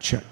Check.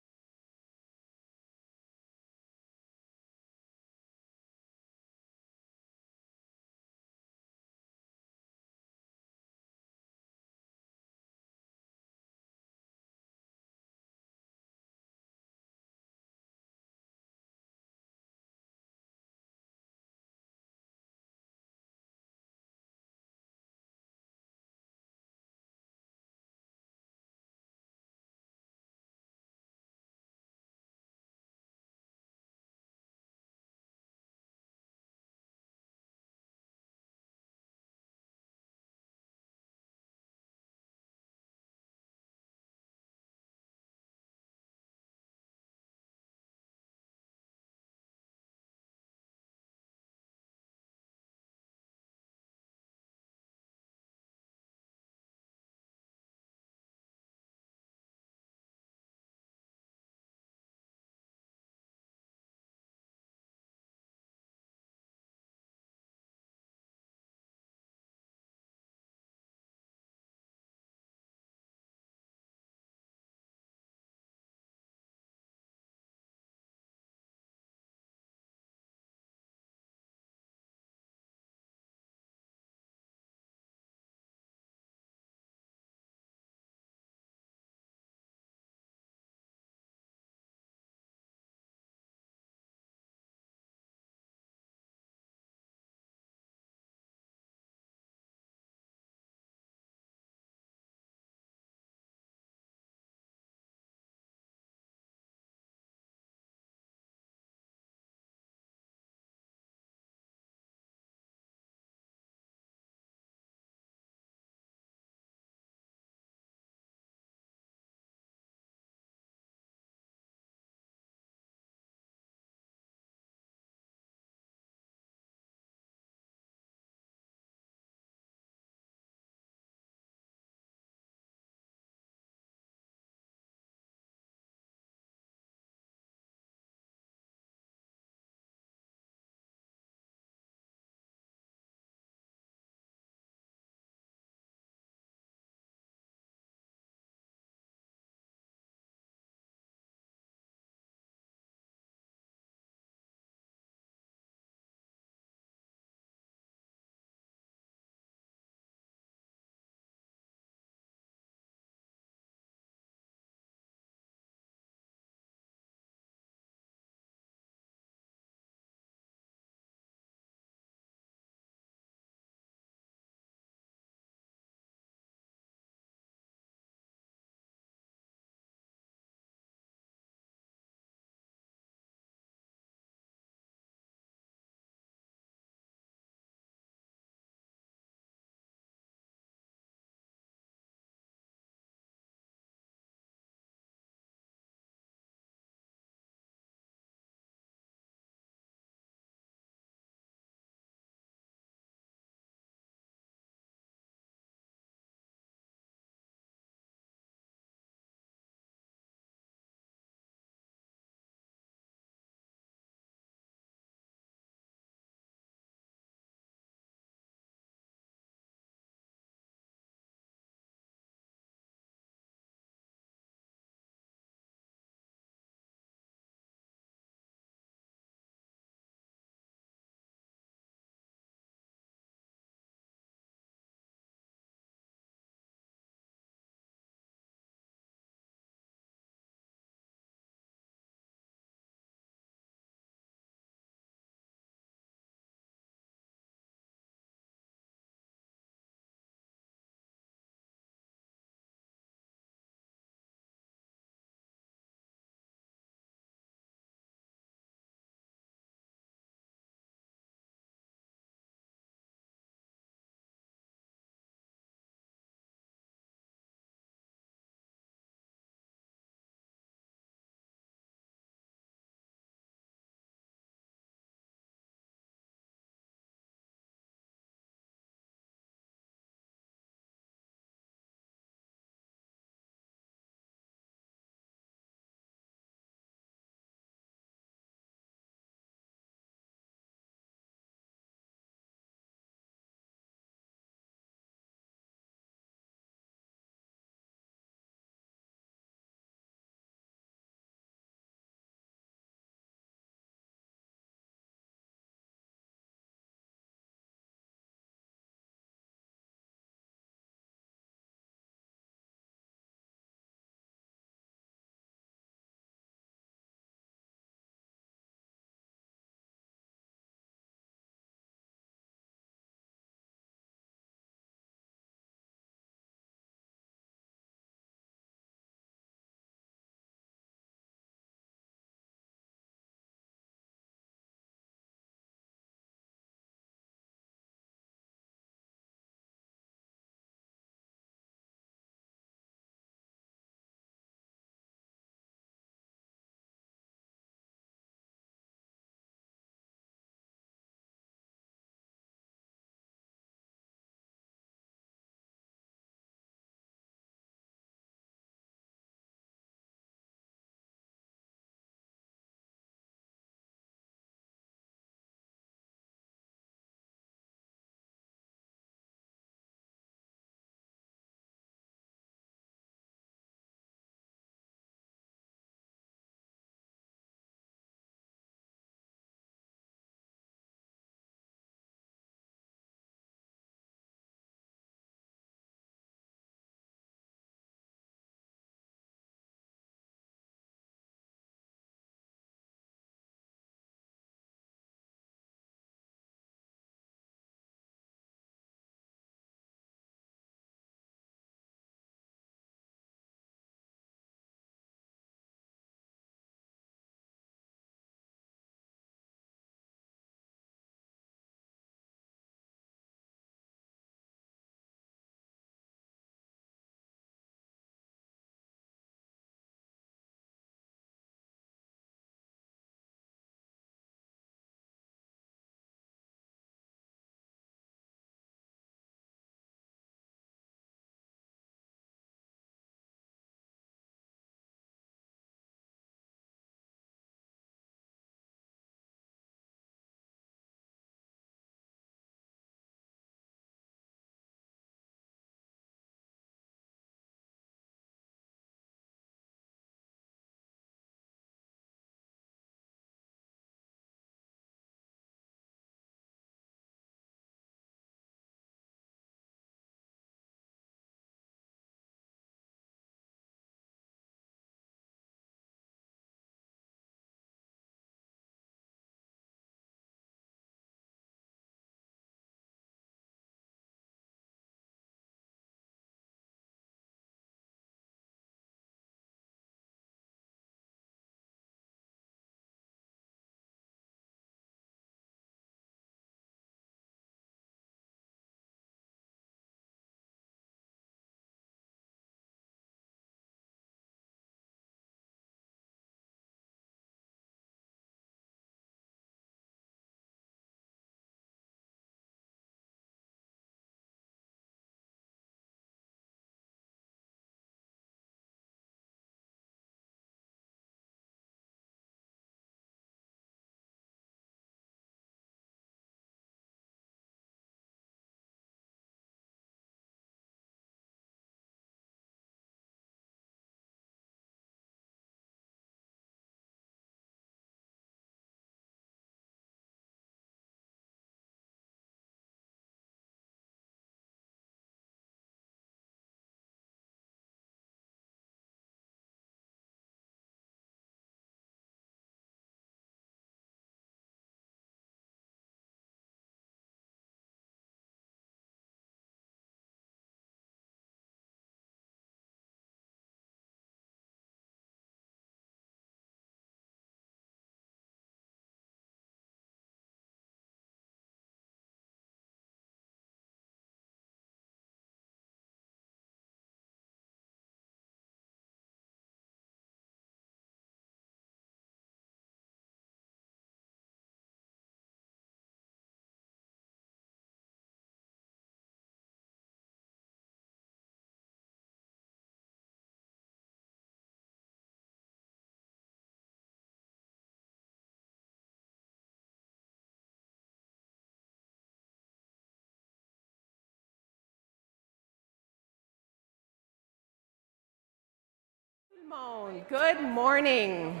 Simone, good morning.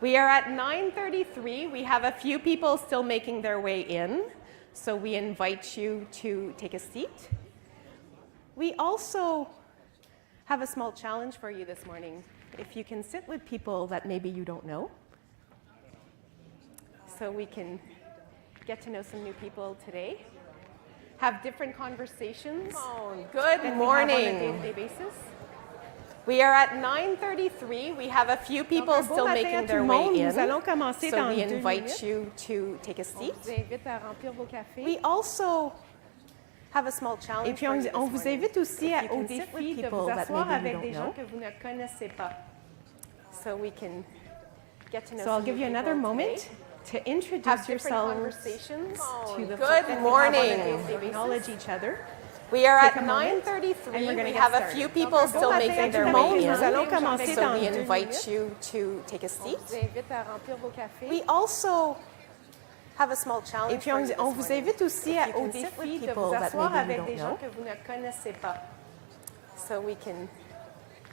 We are at 9:33. We have a few people still making their way in, so we invite you to take a seat. We also have a small challenge for you this morning. If you can sit with people that maybe you don't know, so we can get to know some new people today, have different conversations. Good morning. On a day-to-day basis. We are at 9:33. We have a few people still making their way in, so we invite you to take a seat. We also have a small challenge. Et puis on vous invite aussi au défi de vous asseoir avec des gens que vous ne connaissez pas. So we can get to know. So I'll give you another moment to introduce yourselves to the Good morning. Acknowledge each other. We are at 9:33. We have a few people still making their way in, so we invite you to take a seat. We also have a small challenge. Et puis on vous invite aussi au défi de vous asseoir avec des gens que vous ne connaissez pas. So we can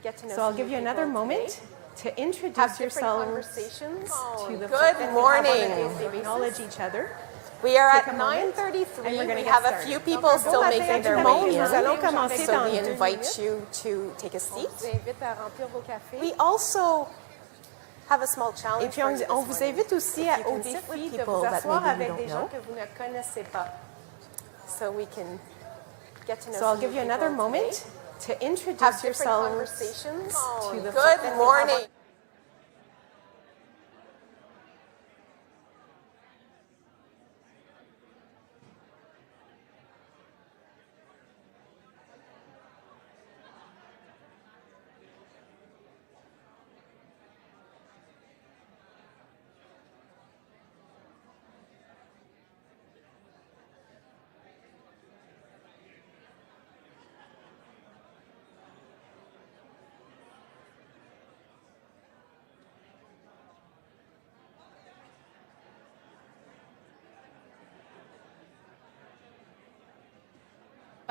get to know. So I'll give you another moment to introduce yourselves to the Good morning. Acknowledge each other. We are at 9:33. We have a few people still making their way in, so we invite you to take a seat. We also have a small challenge. Et puis on vous invite aussi au défi de vous asseoir avec des gens que vous ne connaissez pas. So we can get to know. So I'll give you another moment to introduce yourselves to the Good morning.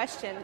question.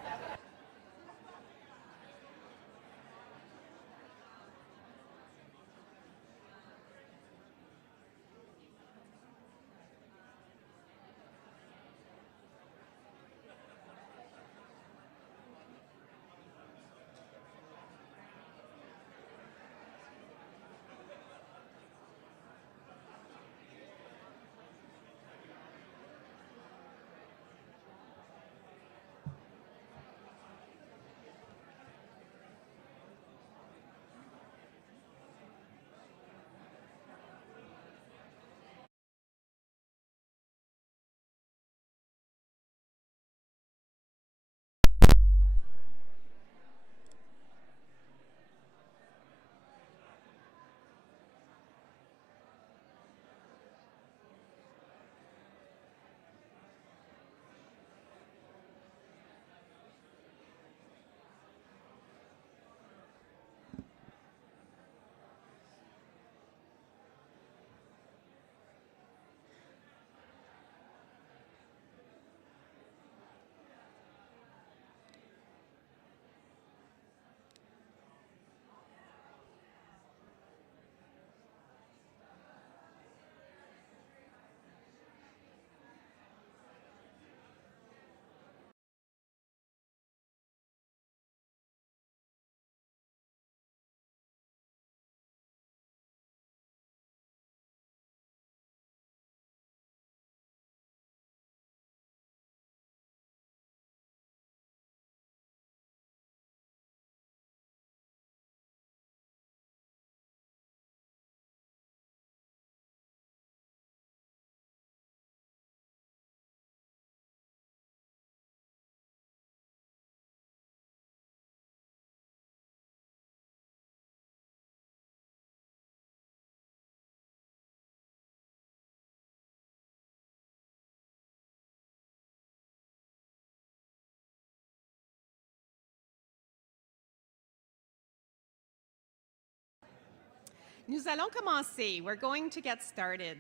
Nous allons commencer. We're going to get started.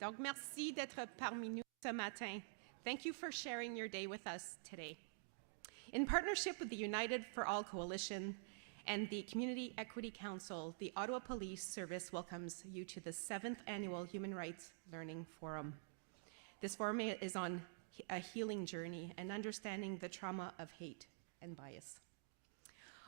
Donc, merci d'être parmi nous ce matin. Thank you for sharing your day with us today. In partnership with the United for All Coalition and the Community Equity Council, the Ottawa Police Service welcomes you to the 7th Annual Human Rights Learning Forum. This forum is on a healing journey and understanding the trauma of hate and bias.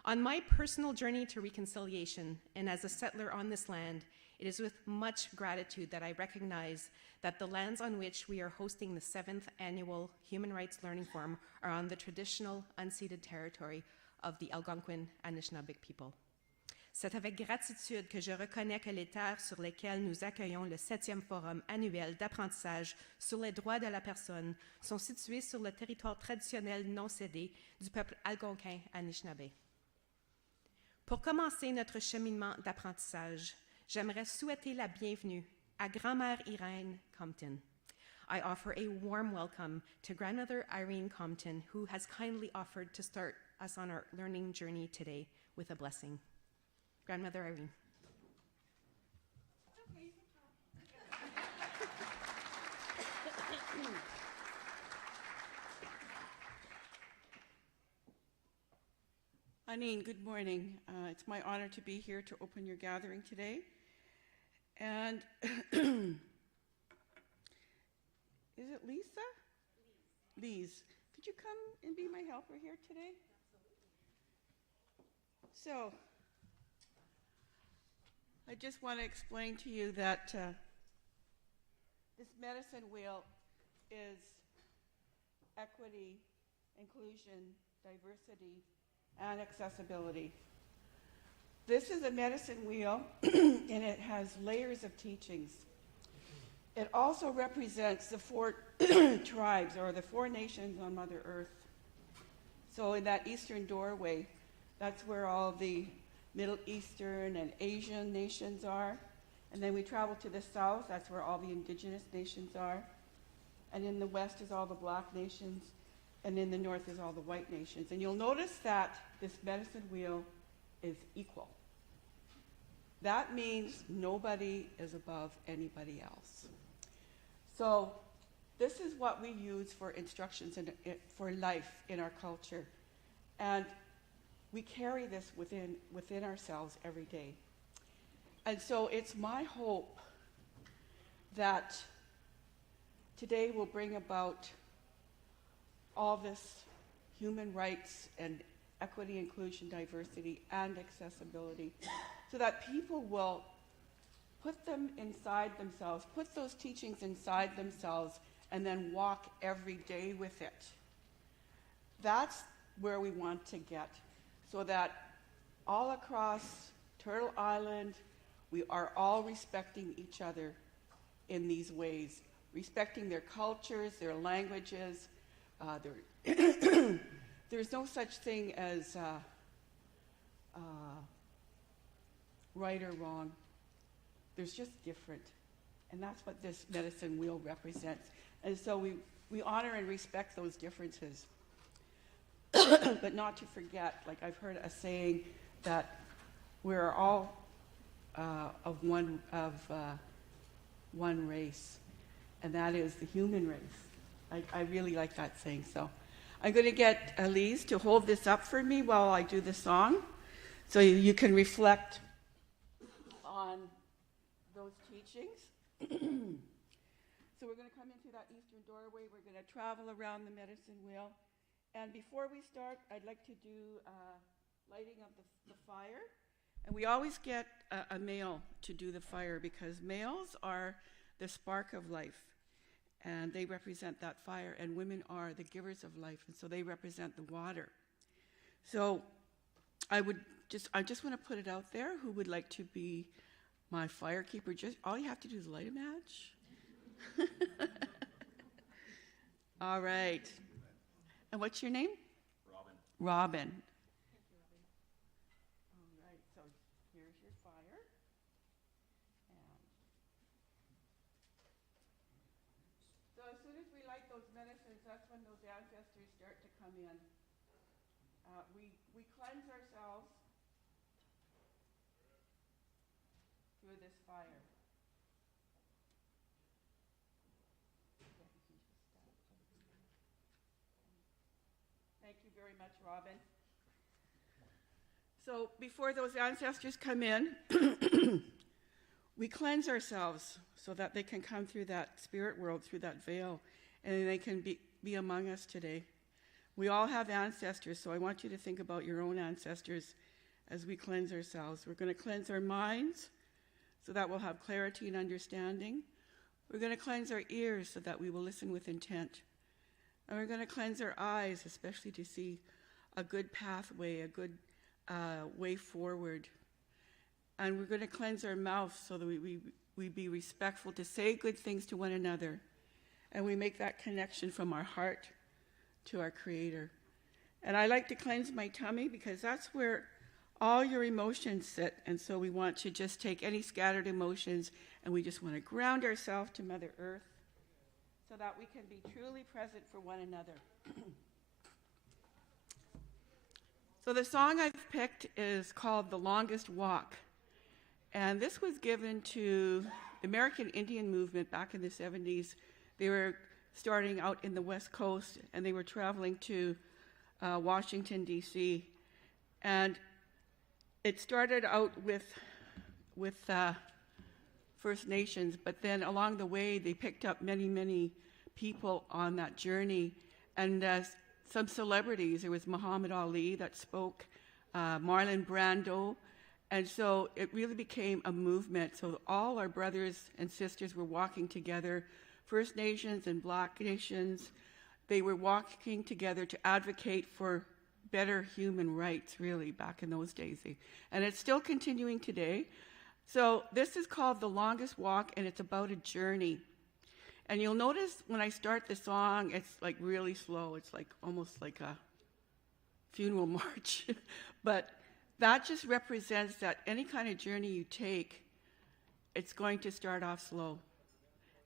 On my personal journey to reconciliation, and as a settler on this land, it is with much gratitude that I recognize that the lands on which we are hosting the 7th Annual Human Rights Learning Forum are on the traditional unceded territory of the Algonquin Anishinaabeg people. C'est avec gratitude que je reconnais que les terres sur lesquelles nous accueillons le 7e Forum annuel d'apprentissage sur les droits de la personne sont situées sur le territoire traditionnel non cédé du peuple algonquin Anishinaabe. Pour commencer notre cheminement d'apprentissage, j'aimerais souhaiter la bienvenue à Grand-mère Irene Compton. I offer a warm welcome to Grandmother Irene Compton, who has kindly offered to start us on our learning journey today with a blessing. Grandmother Irene. Anine, good morning. It's my honor to be here to open your gathering today. And is it Lisa? Lise, could you come and be my helper here today? So, I just want to explain to you that this medicine wheel is equity, inclusion, diversity, and accessibility. This is a medicine wheel, and it has layers of teachings. It also represents the 4 tribes, or the 4 nations on Mother Earth. So in that eastern doorway, that's where all the Middle Eastern and Asian nations are. And then we travel to the south, that's where all the indigenous nations are. And in the west is all the black nations, and in the north is all the white nations. And you'll notice that this medicine wheel is equal. That means nobody is above anybody else. So this is what we use for instructions for life in our culture. And we carry this within ourselves every day. And so it's my hope that today will bring about all this human rights and equity, inclusion, diversity, and accessibility, so that people will put them inside themselves, put those teachings inside themselves, and then walk every day with it. That's where we want to get, so that all across Turtle Island, we are all respecting each other in these ways, respecting their cultures, their languages. There's no such thing as right or wrong. There's just different. And that's what this medicine wheel represents. And so we honor and respect those differences. But not to forget, like I've heard a saying, that we're all of one race, and that is the human race. I really like that saying. So I'm going to get Elise to hold this up for me while I do the song, so you can reflect on those teachings. So we're going to come into that eastern doorway. We're going to travel around the medicine wheel. And before we start, I'd like to do lighting of the fire. And we always get a male to do the fire, because males are the spark of life, and they represent that fire, and women are the givers of life, and so they represent the water. So I just want to put it out there, who would like to be my fire keeper? Just all you have to do is light a match. All right. And what's your name? Robin. All right, so here's your fire. So as soon as we light those medicines, that's when those ancestors start to come in. We cleanse ourselves through this fire. Thank you very much, Robin. So before those ancestors come in, we cleanse ourselves so that they can come through that spirit world, through that veil, and they can be among us today. We all have ancestors, so I want you to think about your own ancestors as we cleanse ourselves. We're going to cleanse our minds so that we'll have clarity and understanding. We're going to cleanse our ears so that we will listen with intent. And we're going to cleanse our eyes, especially to see a good pathway, a good way forward. And we're going to cleanse our mouth so that we be respectful to say good things to one another. And we make that connection from our heart to our Creator. And I like to cleanse my tummy because that's where all your emotions sit. And so we want to just take any scattered emotions and we just want to ground ourselves to Mother Earth so that we can be truly present for one another. So the song I've picked is called The Longest Walk. And this was given to the American Indian movement back in the 70s. They were starting out in the West Coast and they were traveling to Washington, D.C. And it started out with First Nations, but then along the way they picked up many, many people on that journey. And some celebrities, there was Muhammad Ali that spoke, Marlon Brando, and so it really became a movement. So all our brothers and sisters were walking together, First Nations and Black Nations. They were walking together to advocate for better human rights, really, back in those days. And it's still continuing today. So this is called The Longest Walk, and it's about a journey. And you'll notice when I start the song, it's like really slow. It's like almost like a funeral march. But that just represents that any kind of journey you take, it's going to start off slow.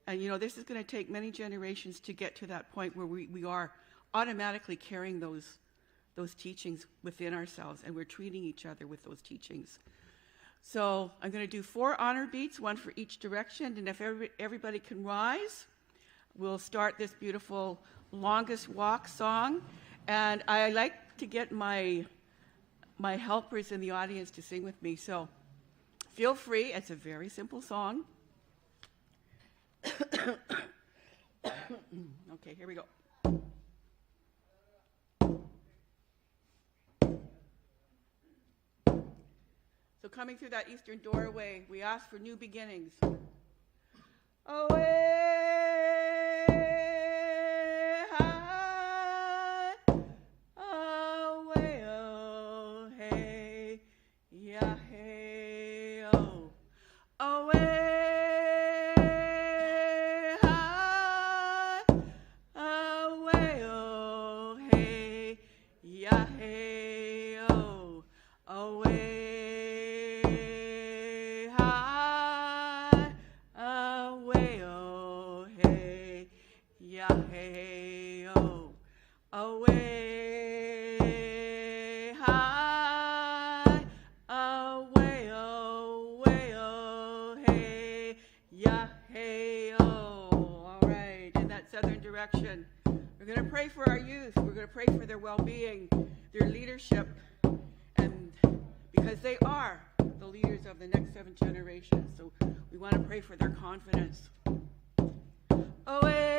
And this is going to take many generations to get to that point where we are automatically carrying those teachings within ourselves, and we're treating each other with those teachings. So I'm going to do 4 honor beats, 1 for each direction, and if everybody can rise, we'll start this beautiful Longest Walk song. And I like to get my helpers in the audience to sing with me, so feel free. It's a very simple song. Okay, here we go. So coming through that eastern doorway, we ask for new beginnings. Away, high, away, oh, hey, yeah, hey, oh, away, high, away, oh, hey, yeah, hey, oh, away. Hey, oh, away, high, away, oh, hey, yeah, hey, oh. All right, in that southern direction, we're going to pray for our youth. We're going to pray for their well-being, their leadership, and because they are the leaders of the next 7 generations. So we want to pray for their confidence. Away.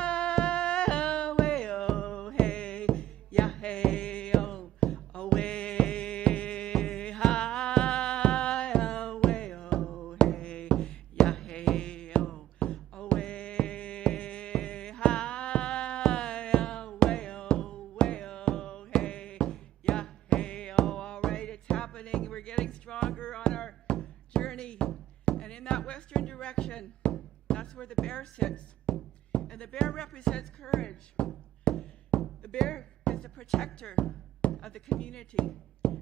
Away, high, away, oh, hey, yeah, hey, oh, away, high, away, oh, hey, yeah, hey, oh, away, high, away, oh, hey, yeah, hey, oh. All right, it's happening. We're getting stronger on our journey. And in that western direction, that's where the bear sits. And the bear represents courage. The bear is the protector of the community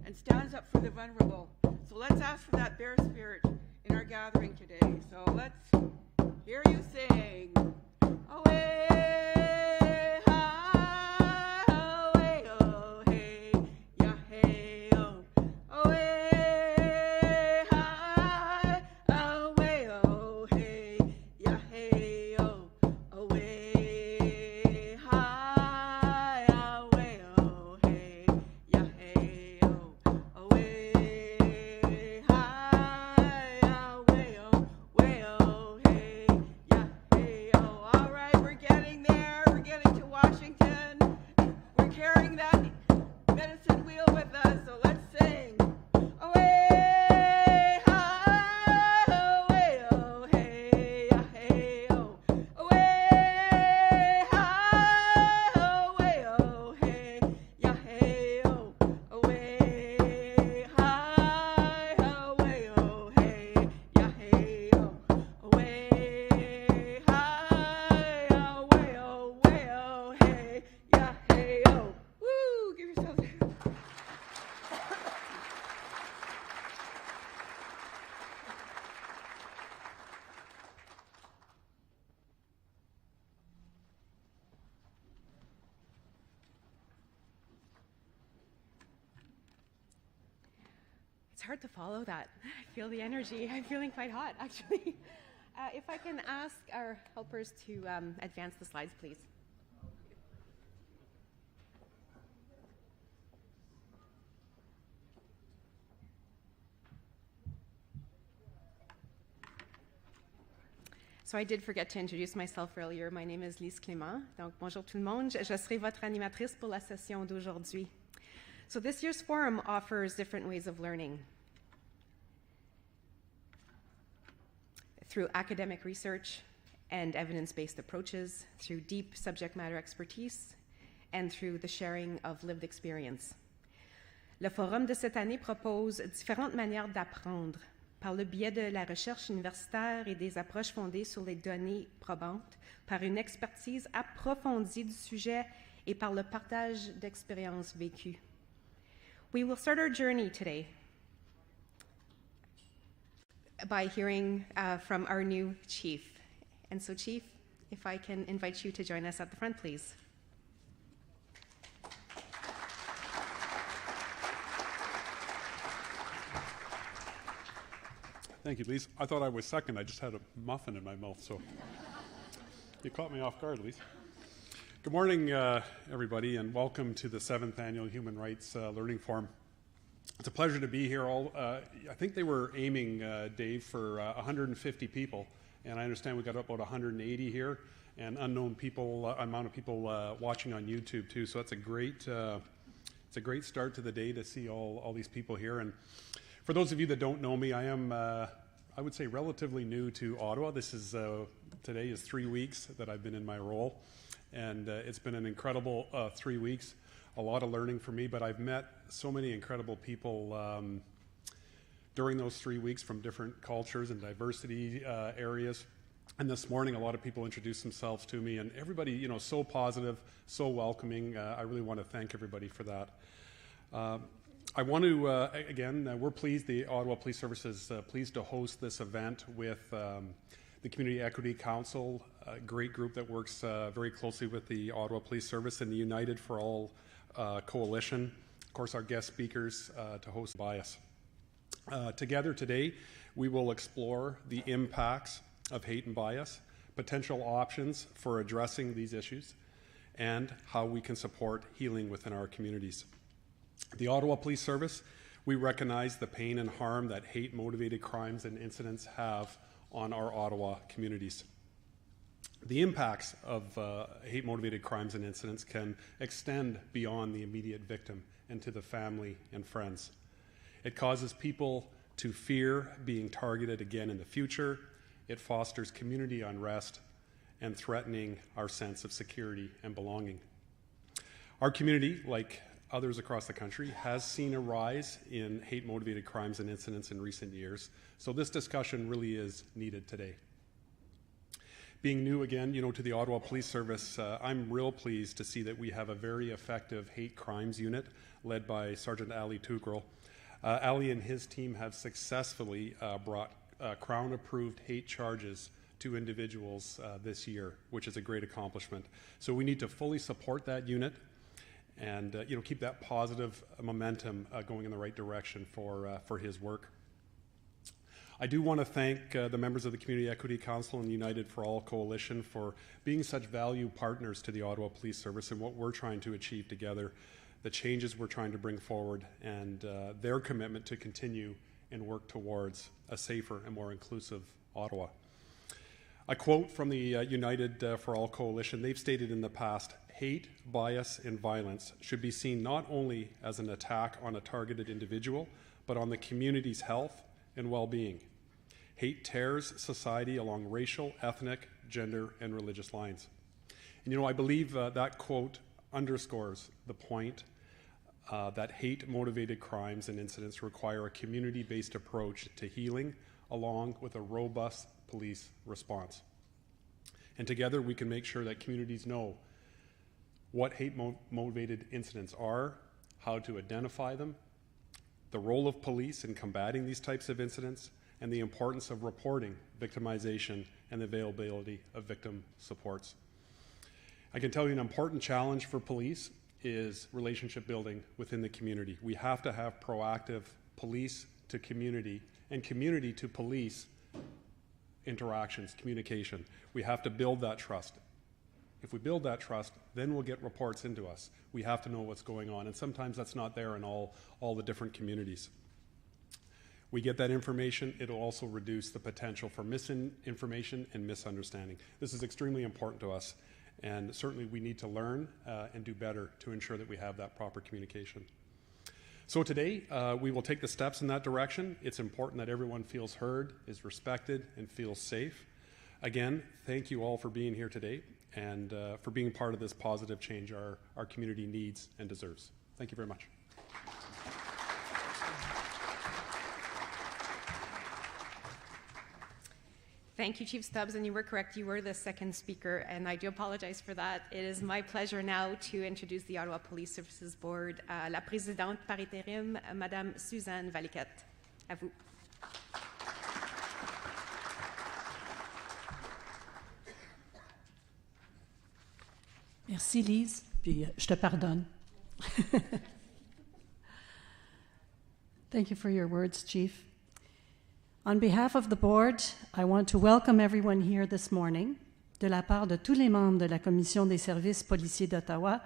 and stands up for the vulnerable. So let's ask for that bear spirit in our gathering today. So let's hear you sing. Away, high, away, oh, hey, yeah, hey, oh, away, high, away, oh. hard to follow that. I feel the energy. I'm feeling quite hot, actually. If I can ask our helpers to advance the slides, please. So I did forget to introduce myself earlier. My name is Lise Clément. Donc, bonjour tout le monde. Je serai votre animatrice pour la session d'aujourd'hui. So this year's forum offers different ways of learning. Through academic research and evidence-based approaches, through deep subject matter expertise, and through the sharing of lived experience. Le forum de cette année propose différentes manières d'apprendre par le biais de la recherche universitaire et des approches fondées sur les données probantes, par une expertise approfondie du sujet et par le partage d'expériences vécues. We will start our journey today by hearing from our new chief. And so, Chief, if I can invite you to join us at the front, please. Thank you, Lise. I thought I was second. I just had a muffin in my mouth, so you caught me off guard, Lise. Good morning, everybody, and welcome to the 7th Annual Human Rights Learning Forum. It's a pleasure to be here. I think they were aiming, Dave, for 150 people, and I understand we got about 180 here, and unknown people, amount of people watching on YouTube too. So that's a great start to the day to see all these people here. And for those of you that don't know me, I am, I would say, relatively new to Ottawa. Today is 3 weeks that I've been in my role, and it's been an incredible 3 weeks. A lot of learning for me, but I've met so many incredible people during those 3 weeks from different cultures and diversity areas. And this morning, a lot of people introduced themselves to me, and everybody, so positive, so welcoming. I really want to thank everybody for that. I want to, again, we're pleased, the Ottawa Police Service is pleased to host this event with the Community Equity Council, a great group that works very closely with the Ottawa Police Service, and the United for All Coalition. Of course, our guest speakers to host bias. Together today, we will explore the impacts of hate and bias, potential options for addressing these issues, and how we can support healing within our communities. The Ottawa Police Service, we recognize the pain and harm that hate-motivated crimes and incidents have on our Ottawa communities. The impacts of hate-motivated crimes and incidents can extend beyond the immediate victim and to the family and friends. It causes people to fear being targeted again in the future. It fosters community unrest and threatening our sense of security and belonging. Our community, like others across the country, has seen a rise in hate-motivated crimes and incidents in recent years, so this discussion really is needed today. Being new again, to the Ottawa Police Service, I'm real pleased to see that we have a very effective hate crimes unit led by Sergeant Ali Tugrel. Ali and his team have successfully brought Crown-approved hate charges to individuals this year, which is a great accomplishment. So we need to fully support that unit and keep that positive momentum going in the right direction for his work. I do want to thank the members of the Community Equity Council and United for All Coalition for being such value partners to the Ottawa Police Service and what we're trying to achieve together, the changes we're trying to bring forward, and their commitment to continue and work towards a safer and more inclusive Ottawa. A quote from the United for All Coalition, they've stated in the past, hate, bias, and violence should be seen not only as an attack on a targeted individual, but on the community's health and well-being. Hate tears society along racial, ethnic, gender, and religious lines. And I believe that quote underscores the point that hate-motivated crimes and incidents require a community-based approach to healing along with a robust police response. And together we can make sure that communities know what hate-motivated incidents are, how to identify them, the role of police in combating these types of incidents, and the importance of reporting victimization and the availability of victim supports. I can tell you an important challenge for police is relationship building within the community. We have to have proactive police to community and community to police interactions, communication. We have to build that trust. If we build that trust, then we'll get reports into us. We have to know what's going on, and sometimes that's not there in all the different communities. We get that information, it'll also reduce the potential for misinformation and misunderstanding. This is extremely important to us, and certainly we need to learn and do better to ensure that we have that proper communication. So today, we will take the steps in that direction. It's important that everyone feels heard, is respected, and feels safe. Again, thank you all for being here today and for being part of this positive change our community needs and deserves. Thank you very much. Thank you, Chief Stubbs, and you were correct. You were the second speaker, and I do apologize for that. It is my pleasure now to introduce the Ottawa Police Services Board, la présidente par intérim, Madame Suzanne Valiquette. À vous. Merci, Lise, puis je te pardonne. Thank you for your words, Chief. On behalf of the board, I want to welcome everyone here this morning. De la part de tous les membres de la Commission des services policiers d'Ottawa,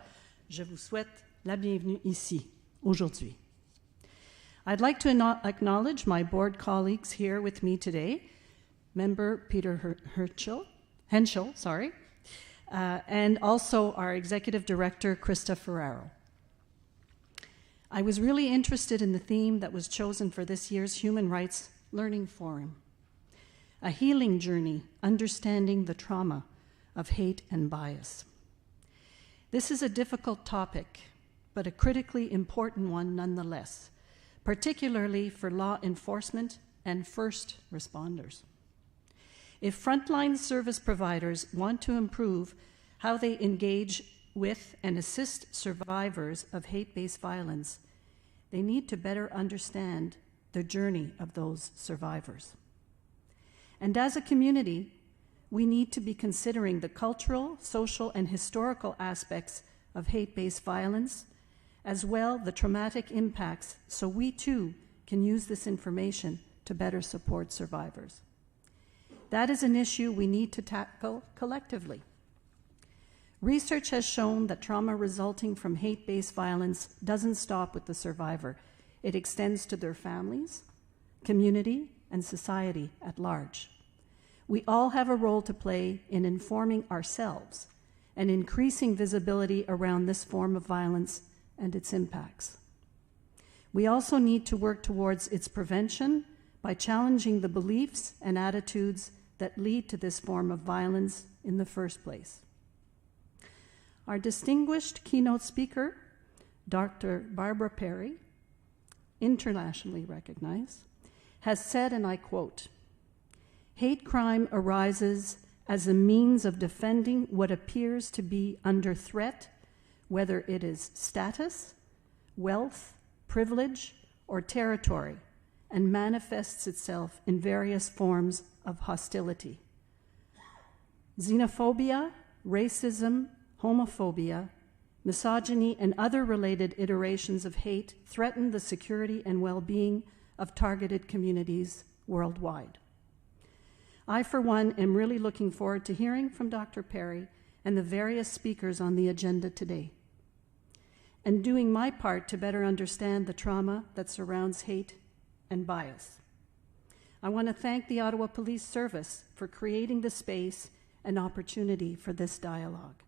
je vous souhaite la bienvenue ici, aujourd'hui. I'd like to acknowledge my board colleagues here with me today, Member Peter Henschel, and also our Executive Director, Krista Ferraro. I was really interested in the theme that was chosen for this year's Human Rights Learning Forum, a healing journey, understanding the trauma of hate and bias. This is a difficult topic, but a critically important one nonetheless, particularly for law enforcement and first responders. If frontline service providers want to improve how they engage with and assist survivors of hate-based violence, they need to better understand the journey of those survivors. And as a community, we need to be considering the cultural, social, and historical aspects of hate-based violence, as well the traumatic impacts, so we too can use this information to better support survivors. That is an issue we need to tackle collectively. Research has shown that trauma resulting from hate-based violence doesn't stop with the survivor. It extends to their families, community, and society at large. We all have a role to play in informing ourselves and increasing visibility around this form of violence and its impacts. We also need to work towards its prevention by challenging the beliefs and attitudes that lead to this form of violence in the first place. Our distinguished keynote speaker, Dr. Barbara Perry, internationally recognized, has said, and I quote, "Hate crime arises as a means of defending what appears to be under threat, whether it is status, wealth, privilege, or territory, and manifests itself in various forms of hostility. Xenophobia, racism, homophobia, misogyny, and other related iterations of hate threaten the security and well-being of targeted communities worldwide." I, for one, am really looking forward to hearing from Dr. Perry and the various speakers on the agenda today, and doing my part to better understand the trauma that surrounds hate and bias. I want to thank the Ottawa Police Service for creating the space and opportunity for this dialogue.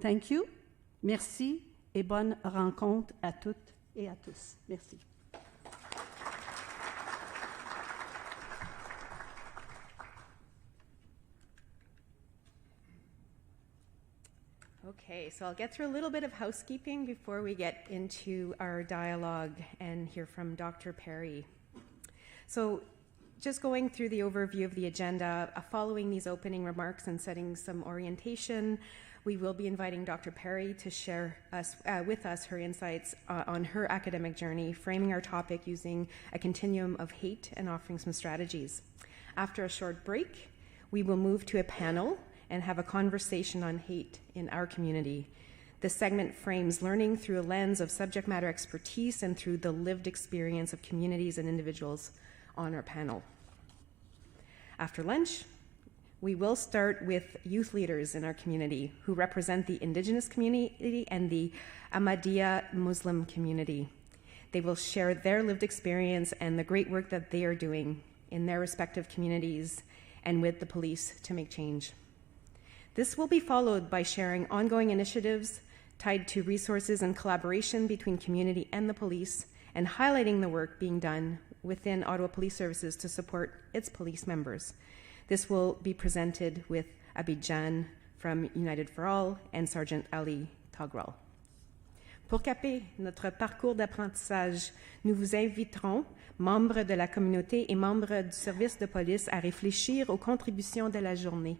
Thank you. Merci et bonne rencontre à toutes et à tous. Merci. Okay, so I'll get through a little bit of housekeeping before we get into our dialogue and hear from Dr. Perry. So just going through the overview of the agenda, following these opening remarks and setting some orientation, we will be inviting Dr. Perry to share with us her insights on her academic journey, framing our topic using a continuum of hate and offering some strategies. After a short break, we will move to a panel and have a conversation on hate in our community. This segment frames learning through a lens of subject matter expertise and through the lived experience of communities and individuals on our panel. After lunch, we will start with youth leaders in our community who represent the Indigenous community and the Ahmadiyya Muslim community. They will share their lived experience and the great work that they are doing in their respective communities and with the police to make change. This will be followed by sharing ongoing initiatives tied to resources and collaboration between community and the police, and highlighting the work being done within Ottawa Police Services to support its police members. This will be presented with Abidjan from United for All and Sergeant Ali Togrel. Pour caper notre parcours d'apprentissage, nous vous inviterons, membres de la communauté et membres du service de police, à réfléchir aux contributions de la journée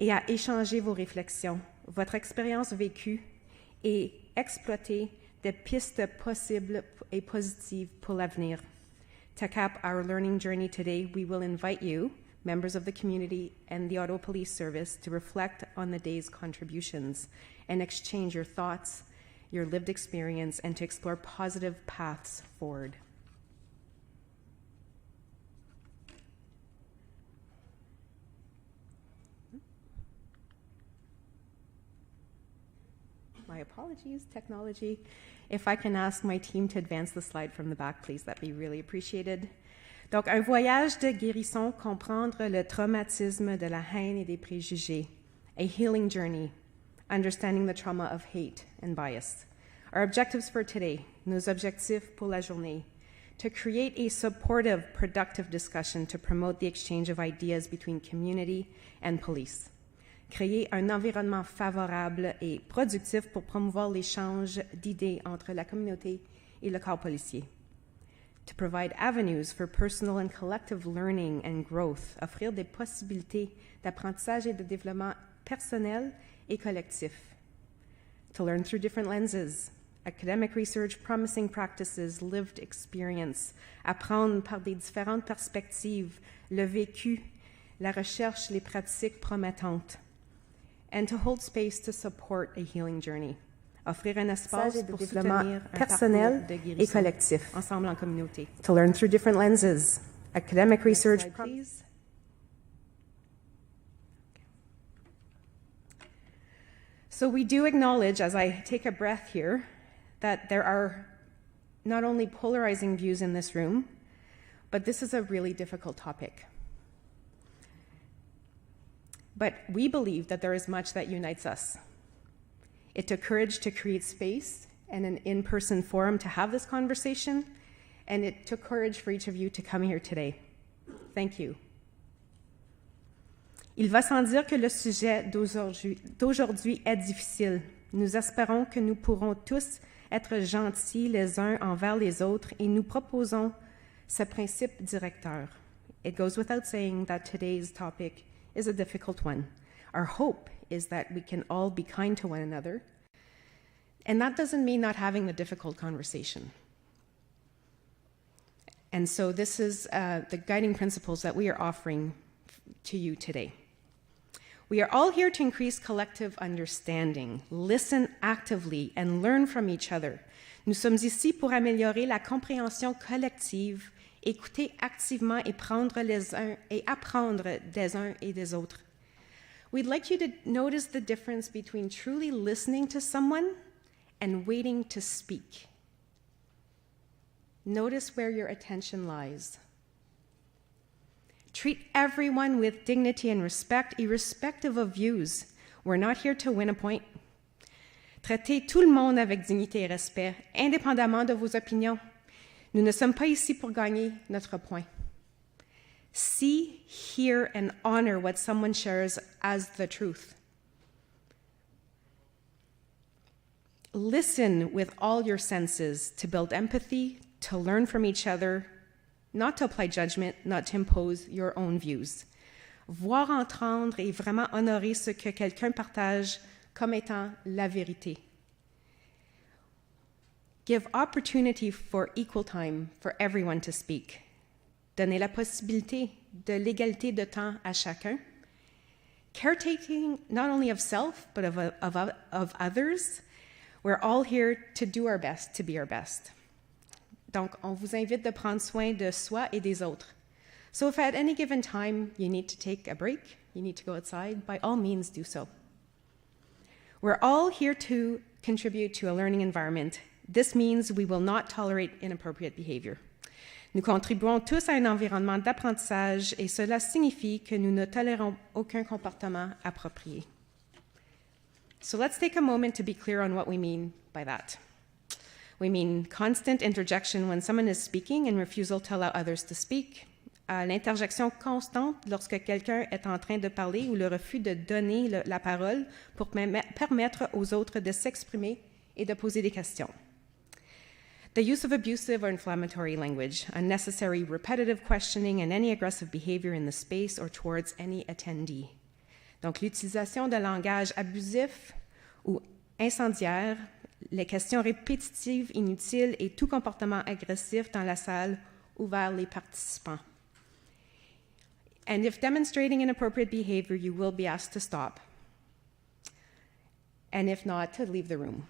et à échanger vos réflexions, votre expérience vécue et exploiter des pistes possibles et positives pour l'avenir. To cap our learning journey today, we will invite you, members of the community and the Ottawa Police Service, to reflect on the day's contributions and exchange your thoughts, your lived experience, and to explore positive paths forward. My apologies, technology. If I can ask my team to advance the slide from the back, please, that'd be really appreciated. Donc, un voyage de guérison, comprendre le traumatisme de la haine et des préjugés. A healing journey, understanding the trauma of hate and bias. Our objectives for today, nos objectifs pour la journée. To create a supportive, productive discussion to promote the exchange of ideas between community and police. Créer un environnement favorable et productif pour promouvoir l'échange d'idées entre la communauté et le corps policier. To provide avenues for personal and collective learning and growth, offrir des possibilités d'apprentissage et de développement personnel et collectif. To learn through different lenses, academic research, promising practices, lived experience, apprendre par des différentes perspectives, le vécu, la recherche, les pratiques promettantes. And to hold space to support a healing journey. Offrir un espace pour soutenir un personnel de guérison et collectif, ensemble en communauté. To learn through different lenses, academic research, please. So we do acknowledge, as I take a breath here, that there are not only polarizing views in this room, but this is a really difficult topic. But we believe that there is much that unites us. It took courage to create space and an in-person forum to have this conversation, and it took courage for each of you to come here today. Thank you. Il va sans dire que le sujet d'aujourd'hui est difficile. Nous espérons que nous pourrons tous être gentils les uns envers les autres et nous proposons ce principe directeur. It goes without saying that today's topic is a difficult one. Our hope is that we can all be kind to one another, and that doesn't mean not having the difficult conversation. And so this is the guiding principles that we are offering to you today. We are all here to increase collective understanding, listen actively, and learn from each other. Nous sommes ici pour améliorer la compréhension collective, écouter activement et apprendre des uns et des autres. We'd like you to notice the difference between truly listening to someone and waiting to speak. Notice where your attention lies. Treat everyone with dignity and respect, irrespective of views. We're not here to win a point. Traitez tout le monde avec dignité et respect, indépendamment de vos opinions. Nous ne sommes pas ici pour gagner notre point. See, hear, and honor what someone shares as the truth. Listen with all your senses to build empathy, to learn from each other, not to apply judgment, not to impose your own views. Voir, entendre et vraiment honorer ce que quelqu'un partage comme étant la vérité. Give opportunity for equal time for everyone to speak. Donner la possibilité de l'égalité de temps à chacun. caretaking not only of self, but of others. We're all here to do our best, to be our best. Donc, on vous invite de prendre soin de soi et des autres. So if at any given time you need to take a break, you need to go outside, by all means do so. We're all here to contribute to a learning environment. This means we will not tolerate inappropriate behavior. Nous contribuons tous à un environnement d'apprentissage et cela signifie que nous ne tolérons aucun comportement approprié. So let's take a moment to be clear on what we mean by that. We mean constant interjection when someone is speaking and refusal to allow others to speak. L'interjection constante lorsque quelqu'un est en train de parler ou le refus de donner la parole pour permettre aux autres de s'exprimer et de poser des questions. The use of abusive or inflammatory language, unnecessary repetitive questioning, and any aggressive behavior in the space or towards any attendee. Donc, l'utilisation de langage abusif ou incendiaire, les questions répétitives, inutiles et tout comportement agressif dans la salle ou vers les participants. And if demonstrating inappropriate behavior, you will be asked to stop. And if not, to leave the room.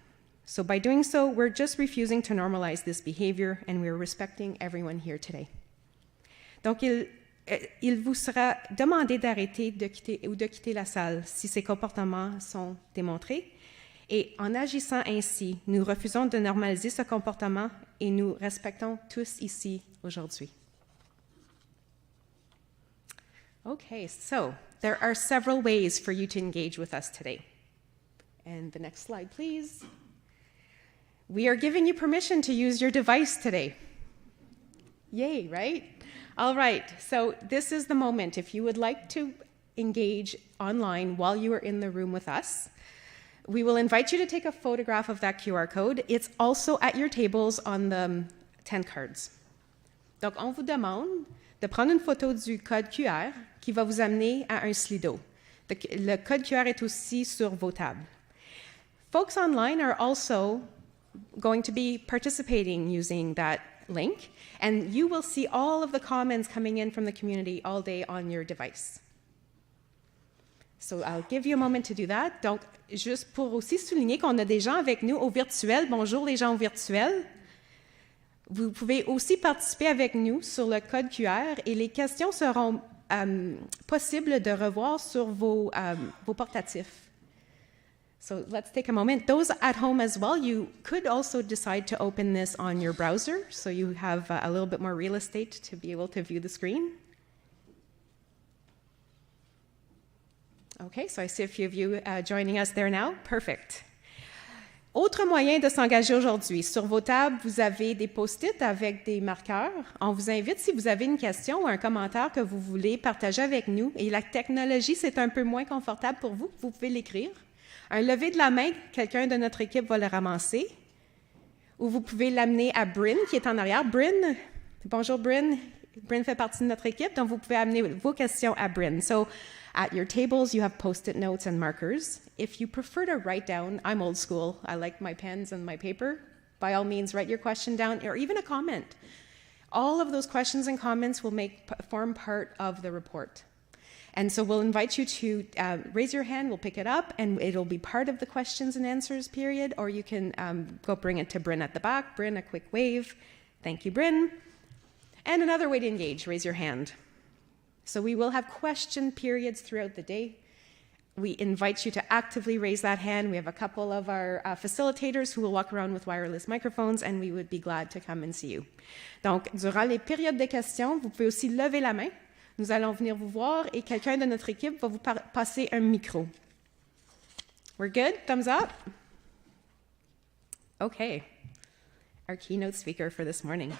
So by doing so, we're just refusing to normalize this behavior, and we're respecting everyone here today. Donc, il vous sera demandé d'arrêter de quitter la salle si ces comportements sont démontrés. Et en agissant ainsi, nous refusons de normaliser ce comportement et nous respectons tous ici aujourd'hui. Okay, so there are several ways for you to engage with us today. And the next slide, please. We are giving you permission to use your device today. Yay, right? All right, so this is the moment. If you would like to engage online while you are in the room with us, we will invite you to take a photograph of that QR code. It's also at your tables on the 10 cards. Donc, on vous demande de prendre une photo du code QR qui va vous amener à un Slido. Le code QR est aussi sur vos tables. Folks online are also going to be participating using that link, and you will see all of the comments coming in from the community all day on your device. So I'll give you a moment to do that. Donc, juste pour aussi souligner qu'on a des gens avec nous au virtuel. Bonjour les gens au virtuel. Vous pouvez aussi participer avec nous sur le code QR et les questions seront possibles de revoir sur vos portatifs. So let's take a moment. Those at home as well, you could also decide to open this on your browser, so you have a little bit more real estate to be able to view the screen. Okay, so I see a few of you joining us there now. Perfect. Autre moyen de s'engager aujourd'hui. Sur vos tables, vous avez des post-it avec des marqueurs. On vous invite, si vous avez une question ou un commentaire que vous voulez partager avec nous, et la technologie, c'est un peu moins confortable pour vous, vous pouvez l'écrire. Un lever de la main, quelqu'un de notre équipe va le ramasser. Ou vous pouvez l'amener à Bryn, qui est en arrière. Bryn, bonjour Bryn. Bryn fait partie de notre équipe, donc vous pouvez amener vos questions à Bryn. So, at your tables, you have post-it notes and markers. If you prefer to write down, I'm old school, I like my pens and my paper. By all means, write your question down, or even a comment. All of those questions and comments will form part of the report. And so we'll invite you to raise your hand, we'll pick it up, and it'll be part of the questions and answers period, or you can go bring it to Bryn at the back. Bryn, a quick wave. Thank you, Bryn. And another way to engage, raise your hand. So we will have question periods throughout the day. We invite you to actively raise that hand. We have a couple of our facilitators who will walk around with wireless microphones, and we would be glad to come and see you. Donc, durant les périodes de questions, vous pouvez aussi lever la main. Nous allons venir vous voir et quelqu'un de notre équipe va vous passer un micro. We're good? Thumbs up? Okay. Our keynote speaker for this morning.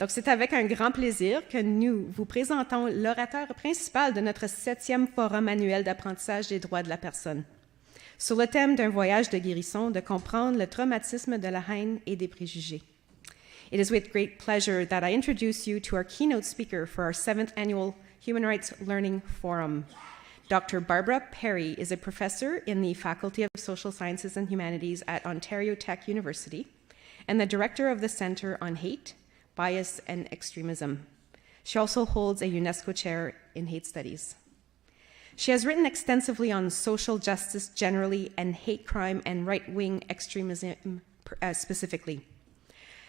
Donc, c'est avec un grand plaisir que nous vous présentons l'orateur principal de notre 7e forum annuel d'apprentissage des droits de la personne, sur le thème d'un voyage de guérison, de comprendre le traumatisme de la haine et des préjugés. It is with great pleasure that I introduce you to our keynote speaker for our 7th annual Human Rights Learning Forum. Dr. Barbara Perry is a professor in the Faculty of Social Sciences and Humanities at Ontario Tech University and the director of the Center on Hate, Bias, and Extremism. She also holds a UNESCO chair in hate studies. She has written extensively on social justice generally and hate crime and right-wing extremism specifically.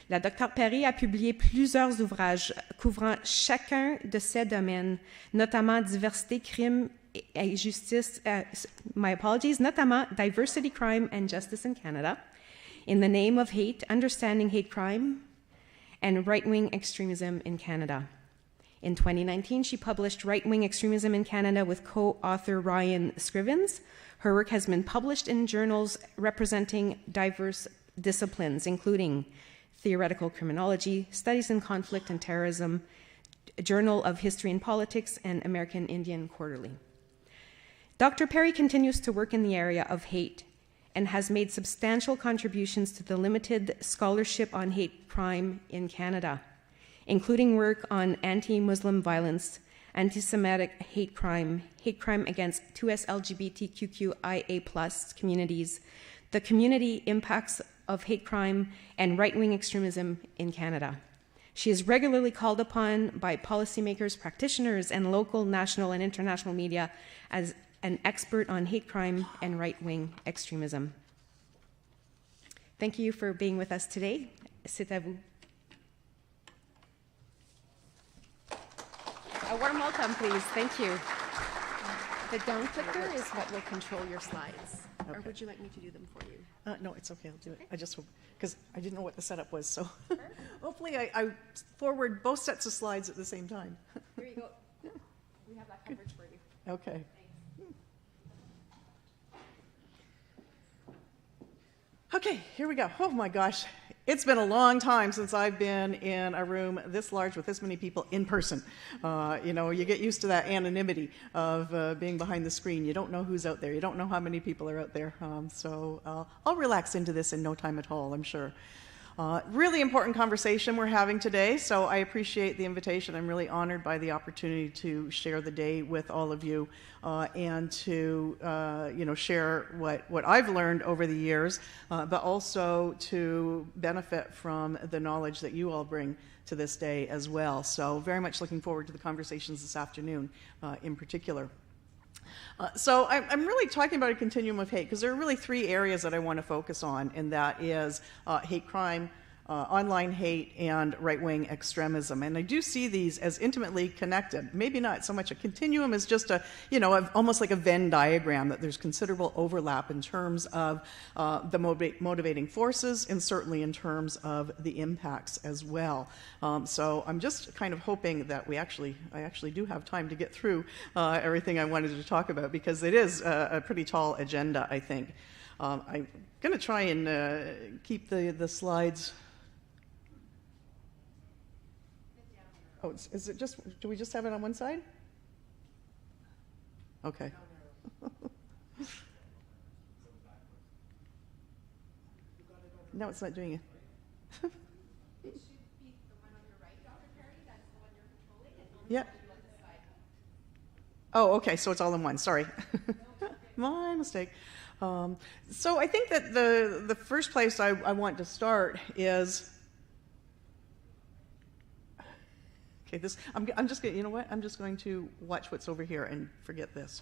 La Dr Perry a publié plusieurs ouvrages couvrant chacun de ces domaines, notamment diversité, crime et justice, notamment Diversity, Crime and Justice in Canada, In the Name of Hate, Understanding Hate Crime, and Right-Wing Extremism in Canada. In 2019, she published Right-Wing Extremism in Canada with co-author Ryan Scrivens. Her work has been published in journals representing diverse disciplines, including Theoretical Criminology, Studies in Conflict and Terrorism, Journal of History and Politics, and American Indian Quarterly. Dr. Perry continues to work in the area of hate and has made substantial contributions to the limited scholarship on hate crime in Canada, including work on anti-Muslim violence, anti-Semitic hate crime against 2S LGBTQIA+ communities, the community impacts of hate crime, and right-wing extremism in Canada. She is regularly called upon by policymakers, practitioners, and local, national, and international media as an expert on hate crime and right-wing extremism. Thank you for being with us today. C'est à vous. A warm welcome, please. Thank you. The down clicker is what will control your slides. Okay. Or would you like me to do them for you? No, it's okay. I'll do it. I just hope, because I didn't know what the setup was, so hopefully I forward both sets of slides at the same time. Here you go. We have that coverage for you. Okay. Okay, here we go. Oh my gosh. It's been a long time since I've been in a room this large with this many people in person. You know, you get used to that anonymity of being behind the screen. You don't know who's out there. You don't know how many people are out there. So I'll relax into this in no time at all, I'm sure. Really important conversation we're having today, so I appreciate the invitation. I'm really honored by the opportunity to share the day with all of you and to you know, share what I've learned over the years, but also to benefit from the knowledge that you all bring to this day as well. So very much looking forward to the conversations this afternoon in particular. So I'm really talking about a continuum of hate because there are really three areas that I want to focus on, and that is hate crime, online hate, and right-wing extremism. And I do see these as intimately connected. Maybe not so much a continuum as just a, you know, almost like a Venn diagram, that there's considerable overlap in terms of the motivating forces and certainly in terms of the impacts as well. So I'm just kind of hoping that I actually do have time to get through everything I wanted to talk about, because it is a pretty tall agenda, I think. I'm going to try and keep the slides. Oh, is it just, do we just have it on one side? Okay. No, it's not doing it. It should be the one on your right, Dr. Perry. That's the one you're controlling. Yeah. Oh, okay, so it's all in one. Sorry. My mistake. So I think that the first place I want to start is, okay, I'm just going, you know what? I'm just going to watch what's over here and forget this,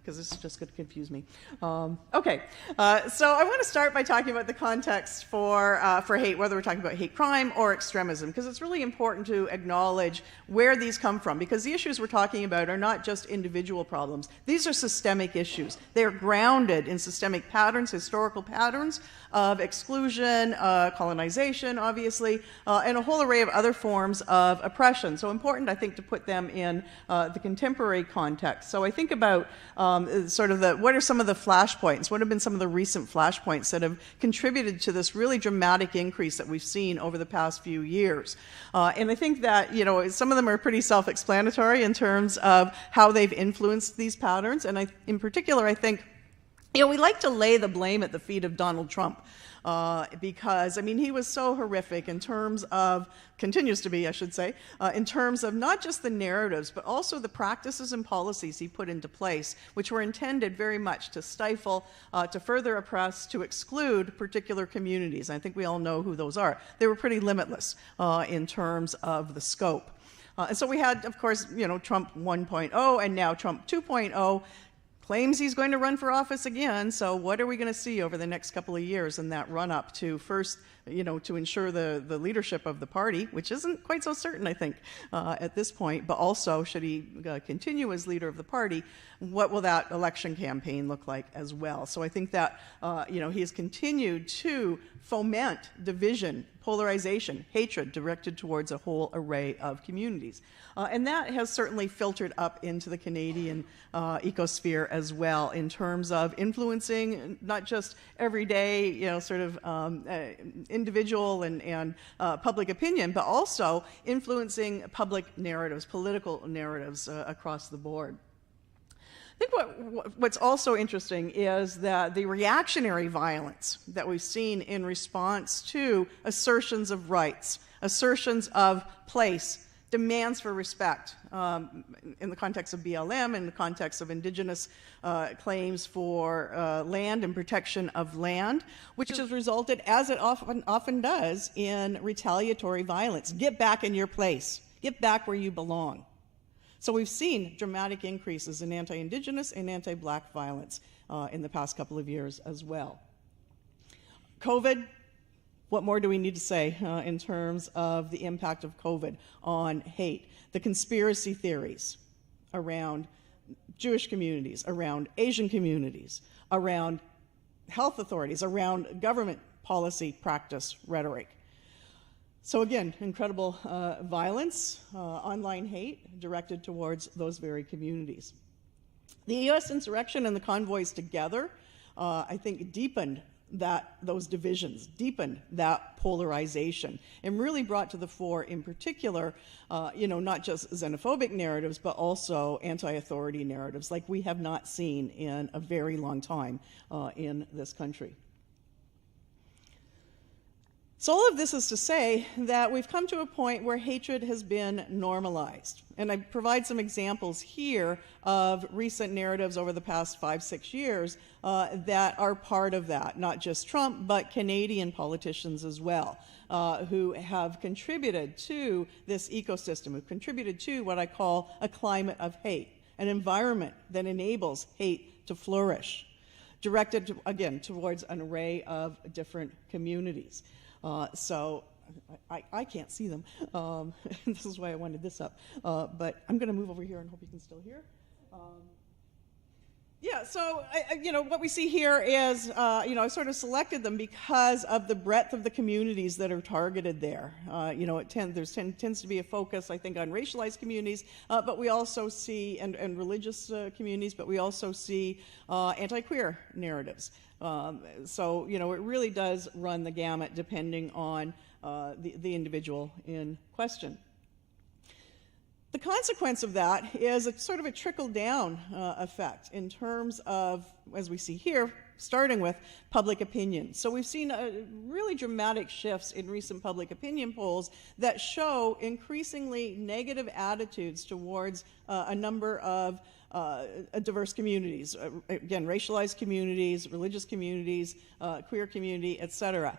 because this is just going to confuse me. Okay, so I want to start by talking about the context for hate, whether we're talking about hate crime or extremism, because it's really important to acknowledge where these come from, because the issues we're talking about are not just individual problems. These are systemic issues. They are grounded in systemic patterns, historical patterns of exclusion, colonization, obviously, and a whole array of other forms of oppression. So important, I think, to put them in the contemporary context. So I think about sort of what are some of the flashpoints? What have been some of the recent flashpoints that have contributed to this really dramatic increase that we've seen over the past few years? And I think that, you know, some of them are pretty self-explanatory in terms of how they've influenced these patterns. And in particular, I think, you know, we like to lay the blame at the feet of Donald Trump because, I mean, he was so horrific in terms of, continues to be, I should say, in terms of not just the narratives, but also the practices and policies he put into place, which were intended very much to stifle, to further oppress, to exclude particular communities. And I think we all know who those are. They were pretty limitless in terms of the scope. And so we had, of course, Trump 1.0 and now Trump 2.0 claims he's going to run for office again. So what are we going to see over the next couple of years in that run up to first, to ensure the leadership of the party, which isn't quite so certain, I think, at this point, but also should he continue as leader of the party, what will that election campaign look like as well? So I think that, he has continued to foment division, polarization, hatred directed towards a whole array of communities. And that has certainly filtered up into the Canadian ecosphere as well in terms of influencing not just everyday, individual and public opinion, but also influencing public narratives, political narratives across the board. I think what's also interesting is that the reactionary violence that we've seen in response to assertions of rights, assertions of place, demands for respect in the context of BLM, in the context of Indigenous claims for land and protection of land, which has resulted, as it often does, in retaliatory violence. Get back in your place. Get back where you belong. So we've seen dramatic increases in anti-Indigenous and anti-Black violence in the past couple of years as well. COVID, what more do we need to say in terms of the impact of COVID on hate? The conspiracy theories around Jewish communities, around Asian communities, around health authorities, around government policy practice rhetoric. So again, incredible violence, online hate directed towards those very communities. The U.S. insurrection and the convoys together, I think, deepened those divisions, deepened that polarization, and really brought to the fore, in particular, not just xenophobic narratives, but also anti-authority narratives, like we have not seen in a very long time in this country. So all of this is to say that we've come to a point where hatred has been normalized. And I provide some examples here of recent narratives over the past 5-6 years that are part of that, not just Trump, but Canadian politicians as well, who have contributed to this ecosystem, who contributed to what I call a climate of hate, an environment that enables hate to flourish, directed, again, towards an array of different communities. So I can't see them. This is why I wanted this up. But I'm going to move over here and hope you can still hear. So what we see here is, I sort of selected them because of the breadth of the communities that are targeted there. There tends to be a focus, I think, on racialized communities, but we also see, and religious communities, but we also see anti-queer narratives. So it really does run the gamut depending on the individual in question. The consequence of that is a sort of a trickle-down effect in terms of, as we see here, starting with public opinion. So we've seen really dramatic shifts in recent public opinion polls that show increasingly negative attitudes towards a number of diverse communities, again, racialized communities, religious communities, queer community, etc.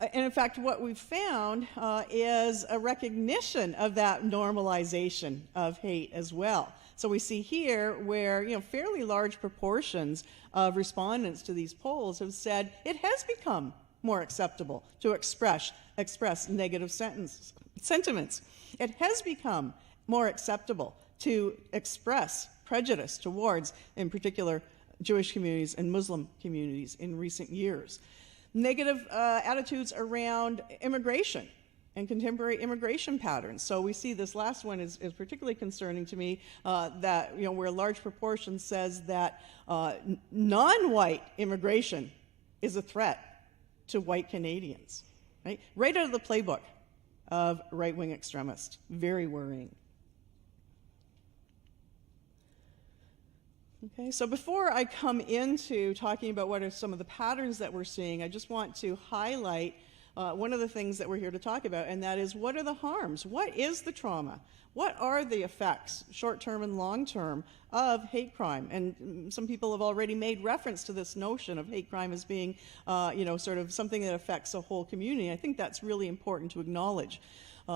And in fact, what we've found is a recognition of that normalization of hate as well. So we see here where fairly large proportions of respondents to these polls have said it has become more acceptable to express negative sentiments. It has become more acceptable to express prejudice towards, in particular, Jewish communities and Muslim communities in recent years. Negative attitudes around immigration and contemporary immigration patterns. So we see this last one is particularly concerning to me, that where a large proportion says that non-white immigration is a threat to white Canadians, right out of the playbook of right-wing extremists. Very worrying. Okay, so before I come into talking about what are some of the patterns that we're seeing, I just want to highlight one of the things that we're here to talk about, and that is, what are the harms? What is the trauma? What are the effects, short-term and long-term, of hate crime? And some people have already made reference to this notion of hate crime as being, sort of something that affects a whole community. I think that's really important to acknowledge.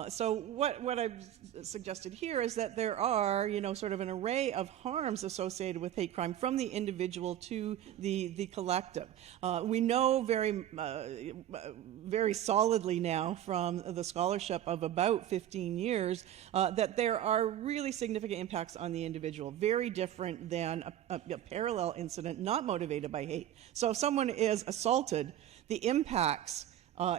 So what I've suggested here is that there are, sort of an array of harms associated with hate crime from the individual to the collective. We know very solidly now from the scholarship of about 15 years that there are really significant impacts on the individual, very different than a parallel incident not motivated by hate. So if someone is assaulted, the impacts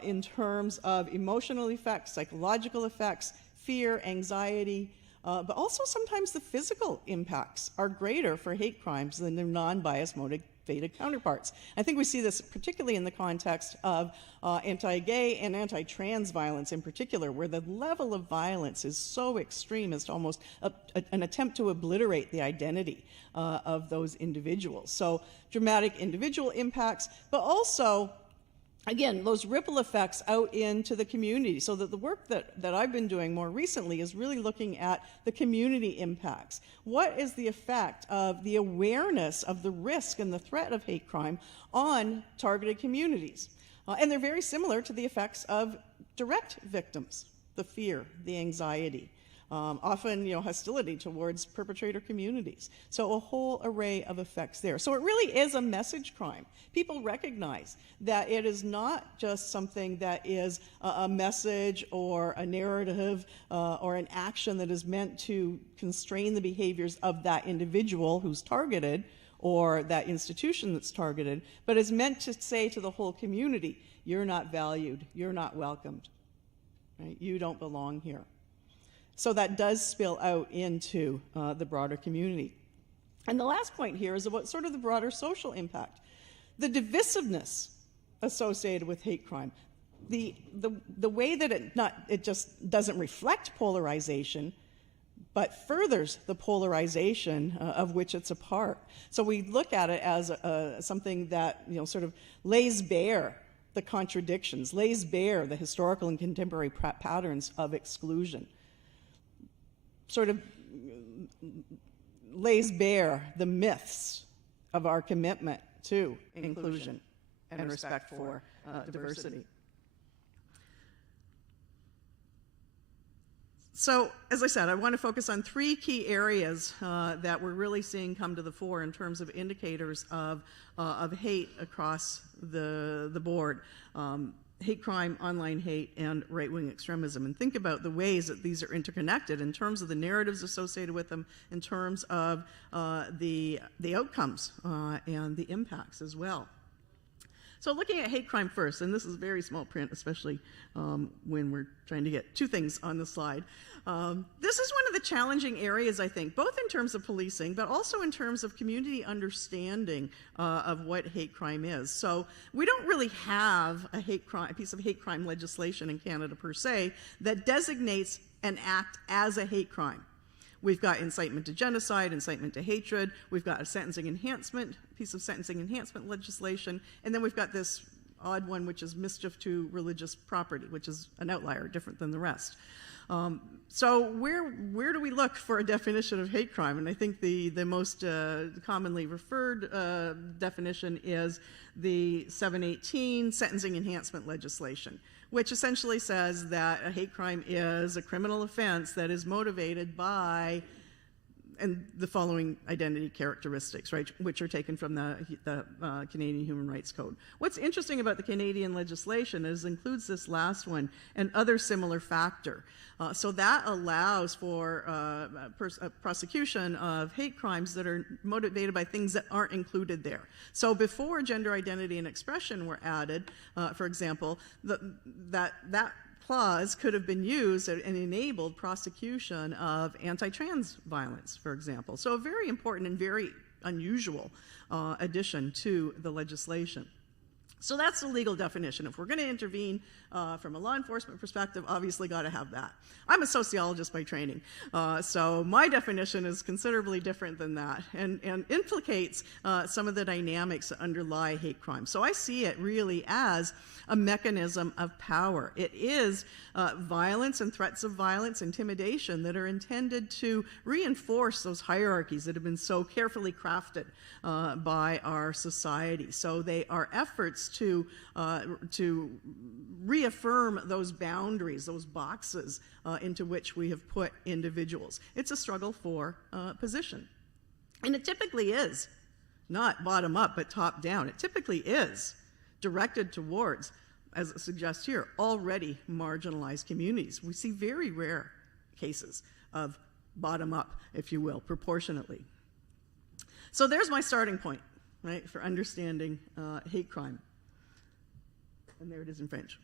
in terms of emotional effects, psychological effects, fear, anxiety, but also sometimes the physical impacts are greater for hate crimes than their non-bias motivated counterparts. I think we see this particularly in the context of anti-gay and anti-trans violence in particular, where the level of violence is so extreme as to almost an attempt to obliterate the identity of those individuals. So dramatic individual impacts, but also again, those ripple effects out into the community. So that the work that I've been doing more recently is really looking at the community impacts. What is the effect of the awareness of the risk and the threat of hate crime on targeted communities? And they're very similar to the effects of direct victims, the fear, the anxiety, often hostility towards perpetrator communities. So a whole array of effects there. So it really is a message crime. People recognize that it is not just something that is a message or a narrative or an action that is meant to constrain the behaviors of that individual who's targeted or that institution that's targeted, but is meant to say to the whole community, you're not valued, you're not welcomed, right? You don't belong here. So that does spill out into the broader community. And the last point here is about sort of the broader social impact. The divisiveness associated with hate crime, the way that it just doesn't reflect polarization, but furthers the polarization of which it's a part. So we look at it as something that sort of lays bare the contradictions, lays bare the historical and contemporary patterns of exclusion, sort of lays bare the myths of our commitment to inclusion and respect for diversity. So, as I said, I want to focus on three key areas that we're really seeing come to the fore in terms of indicators of hate across the board. Hate crime, online hate, and right-wing extremism. And think about the ways that these are interconnected in terms of the narratives associated with them, in terms of the outcomes and the impacts as well. So looking at hate crime first, and this is very small print, especially when we're trying to get two things on the slide. This is one of the challenging areas, I think, both in terms of policing, but also in terms of community understanding of what hate crime is. So we don't really have a piece of hate crime legislation in Canada per se that designates an act as a hate crime. We've got incitement to genocide, incitement to hatred. We've got a piece of sentencing enhancement legislation. And then we've got this odd one, which is mischief to religious property, which is an outlier, different than the rest. So where do we look for a definition of hate crime? And I think the most commonly referred definition is the 718 sentencing enhancement legislation, which essentially says that a hate crime is a criminal offense that is motivated by and the following identity characteristics, right, which are taken from the Canadian Human Rights Code. What's interesting about the Canadian legislation is it includes this last one, and other similar factor. So that allows for prosecution of hate crimes that are motivated by things that aren't included there. So before gender identity and expression were added, for example, that clause could have been used and enabled prosecution of anti-trans violence, for example. So a very important and very unusual addition to the legislation. So that's the legal definition. If we're going to intervene from a law enforcement perspective, obviously got to have that. I'm a sociologist by training, so my definition is considerably different than that and implicates some of the dynamics that underlie hate crime. So I see it really as a mechanism of power. It is violence and threats of violence, intimidation that are intended to reinforce those hierarchies that have been so carefully crafted by our society. So they are efforts to reaffirm those boundaries, those boxes into which we have put individuals. It's a struggle for position. And it typically is not bottom up, but top down. It typically is directed towards, as it suggests here, already marginalized communities. We see very rare cases of bottom up, if you will, proportionately. So there's my starting point, right, for understanding hate crime. And there it is in French.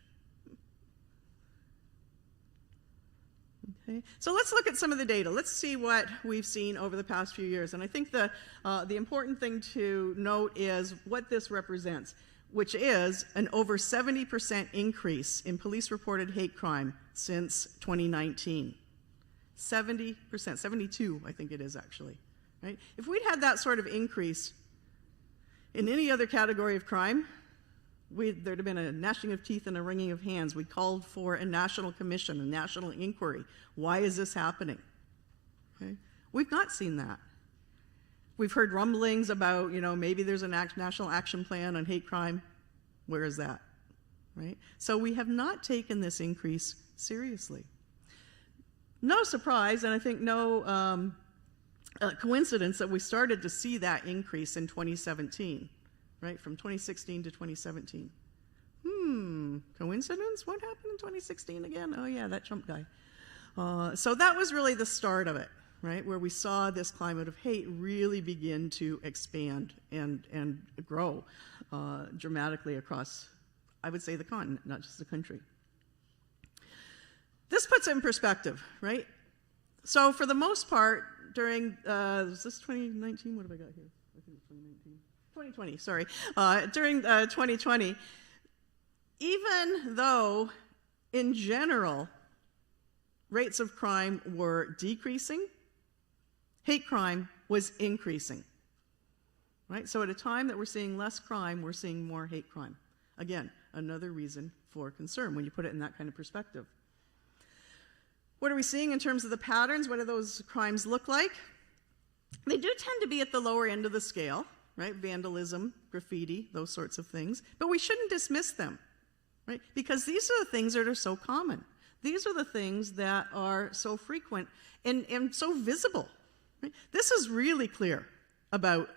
Okay. So let's look at some of the data. Let's see what we've seen over the past few years. And I think the important thing to note is what this represents, which is an over 70% increase in police-reported hate crime since 2019. 70%, 72, I think it is actually, right? If we'd had that sort of increase in any other category of crime, there'd have been a gnashing of teeth and a wringing of hands. We called for a national commission, a national inquiry. Why is this happening? Okay? We've not seen that. We've heard rumblings about, maybe there's a national action plan on hate crime. Where is that? Right? So we have not taken this increase seriously. No surprise, and I think no coincidence that we started to see that increase in 2017, right? From 2016 to 2017. Coincidence? What happened in 2016 again? Oh yeah, that Trump guy. So that was really the start of it, right? Where we saw this climate of hate really begin to expand and grow dramatically across, I would say, the continent, not just the country. This puts it in perspective, right? So for the most part, during, is this 2019? What have I got here? I think it's 2019. 2020, sorry. During 2020, even though, in general, rates of crime were decreasing, hate crime was increasing, right? So at a time that we're seeing less crime, we're seeing more hate crime. Again, another reason for concern when you put it in that kind of perspective. What are we seeing in terms of the patterns? What do those crimes look like? They do tend to be at the lower end of the scale, right? Vandalism, graffiti, those sorts of things. But we shouldn't dismiss them, right? Because these are the things that are so common. These are the things that are so frequent and so visible, right? This is really clear about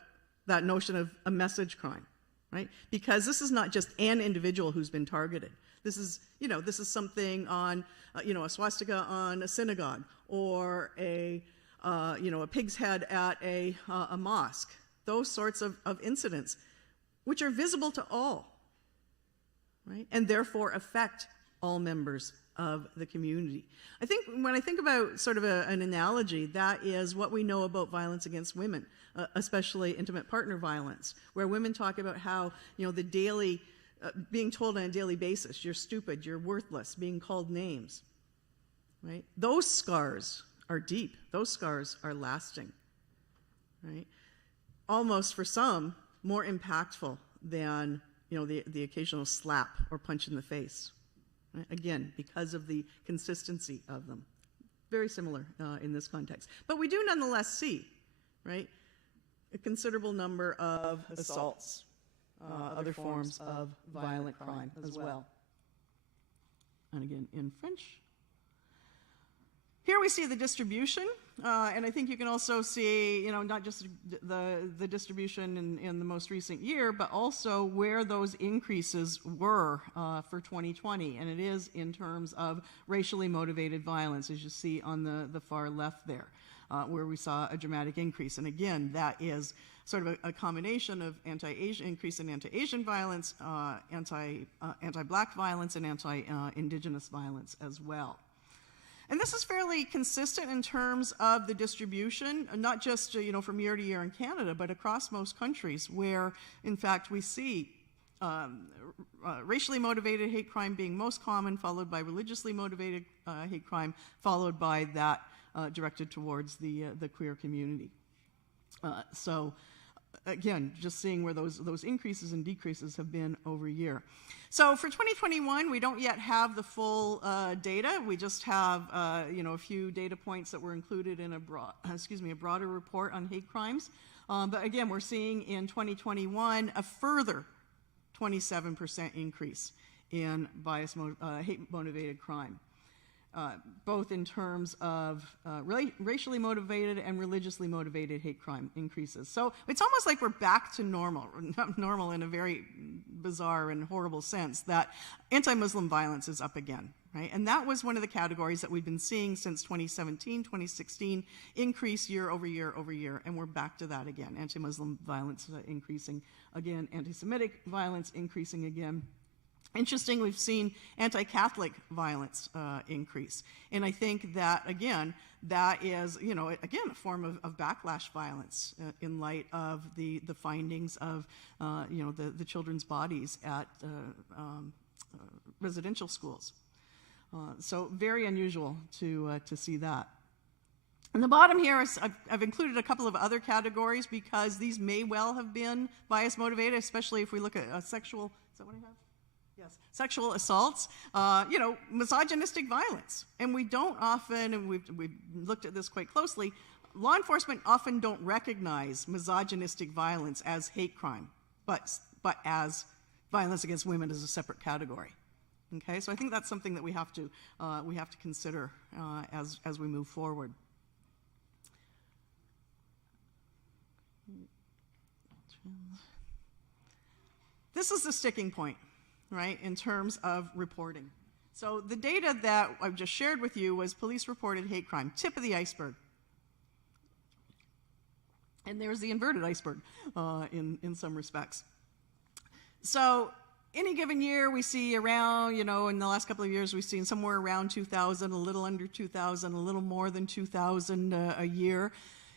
that notion of a message crime, right? Because this is not just an individual who's been targeted. This is, this is something on, a swastika on a synagogue, or a pig's head at a mosque. Those sorts of incidents, which are visible to all, right? And therefore affect all members of the community. I think when I think about sort of an analogy, that is what we know about violence against women, especially intimate partner violence, where women talk about how, the daily being told on a daily basis, you're stupid, you're worthless, being called names, right? Those scars are deep. Those scars are lasting, right? Almost, for some, more impactful than, the occasional slap or punch in the face, right? Again, because of the consistency of them. Very similar in this context. But we do nonetheless see, right, a considerable number of assaults, other forms of violent crime as well. And again, in French. Here we see the distribution, and I think you can also see, not just the distribution in the most recent year, but also where those increases were for 2020, and it is in terms of racially motivated violence, as you see on the far left there, where we saw a dramatic increase. And again, that is sort of a combination of increase in anti-Asian violence, anti-Black violence, and anti-Indigenous violence as well. And this is fairly consistent in terms of the distribution, not just from year to year in Canada, but across most countries, where in fact we see racially motivated hate crime being most common, followed by religiously motivated hate crime, followed by that directed towards the queer community. So again, just seeing where those increases and decreases have been over a year. So for 2021, we don't yet have the full data. We just have a few data points that were included in a broader report on hate crimes. But again, we're seeing in 2021 a further 27% increase in hate-motivated crime, both in terms of racially motivated and religiously motivated hate crime increases. So it's almost like we're back to normal, not normal in a very bizarre and horrible sense, that anti-Muslim violence is up again, right? And that was one of the categories that we've been seeing since 2017, 2016, increase year over year over year, and we're back to that again. Anti-Muslim violence increasing again, anti-Semitic violence increasing again. Interesting, we've seen anti-Catholic violence increase. And I think that, again, that is, again, a form of backlash violence in light of the findings of, the children's bodies at residential schools. So very unusual to see that. And the bottom here is, I've included a couple of other categories because these may well have been bias motivated, especially if we look at sexual, is that what I have? Yes, sexual assaults, misogynistic violence. And we don't often, and we've looked at this quite closely, law enforcement often don't recognize misogynistic violence as hate crime, but as violence against women as a separate category. Okay, so I think that's something that we have to consider as we move forward. This is the sticking point, right, in terms of reporting. So the data that I've just shared with you was police-reported hate crime, tip of the iceberg. And there's the inverted iceberg in some respects. So any given year we see around, in the last couple of years we've seen somewhere around 2,000, a little under 2,000, a little more than 2,000 a year.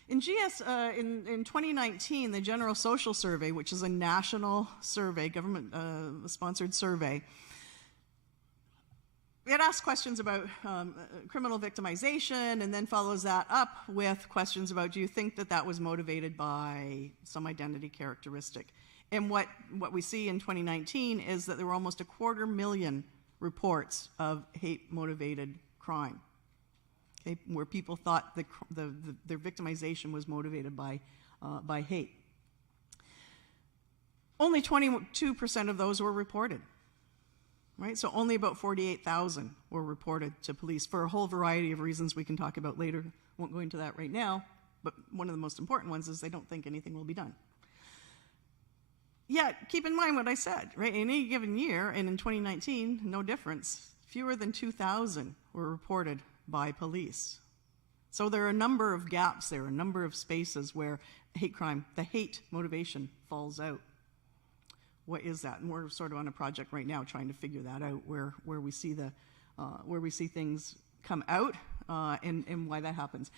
In 2019, the General Social Survey, which is a national survey, government-sponsored survey, it asks questions about criminal victimization and then follows that up with questions about, do you think that was motivated by some identity characteristic? And what we see in 2019 is that there were almost 250,000 reports of hate-motivated crime. Okay, where people thought their victimization was motivated by hate. Only 22% of those were reported, right? So only about 48,000 were reported to police for a whole variety of reasons we can talk about later. Won't go into that right now, but one of the most important ones is they don't think anything will be done. Yet, keep in mind what I said, right? In any given year, and in 2019, no difference, fewer than 2,000 were reported by police. So there are a number of gaps there, a number of spaces where hate crime, the hate motivation falls out. What is that? And we're sort of on a project right now trying to figure that out, where we see things come out and why that happens.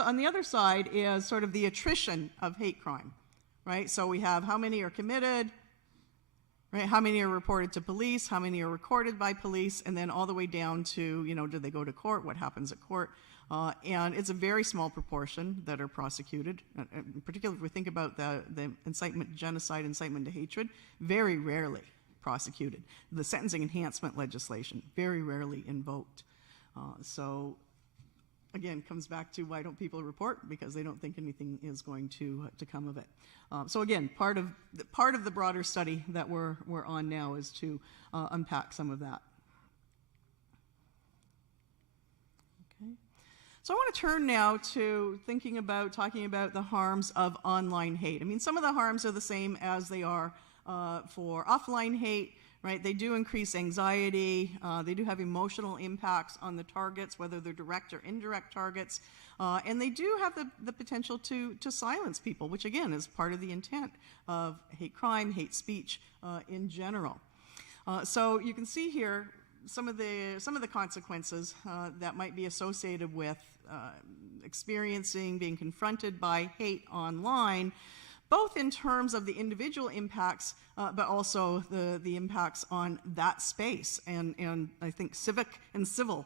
On the other side is sort of the attrition of hate crime, right? So we have how many are committed, right? How many are reported to police? How many are recorded by police? And then all the way down to, do they go to court? What happens at court? And it's a very small proportion that are prosecuted. Particularly if we think about the incitement, genocide, incitement to hatred, very rarely prosecuted. The sentencing enhancement legislation, very rarely invoked. So, again, comes back to why don't people report? Because they don't think anything is going to come of it. So again, part of the broader study that we're on now is to unpack some of that. Okay. So I want to turn now to talking about the harms of online hate. I mean, some of the harms are the same as they are for offline hate. Right, they do increase anxiety, they do have emotional impacts on the targets, whether they're direct or indirect targets, and they do have the potential to silence people, which again is part of the intent of hate crime, hate speech in general. So you can see here some of the consequences that might be associated with being confronted by hate online, both in terms of the individual impacts, but also the impacts on that space and I think civic and civil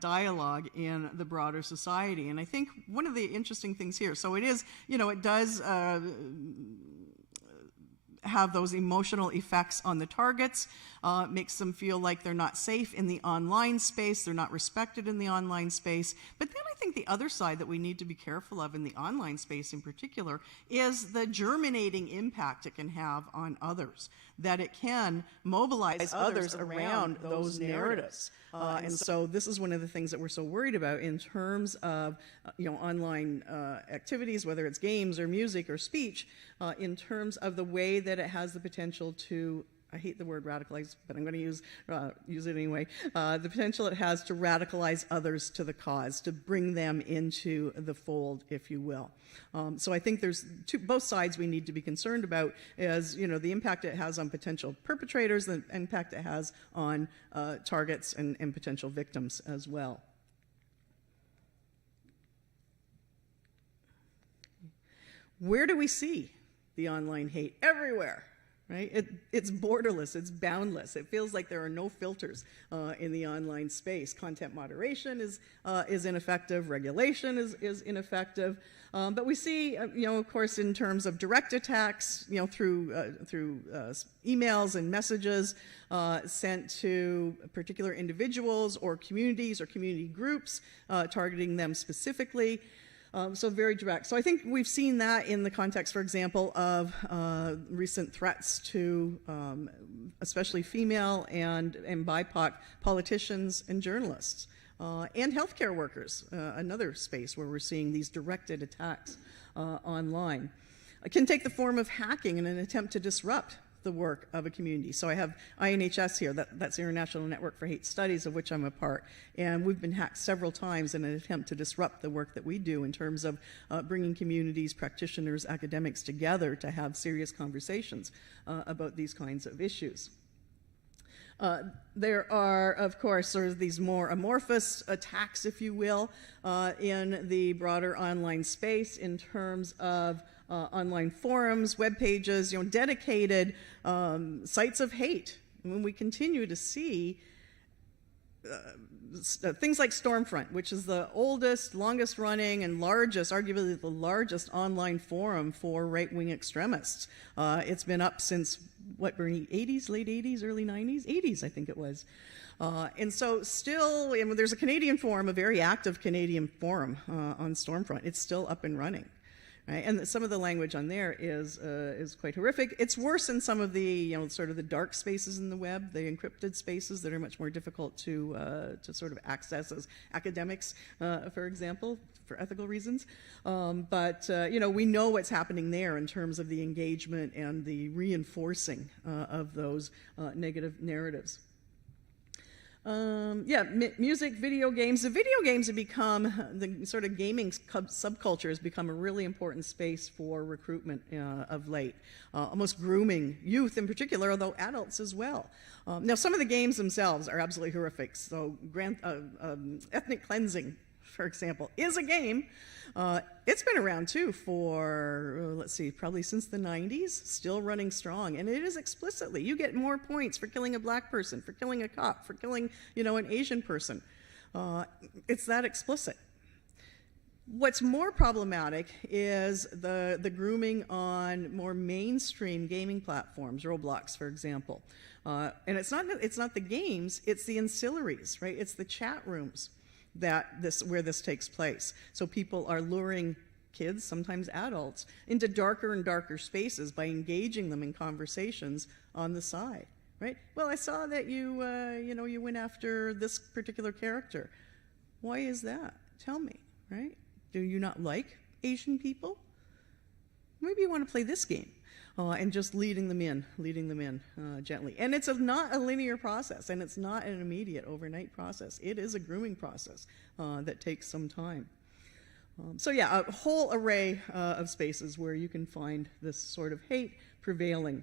dialogue in the broader society. And I think one of the interesting things here, so it is, it does have those emotional effects on the targets, makes them feel like they're not safe in the online space, they're not respected in the online space. But then I think the other side that we need to be careful of in the online space in particular is the germinating impact it can have on others, that it can mobilize others around those narratives. And so this is one of the things that we're so worried about in terms of online activities, whether it's games or music or speech, in terms of the way that it has the potential to, I hate the word radicalize, but I'm going to use it anyway. The potential it has to radicalize others to the cause, to bring them into the fold, if you will. So I think there's both sides we need to be concerned about, as the impact it has on potential perpetrators, the impact it has on targets and potential victims as well. Where do we see the online hate? Everywhere. Right? It's borderless, it's boundless. It feels like there are no filters in the online space. Content moderation is ineffective, regulation is ineffective. But we see, of course, in terms of direct attacks, through emails and messages sent to particular individuals or community groups, targeting them specifically. So very direct. So I think we've seen that in the context, for example, of recent threats to especially female and BIPOC politicians and journalists, and healthcare workers, another space where we're seeing these directed attacks online. It can take the form of hacking in an attempt to disrupt the work of a community. So I have INHS here, that's International Network for Hate Studies, of which I'm a part, and we've been hacked several times in an attempt to disrupt the work that we do in terms of bringing communities, practitioners, academics together to have serious conversations about these kinds of issues. There are, of course, sort of these more amorphous attacks, if you will, in the broader online space in terms of online forums, web pages, dedicated sites of hate. When we continue to see things like Stormfront, which is the oldest, longest running, and largest, arguably the largest online forum for right-wing extremists. It's been up since, what, Bernie, 80s, late 80s, early 90s? 80s, I think it was. And so still, there's a Canadian forum, a very active Canadian forum on Stormfront. It's still up and running. Right? And some of the language on there is quite horrific. It's worse in some of the, sort of the dark spaces in the web, the encrypted spaces that are much more difficult to sort of access as academics, for example, for ethical reasons. But we know what's happening there in terms of the engagement and the reinforcing of those negative narratives. Music, video games. The video games have become, the sort of gaming subculture has become a really important space for recruitment of late, almost grooming youth in particular, although adults as well. Now, some of the games themselves are absolutely horrific. So, ethnic cleansing, for example, is a game. It's been around too for, let's see, probably since the 90s, still running strong. And it is explicitly, you get more points for killing a black person, for killing a cop, for killing, an Asian person. It's that explicit. What's more problematic is the grooming on more mainstream gaming platforms, Roblox, for example. And it's not the games, it's the ancillaries, right? It's the chat rooms where this takes place. So people are luring kids, sometimes adults, into darker and darker spaces by engaging them in conversations on the side, right? Well, I saw that you went after this particular character. Why is that? Tell me, right? Do you not like Asian people? Maybe you want to play this game. And just leading them in gently. And it's not a linear process, and it's not an immediate overnight process. It is a grooming process that takes some time. A whole array of spaces where you can find this sort of hate prevailing.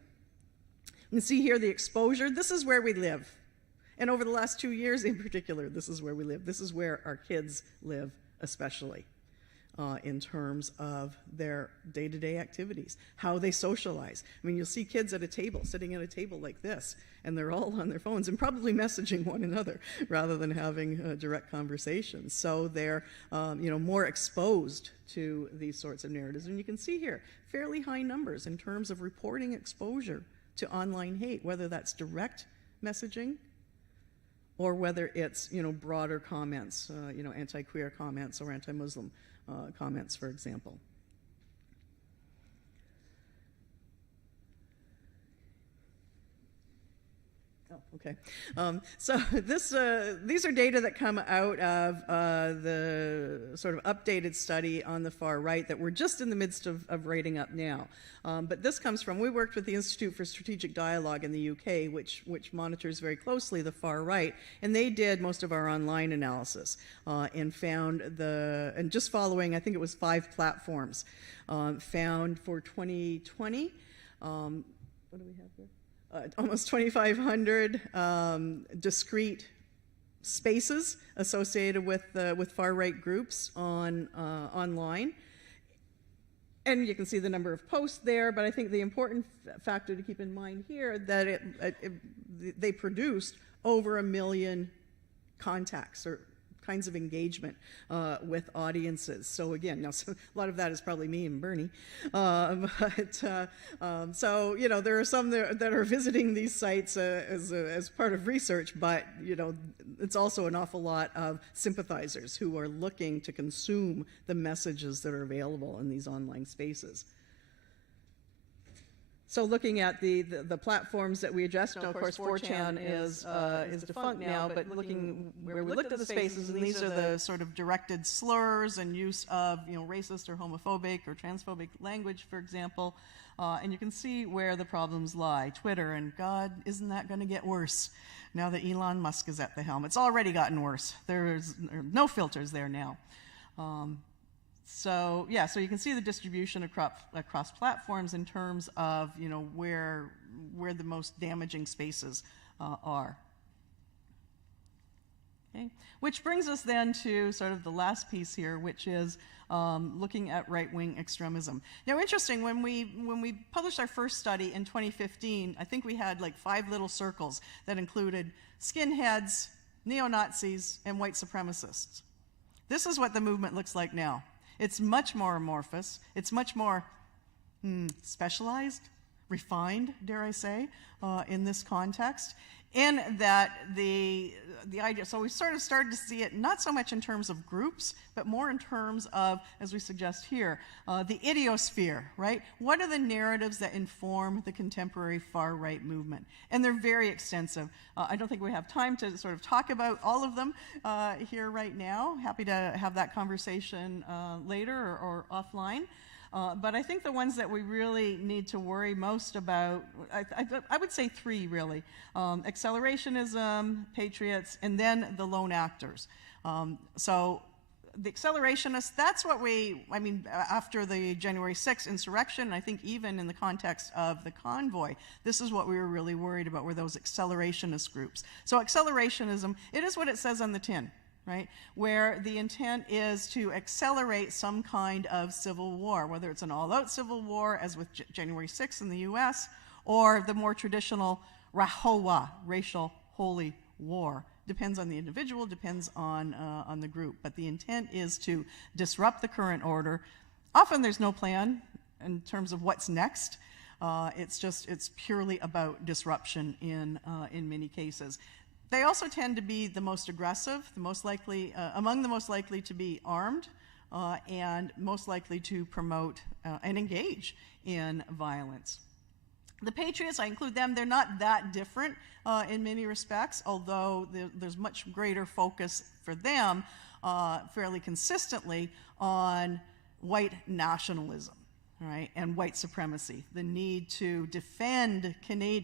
You can see here the exposure. This is where we live. And over the last 2 years in particular, this is where we live. This is where our kids live, especially. In terms of their day-to-day activities, how they socialize. I mean, you'll see kids at a table, sitting at a table like this, and they're all on their phones and probably messaging one another rather than having direct conversations. So they're, more exposed to these sorts of narratives. And you can see here, fairly high numbers in terms of reporting exposure to online hate, whether that's direct messaging or whether it's, broader comments, anti-queer comments or anti-Muslim comments, for example. Oh, okay. So these are data that come out of the sort of updated study on the far right that we're just in the midst of writing up now. But this comes from, we worked with the Institute for Strategic Dialogue in the UK, which monitors very closely the far right, and they did most of our online analysis and found and just following, I think it was 5 platforms, found for 2020, what do we have here? Almost 2,500 discrete spaces associated with far-right groups online. And you can see the number of posts there, but I think the important factor to keep in mind here that they produced over 1 million contacts or kinds of engagement with audiences. So again, now a lot of that is probably me and Bernie. So there are some that are visiting these sites as part of research, but it's also an awful lot of sympathizers who are looking to consume the messages that are available in these online spaces. So looking at the platforms that we addressed, of course 4chan is defunct now, but looking where we looked at the spaces, and these are the sort of directed slurs and use of racist or homophobic or transphobic language, for example, and you can see where the problems lie. Twitter, and God, isn't that going to get worse now that Elon Musk is at the helm? It's already gotten worse. There's no filters there now. So you can see the distribution across platforms in terms of where the most damaging spaces are. Okay, which brings us then to sort of the last piece here, which is looking at right-wing extremism. Now, interesting, when we published our first study in 2015, I think we had like 5 little circles that included skinheads, neo-Nazis, and white supremacists. This is what the movement looks like now. It's much more amorphous. It's much more specialized, refined, dare I say, in this context. In that the idea, so we sort of started to see it not so much in terms of groups, but more in terms of, as we suggest here, the idiosphere, right? What are the narratives that inform the contemporary far-right movement? And they're very extensive. I don't think we have time to sort of talk about all of them here right now. Happy to have that conversation later or offline. But I think the ones that we really need to worry most about, I would say 3 really. Accelerationism, patriots, and then the lone actors. So the accelerationists, that's what after the January 6th insurrection, I think even in the context of the convoy, this is what we were really worried about, were those accelerationist groups. So accelerationism, it is what it says on the tin. Right, where the intent is to accelerate some kind of civil war, whether it's an all-out civil war, as with January 6th in the U.S., or the more traditional RAHOWA, racial holy war. Depends on the individual, depends on the group, but the intent is to disrupt the current order. Often there's no plan in terms of what's next. It's purely about disruption in many cases. They also tend to be the most aggressive, the most likely, among the most likely to be armed, and most likely to promote and engage in violence. The patriots, I include them, they're not that different in many respects, although there's much greater focus for them fairly consistently on white nationalism. Right, and white supremacy, the need to defend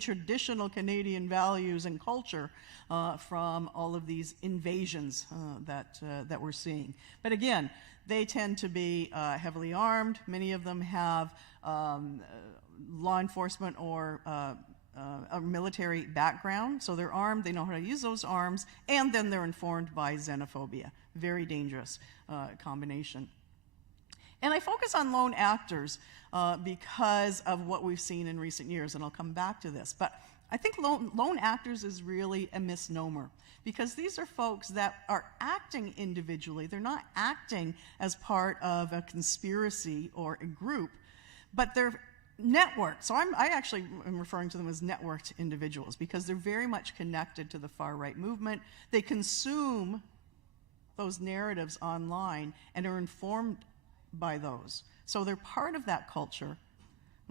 traditional Canadian values and culture from all of these invasions that we're seeing. But again, they tend to be heavily armed. Many of them have law enforcement or a military background, so they're armed, they know how to use those arms, and then they're informed by xenophobia. Very dangerous combination. And I focus on lone actors because of what we've seen in recent years, and I'll come back to this. But I think lone actors is really a misnomer, because these are folks that are acting individually. They're not acting as part of a conspiracy or a group, but they're networked. So I actually am referring to them as networked individuals because they're very much connected to the far-right movement. They consume those narratives online and are informed by those. So they're part of that culture,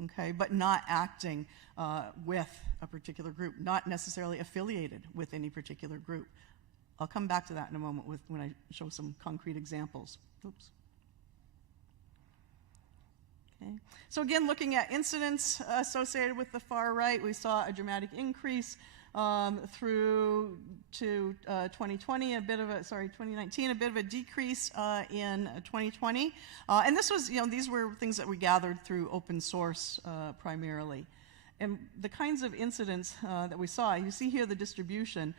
okay, but not acting with a particular group, not necessarily affiliated with any particular group. I'll come back to that in a moment when I show some concrete examples. Oops. Okay. So again, looking at incidents associated with the far right, we saw a dramatic increase through to 2019, a bit of a decrease in 2020. And this was, these were things that we gathered through open source primarily. And the kinds of incidents that we saw, you see here the distribution,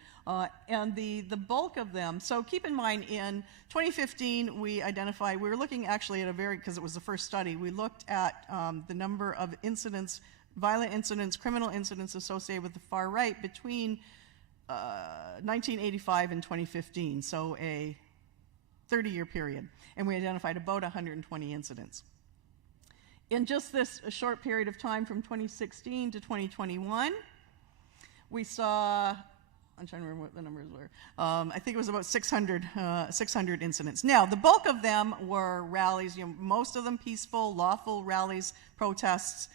and the bulk of them. So keep in mind, in 2015, we were looking actually at because it was the first study, we looked at the number of incidents, violent incidents, criminal incidents associated with the far right between 1985 and 2015, so a 30-year period. And we identified about 120 incidents. In just this short period of time from 2016 to 2021, we saw, I'm trying to remember what the numbers were, I think it was about 600 incidents. Now, the bulk of them were rallies, most of them peaceful, lawful rallies, protests.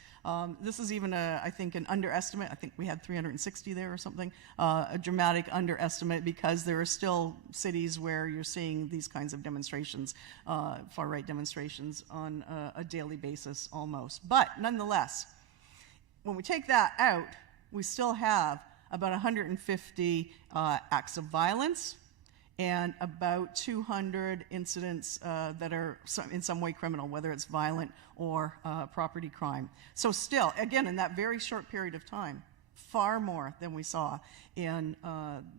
This is even, I think, an underestimate. I think we had 360 there or something, a dramatic underestimate because there are still cities where you're seeing these kinds of demonstrations, far-right demonstrations on a daily basis almost. But nonetheless, when we take that out, we still have about 150 acts of violence and about 200 incidents that are in some way criminal, whether it's violent or property crime. So still, again, in that very short period of time, far more than we saw in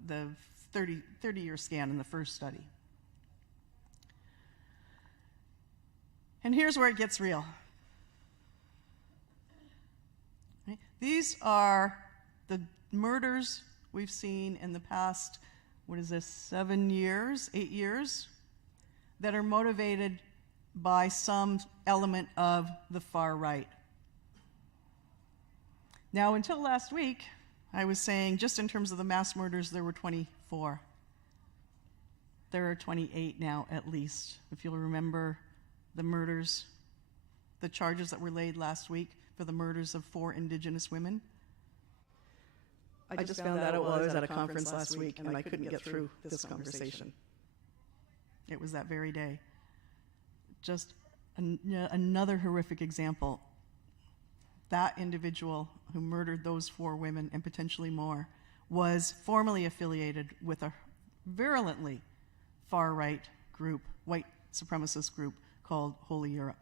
the 30-year scan in the first study. And here's where it gets real. Right? These are the murders we've seen in the past, 7 years, 8 years, that are motivated by some element of the far right. Now, until last week, I was saying just in terms of the mass murders, there were 24. There are 28 now, at least. If you'll remember the murders, the charges that were laid last week for the murders of 4 Indigenous women. I just found that out while I was at a conference last week, and I couldn't get through this conversation. It was that very day. Just another horrific example. That individual who murdered those 4 women and potentially more was formerly affiliated with a virulently far-right group, white supremacist group called Holy Europe.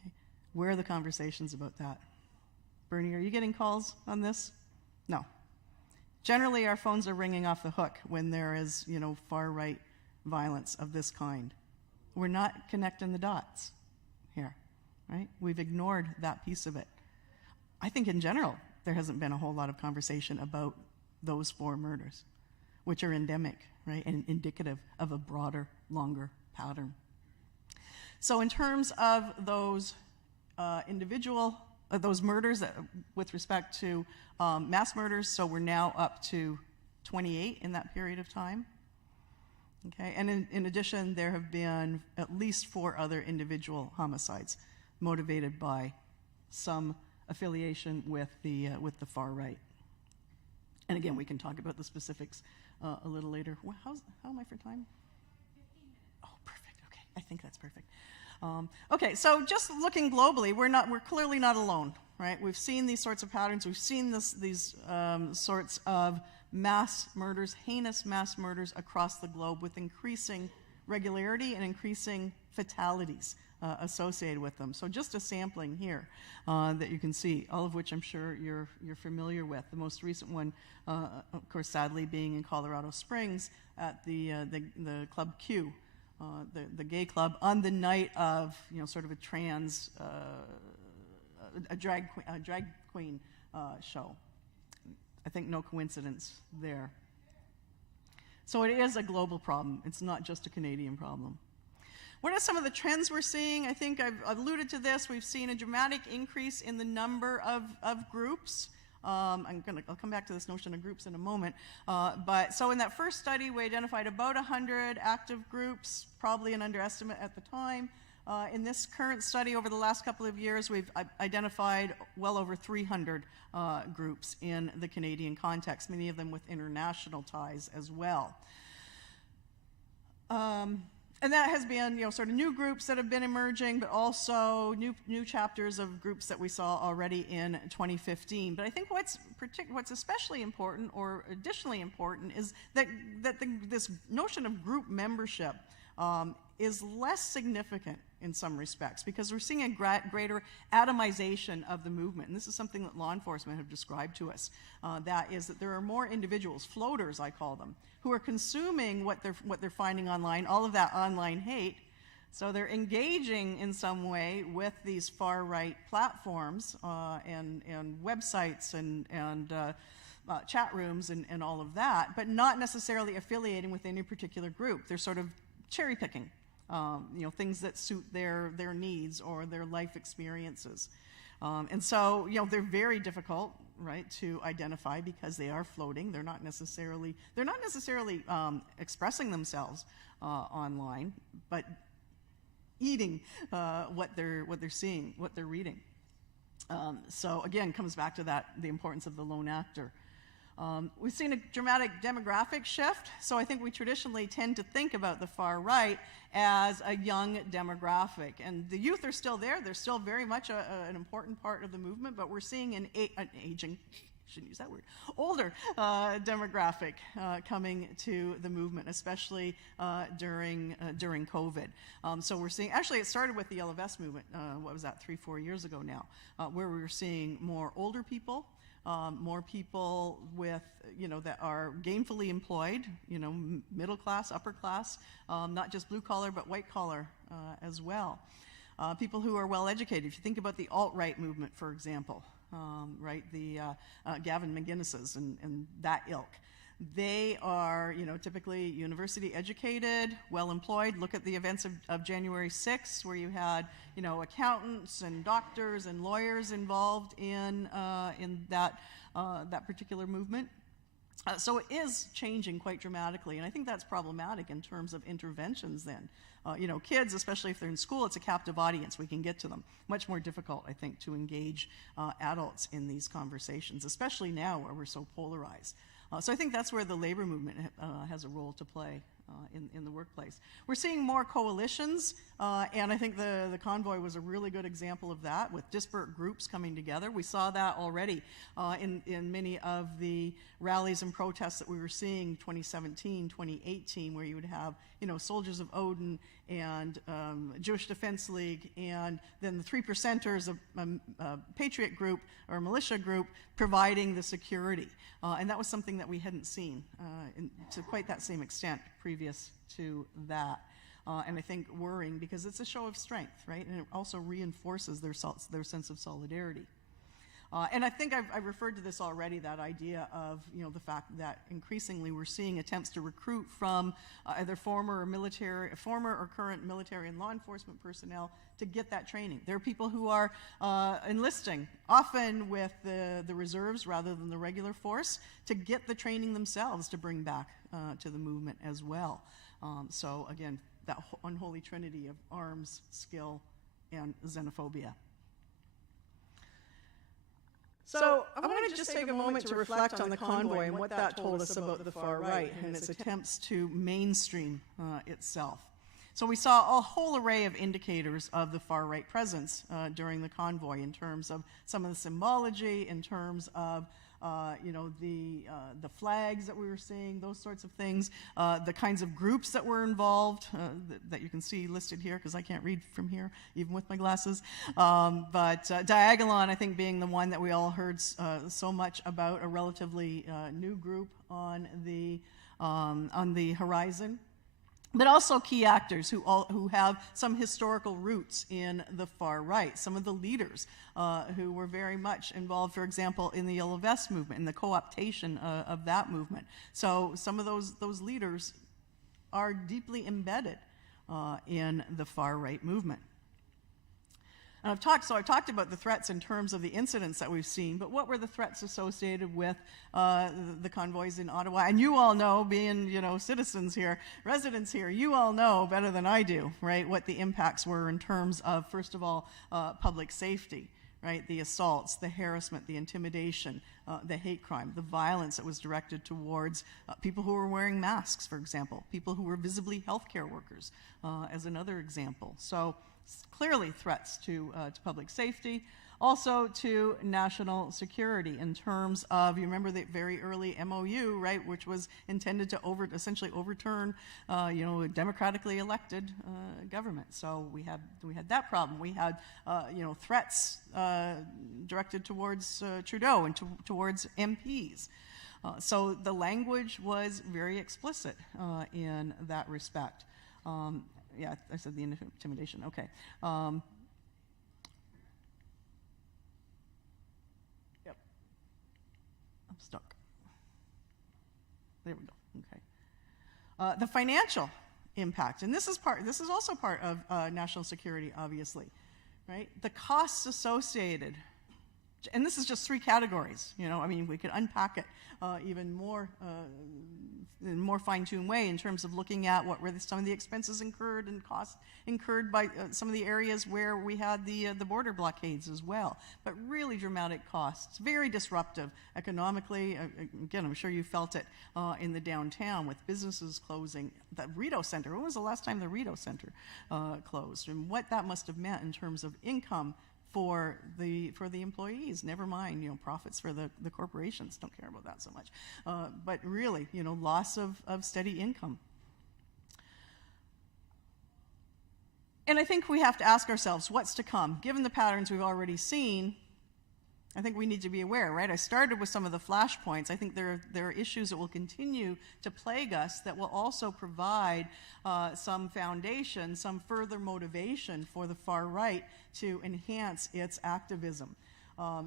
Okay. Where are the conversations about that? Bernie, are you getting calls on this? No. Generally, our phones are ringing off the hook when there is, far-right violence of this kind. We're not connecting the dots here, right? We've ignored that piece of it. I think in general, there hasn't been a whole lot of conversation about those 4 murders, which are endemic, right, and indicative of a broader, longer pattern. So in terms of those those murders with respect to mass murders, so we're now up to 28 in that period of time. Okay, and in addition, there have been at least 4 other individual homicides motivated by some affiliation with the far right. And again, we can talk about the specifics a little later. How am I for time? 15 minutes. Oh, perfect. Okay, I think that's perfect. Okay, so just looking globally, we're clearly not alone, right? We've seen these sorts of patterns. We've seen these sorts of mass murders, heinous mass murders across the globe with increasing regularity and increasing fatalities associated with them. So just a sampling here that you can see, all of which I'm sure you're familiar with. The most recent one, of course, sadly, being in Colorado Springs at the Club Q, the gay club, on the night of sort of a trans a drag queen show. I think no coincidence there. So it is a global problem. It's not just a Canadian problem. What are some of the trends we're seeing? I think I've alluded to this. We've seen a dramatic increase in the number of groups. I'll come back to this notion of groups in a moment. But so in that first study, we identified about 100 active groups, probably an underestimate at the time. In this current study over the last couple of years, we've identified well over 300 groups in the Canadian context, many of them with international ties as well. And that has been, sort of new groups that have been emerging, but also new chapters of groups that we saw already in 2015. But I think what's especially important, or additionally important, is that this notion of group membership is less significant in some respects, because we're seeing a greater atomization of the movement. And this is something that law enforcement have described to us. That is that there are more individuals, floaters I call them, who are consuming what they're finding online, all of that online hate. So they're engaging in some way with these far-right platforms and websites and chat rooms and all of that, but not necessarily affiliating with any particular group. They're sort of cherry-picking, things that suit their needs or their life experiences. And so, they're very difficult, right, to identify because they are floating. They're not necessarily expressing themselves online, but eating what they're seeing, what they're reading. So again, comes back to the importance of the lone actor. We've seen a dramatic demographic shift, so I think we traditionally tend to think about the far right as a young demographic. And the youth are still there. They're still very much an important part of the movement, but we're seeing an aging, shouldn't use that word, older demographic coming to the movement, especially during COVID. So we're seeing, actually it started with the Yellow Vest movement, 3-4 years ago now, where we were seeing more older people, more people with, that are gainfully employed, middle class, upper class, not just blue collar, but white collar as well. People who are well educated. If you think about the alt-right movement, for example, right, the Gavin McGinnis's and that ilk. They are, typically university educated, well employed. Look at the events of January 6th, where you had, accountants and doctors and lawyers involved in that particular movement. So it is changing quite dramatically, and I think that's problematic in terms of interventions then. Kids, especially if they're in school, it's a captive audience. We can get to them. Much more difficult, I think, to engage adults in these conversations, especially now where we're so polarized. So I think that's where the labor movement has a role to play in the workplace. We're seeing more coalitions, and I think the convoy was a really good example of that, with disparate groups coming together. We saw that already in many of the rallies and protests that we were seeing 2017, 2018, where you would have, Soldiers of Odin and Jewish Defense League, and then the 3%ers, a patriot group or militia group, providing the security. And that was something that we hadn't seen to quite that same extent previous to that. And I think worrying, because it's a show of strength, right? And it also reinforces their sense of solidarity. And I think I've referred to this already, that idea of, the fact that increasingly we're seeing attempts to recruit from either former or current military and law enforcement personnel to get that training. There are people who are enlisting, often with the reserves rather than the regular force, to get the training themselves to bring back to the movement as well. So again, that unholy trinity of arms, skill, and xenophobia. So I want to just take a moment to reflect on the convoy and what that told us about the far right and its attempts to mainstream itself. So we saw a whole array of indicators of the far right presence during the convoy, in terms of some of the symbology, in terms of the flags that we were seeing, those sorts of things, the kinds of groups that were involved that you can see listed here, because I can't read from here, even with my glasses. But Diagolon, I think, being the one that we all heard so much about, a relatively new group on the horizon. But also key actors who have some historical roots in the far right. Some of the leaders who were very much involved, for example, in the Yellow Vest movement, in the co-optation of that movement. So some of those leaders are deeply embedded in the far-right movement. And I've talked about the threats in terms of the incidents that we've seen, but what were the threats associated with the convoys in Ottawa? And you all know, being, citizens here, residents here, you all know better than I do, right, what the impacts were in terms of, first of all, public safety, right, the assaults, the harassment, the intimidation, the hate crime, the violence that was directed towards people who were wearing masks, for example, people who were visibly healthcare workers, as another example. So clearly threats to public safety, also to national security in terms of, you remember the very early MOU, right, which was intended to essentially overturn, a democratically elected government. So we had that problem. We had, threats directed towards Trudeau and towards MPs. So the language was very explicit in that respect. Yeah, I said the intimidation. Okay. Yep. I'm stuck. There we go. Okay. The financial impact, and this is also part of national security, obviously, right? The costs associated, and this is just 3 categories. We could unpack it even more in a more fine-tuned way in terms of looking at what were some of the expenses incurred and costs incurred by some of the areas where we had the border blockades as well. But really dramatic costs, very disruptive economically. Again, I'm sure you felt it in the downtown with businesses closing. The Rideau Centre, when was the last time the Rideau Centre closed? And what that must have meant in terms of income for the employees, never mind, profits for the corporations. Don't care about that so much. But really, loss of steady income. And I think we have to ask ourselves, what's to come? Given the patterns we've already seen, I think we need to be aware, right? I started with some of the flashpoints. I think there are issues that will continue to plague us that will also provide some foundation, some further motivation for the far right to enhance its activism.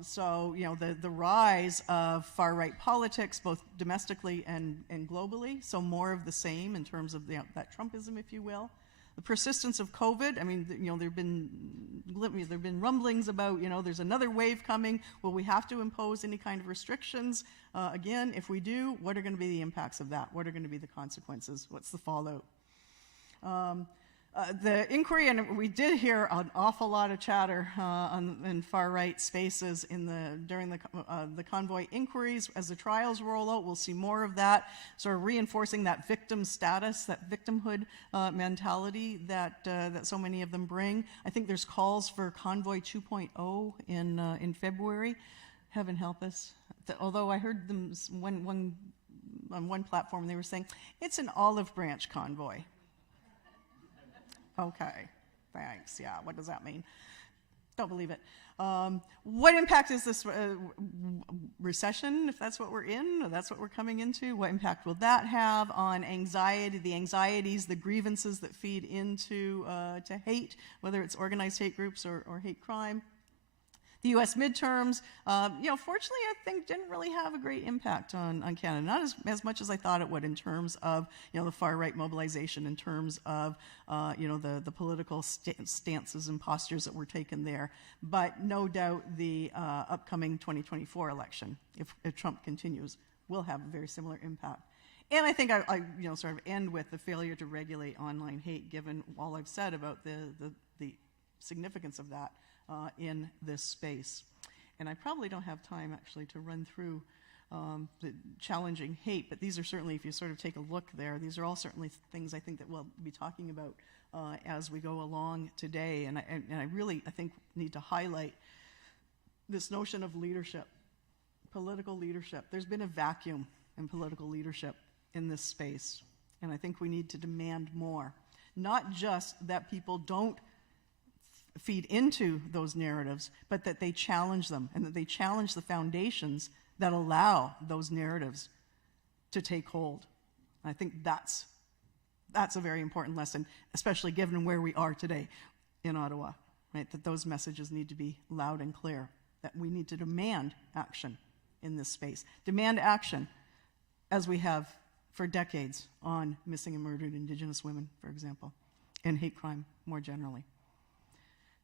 So, the rise of far-right politics, both domestically and globally, so more of the same in terms of that Trumpism, if you will. The persistence of COVID, there have been rumblings about, there's another wave coming. Will we have to impose any kind of restrictions? Again, if we do, what are going to be the impacts of that? What are going to be the consequences? What's the fallout? The inquiry, and we did hear an awful lot of chatter in far-right spaces during the convoy inquiries. As the trials roll out, we'll see more of that, sort of reinforcing that victim status, that victimhood mentality that so many of them bring. I think there's calls for Convoy 2.0 in February. Heaven help us. Although I heard them on one platform, they were saying, it's an olive branch convoy. Okay, thanks. Yeah, what does that mean? Don't believe it. What impact is this recession, if that's what we're in, or that's what we're coming into? What impact will that have on anxiety, the anxieties, the grievances that feed into to hate, whether it's organized hate groups or hate crime? The U.S. midterms, fortunately, I think didn't really have a great impact on Canada. Not as much as I thought it would in terms of, the far-right mobilization, in terms of, the political stances and postures that were taken there. But no doubt the upcoming 2024 election, if Trump continues, will have a very similar impact. And I think I sort of end with the failure to regulate online hate, given all I've said about the significance of that in this space. And I probably don't have time actually to run through the challenging hate, but these are certainly, if you sort of take a look there, these are all certainly things I think that we'll be talking about as we go along today. And I really, I think, need to highlight this notion of leadership, political leadership. There's been a vacuum in political leadership in this space, and I think we need to demand more. Not just that people don't feed into those narratives, but that they challenge them, and that they challenge the foundations that allow those narratives to take hold. I think that's a very important lesson, especially given where we are today in Ottawa, right? That those messages need to be loud and clear, that we need to demand action in this space. Demand action, as we have for decades on missing and murdered Indigenous women, for example. and hate crime more generally.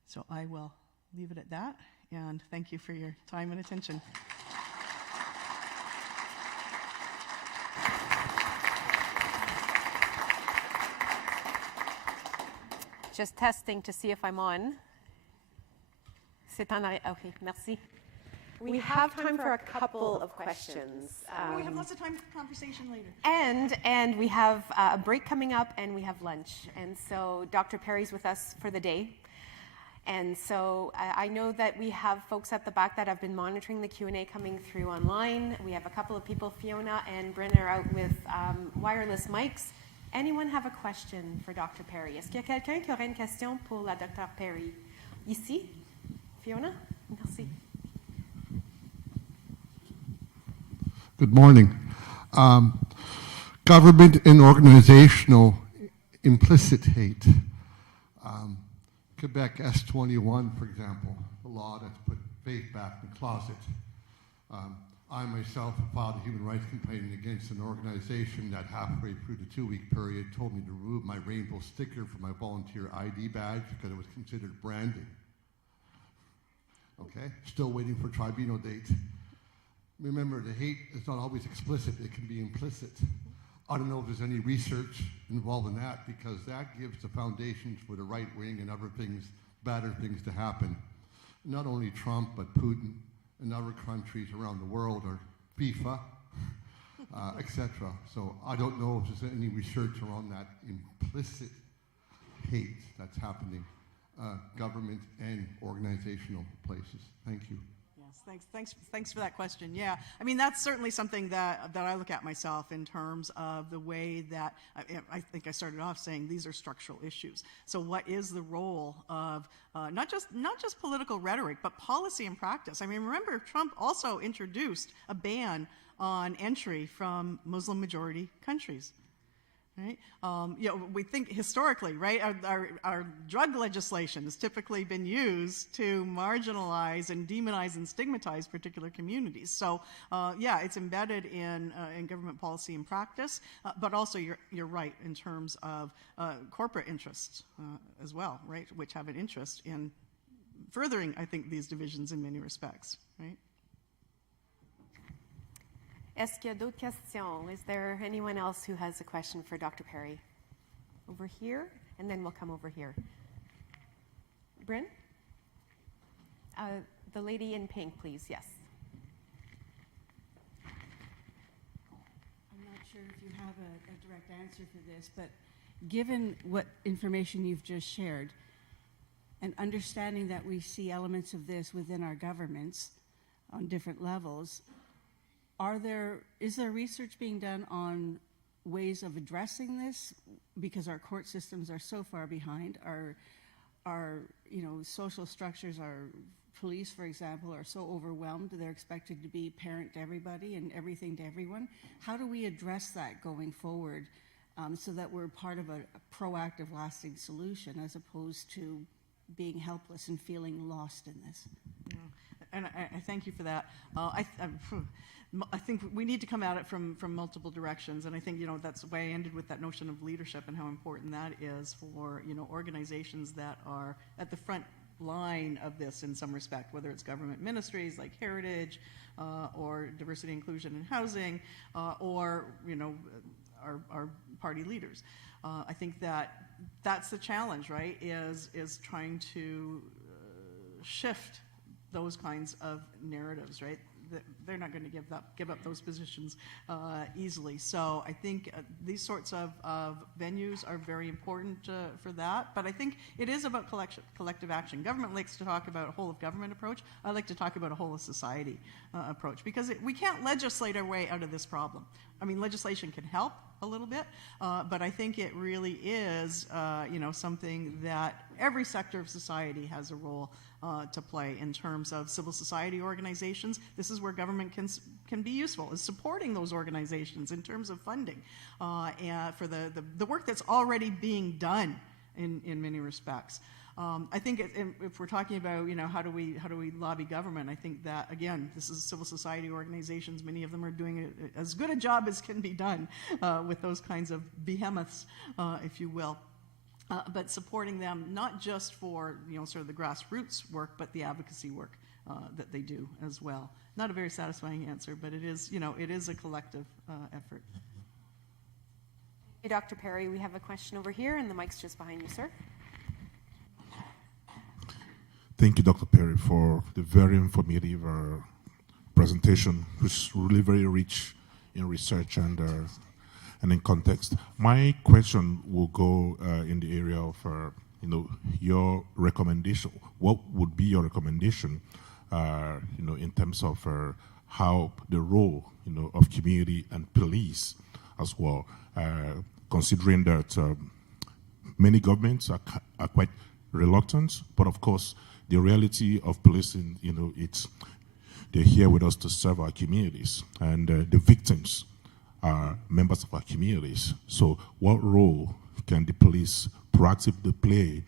So I will leave it at that, and thank you for your time and attention. Just testing to see if I'm on. C'est en arrière. Okay, merci. We have time for a couple of questions. We have lots of time for conversation later. And we have a break coming up, and we have lunch. And so Dr. Perry's with us for the day. And so I know that we have folks at the back that have been monitoring the Q&A coming through online. We have a couple of people, Fiona and Bryn, are out with wireless mics. Anyone have a question for Dr. Perry? Est-ce qu'il y a quelqu'un qui aurait une question pour la Dr. Perry? Ici? Fiona? Merci. Good morning. Government and organizational implicit hate. Quebec S21, for example, the law that's put faith back in the closet. I myself filed a human rights complaint against an organization that halfway through the 2-week period told me to remove my rainbow sticker from my volunteer ID badge because it was considered branding. Okay, still waiting for tribunal date. Remember, the hate is not always explicit, it can be implicit. I don't know if there's any research involved in that, because that gives the foundations for the right wing and other things, badder things to happen. Not only Trump, but Putin and other countries around the world, or FIFA, etc. So I don't know if there's any research around that implicit hate that's happening, government and organizational places. Thank you. Yes, thanks for that question. Yeah, I mean, that's certainly something that I look at myself in terms of the way that, I think I started off saying these are structural issues. So what is the role of not just political rhetoric, but policy and practice? I mean, remember, Trump also introduced a ban on entry from Muslim majority countries. Right? We think historically, right? Our drug legislation has typically been used to marginalize and demonize and stigmatize particular communities. So, yeah, it's embedded in government policy and practice, but also you're right in terms of corporate interests as well, right? Which have an interest in furthering, I think, these divisions in many respects, right? Est-ce qu'il y a d'autres questions? Is there anyone else who has a question for Dr. Perry? Over here, and then we'll come over here. Bryn? The lady in pink, please, yes. I'm not sure if you have a direct answer for this, but given what information you've just shared, and understanding that we see elements of this within our governments on different levels, is there research being done on ways of addressing this? Because our court systems are so far behind. Our social structures, our police, for example, are so overwhelmed. They're expected to be parent to everybody and everything to everyone. How do we address that going forward so that we're part of a proactive, lasting solution as opposed to being helpless and feeling lost in this? Yeah. And I thank you for that. I think we need to come at it from multiple directions, and I think that's why I ended with that notion of leadership and how important that is for organizations that are at the front line of this in some respect, whether it's government ministries like Heritage or Diversity, Inclusion, and Housing, or our party leaders. I think that's the challenge, right? Is trying to shift those kinds of narratives, right? They're not going to give up those positions easily. So I think these sorts of venues are very important for that. But I think it is about collective action. Government likes to talk about a whole of government approach. I like to talk about a whole of society approach, because we can't legislate our way out of this problem. I mean, legislation can help a little bit, but I think it really is something that every sector of society has a role to play in terms of civil society organizations. This is where government can be useful, is supporting those organizations in terms of funding and for the work that's already being done in many respects. I think if we're talking about how do we lobby government, I think that again this is civil society organizations. Many of them are doing as good a job as can be done with those kinds of behemoths, if you will. but supporting them not just for, you know, sort of the grassroots work, but the advocacy work that they do as well. Not a very satisfying answer, but it is, you know, it is a collective effort. Hey, Dr. Perry, we have a question over here, and the mic's just behind you, sir. Thank you, Dr. Perry, for the very informative presentation, which is really very rich in research and in context. My question will go in the area of, you know, your recommendation. What would be your recommendation, you know, in terms of how the role, you know, of community and police as well, considering that many governments are quite reluctant, but of course, the reality of policing, you know, they're here with us to serve our communities, and the victims are members of our communities. So what role can the police proactively play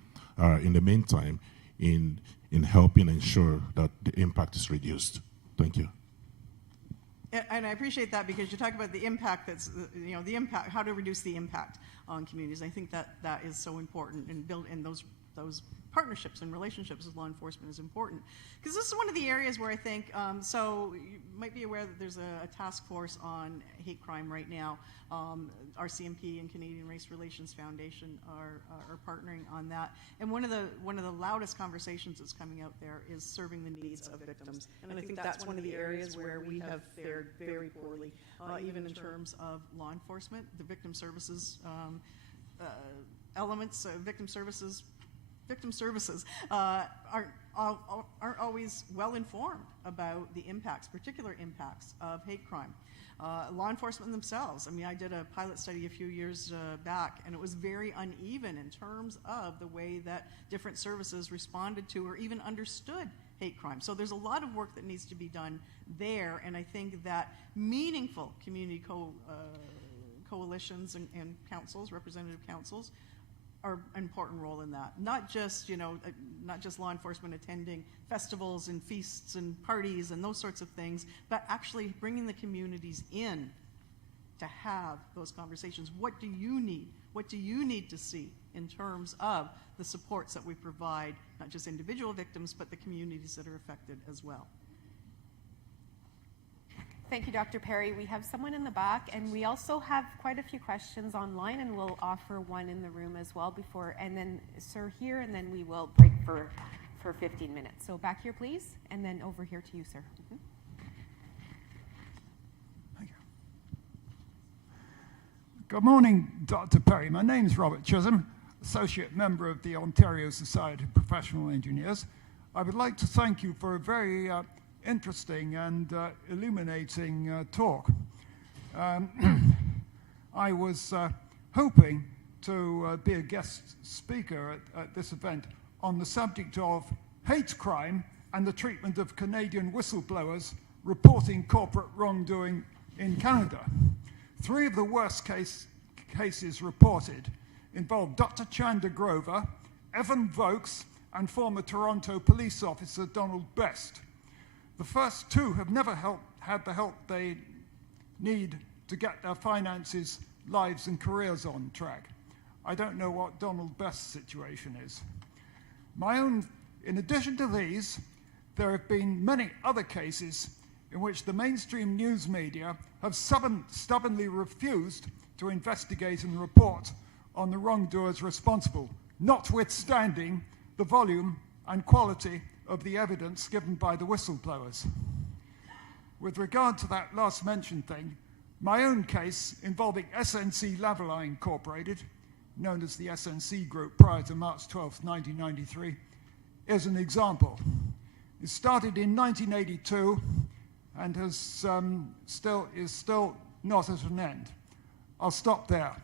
in the meantime in helping ensure that the impact is reduced? Thank you. And I appreciate that, because you talk about the impact that's, you know, the impact, how to reduce the impact on communities. I think that is so important, and those partnerships and relationships with law enforcement is important. Because this is one of the areas where I think, so you might be aware that there's a task force on hate crime right now. RCMP and Canadian Race Relations Foundation are partnering on that. And one of the loudest conversations that's coming out there is serving the needs of victims. And I think that's one of the areas where we have fared very poorly, even in terms of law enforcement. The victim services elements, victim services aren't always well informed about the impacts, particular impacts of hate crime. Law enforcement themselves. I mean, I did a pilot study a few years back, and it was very uneven in terms of the way that different services responded to or even understood hate crime. So there's a lot of work that needs to be done there, and I think that meaningful community coalitions and councils, representative councils, are an important role in that. Not just, you know, not just law enforcement attending festivals and feasts and parties and those sorts of things, but actually bringing the communities in to have those conversations. What do you need? What do you need to see in terms of the supports that we provide, not just individual victims, but the communities that are affected as well? Thank you, Dr. Perry. We have someone in the back, and we also have quite a few questions online, and we'll offer one in the room as well before, and then sir here, and then we will break for 15 minutes. So back here, please, and then over here to you, sir. Mm-hmm. Thank you. Good morning, Dr. Perry. My name is Robert Chisholm, Associate Member of the Ontario Society of Professional Engineers. I would like to thank you for a very interesting and illuminating talk. I was hoping to be a guest speaker at this event on the subject of hate crime and the treatment of Canadian whistleblowers reporting corporate wrongdoing in Canada. 3 of the worst cases reported involved Dr. Chanda Grover, Evan Vokes, and former Toronto police officer Donald Best. The first 2 have never had the help they need to get their finances, lives, and careers on track. I don't know what Donald Best's situation is. In addition to these, there have been many other cases in which the mainstream news media have stubbornly refused to investigate and report on the wrongdoers responsible, notwithstanding the volume and quality of the evidence given by the whistleblowers. With regard to that last mentioned thing, my own case involving SNC Lavalin Incorporated, known as the SNC Group prior to March 12, 1993, is an example. It started in 1982 and is still not at an end. I'll stop there.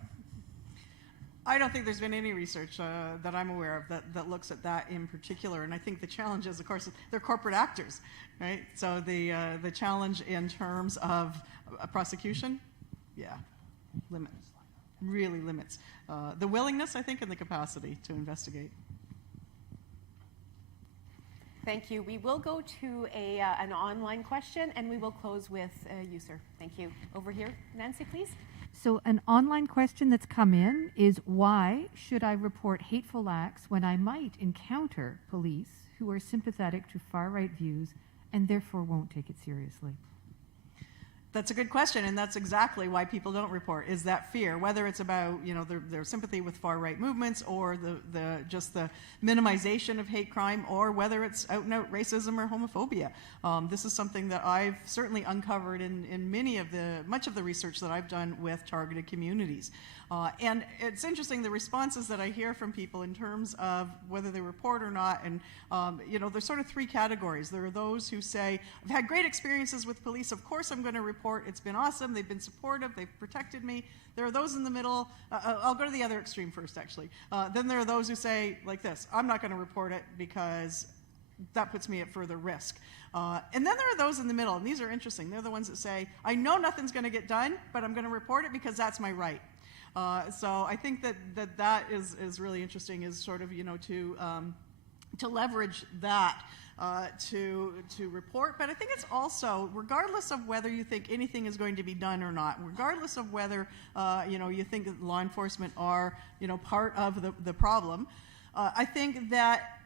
I don't think there's been any research that I'm aware of that looks at that in particular. And I think the challenge is, of course, they're corporate actors, right? So the challenge in terms of a prosecution, yeah, really limits the willingness, I think, and the capacity to investigate. Thank you. We will go to an online question, and we will close with you, sir. Thank you. Over here, Nancy, please. So an online question that's come in is, why should I report hateful acts when I might encounter police who are sympathetic to far-right views and therefore won't take it seriously? That's a good question, and that's exactly why people don't report, is that fear, whether it's about, you know, their sympathy with far-right movements, or just the minimization of hate crime, or whether it's out-and-out racism or homophobia. This is something that I've certainly uncovered in much of the research that I've done with targeted communities. And it's interesting, the responses that I hear from people in terms of whether they report or not, and you know, there's sort of three categories. There are those who say, I've had great experiences with police, of course I'm going to report, it's been awesome, they've been supportive, they've protected me. There are those in the middle, I'll go to the other extreme first actually. Then there are those who say like this, I'm not going to report it because that puts me at further risk. And then there are those in the middle, and these are interesting. They're the ones that say, I know nothing's going to get done, but I'm going to report it because that's my right. So I think that is really interesting, is sort of, you know, to leverage that to report. But I think it's also, regardless of whether you think anything is going to be done or not, regardless of whether you know, you think that law enforcement are, you know, part of the problem, I think that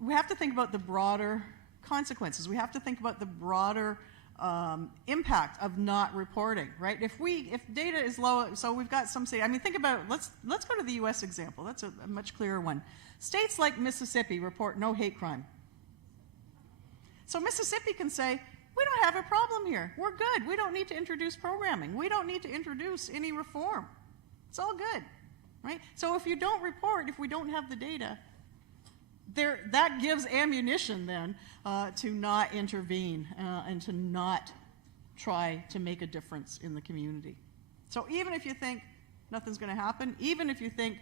we have to think about the broader consequences. We have to think about the broader impact of not reporting, right? If data is low, so we've got some say, I mean, think about, let's go to the US example. That's a much clearer one. States like Mississippi report no hate crime. So Mississippi can say, we don't have a problem here. We're good. We don't need to introduce programming. We don't need to introduce any reform. It's all good, right? So if you don't report, if we don't have the data, that gives ammunition then to not intervene and to not try to make a difference in the community. So even if you think nothing's going to happen, even if you think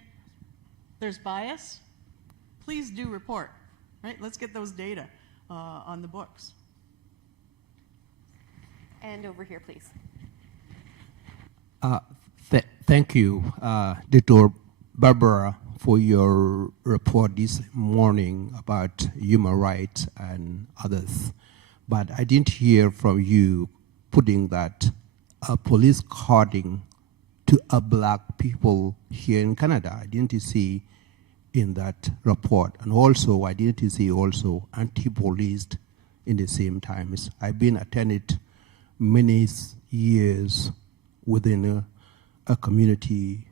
there's bias, please do report, right? Let's get those data on the books. And over here, please. Thank you, Dr. Barbara, for your report this morning about human rights and others. But I didn't hear from you putting that police carding to black people here in Canada. I didn't see in that report. And also, I didn't see also anti-police in the same times. I've been attended many years within a community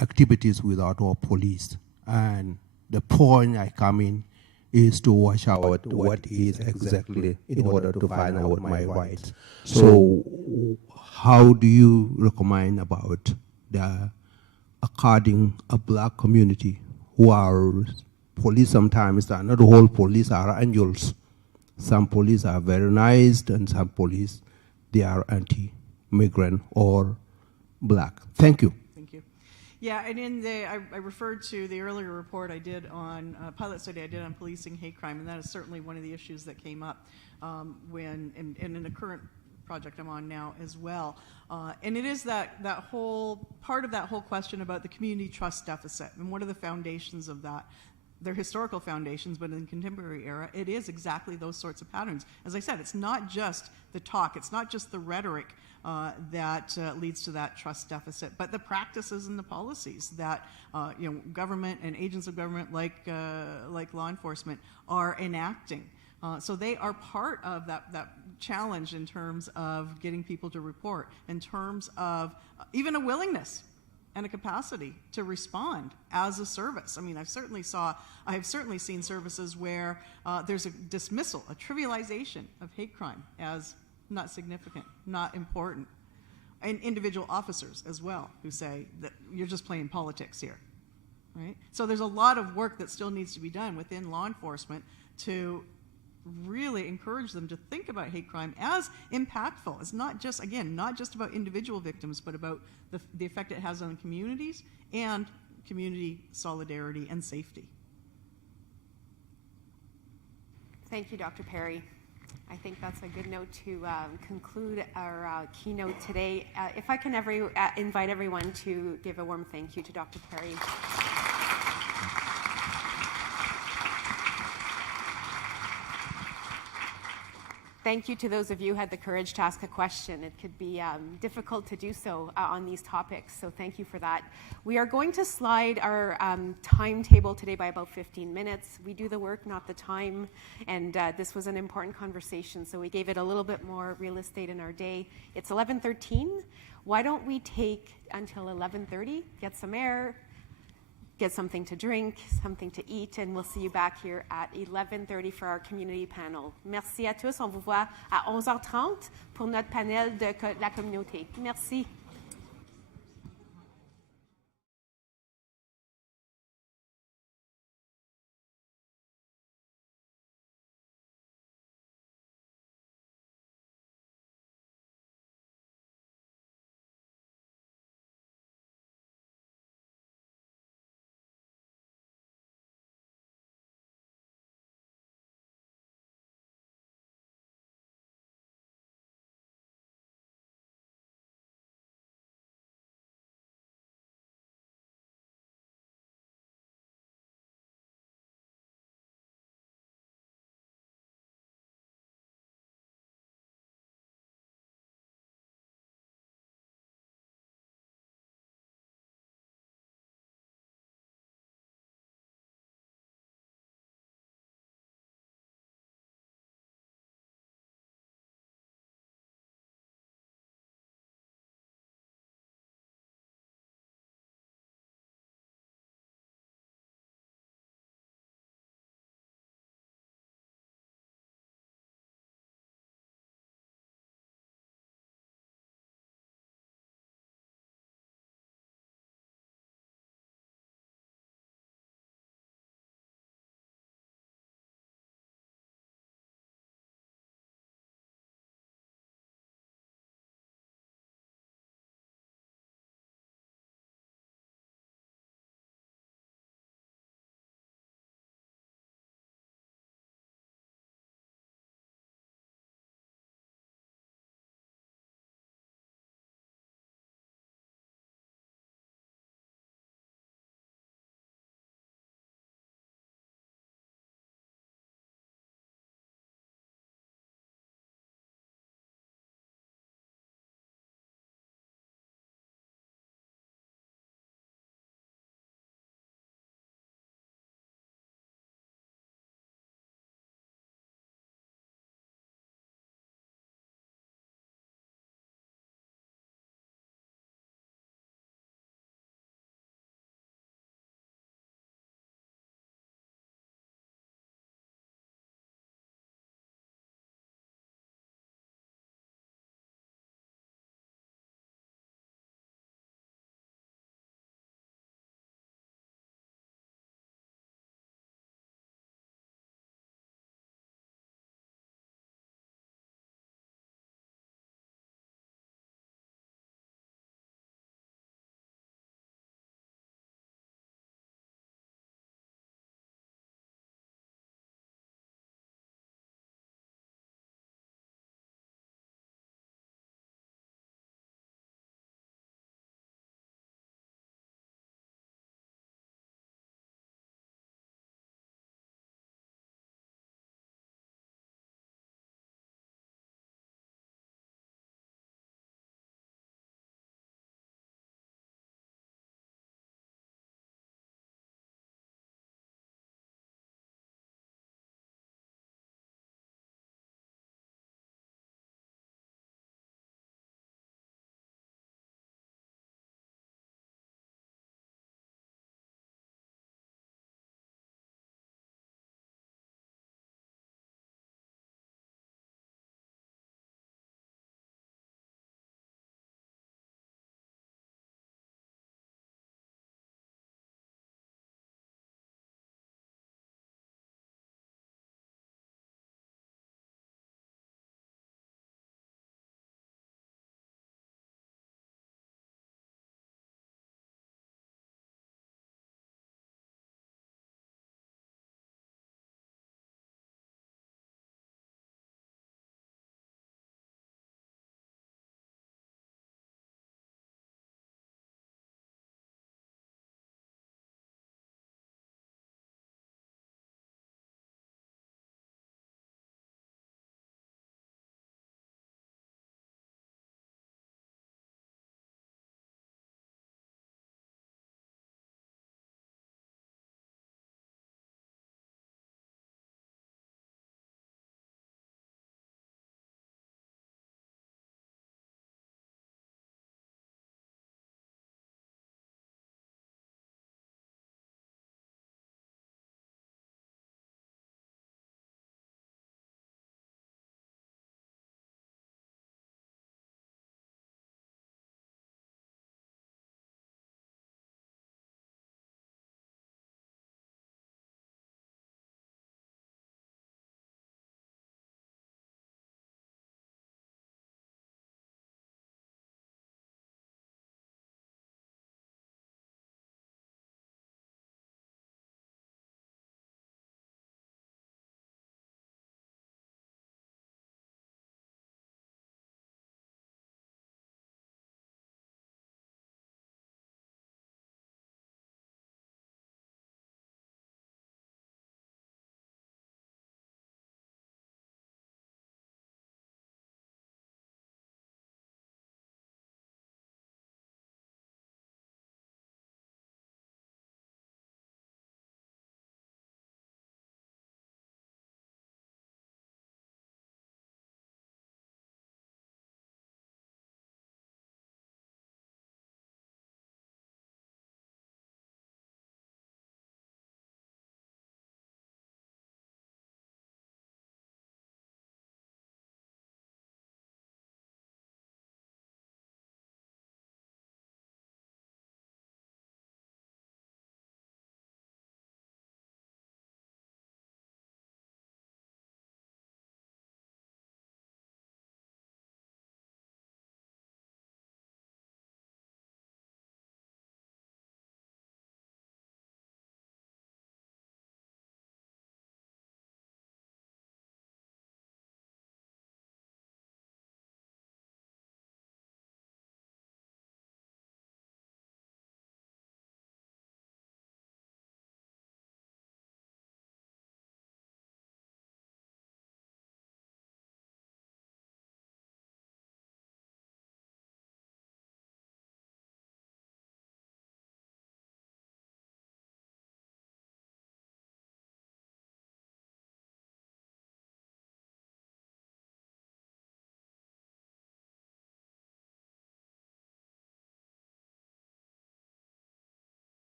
activities without our police. And the point I come in is to watch out what is exactly in order to find out my rights. So how do you recommend about the according a black community who are police sometimes, not all police are angels. Some police are very nice and some police, they are anti-migrant or black. Thank you. Yeah, and I referred to the earlier report I did on pilot study I did on policing hate crime, and that is certainly one of the issues that came up when in the current project I'm on now as well. And it is that whole part of that whole question about the community trust deficit and what are the foundations of that. They're historical foundations, but in the contemporary era, it is exactly those sorts of patterns. As I said, it's not just the talk, it's not just the rhetoric that leads to that trust deficit, but the practices and the policies that you know, government and agents of government like law enforcement are enacting. So they are part of that challenge in terms of getting people to report, in terms of even a willingness and a capacity to respond as a service. I mean, I have certainly seen services where there's a dismissal, a trivialization of hate crime as not significant, not important. And individual officers as well who say that you're just playing politics here, right? So there's a lot of work that still needs to be done within law enforcement to really encourage them to think about hate crime as impactful. It's not just, again, not just about individual victims, but about the effect it has on communities and community solidarity and safety. Thank you, Dr. Perry. I think that's a good note to conclude our keynote today. If I can invite everyone to give a warm thank you to Dr. Perry. Thank you to those of you who had the courage to ask a question. It could be difficult to do so on these topics, so thank you for that. We are going to slide our timetable today by about 15 minutes. We do the work, not the time, and this was an important conversation, so we gave it a little bit more real estate in our day. It's 11:13. Why don't we take until 11:30, get some air, get something to drink, something to eat, and we'll see you back here at 11:30 for our community panel. Merci à tous. On vous voit à 11h30 pour notre panel de la communauté. Merci.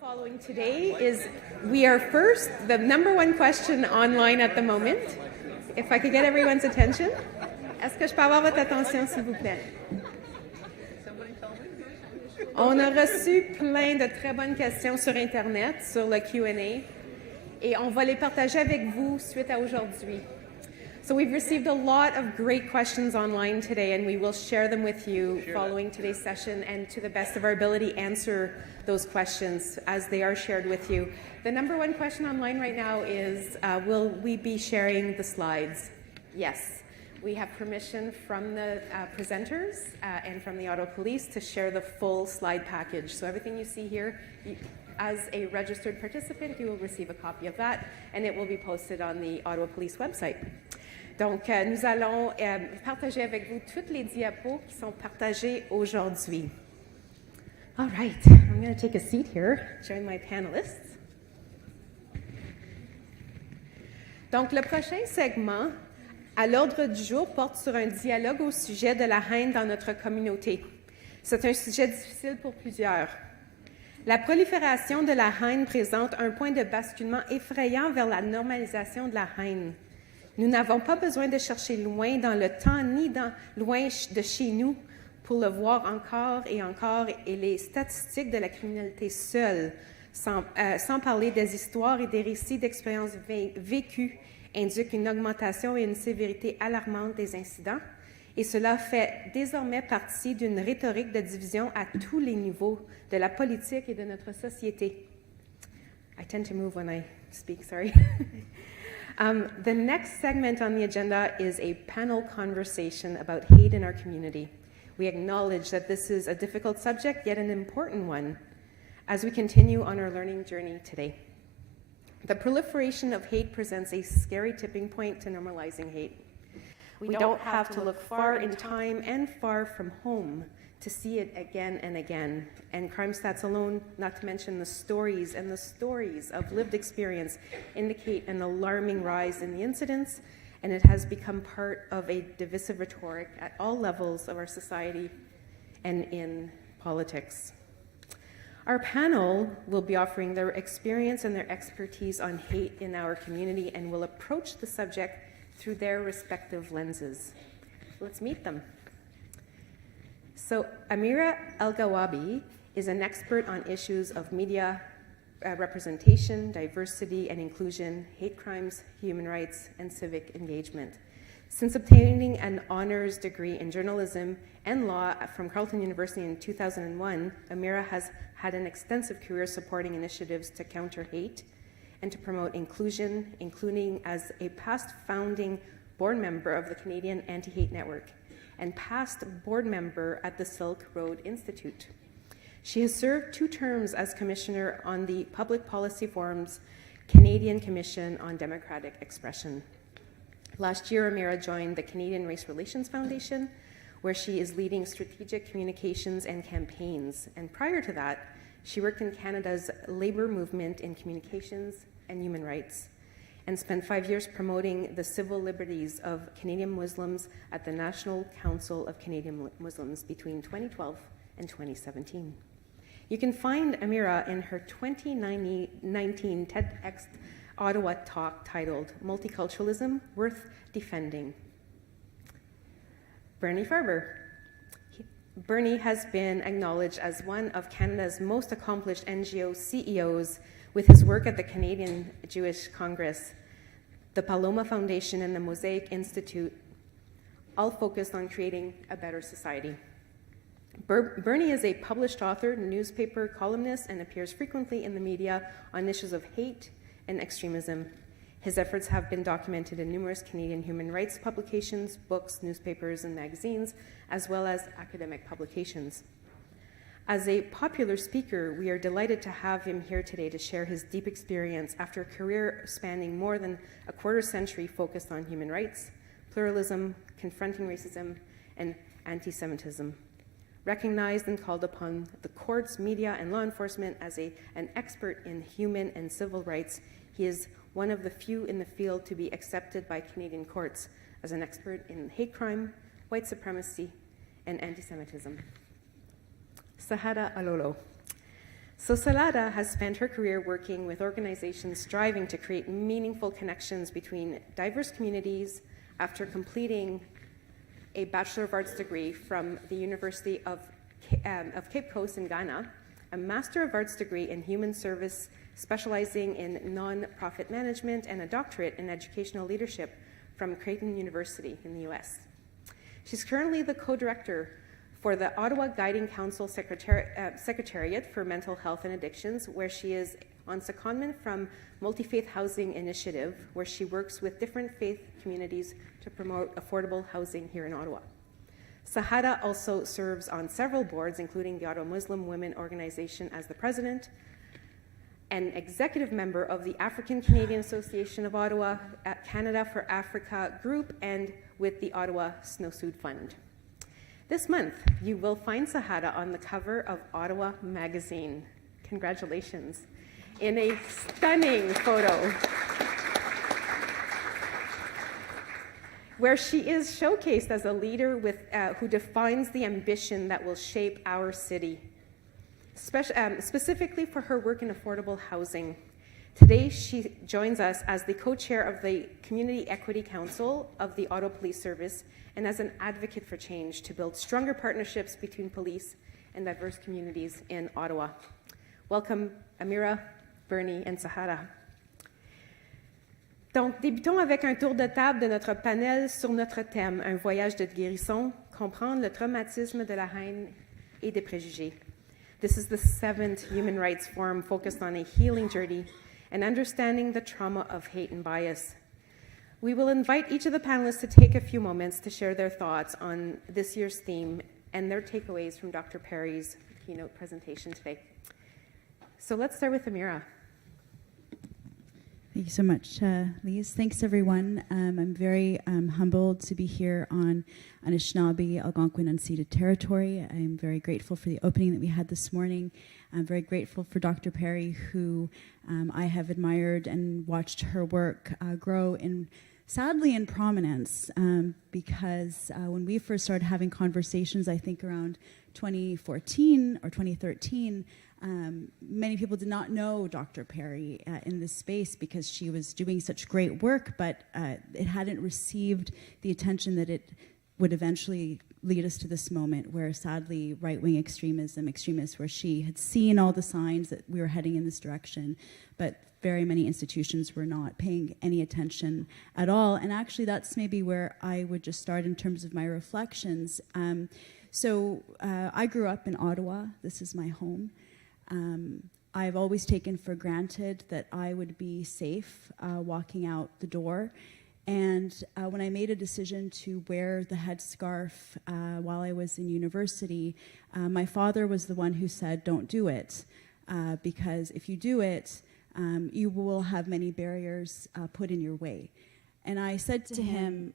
Following today is, we are first, the number one question online at the moment. If I could get everyone's attention. Est-ce que je peux avoir votre attention, s'il vous plaît? On a reçu plein de très bonnes questions sur Internet, sur le Q&A, et on va les partager avec vous suite à aujourd'hui. So we've received a lot of great questions online today, and we will share them with you following today's session, and to the best of our ability, answer those questions as they are shared with you. The number one question online right now is, will we be sharing the slides? Yes. We have permission from the presenters and from the Ottawa Police to share the full slide package. So everything you see here, as a registered participant, you will receive a copy of that, and it will be posted on the Ottawa Police website. Donc, nous allons partager avec vous toutes les diapos qui sont partagées aujourd'hui. All right, I'm going to take a seat here, join my panelists. Donc, le prochain segment à l'ordre du jour porte sur un dialogue au sujet de la haine dans notre communauté. C'est un sujet difficile pour plusieurs. La prolifération de la haine présente un point de basculement effrayant vers la normalisation de la haine. Nous n'avons pas besoin de chercher loin dans le temps ni loin de chez nous pour le voir encore, et les statistiques de la criminalité seules, sans parler des histoires et des récits d'expériences vécues, indiquent une augmentation et une sévérité alarmante des incidents, et cela fait désormais partie d'une rhétorique de division à tous les niveaux de la politique et de notre société. I tend to move when I speak, sorry. The next segment on the agenda is a panel conversation about hate in our community. We acknowledge that this is a difficult subject, yet an important one, as we continue on our learning journey today. The proliferation of hate presents a scary tipping point to normalizing hate. We don't have to look far in time and far from home to see it again and again. And crime stats alone, not to mention the stories and the stories of lived experience, indicate an alarming rise in the incidents, and it has become part of a divisive rhetoric at all levels of our society and in politics. Our panel will be offering their experience and their expertise on hate in our community, and will approach the subject through their respective lenses. Let's meet them. So Amira El-Gawabi is an expert on issues of media representation, diversity and inclusion, hate crimes, human rights, and civic engagement. Since obtaining an honors degree in journalism and law from Carleton University in 2001, Amira has had an extensive career supporting initiatives to counter hate and to promote inclusion, including as a past founding board member of the Canadian Anti-Hate Network and past board member at the Silk Road Institute. She has served 2 terms as commissioner on the Public Policy Forum's Canadian Commission on Democratic Expression. Last year, Amira joined the Canadian Race Relations Foundation, where she is leading strategic communications and campaigns. And prior to that, she worked in Canada's labor movement in communications and human rights, and spent 5 years promoting the civil liberties of Canadian Muslims at the National Council of Canadian Muslims between 2012 and 2017. You can find Amira in her 2019 TEDx Ottawa talk titled Multiculturalism Worth Defending. Bernie Farber. Bernie has been acknowledged as one of Canada's most accomplished NGO CEOs with his work at the Canadian Jewish Congress, the Paloma Foundation, and the Mosaic Institute, all focused on creating a better society. Bernie is a published author, newspaper columnist, and appears frequently in the media on issues of hate and extremism. His efforts have been documented in numerous Canadian human rights publications, books, newspapers, and magazines, as well as academic publications. As a popular speaker, we are delighted to have him here today to share his deep experience after a career spanning more than a quarter century focused on human rights, pluralism, confronting racism, and anti-Semitism. Recognized and called upon the courts, media, and law enforcement as an expert in human and civil rights, he is one of the few in the field to be accepted by Canadian courts as an expert in hate crime, white supremacy, and anti-Semitism. Sahara Alolo. So Salada has spent her career working with organizations striving to create meaningful connections between diverse communities after completing a Bachelor of Arts degree from the University of Cape Coast in Ghana, a Master of Arts degree in Human Service specializing in non-profit management, and a doctorate in educational leadership from Creighton University in the US. She's currently the co-director for the Ottawa Guiding Council Secretariat for Mental Health and Addictions, where she is on secondment from Multi-Faith Housing Initiative, where she works with different faith communities to promote affordable housing here in Ottawa. Sahada also serves on several boards, including the Ottawa Muslim Women Organization as the president, an executive member of the African Canadian Association of Ottawa, Canada for Africa group, and with the Ottawa Snowsuit Fund. This month, you will find Sahada on the cover of Ottawa Magazine. Congratulations. In a stunning photo, where she is showcased as a leader who defines the ambition that will shape our city, specifically for her work in affordable housing. Today, she joins us as the co-chair of the Community Equity Council of the Ottawa Police Service and as an advocate for change to build stronger partnerships between police and diverse communities in Ottawa. Welcome, Amira, Bernie, and Sahara. Donc, débutons avec un tour de table de notre panel sur notre thème, un voyage de guérison, comprendre le traumatisme de la haine et des préjugés. This is the 7th Human Rights Forum focused on a healing journey and understanding the trauma of hate and bias. We will invite each of the panelists to take a few moments to share their thoughts on this year's theme and their takeaways from Dr. Perry's keynote presentation today. So let's start with Amira. Thank you so much, Lise. Thanks, everyone. I'm very humbled to be here on Anishinaabe, Algonquin unceded territory. I'm very grateful for the opening that we had this morning. I'm very grateful for Dr. Perry, who I have admired and watched her work grow sadly in prominence, because when we first started having conversations, I think around 2014 or 2013, many people did not know Dr. Perry in this space because she was doing such great work, but it hadn't received the attention that it would eventually lead us to this moment where, sadly, right-wing extremists, where she had seen all the signs that we were heading in this direction, but very many institutions were not paying any attention at all. And actually, that's maybe where I would just start in terms of my reflections. So I grew up in Ottawa. This is my home. I've always taken for granted that I would be safe walking out the door. And when I made a decision to wear the headscarf while I was in university, my father was the one who said, don't do it, because if you do it, you will have many barriers put in your way. And I said to him,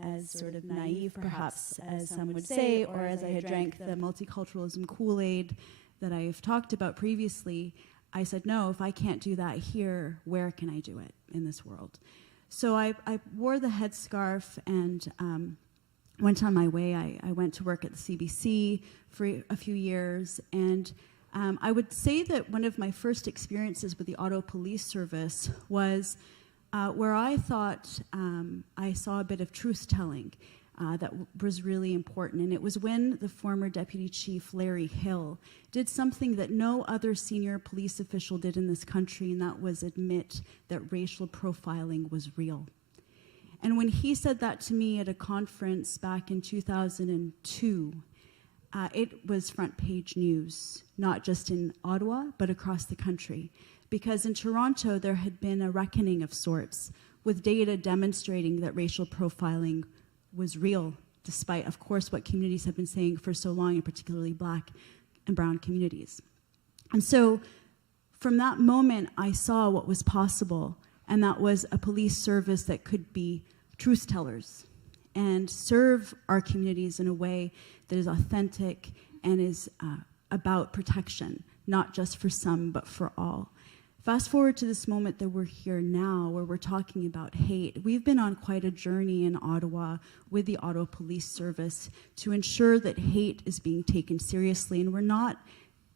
as sort of naive perhaps, as some would say, or as I had drank the multiculturalism Kool-Aid that I've talked about previously, I said, no, if I can't do that here, where can I do it in this world? So I wore the headscarf and went on my way. I went to work at the CBC for a few years, and I would say that one of my first experiences with the Ottawa Police Service was where I thought I saw a bit of truth-telling that was really important. And it was when the former Deputy Chief Larry Hill did something that no other senior police official did in this country, and that was admit that racial profiling was real. And when he said that to me at a conference back in 2002, it was front page news, not just in Ottawa, but across the country. Because in Toronto, there had been a reckoning of sorts with data demonstrating that racial profiling was real, despite, of course, what communities have been saying for so long, and particularly Black and Brown communities. And so from that moment, I saw what was possible, and that was a police service that could be truth tellers and serve our communities in a way that is authentic and is about protection, not just for some, but for all. Fast forward to this moment that we're here now, where we're talking about hate. We've been on quite a journey in Ottawa with the Ottawa Police Service to ensure that hate is being taken seriously, and we're not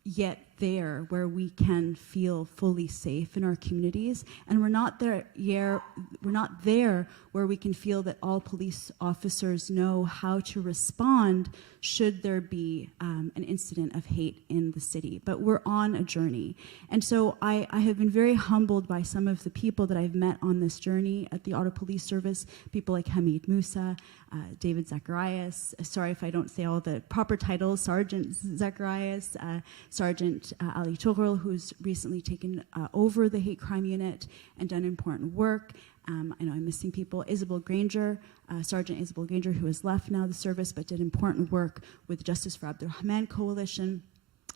yet there where we can feel fully safe in our communities, and we're not there where we can feel that all police officers know how to respond should there be an incident of hate in the city. But we're on a journey. And so I have been very humbled by some of the people that I've met on this journey at the Ottawa Police Service, people like Hamid Musa, David Zacharias, sorry if I don't say all the proper titles, Sergeant Zacharias, Sergeant Ali Tughril, who's recently taken over the hate crime unit and done important work. I know I'm missing people. Isabel Granger, Sergeant Isabel Granger, who has left now the service but did important work with Justice for Abdurrahman Coalition,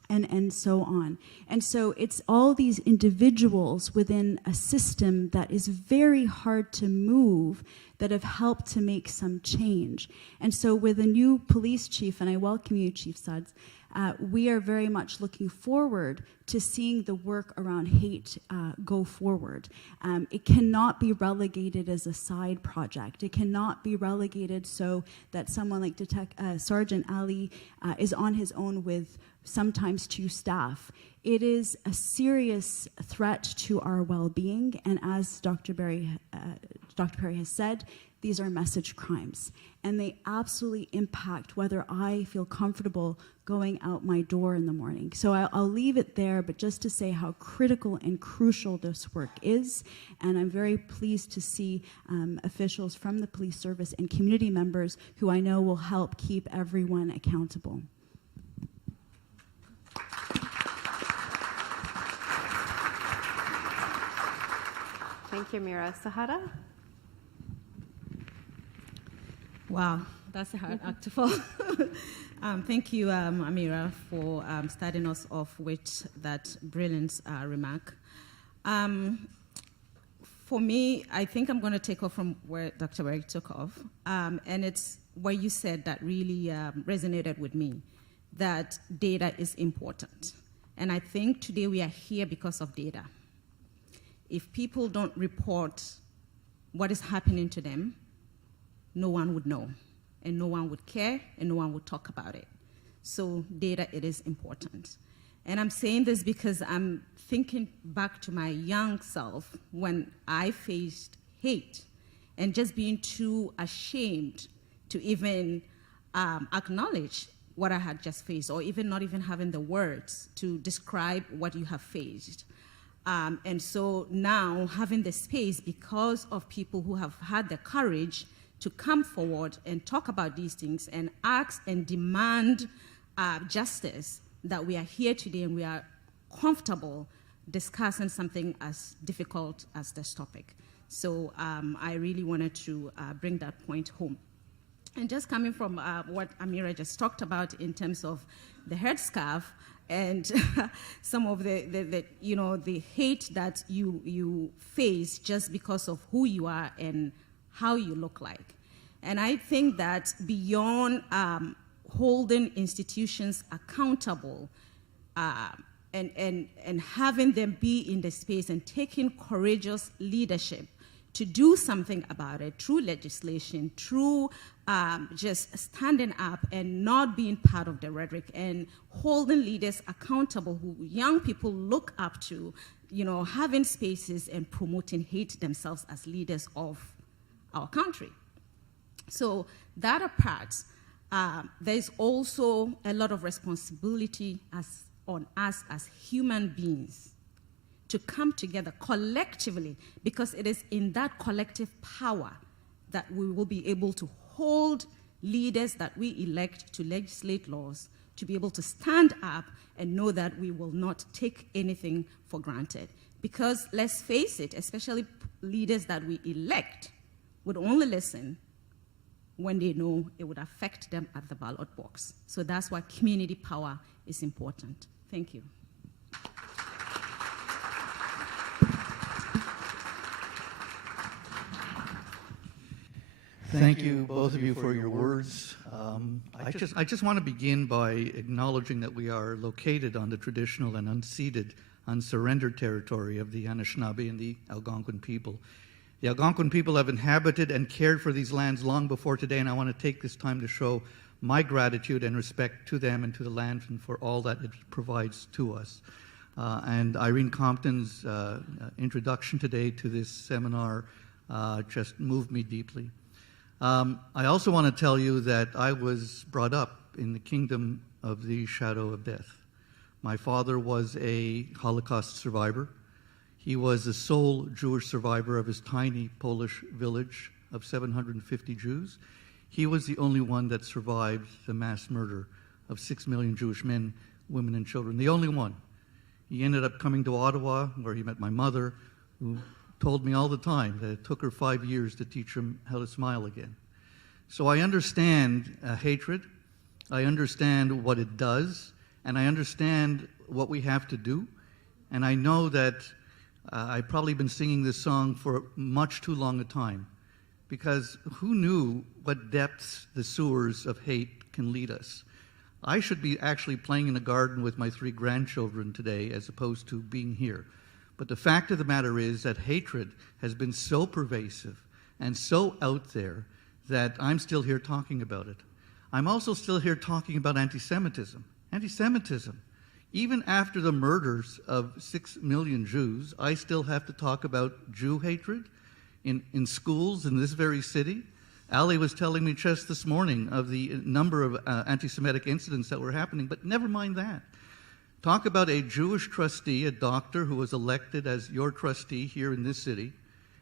and so on. And so it's all these individuals within a system that is very hard to move that have helped to make some change. And so with a new police chief, and I welcome you, Chief Suds, we are very much looking forward to seeing the work around hate go forward. It cannot be relegated as a side project. It cannot be relegated so that someone like Sergeant Ali is on his own with sometimes 2 staff. It is a serious threat to our well-being, and as Dr. Perry has said, these are message crimes, and they absolutely impact whether I feel comfortable going out my door in the morning. So I'll leave it there, but just to say how critical and crucial this work is, and I'm very pleased to see officials from the police service and community members who I know will help keep everyone accountable. Thank you, Mira. Sahara? Wow, that's a hard act to follow. Thank you, Amira, for starting us off with that brilliant remark. For me, I think I'm going to take off from where Dr. Berg took off, and it's what you said that really resonated with me, that data is important. And I think today we are here because of data. If people don't report what is happening to them, no one would know, and no one would care, and no one would talk about it. So data, it is important. And I'm saying this because I'm thinking back to my young self when I faced hate and just being too ashamed to even acknowledge what I had just faced, or even not even having the words to describe what you have faced. And so now having the space because of people who have had the courage to come forward and talk about these things and ask and demand justice, that we are here today and we are comfortable discussing something as difficult as this topic. So I really wanted to bring that point home. And just coming from what Amira just talked about in terms of the headscarf and some of the hate that you face just because of who you are and how you look like. And I think that beyond holding institutions accountable and having them be in the space and taking courageous leadership to do something about it through legislation, through just standing up and not being part of the rhetoric and holding leaders accountable who young people look up to, having spaces and promoting hate themselves as leaders of our country. So that apart, there's also a lot of responsibility on us as human beings to come together collectively, because it is in that collective power that we will be able to hold leaders that we elect to legislate laws, to be able to stand up and know that we will not take anything for granted. Because let's face it, especially leaders that we elect would only listen when they know it would affect them at the ballot box. So that's why community power is important. Thank you. Thank you, both of you, for your words. I just want to begin by acknowledging that we are located on the traditional and unceded, unsurrendered territory of the Anishinaabe and the Algonquin people. The Algonquin people have inhabited and cared for these lands long before today, and I want to take this time to show my gratitude and respect to them and to the land and for all that it provides to us. And Irene Compton's introduction today to this seminar just moved me deeply. I also want to tell you that I was brought up in the kingdom of the shadow of death. My father was a Holocaust survivor. He was the sole Jewish survivor of his tiny Polish village of 750 Jews. He was the only one that survived the mass murder of 6 million Jewish men, women, and children, the only one. He ended up coming to Ottawa, where he met my mother, who told me all the time that it took her 5 years to teach him how to smile again. So I understand hatred, I understand what it does, and I understand what we have to do, and I know that I've probably been singing this song for much too long a time, because who knew what depths the sewers of hate can lead us? I should be actually playing in a garden with my 3 grandchildren today as opposed to being here. But the fact of the matter is that hatred has been so pervasive and so out there that I'm still here talking about it. I'm also still here talking about anti-Semitism. Anti-Semitism. Even after the murders of 6 million Jews, I still have to talk about Jew hatred in schools in this very city. Ali was telling me just this morning of the number of anti-Semitic incidents that were happening, but never mind that. Talk about a Jewish trustee, a doctor who was elected as your trustee here in this city,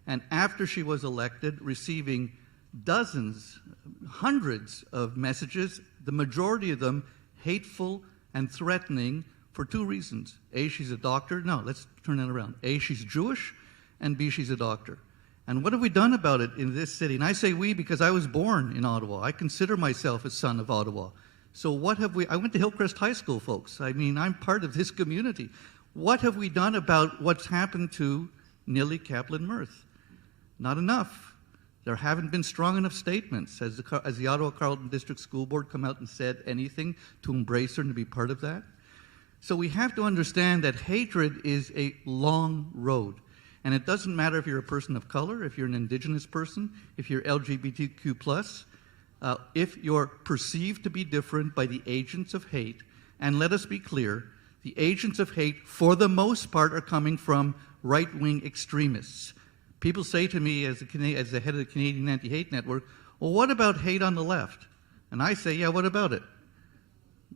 and after she was elected, receiving dozens, hundreds of messages, the majority of them hateful and threatening for 2 reasons. A, she's a doctor. No, let's turn that around. A, she's Jewish, and B, she's a doctor. And what have we done about it in this city? And I say we because I was born in Ottawa. I consider myself a son of Ottawa. So what have we, I went to Hillcrest High School, folks. I mean, I'm part of this community. What have we done about what's happened to Nili Kaplan-Myrth? Not enough. There haven't been strong enough statements. Has the Ottawa Carleton District School Board come out and said anything to embrace her and to be part of that? So we have to understand that hatred is a long road. And it doesn't matter if you're a person of color, if you're an Indigenous person, if you're LGBTQ+, if you're perceived to be different by the agents of hate. And let us be clear, the agents of hate, for the most part, are coming from right-wing extremists. People say to me, as the head of the Canadian Anti-Hate Network, well, what about hate on the left? And I say, yeah, what about it?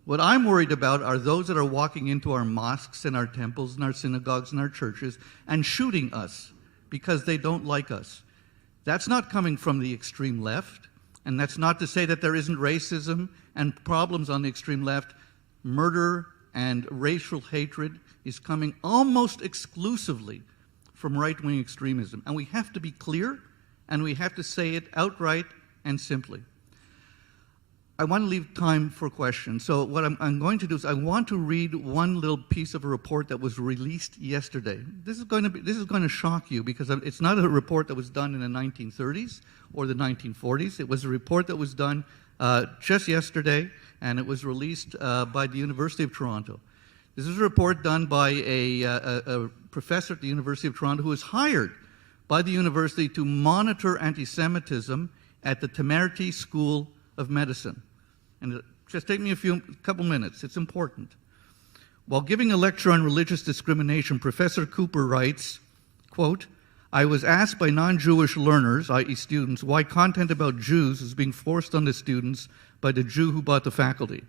What I'm worried about are those that are walking into our mosques and our temples and our synagogues and our churches and shooting us because they don't like us. That's not coming from the extreme left, and that's not to say that there isn't racism and problems on the extreme left. Murder and racial hatred is coming almost exclusively from right-wing extremism. And we have to be clear, and we have to say it outright and simply. I want to leave time for questions. So what I'm going to do is I want to read one little piece of a report that was released yesterday. This is going to shock you because it's not a report that was done in the 1930s or the 1940s. It was a report that was done just yesterday, and it was released by the University of Toronto. This is a report done by a professor at the University of Toronto who was hired by the university to monitor anti-Semitism at the Temerity School of Medicine. And just take me a couple minutes, it's important. While giving a lecture on religious discrimination, Professor Cooper writes, quote, I was asked by non-Jewish learners, i.e. students, why content about Jews is being forced on the students by the Jew who bought the faculty.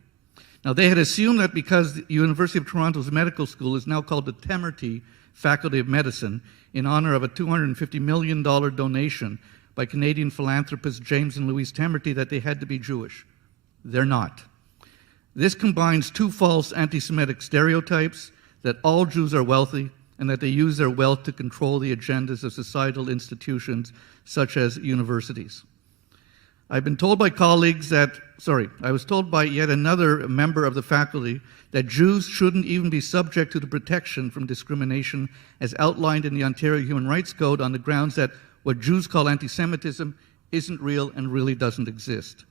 Now, they had assumed that because the University of Toronto's medical school is now called the Temerity Faculty of Medicine in honor of a $250 million donation by Canadian philanthropists James and Louise Temerity, that they had to be Jewish. They're not. This combines 2 false anti-Semitic stereotypes, that all Jews are wealthy and that they use their wealth to control the agendas of societal institutions such as universities. I've been told by colleagues I was told by yet another member of the faculty that Jews shouldn't even be subject to the protection from discrimination as outlined in the Ontario Human Rights Code on the grounds that what Jews call anti-Semitism isn't real and really doesn't exist.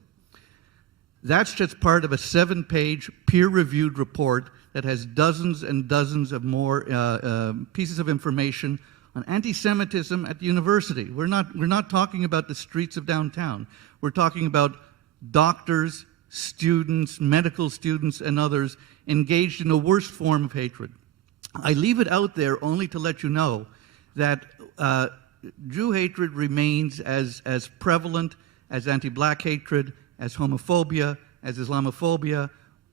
That's just part of a 7-page peer-reviewed report that has dozens and dozens of more pieces of information on anti-Semitism at the university. We're not talking about the streets of downtown. We're talking about doctors students, medical students, and others engaged in the worst form of hatred. I leave it out there only to let you know that Jew hatred remains as prevalent as anti-black hatred, as homophobia, as Islamophobia.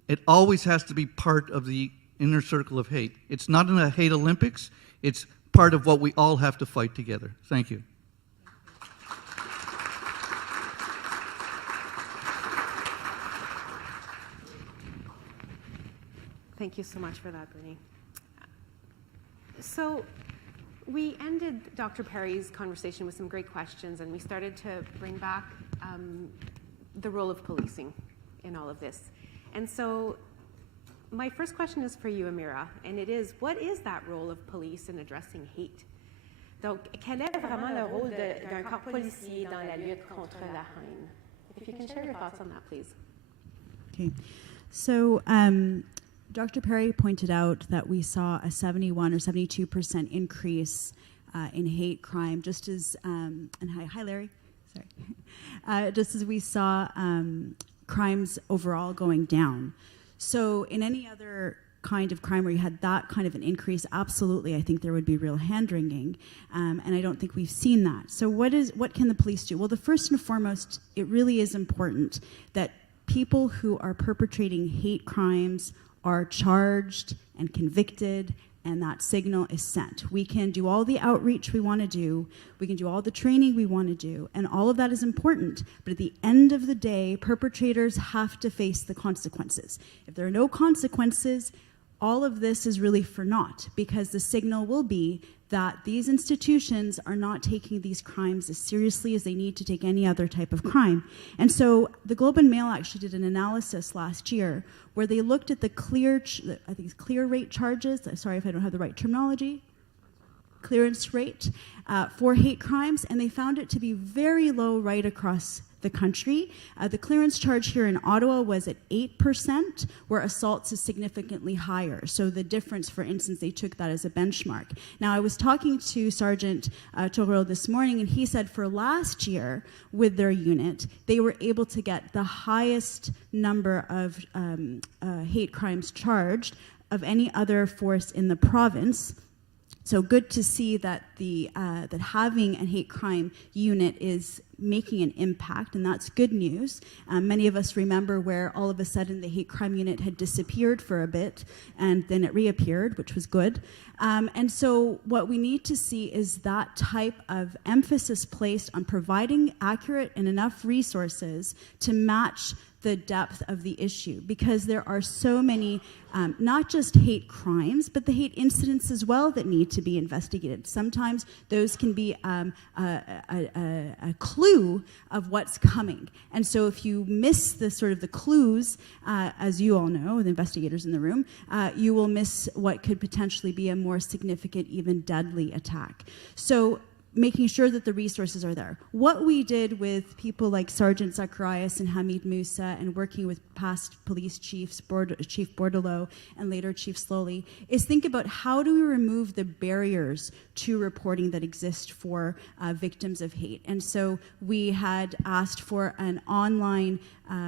It always has to be part of the inner circle of hate. It's not in a hate Olympics. It's part of what we all have to fight together. Thank you. Thank you so much for that, Bernie. So we ended Dr. Perry's conversation with some great questions, and we started to bring back the role of policing in all of this. And so my first question is for you, Amira, and it is, what is that role of police in addressing hate? Donc, quel est vraiment le rôle d'un corps policier dans la lutte contre la haine? If you can share your thoughts on that, please. Okay. So, Dr. Perry pointed out that we saw a 71 or 72% increase in hate crime, just as, and hi Larry, sorry, just as we saw crimes overall going down. So in any other kind of crime where you had that kind of an increase, absolutely, I think there would be real hand-wringing, and I don't think we've seen that. So what can the police do? Well, the first and foremost, it really is important that people who are perpetrating hate crimes are charged and convicted, and that signal is sent. We can do all the outreach we want to do, we can do all the training we want to do, and all of that is important, but at the end of the day, perpetrators have to face the consequences. If there are no consequences, all of this is really for naught, because the signal will be that these institutions are not taking these crimes as seriously as they need to take any other type of crime. And so the Globe and Mail actually did an analysis last year where they looked at the clear rate charges, sorry if I don't have the right terminology, clearance rate for hate crimes, and they found it to be very low right across the country. The clearance charge here in Ottawa was at 8%, where assaults is significantly higher. So the difference, for instance, they took that as a benchmark. Now, I was talking to Sergeant Torrell this morning, and he said for last year, with their unit, they were able to get the highest number of hate crimes charged of any other force in the province. So good to see that that having a hate crime unit is making an impact, and that's good news. Many of us remember where all of a sudden the hate crime unit had disappeared for a bit, and then it reappeared, which was good. And so what we need to see is that type of emphasis placed on providing accurate and enough resources to match the depth of the issue, because there are so many, not just hate crimes, but the hate incidents as well that need to be investigated. Sometimes those can be a clue of what's coming. And so if you miss the sort of the clues, as you all know, the investigators in the room, you will miss what could potentially be a more significant, even deadly attack. So making sure that the resources are there. What we did with people like Sergeant Zacharias and Hamid Musa, and working with past police chiefs, Chief Bordelot and later Chief Slowly, is think about how do we remove the barriers to reporting that exist for victims of hate. And so we had asked for an online,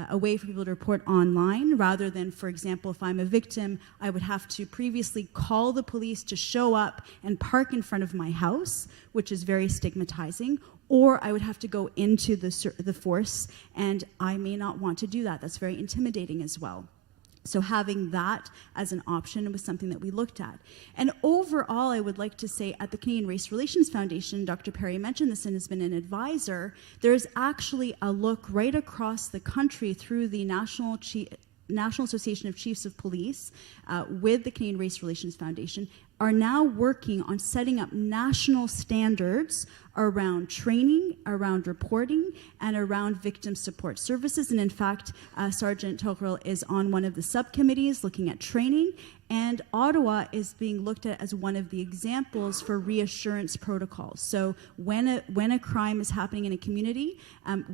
a way for people to report online, rather than, for example, if I'm a victim, I would have to previously call the police to show up and park in front of my house, which is very stigmatizing, or I would have to go into the force, and I may not want to do that. That's very intimidating as well. So having that as an option was something that we looked at. And overall, I would like to say at the Canadian Race Relations Foundation, Dr. Perry mentioned this and has been an advisor, there's actually a look right across the country through the National Association of Chiefs of Police with the Canadian Race Relations Foundation, are now working on setting up national standards around training, around reporting, and around victim support services. And in fact, Sergeant Torrell is on one of the subcommittees looking at training, and Ottawa is being looked at as one of the examples for reassurance protocols. So when a crime is happening in a community,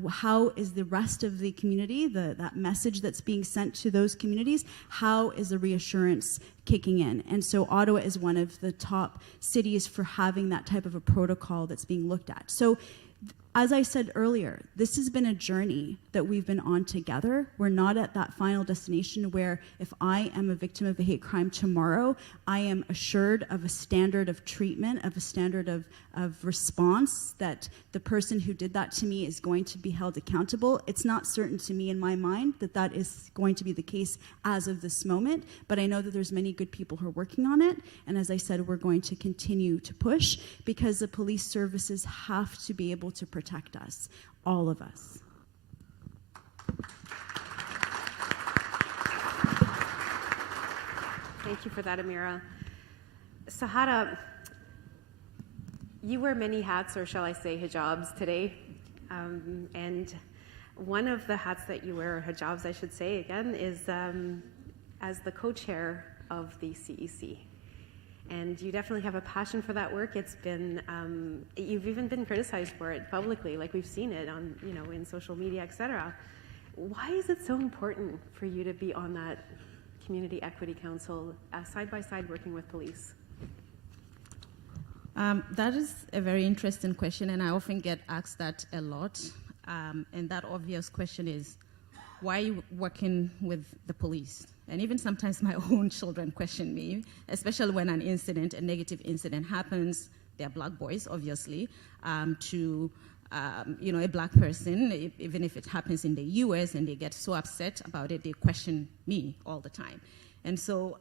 how is the rest of the community, that message that's being sent to those communities, how is the reassurance kicking in? And so Ottawa is one of the top cities for having that type of a protocol that's being looked at. So as I said earlier, this has been a journey that we've been on together. We're not at that final destination where if I am a victim of a hate crime tomorrow, I am assured of a standard of treatment, of a standard of response, that the person who did that to me is going to be held accountable. It's not certain to me in my mind that that is going to be the case as of this moment, but I know that there's many good people who are working on it, and as I said, we're going to continue to push because the police services have to be able to protect us, all of us. Thank you for that, Amira. Sahara, you wear many hats, or shall I say hijabs today, and one of the hats that you wear, or hijabs I should say again, is as the co-chair of the CEC. And you definitely have a passion for that work. It's been, you've even been criticized for it publicly, like we've seen it on, in social media, etc. Why is it so important for you to be on that Community Equity Council, side by side working with police? That is a very interesting question, and I often get asked that a lot. And that obvious question is, why are you working with the police? And even sometimes my own children question me, especially when an incident, a negative incident happens. They're black boys, obviously, to a black person, even if it happens in the US and they get so upset about it, they question me all the time. And so,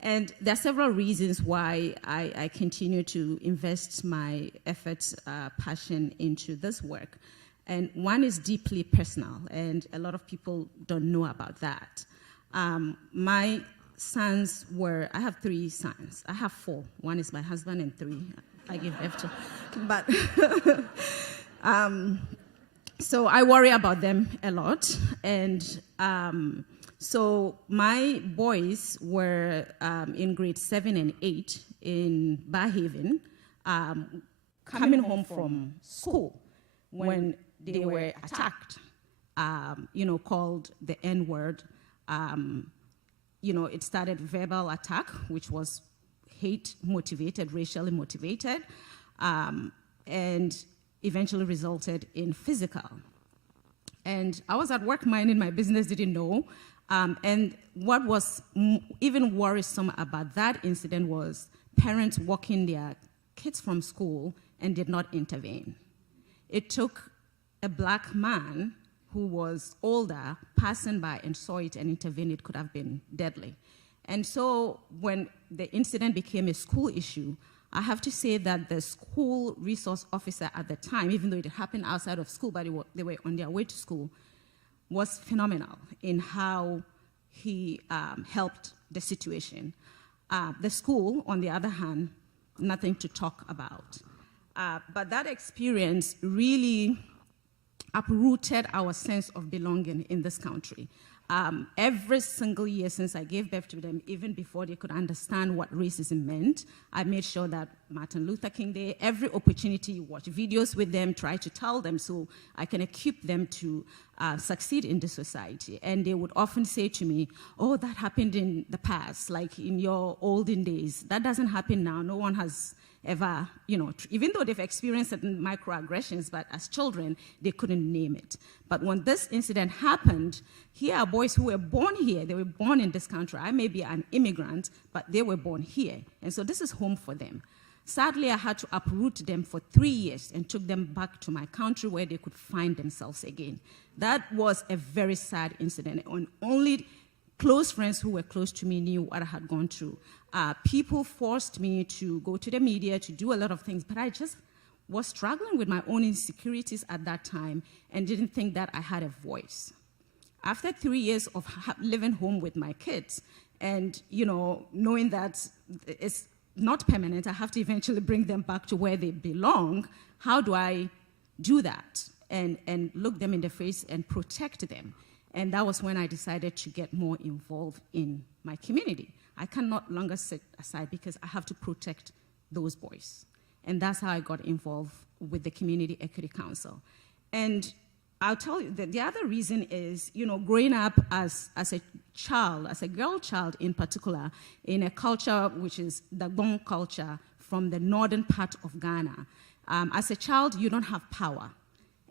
and there are several reasons why I continue to invest my efforts, passion into this work. And one is deeply personal, and a lot of people don't know about that. My sons I have 3 sons. I have 4. One is my husband and 3 I give birth to. But so I worry about them a lot. And so my boys were in grade 7 and 8 in Barrhaven, coming home from school when they were attacked, called the N-word. It started verbal attack, which was hate-motivated, racially motivated, and eventually resulted in physical. And I was at work minding my business, didn't know. And what was even worrisome about that incident was parents walking their kids from school and did not intervene. It took a black man who was older, passing by and saw it and intervened. It could have been deadly. And so when the incident became a school issue, I have to say that the school resource officer at the time, even though it happened outside of school, but they were on their way to school, was phenomenal in how he helped the situation. The school, on the other hand, nothing to talk about. But that experience really uprooted our sense of belonging in this country. Every single year since I gave birth to them, even before they could understand what racism meant, I made sure that Martin Luther King Day, every opportunity, watch videos with them, try to tell them so I can equip them to succeed in this society. And they would often say to me, oh, that happened in the past, like in your olden days. That doesn't happen now. No one has ever, even though they've experienced certain microaggressions, but as children, they couldn't name it. But when this incident happened, here are boys who were born here. They were born in this country. I may be an immigrant, but they were born here. And so this is home for them. Sadly, I had to uproot them for 3 years and took them back to my country where they could find themselves again. That was a very sad incident. And only close friends who were close to me knew what I had gone through. People forced me to go to the media, to do a lot of things, but I just was struggling with my own insecurities at that time and didn't think that I had a voice. After 3 years of living home with my kids and, knowing that it's not permanent, I have to eventually bring them back to where they belong, how do I do that and look them in the face and protect them? And that was when I decided to get more involved in my community. I can no longer sit aside because I have to protect those boys. And that's how I got involved with the Community Equity Council. And I'll tell you that the other reason is, growing up as a child, as a girl child in particular, in a culture which is the Dagbon culture from the northern part of Ghana, As a child, you don't have power.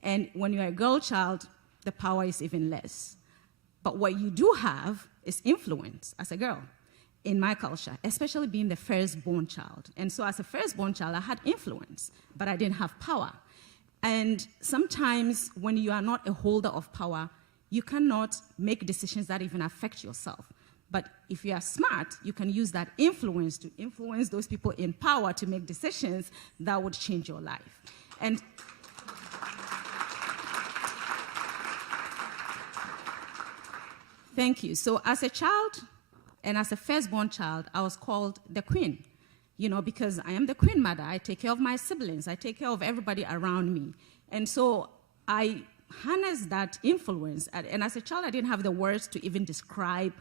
And when you're a girl child, the power is even less. But what you do have is influence as a girl in my culture, especially being the firstborn child. And so as a firstborn child, I had influence, but I didn't have power. And sometimes when you are not a holder of power, you cannot make decisions that even affect yourself. But if you are smart, you can use that influence to influence those people in power to make decisions that would change your life. And thank you. So as a child and as a firstborn child, I was called the queen, because I am the queen mother. I take care of my siblings. I take care of everybody around me. And so I harnessed that influence. And as a child, I didn't have the words to even describe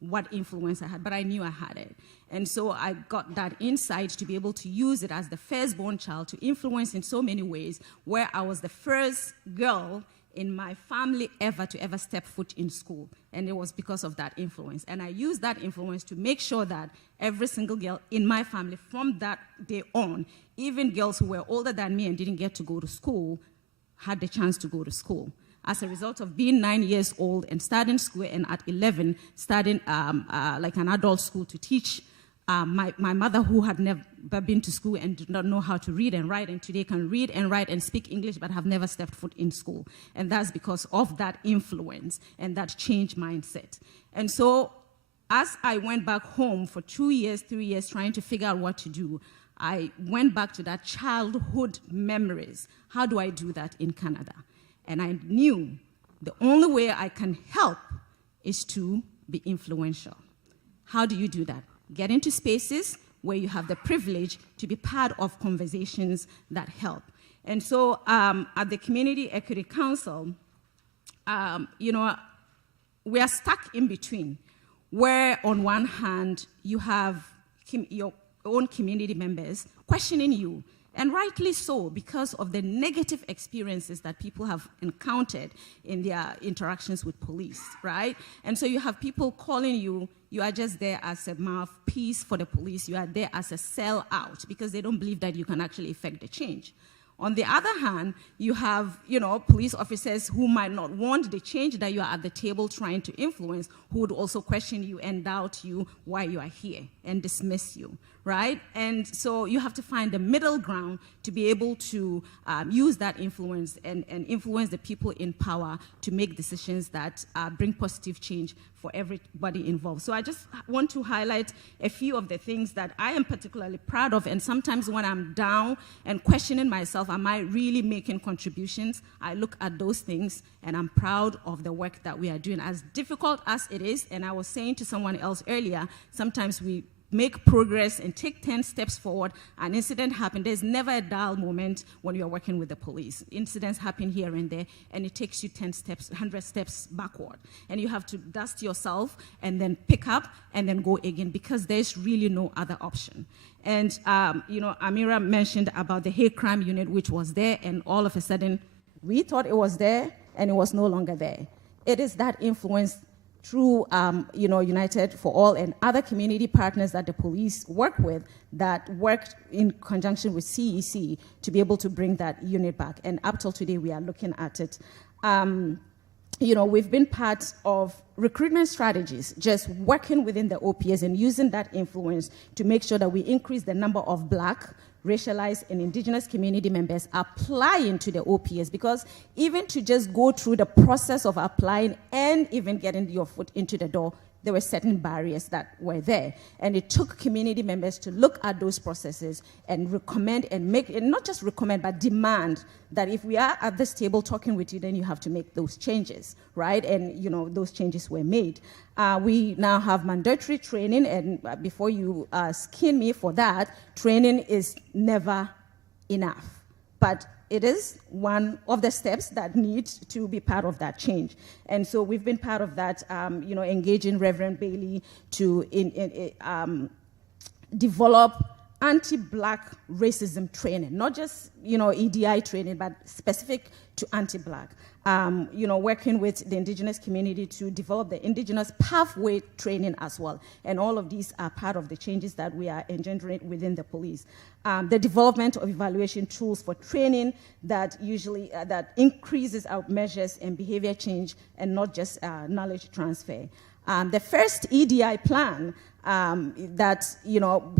what influence I had, but I knew I had it. And so I got that insight to be able to use it as the firstborn child to influence in so many ways, where I was the first girl in my family to ever step foot in school. And it was because of that influence. And I used that influence to make sure that every single girl in my family from that day on, even girls who were older than me and didn't get to go to school, had the chance to go to school. As a result of being 9 years old and starting school, and at 11, starting like an adult school to teach my mother, who had never been to school and did not know how to read and write, and today can read and write and speak English, but have never stepped foot in school. And that's because of that influence and that change mindset. And so as I went back home for 2 years, 3 years, trying to figure out what to do, I went back to that childhood memories. How do I do that in Canada? And I knew the only way I can help is to be influential. How do you do that? Get into spaces where you have the privilege to be part of conversations that help. And so at the Community Equity Council, we are stuck in between, where on one hand you have your own community members questioning you, and rightly so, because of the negative experiences that people have encountered in their interactions with police, right? And so you have people calling you, you are just there as a mouthpiece for the police, you are there as a sellout, because they don't believe that you can actually effect the change. On the other hand, you have, police officers who might not want the change that you are at the table trying to influence, who would also question you and doubt you why you are here and dismiss you, right? And so you have to find the middle ground to be able to use that influence and influence the people in power to make decisions that bring positive change for everybody involved. So I just want to highlight a few of the things that I am particularly proud of, and sometimes when I'm down and questioning myself, am I really making contributions? I look at those things and I'm proud of the work that we are doing. As difficult as it is, and I was saying to someone else earlier, sometimes we make progress and take 10 steps forward, an incident happens. There's never a dull moment when you're working with the police. Incidents happen here and there, and it takes you 10 steps, 100 steps backward. And you have to dust yourself and then pick up and then go again, because there's really no other option. And, Amira mentioned about the hate crime unit, which was there, and all of a sudden, we thought it was there, and it was no longer there. It is that influence through United for All and other community partners that the police work with, that worked in conjunction with CEC to be able to bring that unit back. And up till today, we are looking at it. We've been part of recruitment strategies, just working within the OPS and using that influence to make sure that we increase the number of Black, racialized, and indigenous community members applying to the OPS, because even to just go through the process of applying and even getting your foot into the door, there were certain barriers that were there. And it took community members to look at those processes and recommend and make, and not just recommend, but demand that if we are at this table talking with you, then you have to make those changes, right? And, those changes were made. We now have mandatory training, and before you skin me for that, training is never enough. But it is one of the steps that need to be part of that change. And so we've been part of that, engaging Reverend Bailey to develop anti-Black racism training, not just, EDI training, but specific to anti-Black. working with the Indigenous community to develop the Indigenous pathway training as well. And all of these are part of the changes that we are engendering within the police. The development of evaluation tools for training that usually that increases our measures and behavior change and not just knowledge transfer. The first EDI plan that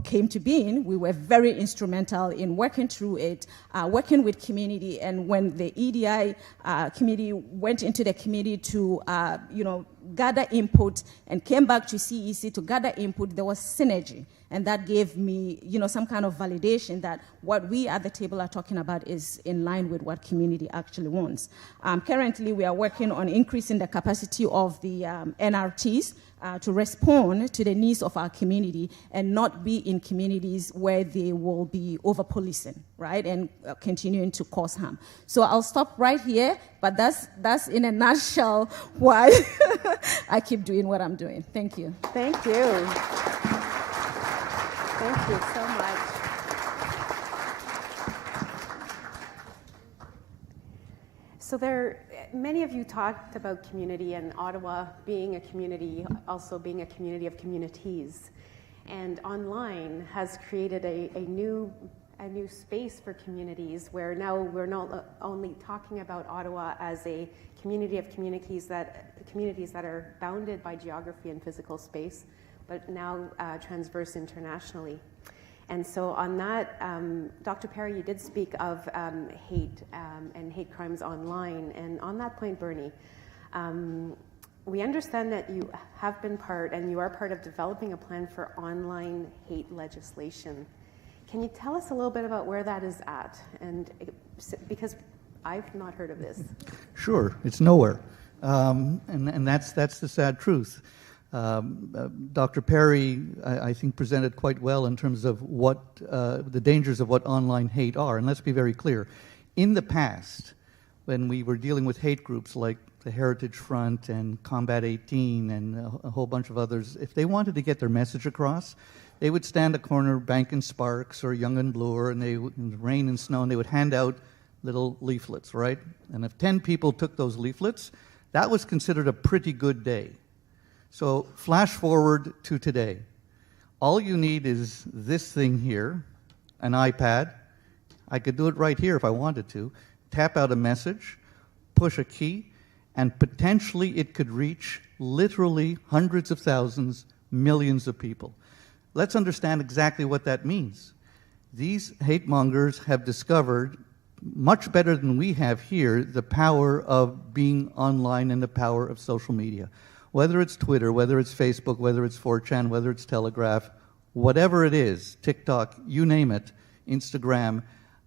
came to being, we were very instrumental in working through it, working with community. And when the EDI committee went into the committee to gather input and came back to CEC to gather input, there was synergy. And that gave me, some kind of validation that what we at the table are talking about is in line with what community actually wants. Currently, we are working on increasing the capacity of the NRTs to respond to the needs of our community and not be in communities where they will be over-policing, right, and continuing to cause harm. So I'll stop right here, but that's in a nutshell why I keep doing what I'm doing. Thank you. Thank you. Thank you so much. So many of you talked about community and Ottawa being a community, also being a community of communities. And online has created a new space for communities where now we're not only talking about Ottawa as a community of communities that are bounded by geography and physical space, but now transverse internationally. And so on that, Dr. Perry, you did speak of hate and hate crimes online. And on that point, Bernie, we understand that you have been part, and you are part of developing a plan for online hate legislation. Can you tell us a little bit about where that is at? And because I've not heard of this. Sure, it's nowhere. And that's the sad truth. Dr. Perry, I think, presented quite well in terms of what the dangers of what online hate are. And let's be very clear. In the past, when we were dealing with hate groups like the Heritage Front and Combat 18 and a whole bunch of others, if they wanted to get their message across, they would stand a corner, Bank and Sparks or Young and Bloor, and they would, in the rain and snow, and they would hand out little leaflets, right? And if 10 people took those leaflets, that was considered a pretty good day. So flash forward to today. All you need is this thing here, an iPad. I could do it right here if I wanted to. Tap out a message, push a key, and potentially it could reach literally hundreds of thousands, millions of people. Let's understand exactly what that means. These hate mongers have discovered, much better than we have here, the power of being online and the power of social media. Whether it's Twitter, whether it's Facebook, whether it's 4chan, whether it's Telegraph, whatever it is, TikTok, you name it, Instagram,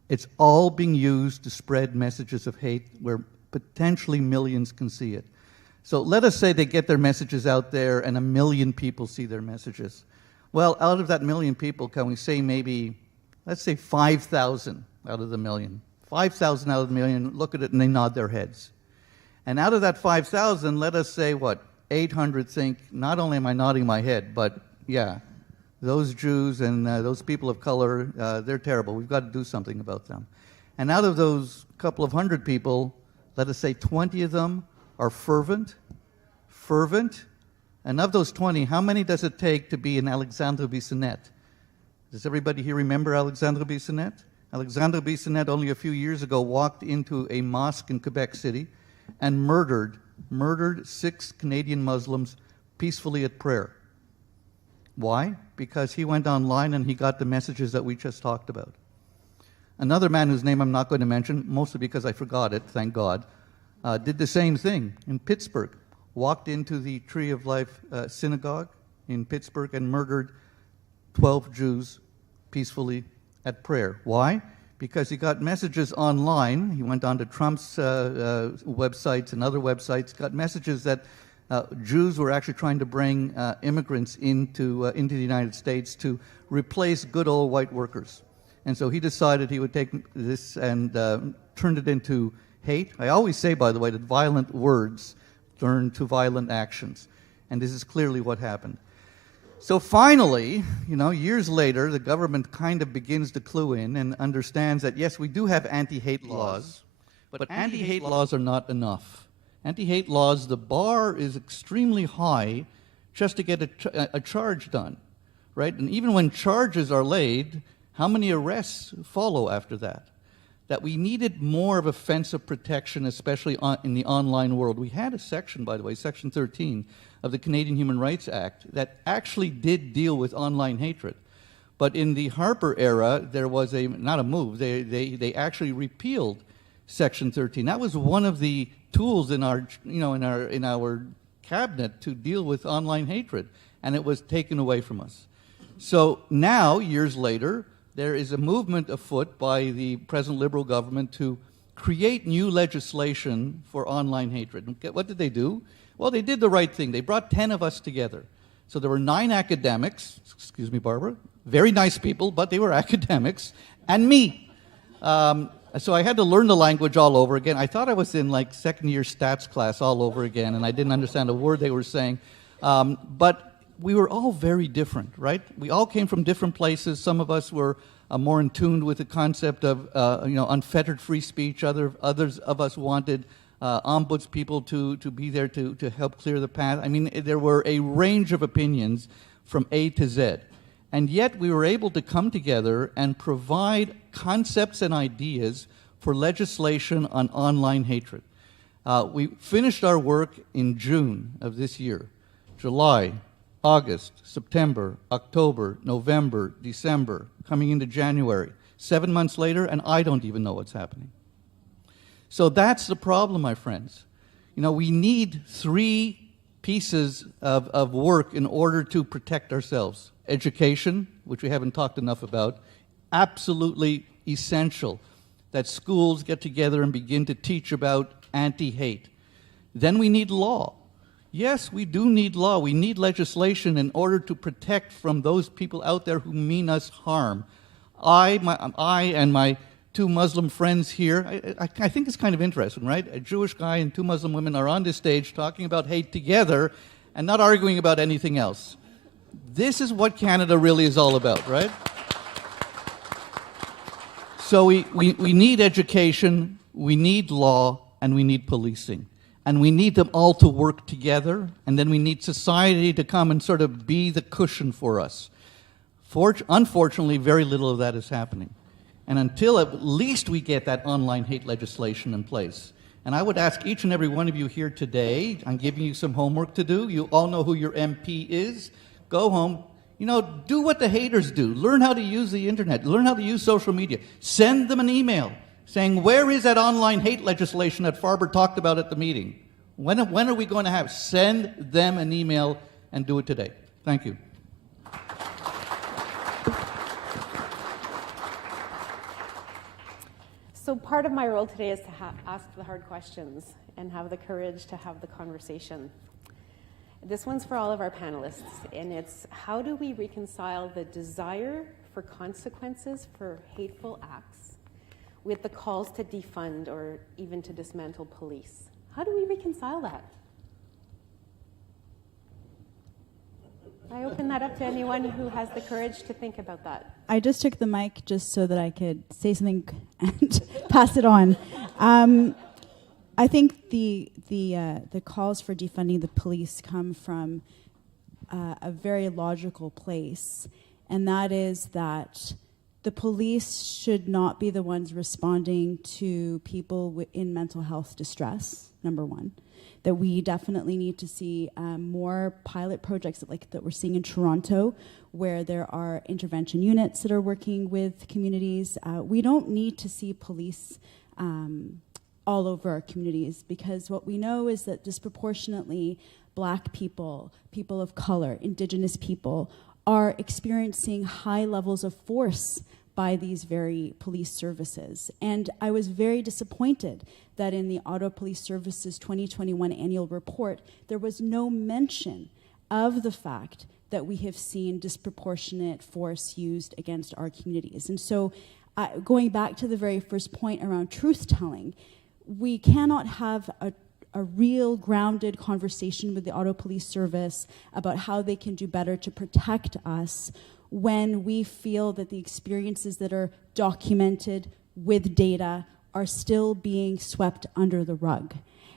it's all being used to spread messages of hate where potentially millions can see it. So let us say they get their messages out there and 1 million people see their messages. Well, out of that 1 million people, can we say maybe, let's say 5,000 out of the million. 5,000 out of the million look at it and they nod their heads. And out of that 5,000, let us say, what, 800 think, not only am I nodding my head, but yeah, those Jews and those people of color, they're terrible. We've got to do something about them. And out of those couple of hundred people, let us say 20 of them are fervent. And of those 20, how many does it take to be an Alexandre Bissonnette? Does everybody here remember Alexandre Bissonnette? Alexandre Bissonnette only a few years ago walked into a mosque in Quebec City and murdered 6 Canadian Muslims peacefully at prayer. Why? Because he went online and he got the messages that we just talked about. Another man whose name I'm not going to mention, mostly because I forgot it, thank God, did the same thing in Pittsburgh. Walked into the Tree of Life synagogue in Pittsburgh and murdered 12 Jews peacefully at prayer. Why? Because he got messages online. He went on to Trump's websites and other websites, got messages that Jews were actually trying to bring immigrants into the United States to replace good old white workers. And so he decided he would take this and turn it into hate. I always say, by the way, that violent words turn to violent actions. And this is clearly what happened. So finally, years later, the government kind of begins to clue in and understands that, yes, we do have anti-hate laws. But anti-hate laws are not enough. Anti-hate laws, the bar is extremely high just to get a charge done, right? And even when charges are laid, how many arrests follow after that? That we needed more of offensive protection, especially in the online world. We had a section, by the way, Section 13 of the Canadian Human Rights Act, that actually did deal with online hatred. But in the Harper era, there was not a move, they actually repealed Section 13. That was one of the tools in our, in our cabinet to deal with online hatred, and it was taken away from us. So now, years later, there is a movement afoot by the present Liberal government to create new legislation for online hatred. And what did they do? Well, they did the right thing. They brought 10 of us together. So there were 9 academics, excuse me, Barbara, very nice people, but they were academics, and me. So I had to learn the language all over again. I thought I was in like second-year stats class all over again, and I didn't understand a word they were saying. But we were all very different, right? We all came from different places. Some of us were more in tune with the concept of unfettered free speech. Others of us wanted ombuds people to be there to help clear the path. I mean, there were a range of opinions from A to Z. And yet we were able to come together and provide concepts and ideas for legislation on online hatred. We finished our work in June of this year. July, August, September, October, November, December, coming into January. 7 months later, and I don't even know what's happening. So that's the problem, my friends. We need 3 pieces of work in order to protect ourselves. Education, which we haven't talked enough about, absolutely essential that schools get together and begin to teach about anti-hate. Then we need law. Yes, we do need law. We need legislation in order to protect from those people out there who mean us harm. I and my 2 Muslim friends here, I think it's kind of interesting, right? A Jewish guy and 2 Muslim women are on this stage talking about hate together and not arguing about anything else. This is what Canada really is all about, right? So we need education, we need law, and we need policing. And we need them all to work together, and then we need society to come and sort of be the cushion for us. Unfortunately, very little of that is happening. And until at least we get that online hate legislation in place. And I would ask each and every one of you here today, I'm giving you some homework to do. You all know who your MP is. Go home, do what the haters do. Learn how to use the internet. Learn how to use social media. Send them an email saying, where is that online hate legislation that Farber talked about at the meeting? When are we going to have? Send them an email and do it today. Thank you. So part of my role today is to ask the hard questions and have the courage to have the conversation. This one's for all of our panelists, and it's how do we reconcile the desire for consequences for hateful acts with the calls to defund or even to dismantle police? How do we reconcile that? I open that up to anyone who has the courage to think about that. I just took the mic just so that I could say something and pass it on. I think the calls for defunding the police come from a very logical place, and that is that the police should not be the ones responding to people in mental health distress, number one. That we definitely need to see more pilot projects that we're seeing in Toronto, where there are intervention units that are working with communities. We don't need to see police all over our communities, because what we know is that disproportionately Black people, people of color, Indigenous people are experiencing high levels of force by these very police services. And I was very disappointed that in the Ottawa Police Services 2021 annual report, there was no mention of the fact that we have seen disproportionate force used against our communities. And so going back to the very first point around truth-telling, we cannot have a real grounded conversation with the Ottawa Police Service about how they can do better to protect us when we feel that the experiences that are documented with data are still being swept under the rug.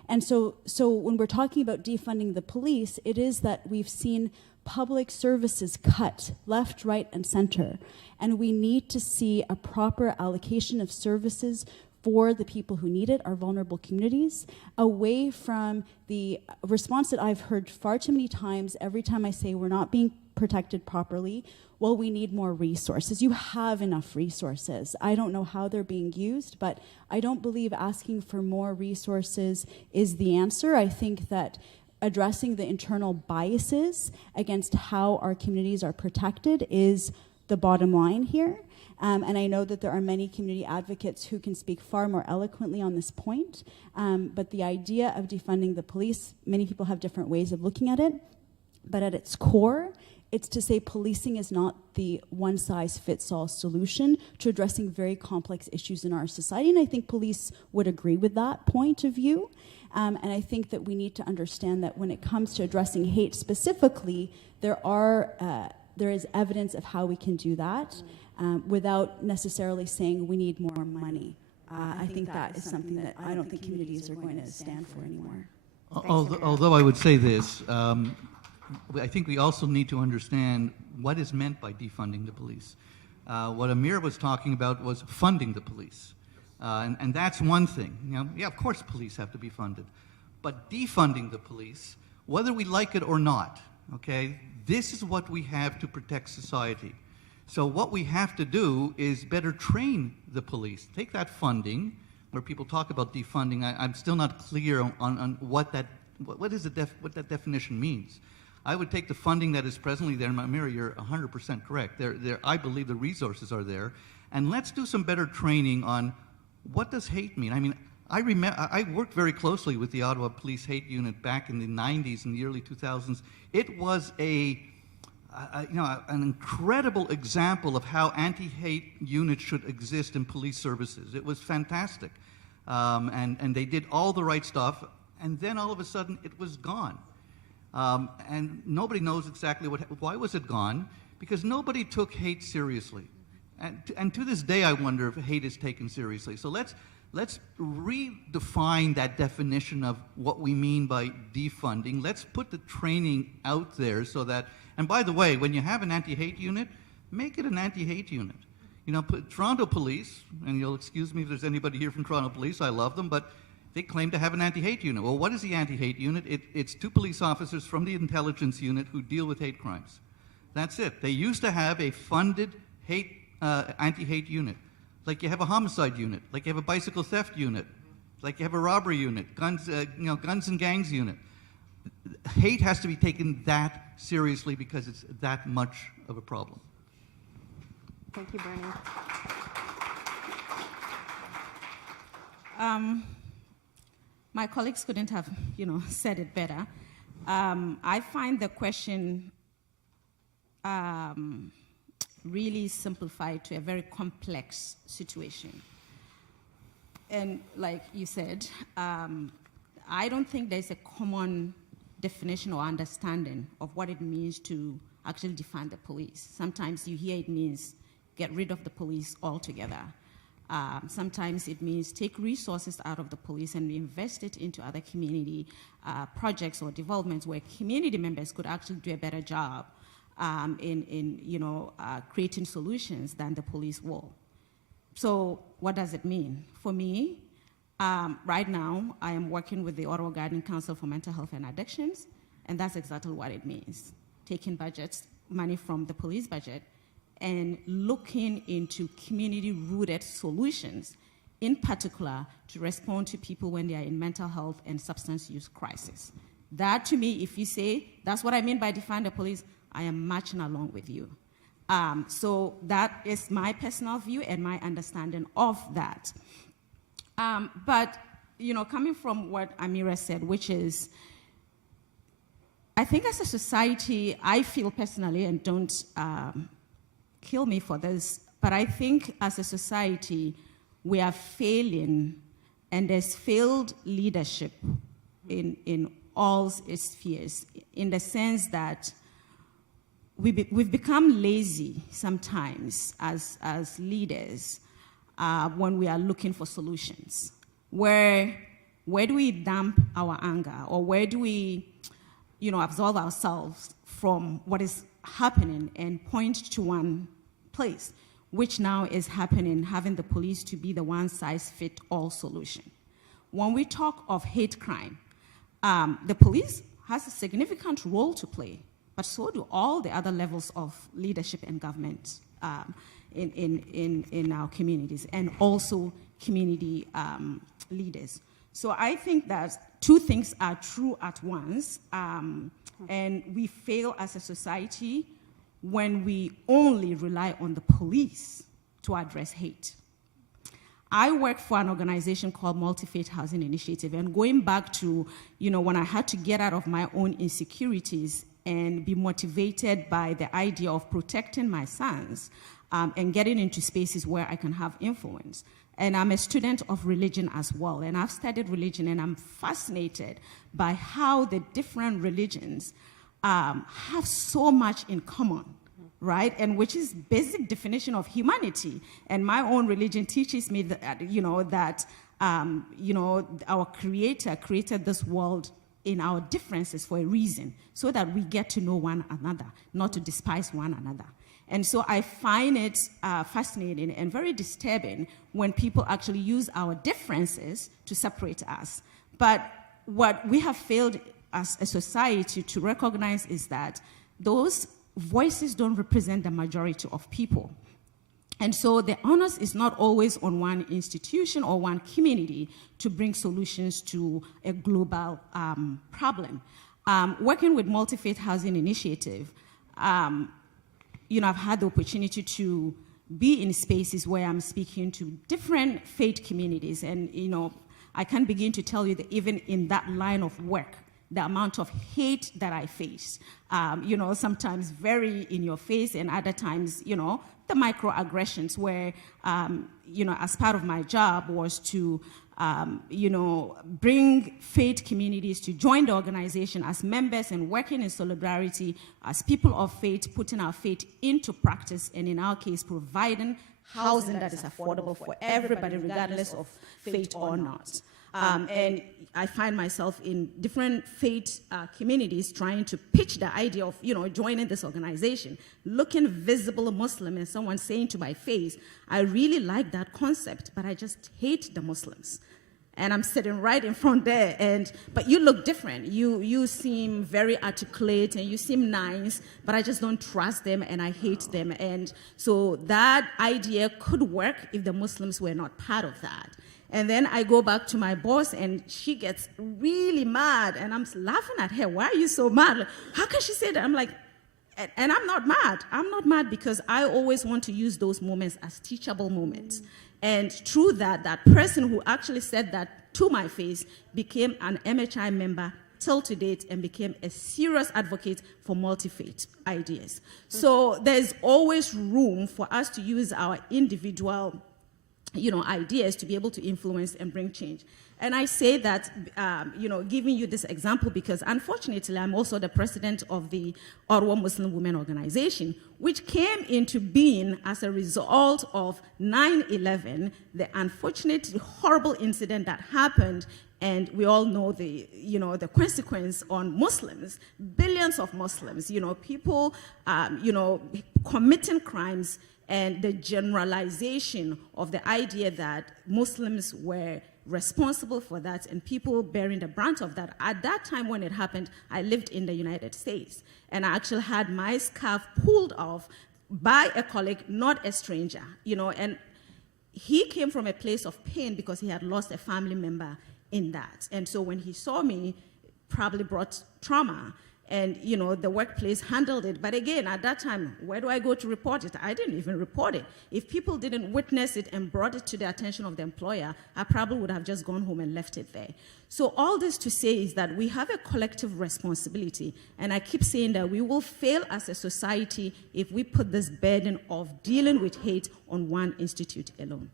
And so when we're talking about defunding the police, it is that we've seen public services cut left, right, and center. And we need to see a proper allocation of services for the people who need it, our vulnerable communities, away from the response that I've heard far too many times every time I say we're not being protected properly. Well, we need more resources. You have enough resources. I don't know how they're being used, but I don't believe asking for more resources is the answer. I think that addressing the internal biases against how our communities are protected is the bottom line here. And I know that there are many community advocates who can speak far more eloquently on this point. But the idea of defunding the police, many people have different ways of looking at it. But at its core, it's to say policing is not the one-size-fits-all solution to addressing very complex issues in our society. And I think police would agree with that point of view. And I think that we need to understand that when it comes to addressing hate specifically, there is evidence of how we can do that without necessarily saying we need more money. I think that is something that I don't think communities are going to stand for anymore. Although I would say this, I think we also need to understand what is meant by defunding the police. What Amir was talking about was funding the police. And that's one thing. You know, yeah, of course police have to be funded. But defunding the police, whether we like it or not, okay, this is what we have to protect society. So what we have to do is better train the police. Take that funding, where people talk about defunding. I'm still not clear on what that definition means. I would take the funding that is presently there, and Amir, you're 100% correct. I believe the resources are there, and let's do some better training on what does hate mean. I mean, I worked very closely with the Ottawa Police Hate Unit back in the 90s and the early 2000s. It was an incredible example of how anti-hate units should exist in police services. It was fantastic, and they did all the right stuff, and then all of a sudden it was gone. And nobody knows exactly why was it gone, because nobody took hate seriously. And to this day, I wonder if hate is taken seriously. So let's redefine that definition of what we mean by defunding. Let's put the training out there so that, and by the way, when you have an anti-hate unit, make it an anti-hate unit. You know, Toronto Police, and you'll excuse me if there's anybody here from Toronto Police, I love them, but they claim to have an anti-hate unit. Well, what is the anti-hate unit? It's 2 police officers from the intelligence unit who deal with hate crimes. That's it. They used to have a funded anti-hate unit. Like you have a homicide unit, like you have a bicycle theft unit, like you have a robbery unit, guns and gangs unit. Hate has to be taken that seriously because it's that much of a problem. Thank you, Bernie. My colleagues couldn't have, said it better. I find the question really simplified to a very complex situation. And like you said, I don't think there's a common definition or understanding of what it means to actually defund the police. Sometimes you hear it means get rid of the police altogether. Sometimes it means take resources out of the police and invest it into other community projects or developments where community members could actually do a better job in creating solutions than the police will. So what does it mean? For me, right now, I am working with the Ottawa Guiding Council for Mental Health and Addictions, and that's exactly what it means. Taking money from the police budget, and looking into community-rooted solutions, in particular to respond to people when they are in mental health and substance use crisis. That, to me, if you say, that's what I mean by defund the police, I am marching along with you. So that is my personal view and my understanding of that. But, coming from what Amira said, which is, I think as a society, I feel personally, and don't kill me for this, but I think as a society, we are failing, and there's failed leadership in all spheres, in the sense that we've become lazy sometimes as leaders. when we are looking for solutions. Where do we dump our anger, or where do we, absolve ourselves from what is happening and point to one place, which now is happening, having the police to be the one-size-fits-all solution. When we talk of hate crime, the police has a significant role to play, but so do all the other levels of leadership and government in our communities, and also community leaders. So I think that two things are true at once, and we fail as a society when we only rely on the police to address hate. I work for an organization called Multi-Faith Housing Initiative, and going back to, when I had to get out of my own insecurities and be motivated by the idea of protecting my sons and getting into spaces where I can have influence. And I'm a student of religion as well, and I've studied religion, and I'm fascinated by how the different religions have so much in common, right? And which is basic definition of humanity. And my own religion teaches me that, our Creator created this world in our differences for a reason, so that we get to know one another, not to despise one another. And so I find it fascinating and very disturbing when people actually use our differences to separate us. But what we have failed as a society to recognize is that those voices don't represent the majority of people. And so the onus is not always on one institution or one community to bring solutions to a global problem. Working with Multi-Faith Housing Initiative, I've had the opportunity to be in spaces where I'm speaking to different faith communities, and I can begin to tell you that even in that line of work, the amount of hate that I face, sometimes very in your face, and other times, the microaggressions where, as part of my job was to, bring faith communities to join the organization as members and working in solidarity as people of faith, putting our faith into practice, and in our case, providing housing that is affordable for everybody, regardless of faith or not. And I find myself in different faith communities trying to pitch the idea of, joining this organization, looking visible Muslim, and someone saying to my face, I really like that concept, but I just hate the Muslims. And I'm sitting right in front there, but you look different. You seem very articulate, and you seem nice, but I just don't trust them, and I hate them. And so that idea could work if the Muslims were not part of that. And then I go back to my boss, and she gets really mad, and I'm laughing at her. Why are you so mad? How can she say that? I'm like, and I'm not mad. I'm not mad because I always want to use those moments as teachable moments. And through that person who actually said that to my face became an MHI member till to date and became a serious advocate for multi-faith ideas. So there's always room for us to use our individual ideas to be able to influence and bring change. And I say that, giving you this example because, unfortunately, I'm also the president of the Ottawa Muslim Women Organization, which came into being as a result of 9/11, the unfortunate, horrible incident that happened. And we all know the consequence on Muslims, billions of Muslims, people, committing crimes, and the generalization of the idea that Muslims were responsible for that and people bearing the brunt of that. At that time when it happened, I lived in the United States, and I actually had my scarf pulled off by a colleague, not a stranger, and he came from a place of pain because he had lost a family member in that. And so when he saw me, probably brought trauma. And, the workplace handled it. But again, at that time, where do I go to report it? I didn't even report it. If people didn't witness it and brought it to the attention of the employer, I probably would have just gone home and left it there. So all this to say is that we have a collective responsibility. And I keep saying that we will fail as a society if we put this burden of dealing with hate on one institute alone.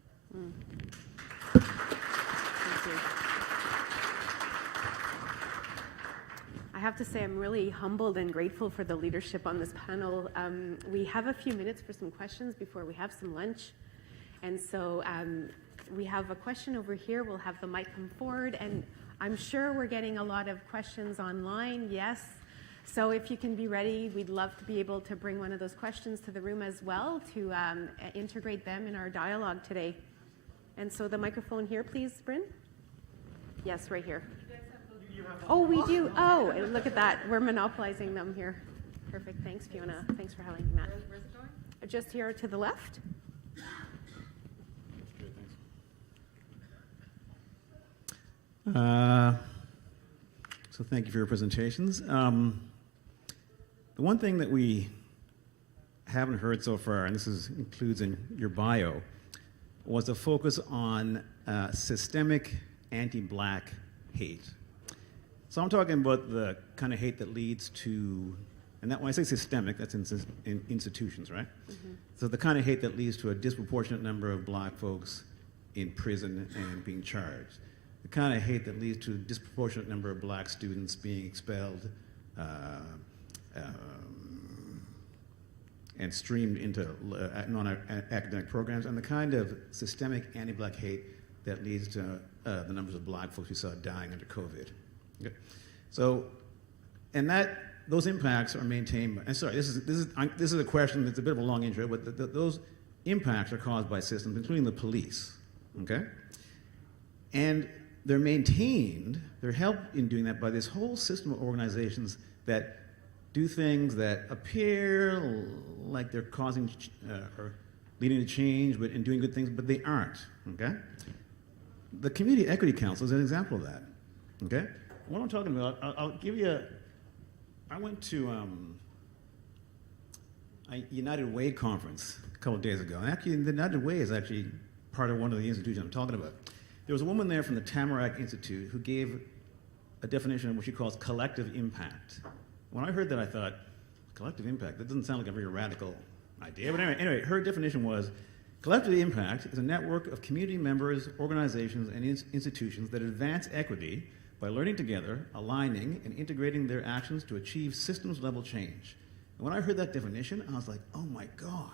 I have to say I'm really humbled and grateful for the leadership on this panel. We have a few minutes for some questions before we have some lunch. And so we have a question over here. We'll have the mic come forward, and I'm sure we're getting a lot of questions online, yes. So if you can be ready, we'd love to be able to bring one of those questions to the room as well to integrate them in our dialogue today. And so the microphone here, please, Bryn. Yes, right here. Oh, we do. Oh, look at that. We're monopolizing them here. Perfect. Thanks, Fiona. Thanks for having that. Where's it going? Just here to the left. So thank you for your presentations. The one thing that we haven't heard so far, and this includes in your bio, was a focus on systemic anti-Black hate. So I'm talking about the kind of hate that leads to, and that when I say systemic, that's in institutions, right? Mm-hmm. So the kind of hate that leads to a disproportionate number of Black folks in prison and being charged. The kind of hate that leads to a disproportionate number of Black students being expelled and streamed into non-academic programs, and the kind of systemic anti-Black hate that leads to the numbers of Black folks we saw dying under COVID. Okay. So, and those impacts are maintained. And sorry, this is a question that's a bit of a long intro, but those impacts are caused by systems, including the police. Okay, and they're maintained. They're helped in doing that by this whole system of organizations that do things that appear like they're causing or leading to change, but in doing good things, but they aren't. Okay, the Community Equity Council is an example of that. Okay. What I'm talking about, I'll give you I went to a United Way conference a couple of days ago. And actually, the United Way is actually part of one of the institutions I'm talking about. There was a woman there from the Tamarack Institute who gave a definition of what she calls collective impact. When I heard that, I thought, collective impact? That doesn't sound like a very radical idea. But anyway, her definition was, collective impact is a network of community members, organizations, and institutions that advance equity by learning together, aligning, and integrating their actions to achieve systems-level change. And when I heard that definition, I was like, oh my God.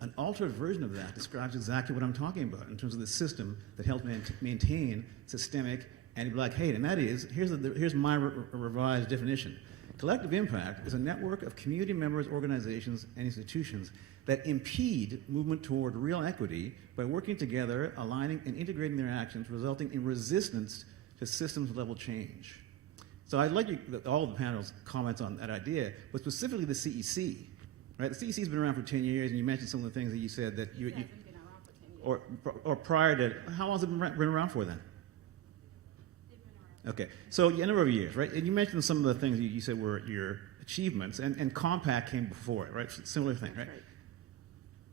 An altered version of that describes exactly what I'm talking about in terms of the system that helps maintain systemic anti-Black hate. And that is, here's my revised definition. Collective impact is a network of community members, organizations, and institutions that impede movement toward real equity by working together, aligning, and integrating their actions, resulting in resistance to systems-level change. So I'd like all of the panel's comments on that idea, but specifically the CEC. Right? The CEC's been around for 10 years, and you mentioned some of the things that you said that you been around for 10 years. Or prior to, how long has it been around for then? Okay, so a number of years, right? And you mentioned some of the things you said were your achievements, and Compact came before it, right? Similar thing, right?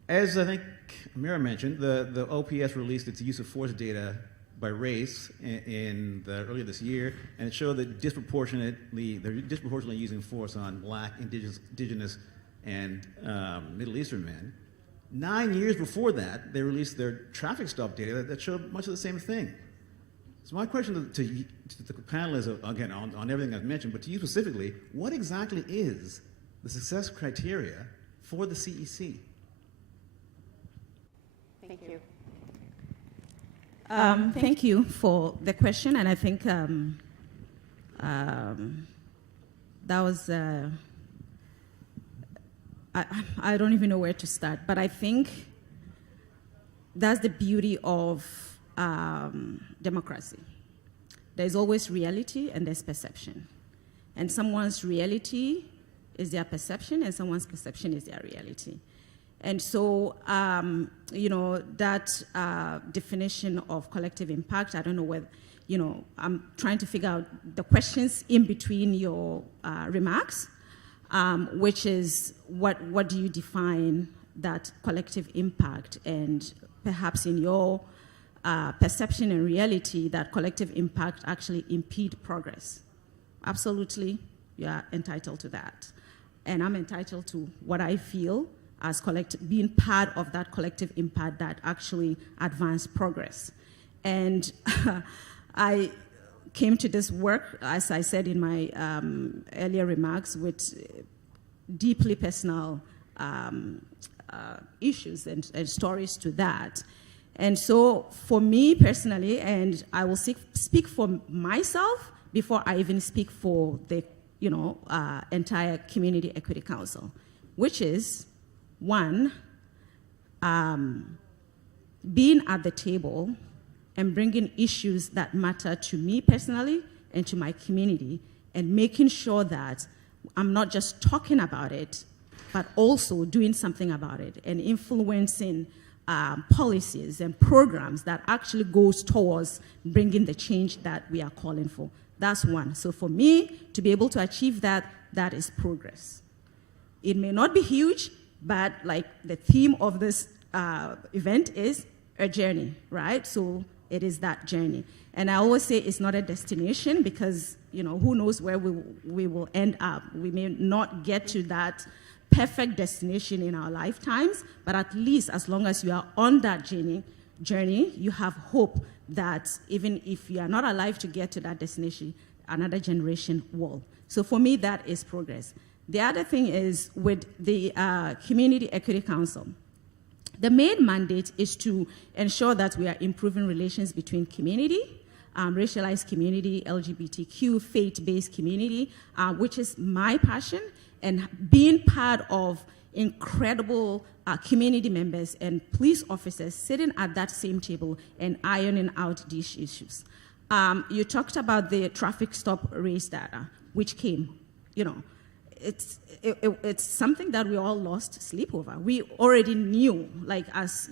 As I think Amira mentioned, the OPS released its use of force data by race earlier this year, and it showed that they're disproportionately using force on Black, Indigenous, and Middle Eastern men. 9 years before that, they released their traffic stop data that showed much of the same thing. So my question to the panel is, again, on everything I've mentioned, but to you specifically, what exactly is the success criteria for the CEC? Thank you. Thank you for the question, and I think that was, I don't even know where to start, but I think that's the beauty of democracy. There's always reality and there's perception. And someone's reality is their perception, and someone's perception is their reality. And so, that definition of collective impact, I don't know whether, I'm trying to figure out the questions in between your remarks, which is what do you define that collective impact, and perhaps in your perception and reality that collective impact actually impede progress. Absolutely, you are entitled to that. And I'm entitled to what I feel as being part of that collective impact that actually advanced progress. And I came to this work, as I said in my earlier remarks, with deeply personal issues and stories to that. And so for me personally, and I will speak for myself before I even speak for the entire Community Equity Council, which is, one, being at the table and bringing issues that matter to me personally and to my community, and making sure that I'm not just talking about it, but also doing something about it and influencing policies and programs that actually goes towards bringing the change that we are calling for. That's one. So for me, to be able to achieve that, that is progress. It may not be huge, but like the theme of this event is a journey, right? So it is that journey. And I always say it's not a destination because, who knows where we will end up. We may not get to that perfect destination in our lifetimes, but at least as long as you are on that journey, you have hope that even if you are not alive to get to that destination, another generation will. So for me, that is progress. The other thing is with the Community Equity Council, the main mandate is to ensure that we are improving relations between community, racialized community, LGBTQ, faith-based community, which is my passion, and being part of incredible community members and police officers sitting at that same table and ironing out these issues. You talked about the traffic stop race data, which came, it's something that we all lost sleep over. We already knew, like as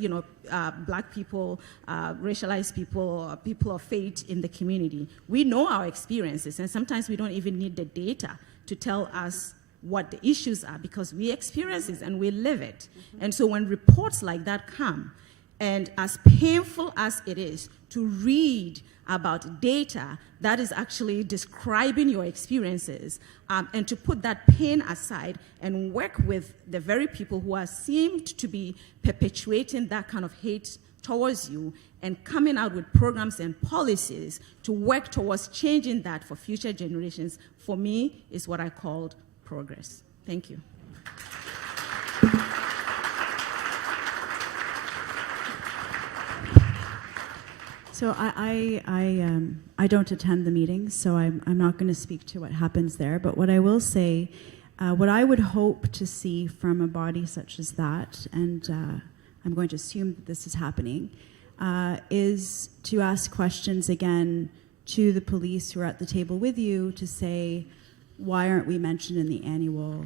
Black people, racialized people, people of faith in the community. We know our experiences, and sometimes we don't even need the data to tell us what the issues are because we experience it and we live it. And so when reports like that come, and as painful as it is to read about data that is actually describing your experiences, and to put that pain aside and work with the very people who are seemed to be perpetuating that kind of hate towards you and coming out with programs and policies to work towards changing that for future generations, for me, is what I called progress. Thank you. So I don't attend the meetings, so I'm not going to speak to what happens there. But what I will say, what I would hope to see from a body such as that, and I'm going to assume that this is happening, is to ask questions again to the police who are at the table with you to say, why aren't we mentioned in the annual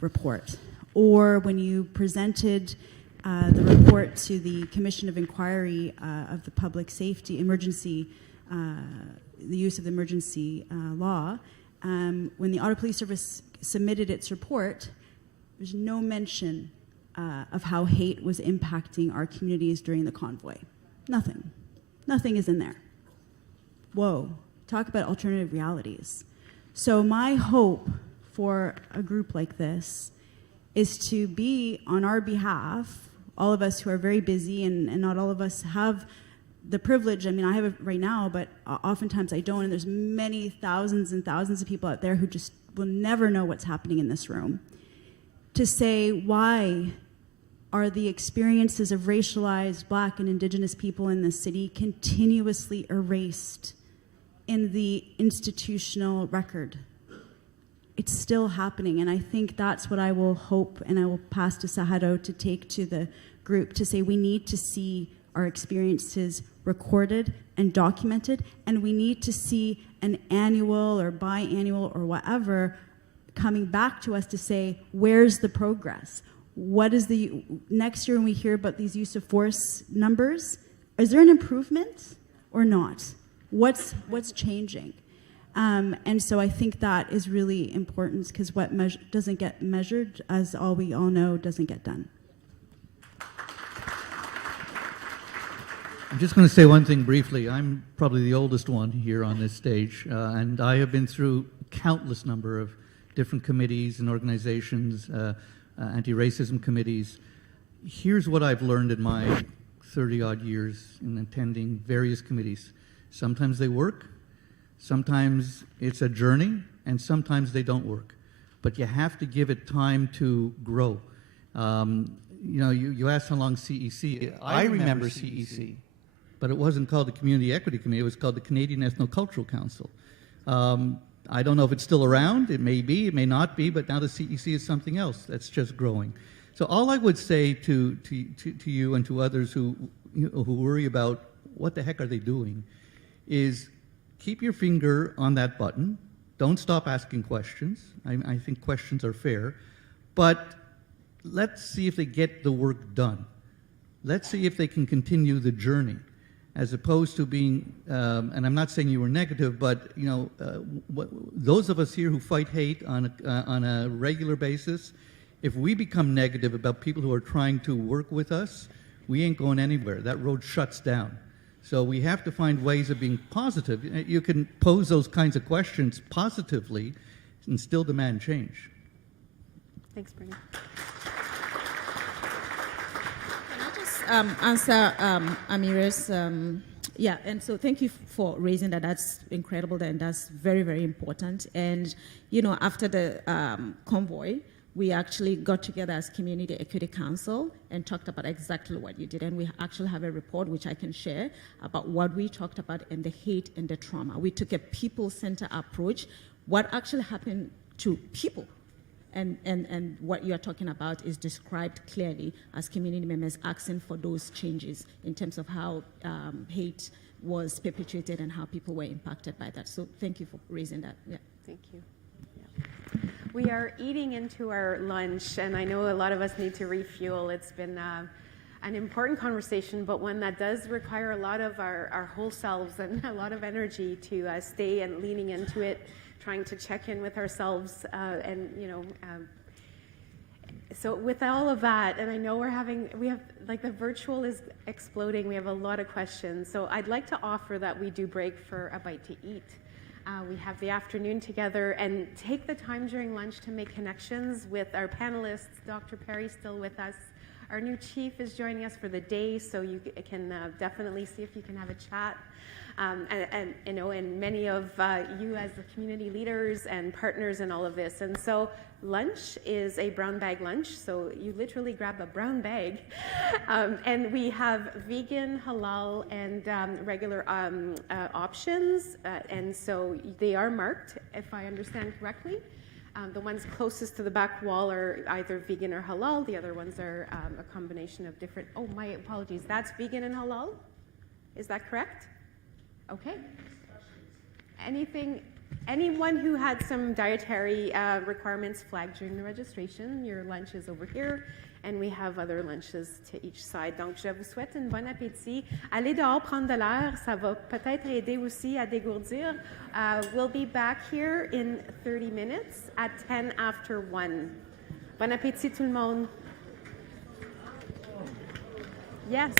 report? Or when you presented the report to the Commission of Inquiry of the Public Safety Emergency, the use of the emergency law, when the Ottawa Police Service submitted its report, there's no mention of how hate was impacting our communities during the convoy. Nothing. Nothing is in there. Whoa. Talk about alternative realities. So my hope for a group like this is to be on our behalf, all of us who are very busy, and not all of us have the privilege. I mean, I have it right now, but oftentimes I don't, and there's many thousands and thousands of people out there who just will never know what's happening in this room. To say, why are the experiences of racialized Black and Indigenous people in this city continuously erased in the institutional record? It's still happening, and I think that's what I will hope, and I will pass to Sahado to take to the group, to say we need to see our experiences recorded and documented, and we need to see an annual or biannual or whatever coming back to us to say, where's the progress? What is the, next year when we hear about these use of force numbers, is there an improvement or not? What's changing? And so I think that is really important, because what doesn't get measured, as we all know, doesn't get done. I'm just going to say one thing briefly. I'm probably the oldest one here on this stage, and I have been through countless number of different committees and organizations, anti-racism committees. Here's what I've learned in my 30-odd years in attending various committees. Sometimes they work, sometimes it's a journey, and sometimes they don't work. But you have to give it time to grow. you asked how long CEC. I remember CEC, but it wasn't called the Community Equity Committee. It was called the Canadian Ethnocultural Council. I don't know if it's still around. It may be, it may not be, but now the CEC is something else that's just growing. So all I would say to you and to others who worry about what the heck are they doing is keep your finger on that button. Don't stop asking questions. I think questions are fair. But let's see if they get the work done. Let's see if they can continue the journey, as opposed to being, and I'm not saying you were negative, but those of us here who fight hate on a regular basis, if we become negative about people who are trying to work with us, we ain't going anywhere. That road shuts down. So we have to find ways of being positive. You can pose those kinds of questions positively and still demand change. Thanks, Bernie. Answer Amira's, yeah, and so thank you for raising that. That's incredible, and that's very, very important. And, after the convoy, we actually got together as Community Equity Council and talked about exactly what you did. And we actually have a report which I can share about what we talked about and the hate and the trauma. We took a people-centered approach. What actually happened to people? And what you're talking about is described clearly as community members asking for those changes in terms of how hate was perpetrated and how people were impacted by that. So thank you for raising that. Yeah. Thank you. Yeah. We are eating into our lunch, and I know a lot of us need to refuel. It's been an important conversation, but one that does require a lot of our whole selves and a lot of energy to stay and leaning into it, trying to check in with ourselves, so with all of that, and I know we have the virtual is exploding. We have a lot of questions, so I'd like to offer that we do break for a bite to eat. We have the afternoon together, and take the time during lunch to make connections with our panelists. Dr. Perry's still with us. Our new chief is joining us for the day, so you can definitely see if you can have a chat. And many of you as the community leaders and partners in all of this. And so lunch is a brown bag lunch, so you literally grab a brown bag. And we have vegan, halal, and regular options. And so they are marked, if I understand correctly. The ones closest to the back wall are either vegan or halal. The other ones are a combination of different, oh, my apologies. That's vegan and halal? Is that correct? Okay. Anyone who had some dietary requirements flagged during the registration, your lunch is over here, and we have other lunches to each side. Donc, je vous souhaite un bon appétit. Allez dehors prendre de l'air, ça va peut-être aider aussi à dégourdir. We'll be back here in 30 minutes at 10 after 1. Bon appétit tout le monde. Yes.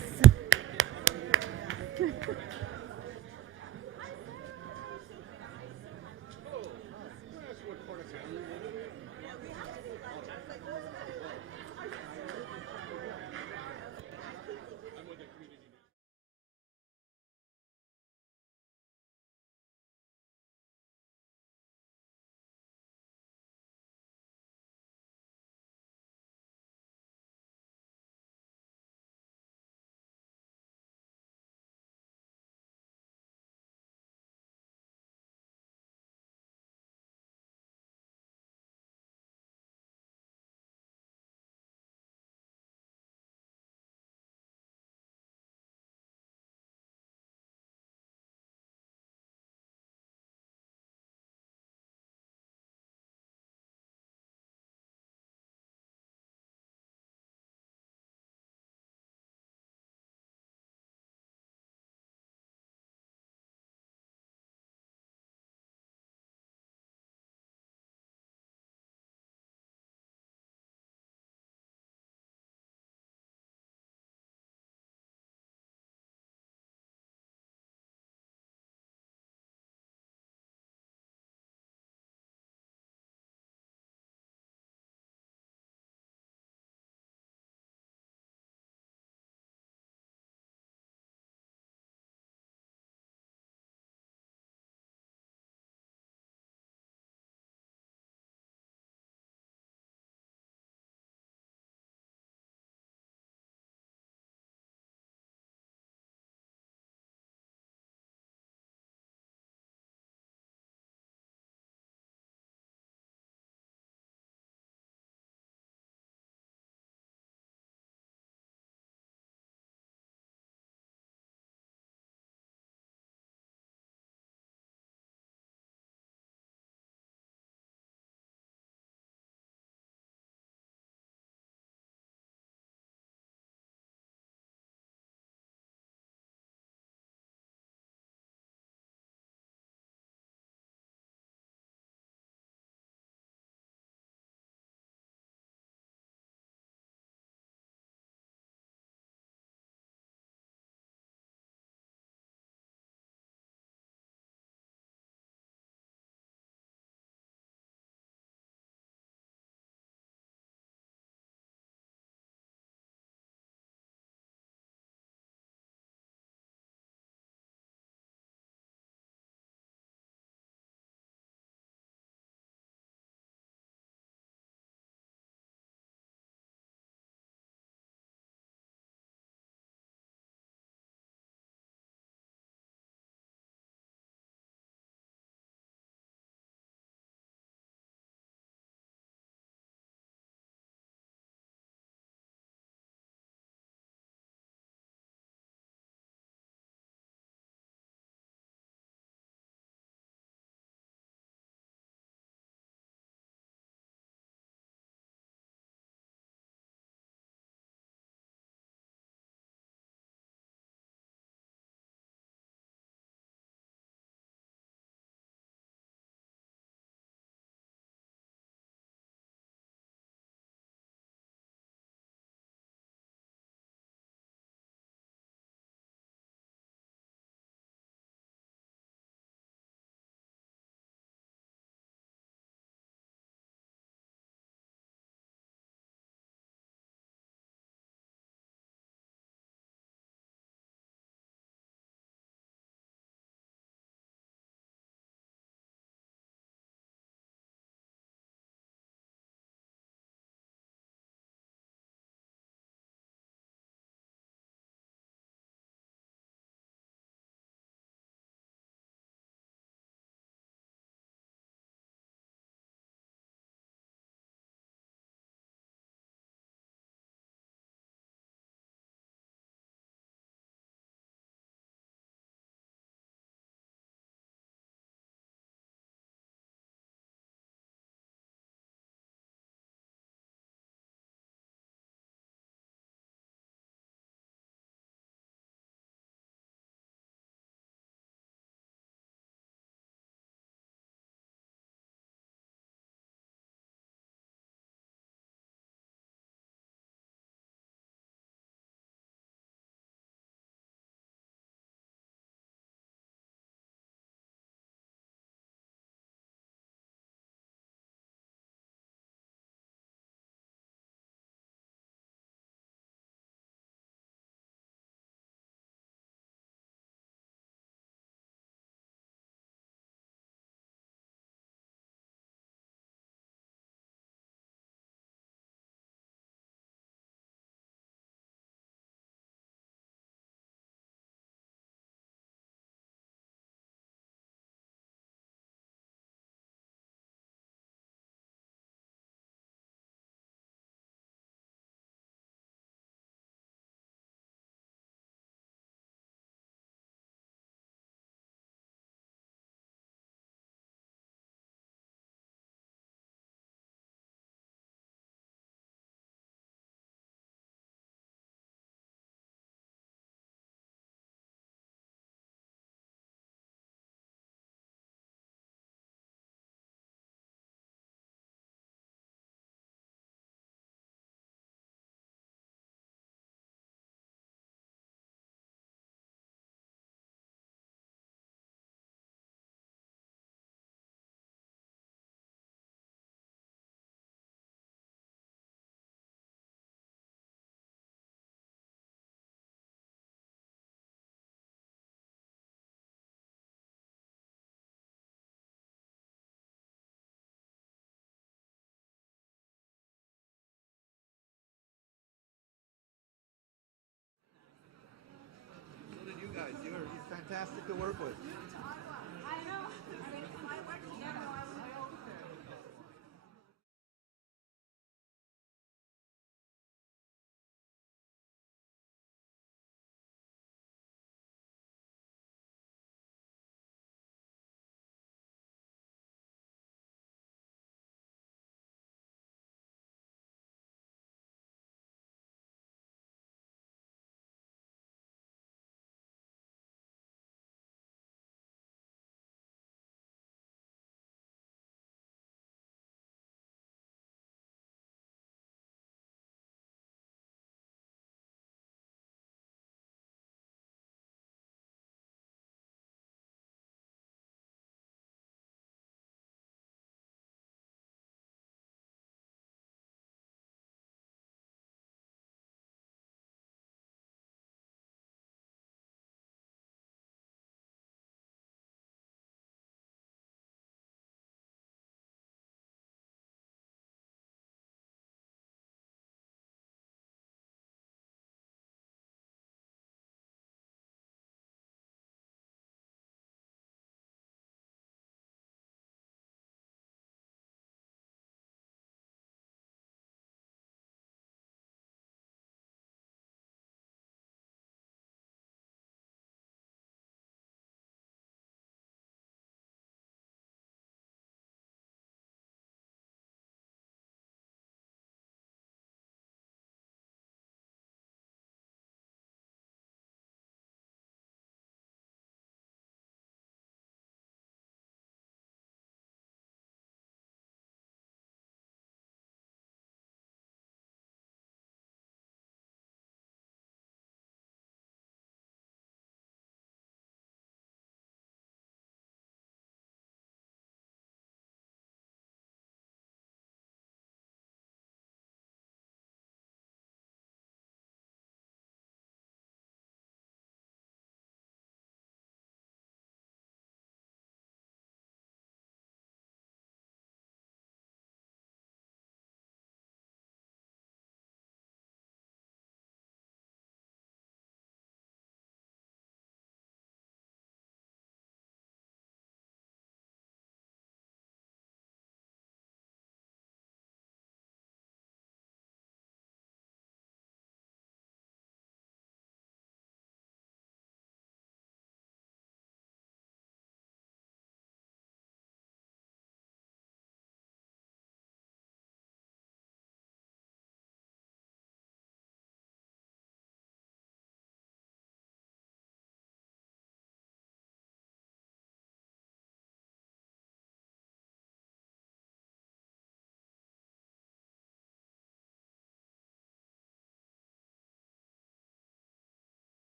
fantastic to work with.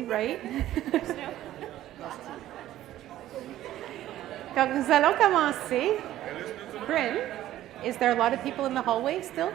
right? Donc, nous allons commencer. Bryn, is there a lot of people in the hallway still?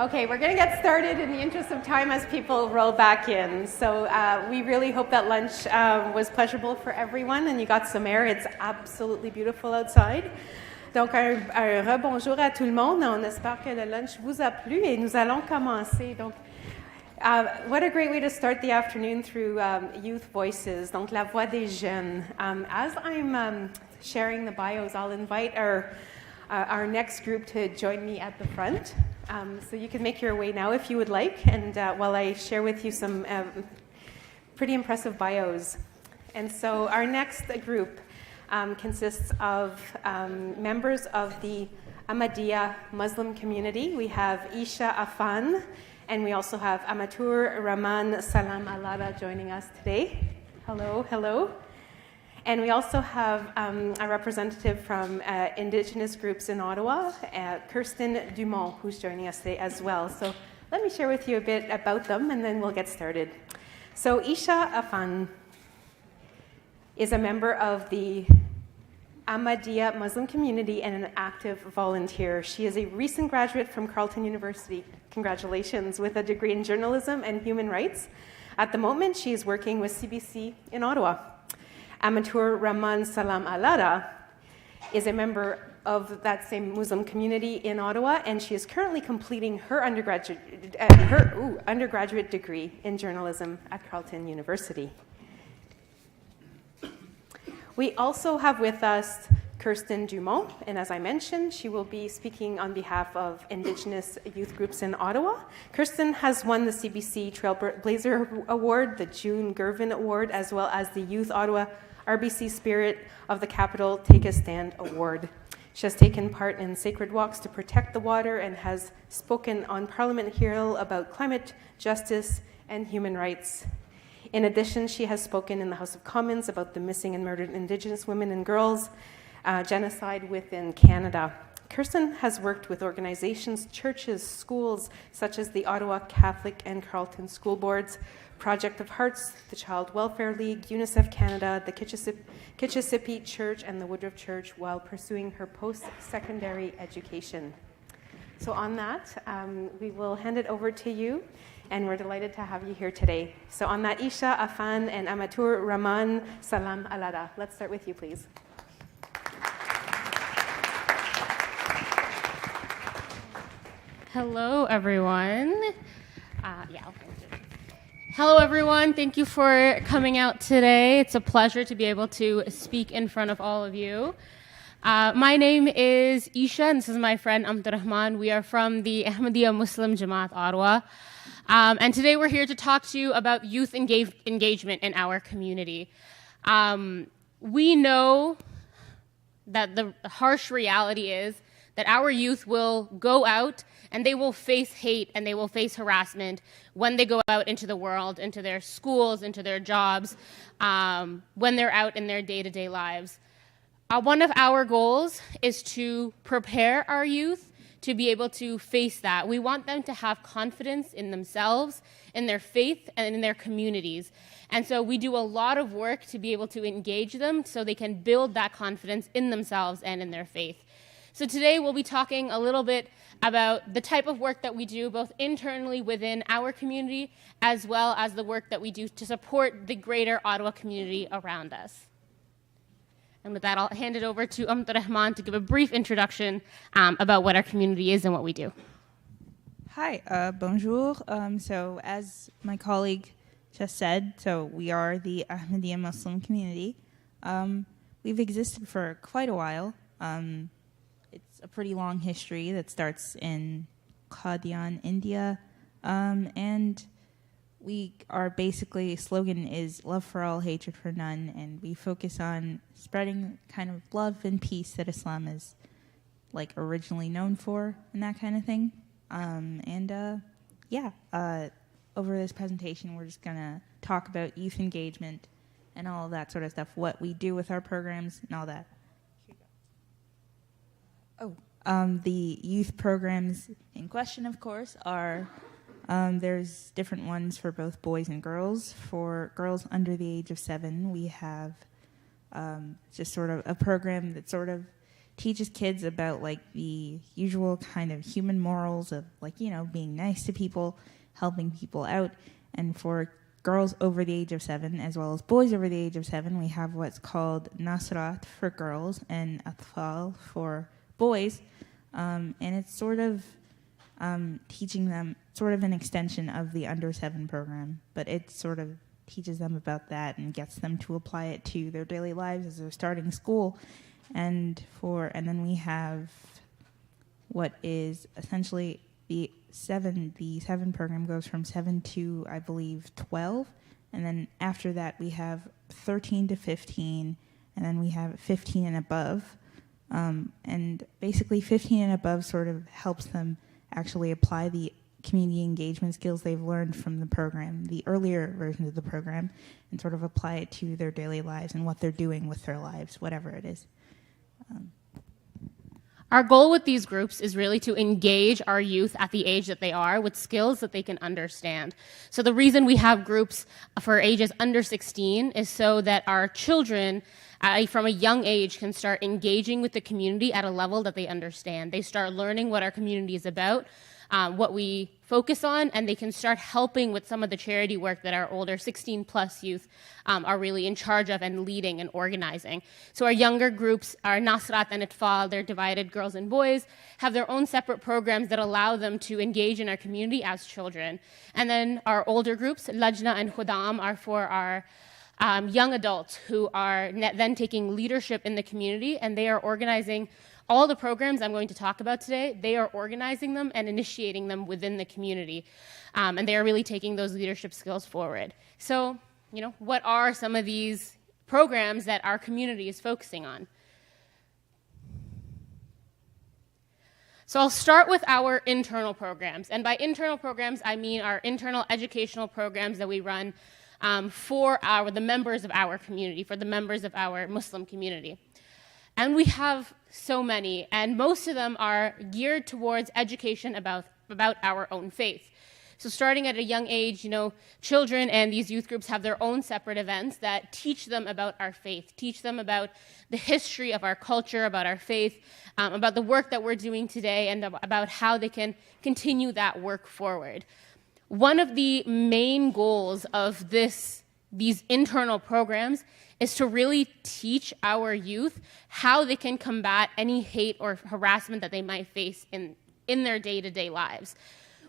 Okay, we're going to get started in the interest of time as people roll back in. So we really hope that lunch was pleasurable for everyone and you got some air. It's absolutely beautiful outside. Donc, un rebonjour à tout le monde. On espère que le lunch vous a plu et nous allons commencer. Donc, what a great way to start the afternoon through youth voices, donc la voix des jeunes. As I'm sharing the bios, I'll invite our next group to join me at the front. So you can make your way now if you would like, and while I share with you some pretty impressive bios. And so our next group consists of members of the Ahmadiyya Muslim community. We have Isha Afan, and we also have Amatur Rahman Salam Alada joining us today. Hello, hello. And we also have a representative from Indigenous groups in Ottawa, Kirsten Dumont, who's joining us today as well. So let me share with you a bit about them, and then we'll get started. So Isha Afan is a member of the Ahmadiyya Muslim community and an active volunteer. She is a recent graduate from Carleton University, congratulations, with a degree in journalism and human rights. At the moment, she is working with CBC in Ottawa. Amatur Rahman Salam Alada is a member of that same Muslim community in Ottawa, and she is currently completing her undergraduate degree in journalism at Carleton University. We also have with us Kirsten Dumont, and as I mentioned, she will be speaking on behalf of Indigenous youth groups in Ottawa. Kirsten has won the CBC Trailblazer Award, the June Gervin Award, as well as the Youth Ottawa RBC Spirit of the Capital Take a Stand Award. She has taken part in sacred walks to protect the water and has spoken on Parliament Hill about climate justice and human rights. In addition, she has spoken in the House of Commons about the missing and murdered Indigenous women and girls, genocide within Canada. Kirsten has worked with organizations, churches, schools, such as the Ottawa Catholic and Carleton School Boards, Project of Hearts, the Child Welfare League, UNICEF Canada, the Kitchissippi Church, and the Woodruff Church while pursuing her post-secondary education. So on that, we will hand it over to you, and we're delighted to have you here today. So on that, Isha, Afan, and Amatur Rahman, Salam Alada. Let's start with you, please. Hello, everyone. Hello, everyone. Thank you for coming out today. It's a pleasure to be able to speak in front of all of you. My name is Isha, and this is my friend Rahman. We are from the Ahmadiyya Muslim Jamaat Ottawa. And today we're here to talk to you about youth engagement in our community. We know that the harsh reality is that our youth will go out and they will face hate and they will face harassment when they go out into the world, into their schools, into their jobs, when they're out in their day-to-day lives. One of our goals is to prepare our youth to be able to face that. We want them to have confidence in themselves, in their faith, and in their communities. And so we do a lot of work to be able to engage them so they can build that confidence in themselves and in their faith. So today we'll be talking a little bit about the type of work that we do both internally within our community as well as the work that we do to support the greater Ottawa community around us. And with that, I'll hand it over to Rahman to give a brief introduction about what our community is and what we do. Hi, bonjour. So as my colleague just said, so we are the Ahmadiyya Muslim community. We've existed for quite a while. It's a pretty long history that starts in Qadian, India, and we are basically, slogan is love for all, hatred for none, and we focus on spreading kind of love and peace that Islam is like originally known for and that kind of thing. Over this presentation, we're just gonna talk about youth engagement and all of that sort of stuff, what we do with our programs and all that. The youth programs in question, of course, are there's different ones for both boys and girls. For girls under the age of 7, we have just sort of a program that sort of teaches kids about like the usual kind of human morals of like, you know, being nice to people, helping people out. And for girls over the age of 7, as well as boys over the age of 7, we have what's called Nasrat for girls and Atfal for boys. And it's sort of teaching them sort of an extension of the under 7 program, but it sort of teaches them about that and gets them to apply it to their daily lives as they're starting school. And then we have what is essentially the 7 program goes from 7 to, I believe, 12. And then after that, we have 13 to 15, and then we have 15 and above. And basically 15 and above sort of helps them actually apply the community engagement skills they've learned from the program, the earlier version of the program, and sort of apply it to their daily lives and what they're doing with their lives, whatever it is. Our goal with these groups is really to engage our youth at the age that they are with skills that they can understand. So the reason we have groups for ages under 16 is so that our children from a young age can start engaging with the community at a level that they understand. They start learning what our community is about, what we focus on, and they can start helping with some of the charity work that our older 16-plus youth are really in charge of and leading and organizing. So our younger groups, our Nasrat and Atfal, they're divided, girls and boys, have their own separate programs that allow them to engage in our community as children. And then our older groups, Lajna and Khudam, are for our young adults who are then taking leadership in the community, and they are organizing all the programs I'm going to talk about today. They are organizing them and initiating them within the community, and they are really taking those leadership skills forward. So, you know, what are some of these programs that our community is focusing on? So I'll start with our internal programs, and by internal programs, I mean our internal educational programs that we run for the members of our community, for the members of our Muslim community. And we have so many, and most of them are geared towards education about our own faith. So starting at a young age, children and these youth groups have their own separate events that teach them about our faith, teach them about the history of our culture, about our faith, about the work that we're doing today, and about how they can continue that work forward. One of the main goals of these internal programs is to really teach our youth how they can combat any hate or harassment that they might face in their day-to-day lives.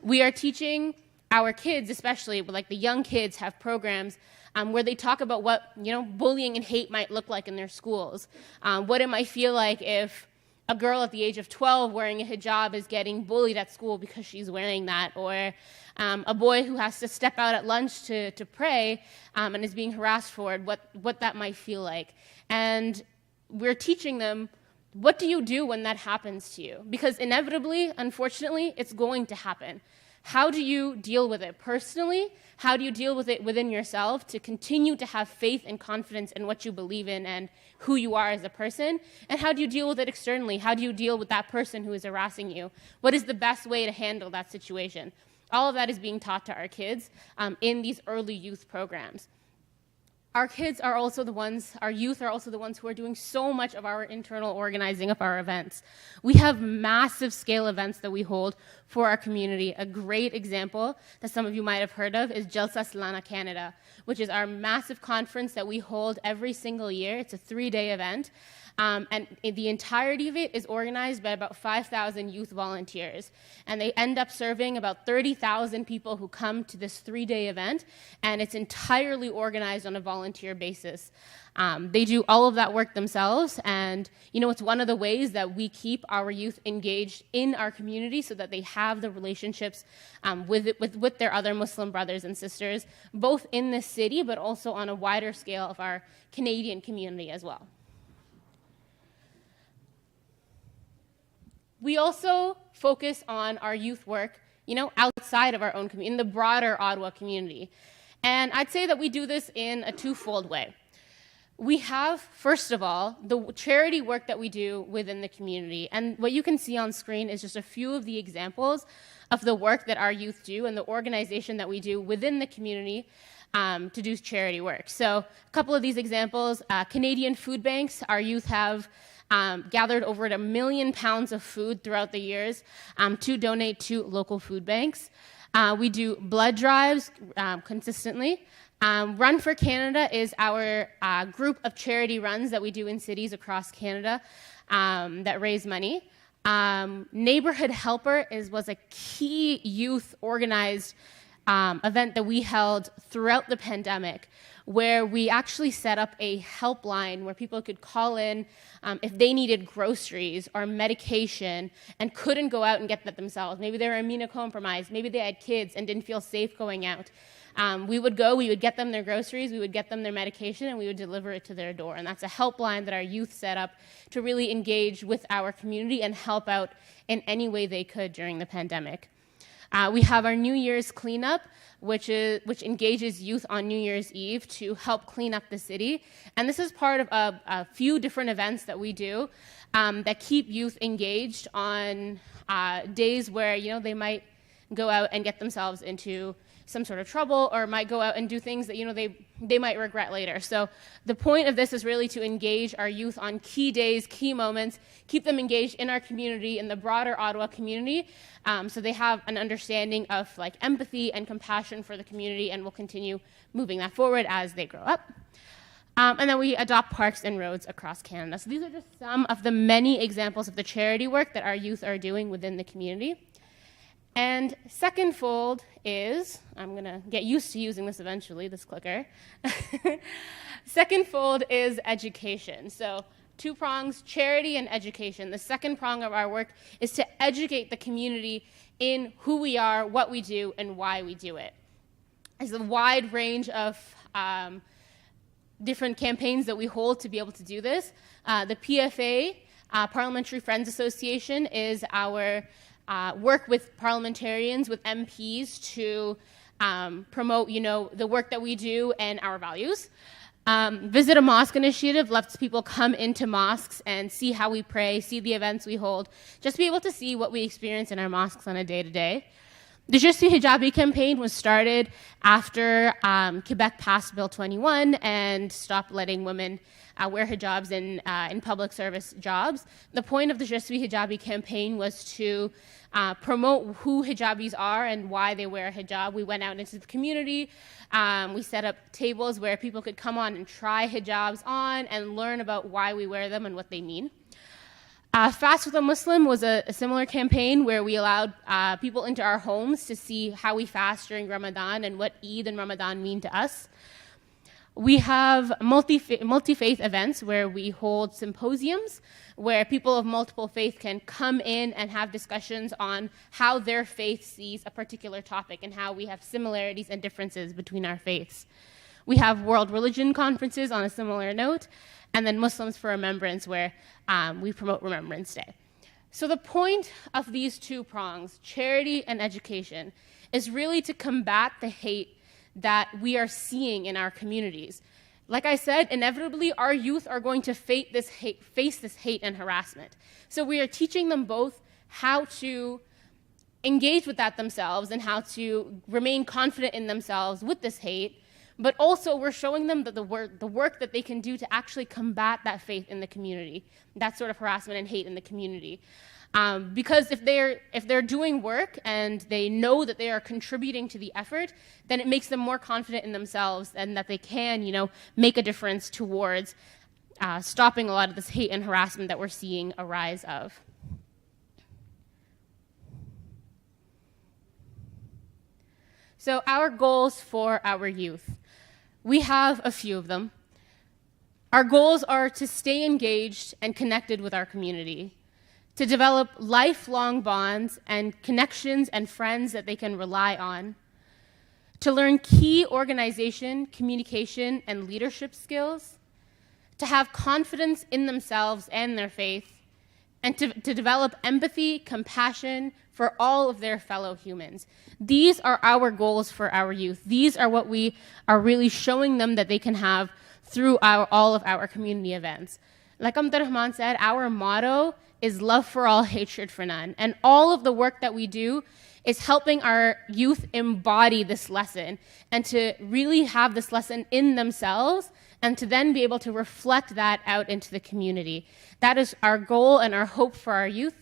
We are teaching our kids, especially like the young kids, have programs where they talk about what bullying and hate might look like in their schools, what it might feel like if a girl at the age of 12 wearing a hijab is getting bullied at school because she's wearing that, or a boy who has to step out at lunch to pray and is being harassed for it, what that might feel like. And we're teaching them, what do you do when that happens to you? Because inevitably, unfortunately, it's going to happen. How do you deal with it personally? How do you deal with it within yourself to continue to have faith and confidence in what you believe in and who you are as a person? And how do you deal with it externally? How do you deal with that person who is harassing you? What is the best way to handle that situation? All of that is being taught to our kids in these early youth programs. Our kids are also the ones, our youth are also the ones who are doing so much of our internal organizing of our events. We have massive scale events that we hold for our community. A great example that some of you might have heard of is Jalsa Salana Canada, which is our massive conference that we hold every single year. It's a 3-day event. And the entirety of it is organized by about 5,000 youth volunteers. And they end up serving about 30,000 people who come to this 3-day event, and it's entirely organized on a volunteer basis. They do all of that work themselves, and it's one of the ways that we keep our youth engaged in our community so that they have the relationships with their other Muslim brothers and sisters, both in this city, but also on a wider scale of our Canadian community as well. We also focus on our youth work, outside of our own community, in the broader Ottawa community. And I'd say that we do this in a twofold way. We have, first of all, the charity work that we do within the community. And what you can see on screen is just a few of the examples of the work that our youth do and the organization that we do within the community to do charity work. So a couple of these examples, Canadian food banks, our youth have gathered over 1 million pounds of food throughout the years to donate to local food banks. We do blood drives consistently. Run for Canada is our group of charity runs that we do in cities across Canada that raise money. Neighborhood Helper was a key youth organized event that we held throughout the pandemic, where we actually set up a helpline where people could call in if they needed groceries or medication and couldn't go out and get that themselves. Maybe they were immunocompromised, maybe they had kids and didn't feel safe going out. We would get them their groceries, we would get them their medication, and we would deliver it to their door. And that's a helpline that our youth set up to really engage with our community and help out in any way they could during the pandemic. We have our New Year's cleanup, which engages youth on New Year's Eve to help clean up the city. And this is part of a few different events that we do that keep youth engaged on days where they might go out and get themselves into some sort of trouble, or might go out and do things that they might regret later. So the point of this is really to engage our youth on key days, key moments, keep them engaged in our community, in the broader Ottawa community, so they have an understanding of empathy and compassion for the community, and we'll continue moving that forward as they grow up. And then we adopt parks and roads across Canada. So these are just some of the many examples of the charity work that our youth are doing within the community. And second fold is, I'm going to get used to using this eventually, this clicker. Second fold is education. So 2 prongs, charity and education. The second prong of our work is to educate the community in who we are, what we do, and why we do it. There's a wide range of different campaigns that we hold to be able to do this. The PFA, Parliamentary Friends Association, is our work with parliamentarians, with MPs to promote, the work that we do and our values. Visit a Mosque initiative lets people come into mosques and see how we pray, see the events we hold, just be able to see what we experience in our mosques on a day-to-day. The Je suis Hijabi campaign was started after Quebec passed Bill 21 and stopped letting women wear hijabs in public service jobs. The point of the Je suis Hijabi campaign was to promote who hijabis are and why they wear a hijab. We went out into the community. We set up tables where people could come on and try hijabs on and learn about why we wear them and what they mean. Fast with a Muslim was a similar campaign where we allowed people into our homes to see how we fast during Ramadan and what Eid and Ramadan mean to us. We have multi-faith events where we hold symposiums where people of multiple faith can come in and have discussions on how their faith sees a particular topic and how we have similarities and differences between our faiths. We have world religion conferences on a similar note, and then Muslims for Remembrance where we promote Remembrance Day. So the point of these two prongs, charity and education, is really to combat the hate that we are seeing in our communities. Like I said, inevitably, our youth are going to face this hate and harassment. So we are teaching them both how to engage with that themselves and how to remain confident in themselves with this hate, but also we're showing them that the work that they can do to actually combat that faith in the community, that sort of harassment and hate in the community. Because if they're doing work and they know that they are contributing to the effort, then it makes them more confident in themselves and that they can, make a difference towards stopping a lot of this hate and harassment that we're seeing a rise of. So our goals for our youth, we have a few of them. Our goals are to stay engaged and connected with our community, to develop lifelong bonds and connections and friends that they can rely on, to learn key organization, communication, and leadership skills, to have confidence in themselves and their faith, and to develop empathy, compassion for all of their fellow humans. These are our goals for our youth. These are what we are really showing them that they can have through all of our community events. Like Rahman said, our motto is love for all, hatred for none. And all of the work that we do is helping our youth embody this lesson and to really have this lesson in themselves and to then be able to reflect that out into the community. That is our goal and our hope for our youth.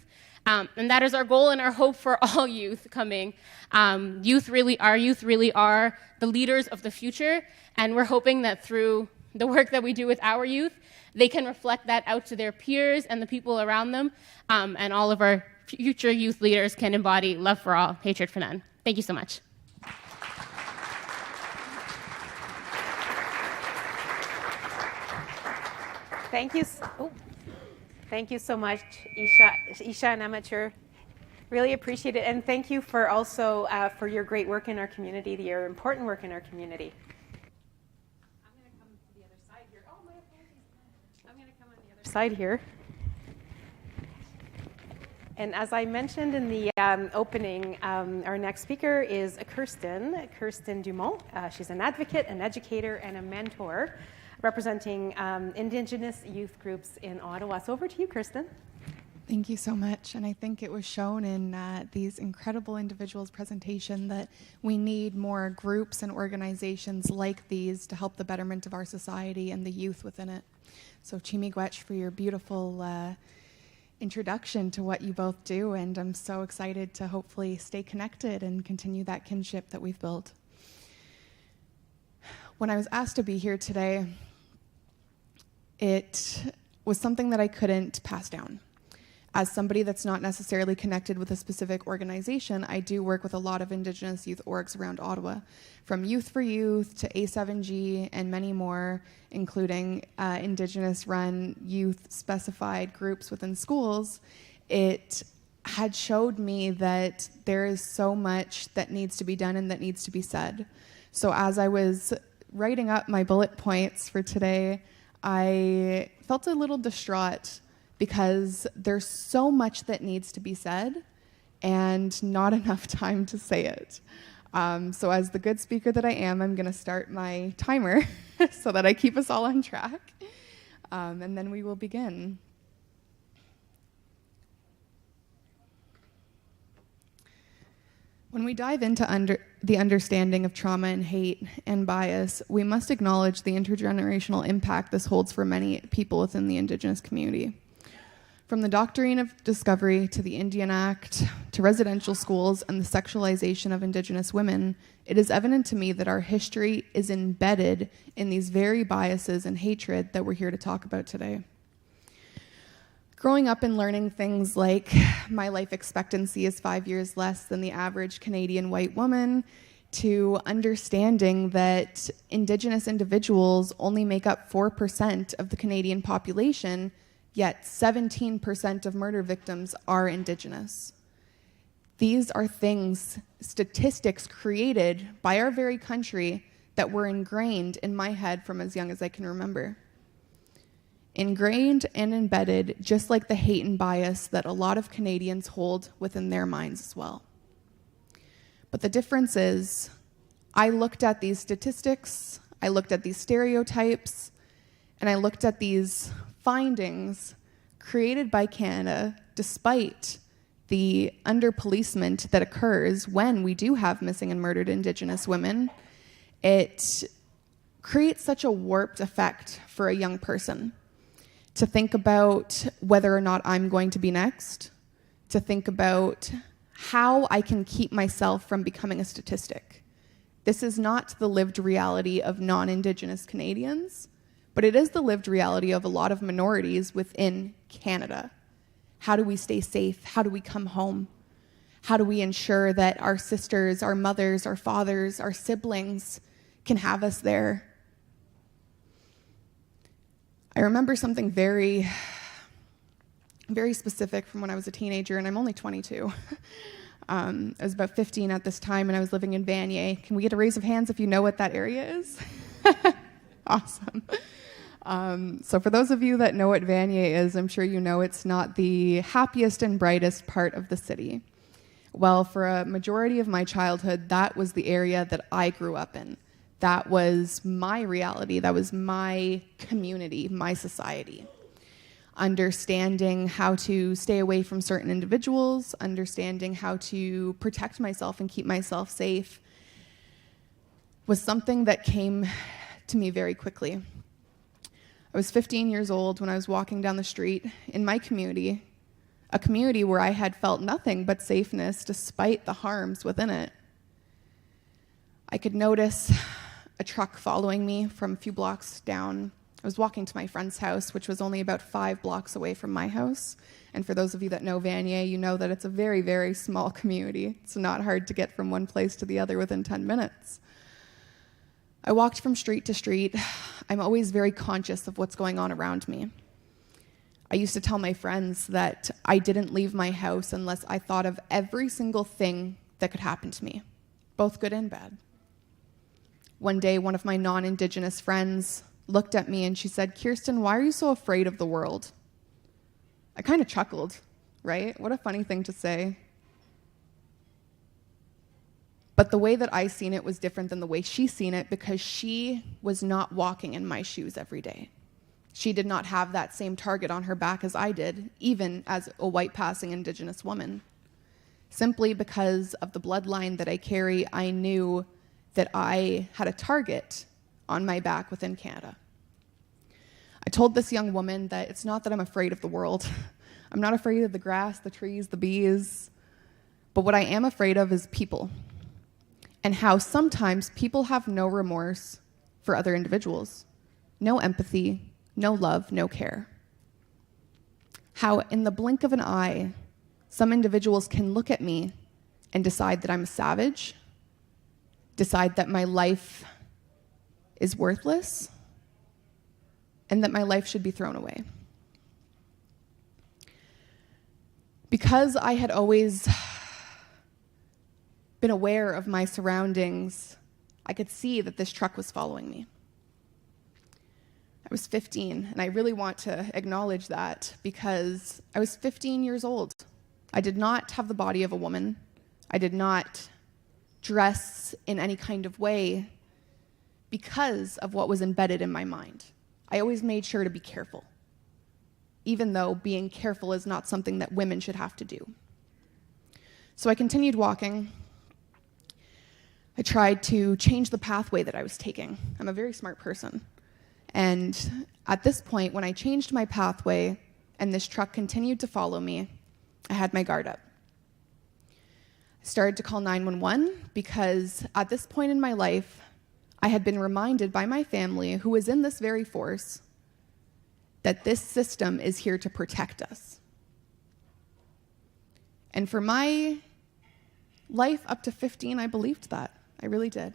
And that is our goal and our hope for all youth coming. Our youth really are the leaders of the future. And we're hoping that through the work that we do with our youth, they can reflect that out to their peers and the people around them, and all of our future youth leaders can embody love for all, hatred for none. Thank you so much. Thank you so much, Isha and Amateur. Really appreciate it, and thank you for also for your great work in our community, your important work in our community. Side here. And as I mentioned in the opening, our next speaker is Kirsten Dumont. She's an advocate, an educator, and a mentor representing Indigenous youth groups in Ottawa. So over to you, Kirsten. Thank you so much. And I think it was shown in these incredible individuals' presentation that we need more groups and organizations like these to help the betterment of our society and the youth within it. So Chimigwech for your beautiful introduction to what you both do, and I'm so excited to hopefully stay connected and continue that kinship that we've built. When I was asked to be here today, it was something that I couldn't pass down. As somebody that's not necessarily connected with a specific organization, I do work with a lot of Indigenous youth orgs around Ottawa, from Youth for Youth to A7G and many more, including Indigenous-run youth-specified groups within schools. It had showed me that there is so much that needs to be done and that needs to be said. So as I was writing up my bullet points for today, I felt a little distraught because there's so much that needs to be said and not enough time to say it. So as the good speaker that I am, I'm going to start my timer so that I keep us all on track. And then we will begin. When we dive into the understanding of trauma and hate and bias, we must acknowledge the intergenerational impact this holds for many people within the Indigenous community. From the Doctrine of Discovery to the Indian Act to residential schools and the sexualization of Indigenous women, it is evident to me that our history is embedded in these very biases and hatred that we're here to talk about today. Growing up and learning things like my life expectancy is 5 years less than the average Canadian white woman, to understanding that Indigenous individuals only make up 4% of the Canadian population, yet 17% of murder victims are Indigenous. These are things, statistics created by our very country that were ingrained in my head from as young as I can remember. Ingrained and embedded, just like the hate and bias that a lot of Canadians hold within their minds as well. But the difference is, I looked at these statistics, I looked at these stereotypes, and I looked at these findings created by Canada despite the under-policement that occurs when we do have missing and murdered Indigenous women. It creates such a warped effect for a young person to think about whether or not I'm going to be next, to think about how I can keep myself from becoming a statistic. This is not the lived reality of non-Indigenous Canadians, but it is the lived reality of a lot of minorities within Canada. How do we stay safe? How do we come home? How do we ensure that our sisters, our mothers, our fathers, our siblings can have us there? I remember something very, very specific from when I was a teenager, and I'm only 22. I was about 15 at this time, and I was living in Vanier. Can we get a raise of hands if you know what that area is? Awesome. So for those of you that know what Vanier is, I'm sure you know it's not the happiest and brightest part of the city. Well, for a majority of my childhood, that was the area that I grew up in. That was my reality. That was my community, my society. Understanding how to stay away from certain individuals, understanding how to protect myself and keep myself safe was something that came to me very quickly. I was 15 years old when I was walking down the street in my community, a community where I had felt nothing but safeness despite the harms within it. I could notice a truck following me from a few blocks down. I was walking to my friend's house, which was only about 5 blocks away from my house. And for those of you that know Vanier, you know that it's a very, very small community. It's not hard to get from one place to the other within 10 minutes. I walked from street to street. I'm always very conscious of what's going on around me. I used to tell my friends that I didn't leave my house unless I thought of every single thing that could happen to me, both good and bad. One day, one of my non-Indigenous friends looked at me and she said, "Kirsten, why are you so afraid of the world?" I kind of chuckled, right? What a funny thing to say. But the way that I seen it was different than the way she seen it because she was not walking in my shoes every day. She did not have that same target on her back as I did, even as a white passing Indigenous woman. Simply because of the bloodline that I carry, I knew that I had a target on my back within Canada. I told this young woman that it's not that I'm afraid of the world. I'm not afraid of the grass, the trees, the bees. But what I am afraid of is people. And how sometimes people have no remorse for other individuals. No empathy, no love, no care. How in the blink of an eye, some individuals can look at me and decide that I'm a savage, decide that my life is worthless, and that my life should be thrown away. Because I had always been aware of my surroundings, I could see that this truck was following me. I was 15, and I really want to acknowledge that because I was 15 years old. I did not have the body of a woman. I did not dress in any kind of way because of what was embedded in my mind. I always made sure to be careful, even though being careful is not something that women should have to do. So I continued walking. I tried to change the pathway that I was taking. I'm a very smart person. And at this point, when I changed my pathway and this truck continued to follow me, I had my guard up. I started to call 911 because at this point in my life, I had been reminded by my family, who was in this very force, that this system is here to protect us. And for my life up to 15, I believed that. I really did.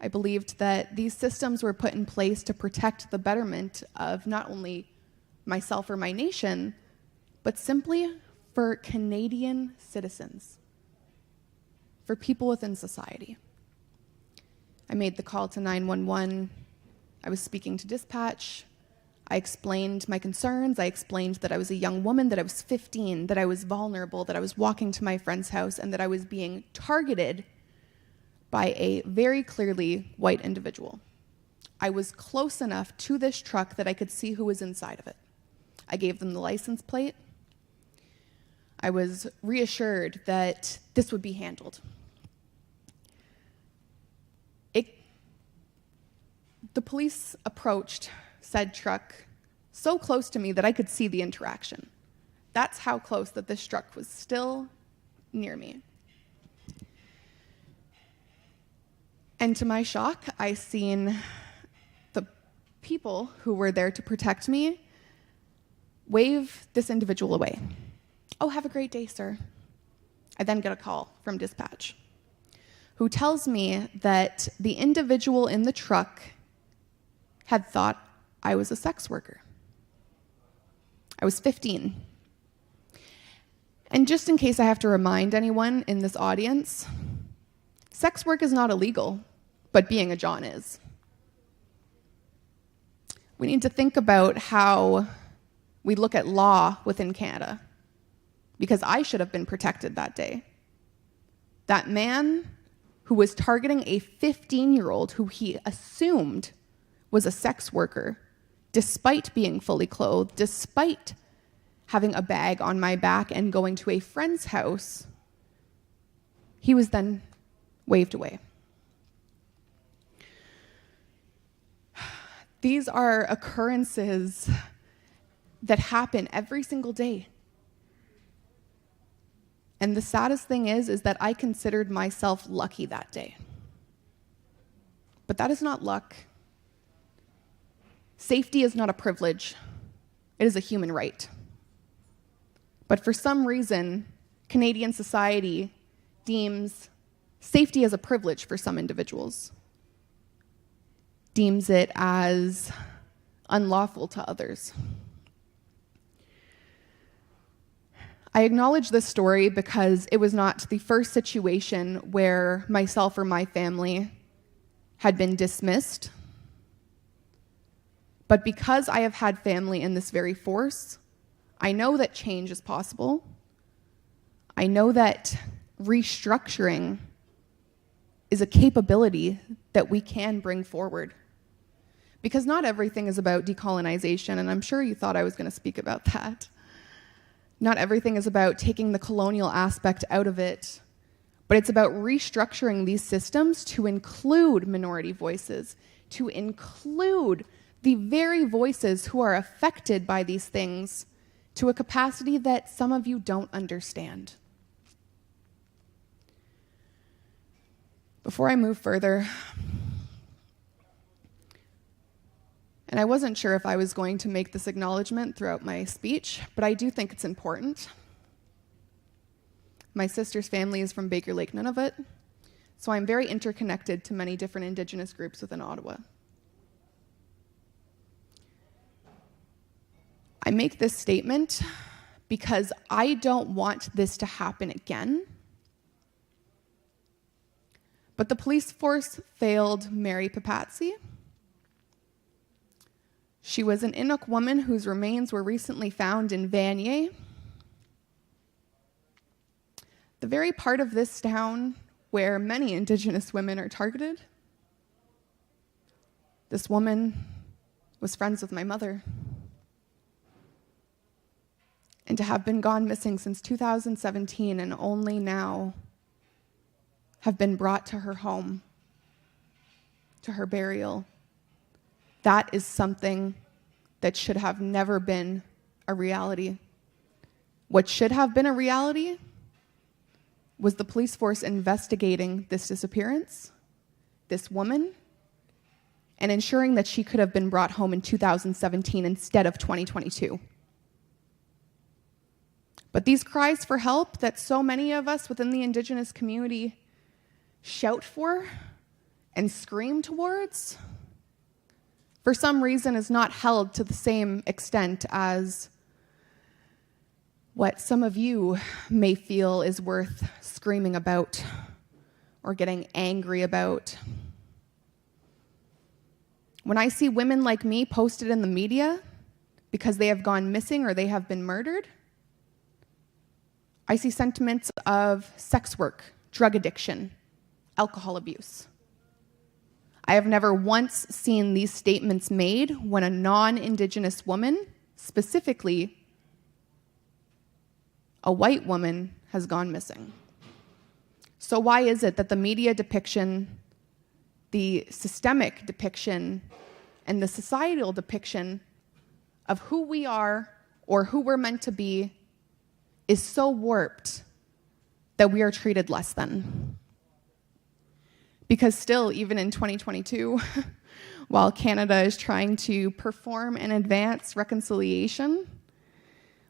I believed that these systems were put in place to protect the betterment of not only myself or my nation, but simply for Canadian citizens, for people within society. I made the call to 911. I was speaking to dispatch. I explained my concerns. I explained that I was a young woman, that I was 15, that I was vulnerable, that I was walking to my friend's house, and that I was being targeted by a very clearly white individual. I was close enough to this truck that I could see who was inside of it. I gave them the license plate. I was reassured that this would be handled. The police approached said truck so close to me that I could see the interaction. That's how close that this truck was still near me. And to my shock, I seen the people who were there to protect me wave this individual away. "Oh, have a great day, sir." I then get a call from dispatch who tells me that the individual in the truck had thought I was a sex worker. I was 15. And just in case I have to remind anyone in this audience, sex work is not illegal, but being a John is. We need to think about how we look at law within Canada, because I should have been protected that day. That man who was targeting a 15-year-old who he assumed was a sex worker, despite being fully clothed, despite having a bag on my back and going to a friend's house, he was then waved away. These are occurrences that happen every single day. And the saddest thing is that I considered myself lucky that day. But that is not luck. Safety is not a privilege. It is a human right. But for some reason, Canadian society deems safety as a privilege for some individuals, deems it as unlawful to others. I acknowledge this story because it was not the first situation where myself or my family had been dismissed. But because I have had family in this very force, I know that change is possible. I know that restructuring is a capability that we can bring forward. Because not everything is about decolonization, and I'm sure you thought I was going to speak about that. Not everything is about taking the colonial aspect out of it, but it's about restructuring these systems to include minority voices, to include the very voices who are affected by these things to a capacity that some of you don't understand. Before I move further, and I wasn't sure if I was going to make this acknowledgement throughout my speech, but I do think it's important. My sister's family is from Baker Lake, Nunavut, so I'm very interconnected to many different Indigenous groups within Ottawa. I make this statement because I don't want this to happen again. But the police force failed Mary Papatsy. She was an Inuk woman whose remains were recently found in Vanier. The very part of this town where many Indigenous women are targeted. This woman was friends with my mother. And to have been gone missing since 2017 and only now have been brought to her home, to her burial, that is something that should have never been a reality. What should have been a reality was the police force investigating this disappearance, this woman, and ensuring that she could have been brought home in 2017 instead of 2022. But these cries for help that so many of us within the Indigenous community shout for and scream towards, for some reason is not held to the same extent as what some of you may feel is worth screaming about or getting angry about. When I see women like me posted in the media because they have gone missing or they have been murdered, I see sentiments of sex work, drug addiction, alcohol abuse. I have never once seen these statements made when a non-Indigenous woman, specifically a white woman, has gone missing. So why is it that the media depiction, the systemic depiction, and the societal depiction of who we are or who we're meant to be is so warped that we are treated less than? Because still, even in 2022, while Canada is trying to perform and advance reconciliation,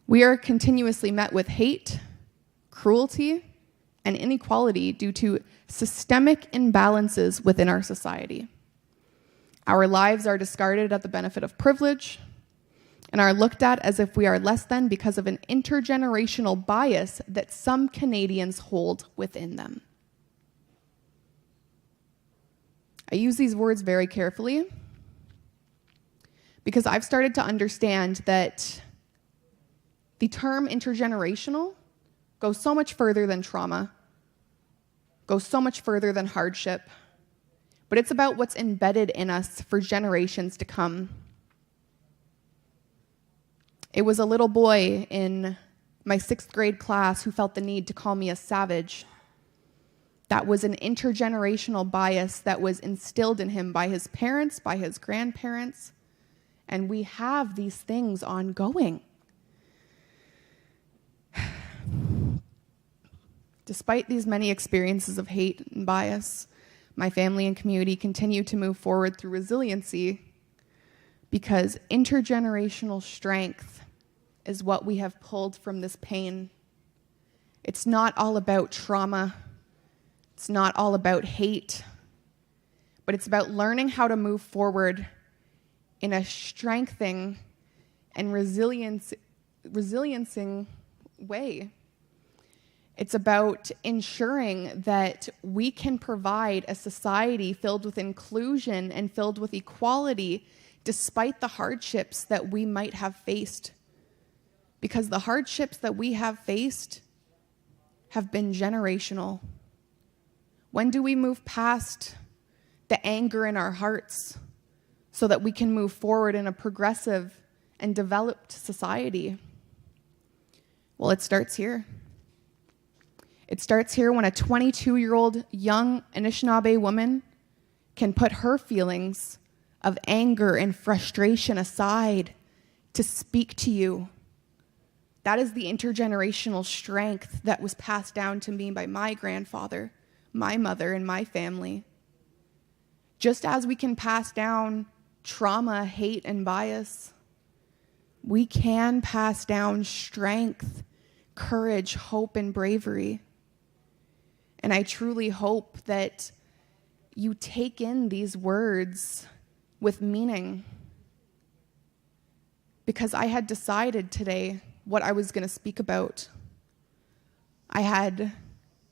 we are continuously met with hate, cruelty, and inequality due to systemic imbalances within our society. Our lives are discarded at the benefit of privilege and are looked at as if we are less than because of an intergenerational bias that some Canadians hold within them. I use these words very carefully because I've started to understand that the term intergenerational goes so much further than trauma, goes so much further than hardship, but it's about what's embedded in us for generations to come. It was a little boy in my 6th grade class who felt the need to call me a savage. That was an intergenerational bias that was instilled in him by his parents, by his grandparents, and we have these things ongoing. Despite these many experiences of hate and bias, my family and community continue to move forward through resiliency because intergenerational strength is what we have pulled from this pain. It's not all about trauma. It's not all about hate, but it's about learning how to move forward in a strengthening and resiliencing way. It's about ensuring that we can provide a society filled with inclusion and filled with equality despite the hardships that we might have faced. Because the hardships that we have faced have been generational. When do we move past the anger in our hearts so that we can move forward in a progressive and developed society? Well, it starts here. It starts here when a 22-year-old young Anishinaabe woman can put her feelings of anger and frustration aside to speak to you. That is the intergenerational strength that was passed down to me by my grandfather, my mother, and my family. Just as we can pass down trauma, hate, and bias, we can pass down strength, courage, hope, and bravery. And I truly hope that you take in these words with meaning, because I had decided today what I was going to speak about. I had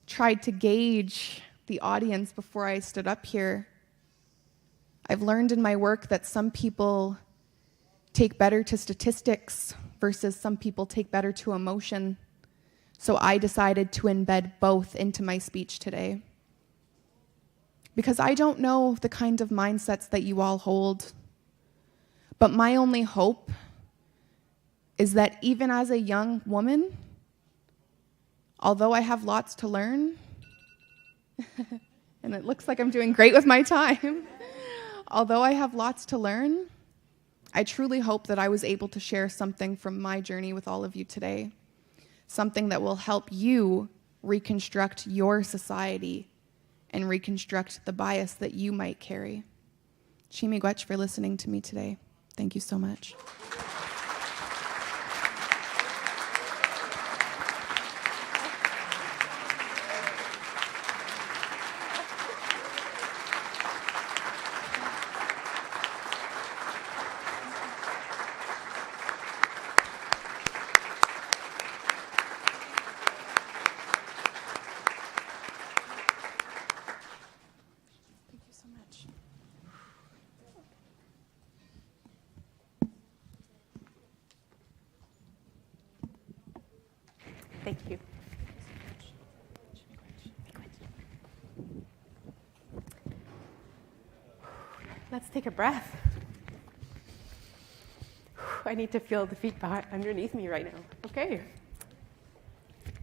tried to gauge the audience before I stood up here. I've learned in my work that some people take better to statistics versus some people take better to emotion. So I decided to embed both into my speech today. because I don't know the kind of mindsets that you all hold. But my only hope is that even as a young woman, although I have lots to learn, and it looks like I'm doing great with my time, although I have lots to learn, I truly hope that I was able to share something from my journey with all of you today, something that will help you reconstruct your society and reconstruct the bias that you might carry. Chimigwech for listening to me today. Thank you so much. Thank you. Let's take a breath. I need to feel the feet underneath me right now. Okay.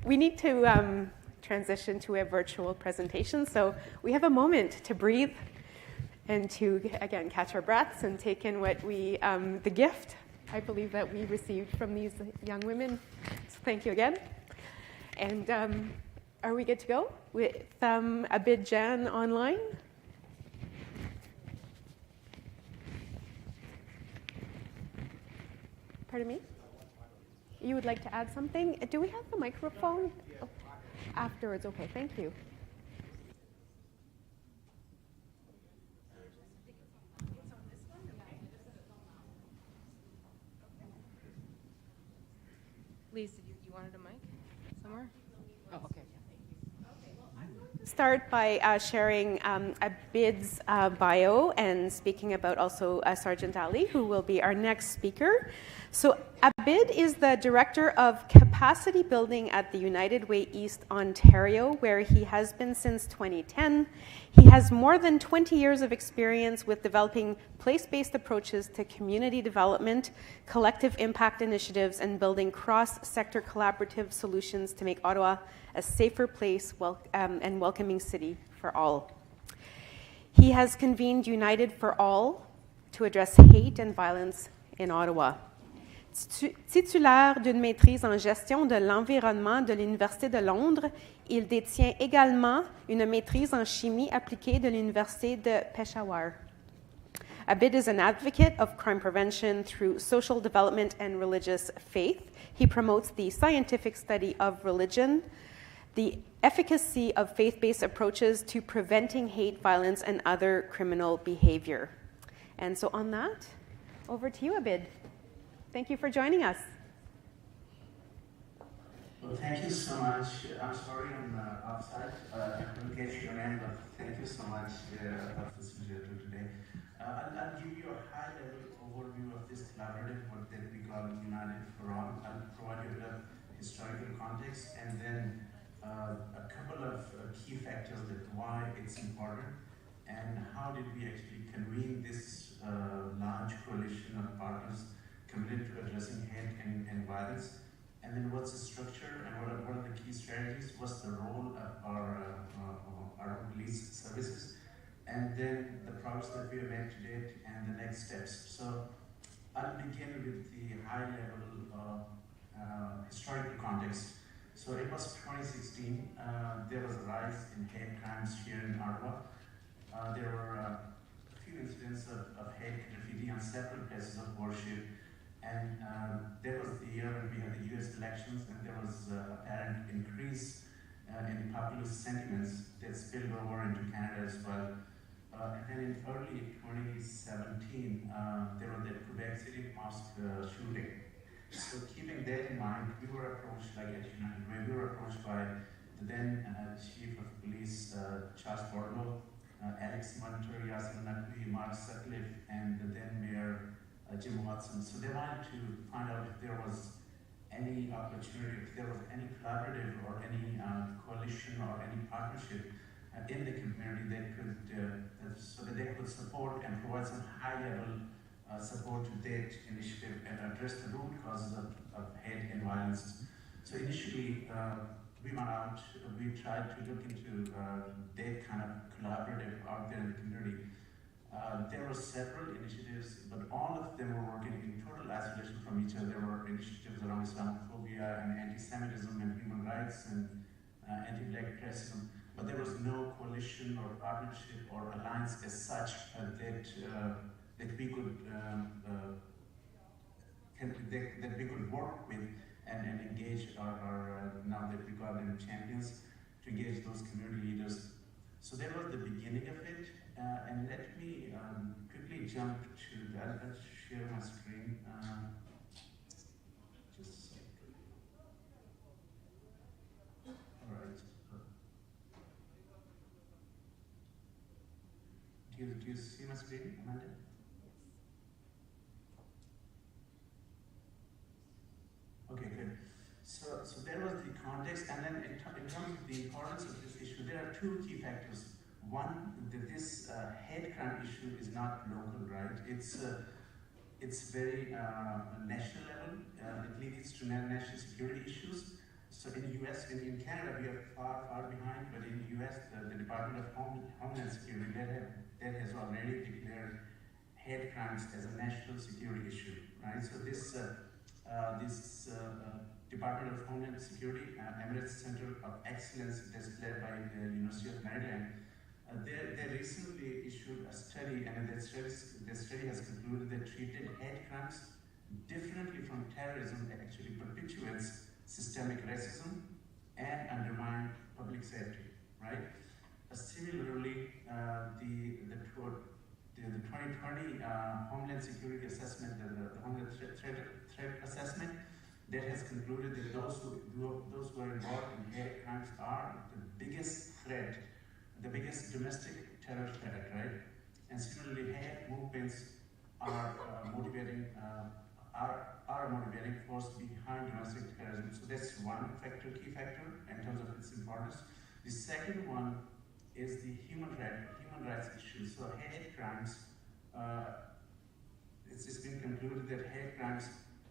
We need to transition to a virtual presentation, so we have a moment to breathe and to, again, catch our breaths and take in what we, the gift, I believe, that we received from these young women. So thank you again. And are we good to go with Abid Jan online? Pardon me? You would like to add something? Do we have the microphone? Oh, afterwards, okay, thank you. Please, you wanted a mic somewhere? Oh, okay. Start by sharing Abid's bio and speaking about also Sergeant Ali, who will be our next speaker. So Abid is the Director of Capacity Building at the United Way East Ontario, where he has been since 2010. He has more than 20 years of experience with developing place-based approaches to community development, collective impact initiatives, and building cross-sector collaborative solutions to make Ottawa a safer place and welcoming city for all. He has convened United for All to address hate and violence in Ottawa. Titulaire d'une maîtrise en gestion de l'environnement de l'Université de Londres, il détient également une maîtrise en chimie appliquée de l'Université de Peshawar. Abid is an advocate of crime prevention through social development and religious faith. He promotes the scientific study of religion, the efficacy of faith-based approaches to preventing hate, violence, and other criminal behavior. And so on that, over to you, Abid. Thank you for joining us. Well, thank you so much. I'm sorry I'm outside. I couldn't get your name, but thank you so much for this video today. I'll give you a high-level overview of this collaborative work that we call United for All. I'll provide you a bit of historical context and then a couple of key factors that why it's important and how did we actually convene this large coalition of partners committed to addressing hate and violence, and then what's the structure and what are the key strategies, what's the role of our police services, and then the progress that we have made to date and the next steps. So I'll begin with the high-level historical context. So it was 2016, there was a rise in hate crimes here in Ottawa. There were a few incidents of hate graffiti on several places of worship. And there was the year when we had the US elections, and there was an apparent increase in populist sentiments that spilled over into Canada as well. And then in early 2017, there was the Quebec City mosque shooting. So keeping that in mind, we were approached, like at United Way, we were approached by the then Chief of Police, Charles Bordelot, Alex Montour, Yasin Naqvi, Mark Sutcliffe, and the then Mayor, Jim Watson. So they wanted to find out if there was any opportunity, if there was any collaborative or any coalition or any partnership in the community that could could support and provide some high-level support to that initiative and address the root causes of hate and violence. So initially, we went out, we tried to look into that kind of collaborative out there in the community. There were several initiatives, but all of them were working in total isolation from each other. There were initiatives around Islamophobia and anti-Semitism and human rights and anti-black racism, but there was no coalition or partnership or alliance as such that we could that we could work with and engage our now that we got them champions to engage those community leaders. So that was the beginning of it, and let me quickly jump to that. Let's share my screen. Just a second. All right. Do you see my screen, Amanda? Okay, good. So that was the context, and then in terms of the importance of this issue, there are two key factors. One, that this hate crime issue is not local, right? It's very national level. It leads to national security issues. So in the U.S., in Canada, we are far behind, but in the U.S., the Department of Homeland Security that has already declared hate crimes as a national security issue, right? So this Department of Homeland Security, Emirates Center of Excellence, that's led by the University of Maryland, they recently issued a study, and that study has concluded that treated hate crimes differently from terrorism actually perpetuates systemic racism and undermine public safety, right? Similarly, the 2020 Homeland Security Assessment, the Homeland Threat Assessment, that has concluded that those who are involved in hate crimes are the biggest threat, the biggest domestic terror threat, right? And similarly, hate movements are a motivating force behind domestic terrorism. So that's one key factor in terms of its importance. The second one is the human rights issue. So hate crimes, it's been concluded that hate crimes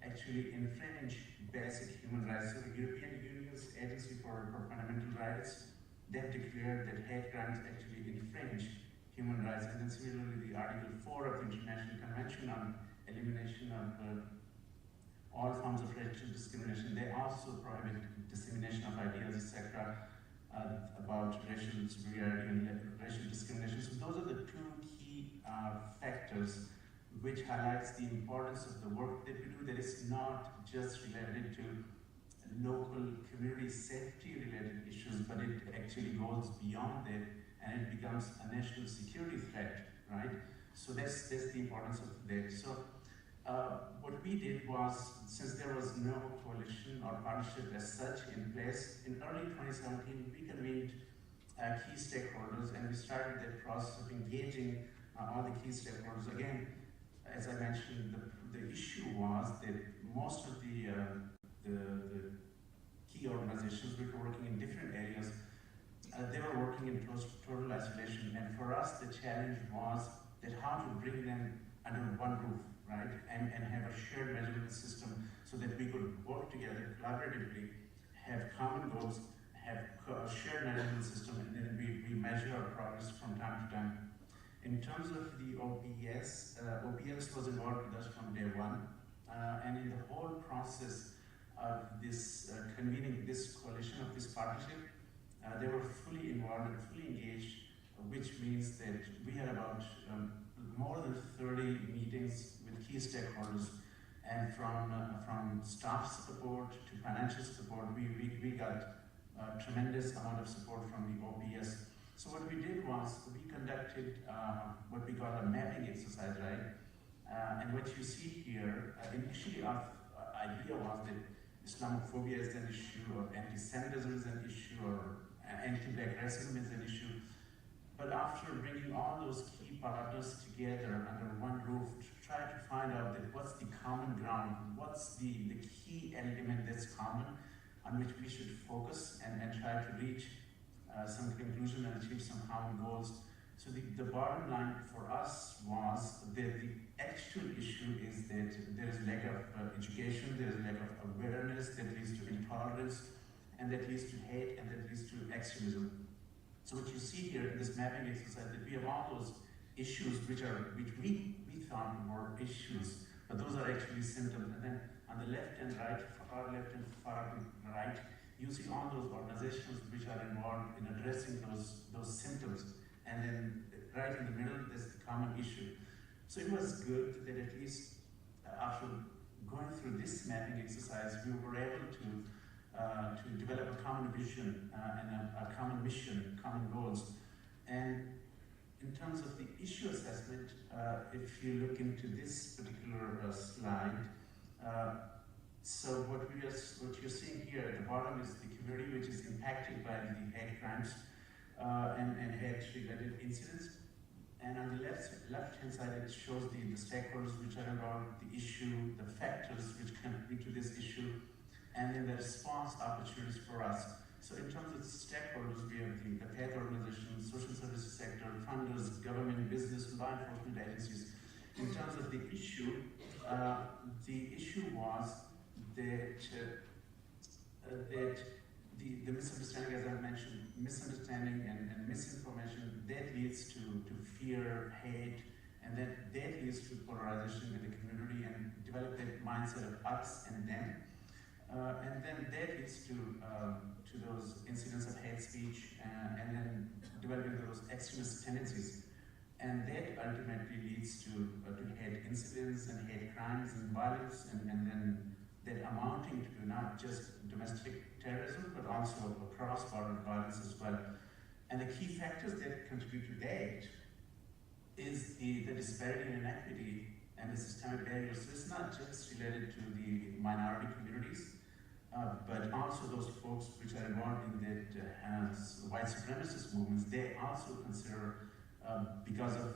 actually infringe basic human rights. So the European Union's Agency for Fundamental Rights, they've declared that hate crimes actually infringe human rights. And then similarly, the Article 4 of the International Convention on Elimination of all forms of racial discrimination, they also prohibit dissemination of ideas, etc., about racial superiority and racial discrimination. So those are the two key factors which highlights the importance of the work that we do, that is not just related to local community safety related issues, but it actually goes beyond that and it becomes a national security threat, right? So that's the importance of that. So what we did was, since there was no coalition or partnership as such in place, in early 2017 we convened key stakeholders and we started that process of engaging all the key stakeholders. Again, as I mentioned, the issue was that most of the key organizations which were working in different areas, they were working in total isolation. And for us, the challenge was that how to bring them under one roof, right? And have a shared measurement system so that we could work together collaboratively, have common goals, have a shared measurement system, and then we measure our progress from time to time. In terms of the OPS, OPS was involved with us from day one, and in the whole process of this convening this coalition, of this partnership, they were fully involved and fully engaged, which means that we had about more than 30 meetings with key stakeholders, and from staff support to financial support, we got a tremendous amount of support from the OPS. So what we did was we conducted what we call a mapping exercise, right? And what you see here, initially our idea was that Islamophobia is an issue, or anti-Semitism is an issue, or anti-black racism is an issue. But after bringing all those key partners together under one roof to try to find out that what's the common ground, what's the key element that's common on which we should focus and try to reach some conclusion and achieve some common goals. So So the bottom line for us was that the actual issue is that there is lack of education, there is lack of awareness that leads to intolerance, and that leads to hate, and that leads to extremism. So what you see here in this mapping exercise, that we have all those issues which we thought were issues, but those are actually symptoms. And then on the left and right, far left and far right, you see all those organizations which are involved in addressing those symptoms. And then right in the middle, there's the common issue. So it was good that at least after going through this mapping exercise, we were able to develop a common vision and a common mission, common goals. And in terms of the issue assessment, if you look into this particular slide, so what you're seeing here at the bottom is the community which is impacted by the hate crimes and hate-related incidents. And on the left-hand side, it shows the stakeholders which are involved, the issue, the factors which contribute to this issue, and then the response opportunities for us. So in terms of stakeholders, we have the faith organizations, social services sector, funders, government, business, law enforcement agencies. In terms of the issue was that the misunderstanding, as I mentioned, misunderstanding and misinformation, that leads to fear, hate, and then that leads to polarization with the community and develop that mindset of us and them. And then that leads to those incidents of hate speech and then developing those extremist tendencies. And that ultimately leads to hate incidents and hate crimes and violence, and then that amounting to not just domestic terrorism, but also cross-border violence as well. And the key factors that contribute to that is the disparity and inequity and the systemic barriers. So it's not just related to the minority communities, but also those folks which are involved in that white supremacist movements. They also consider, because of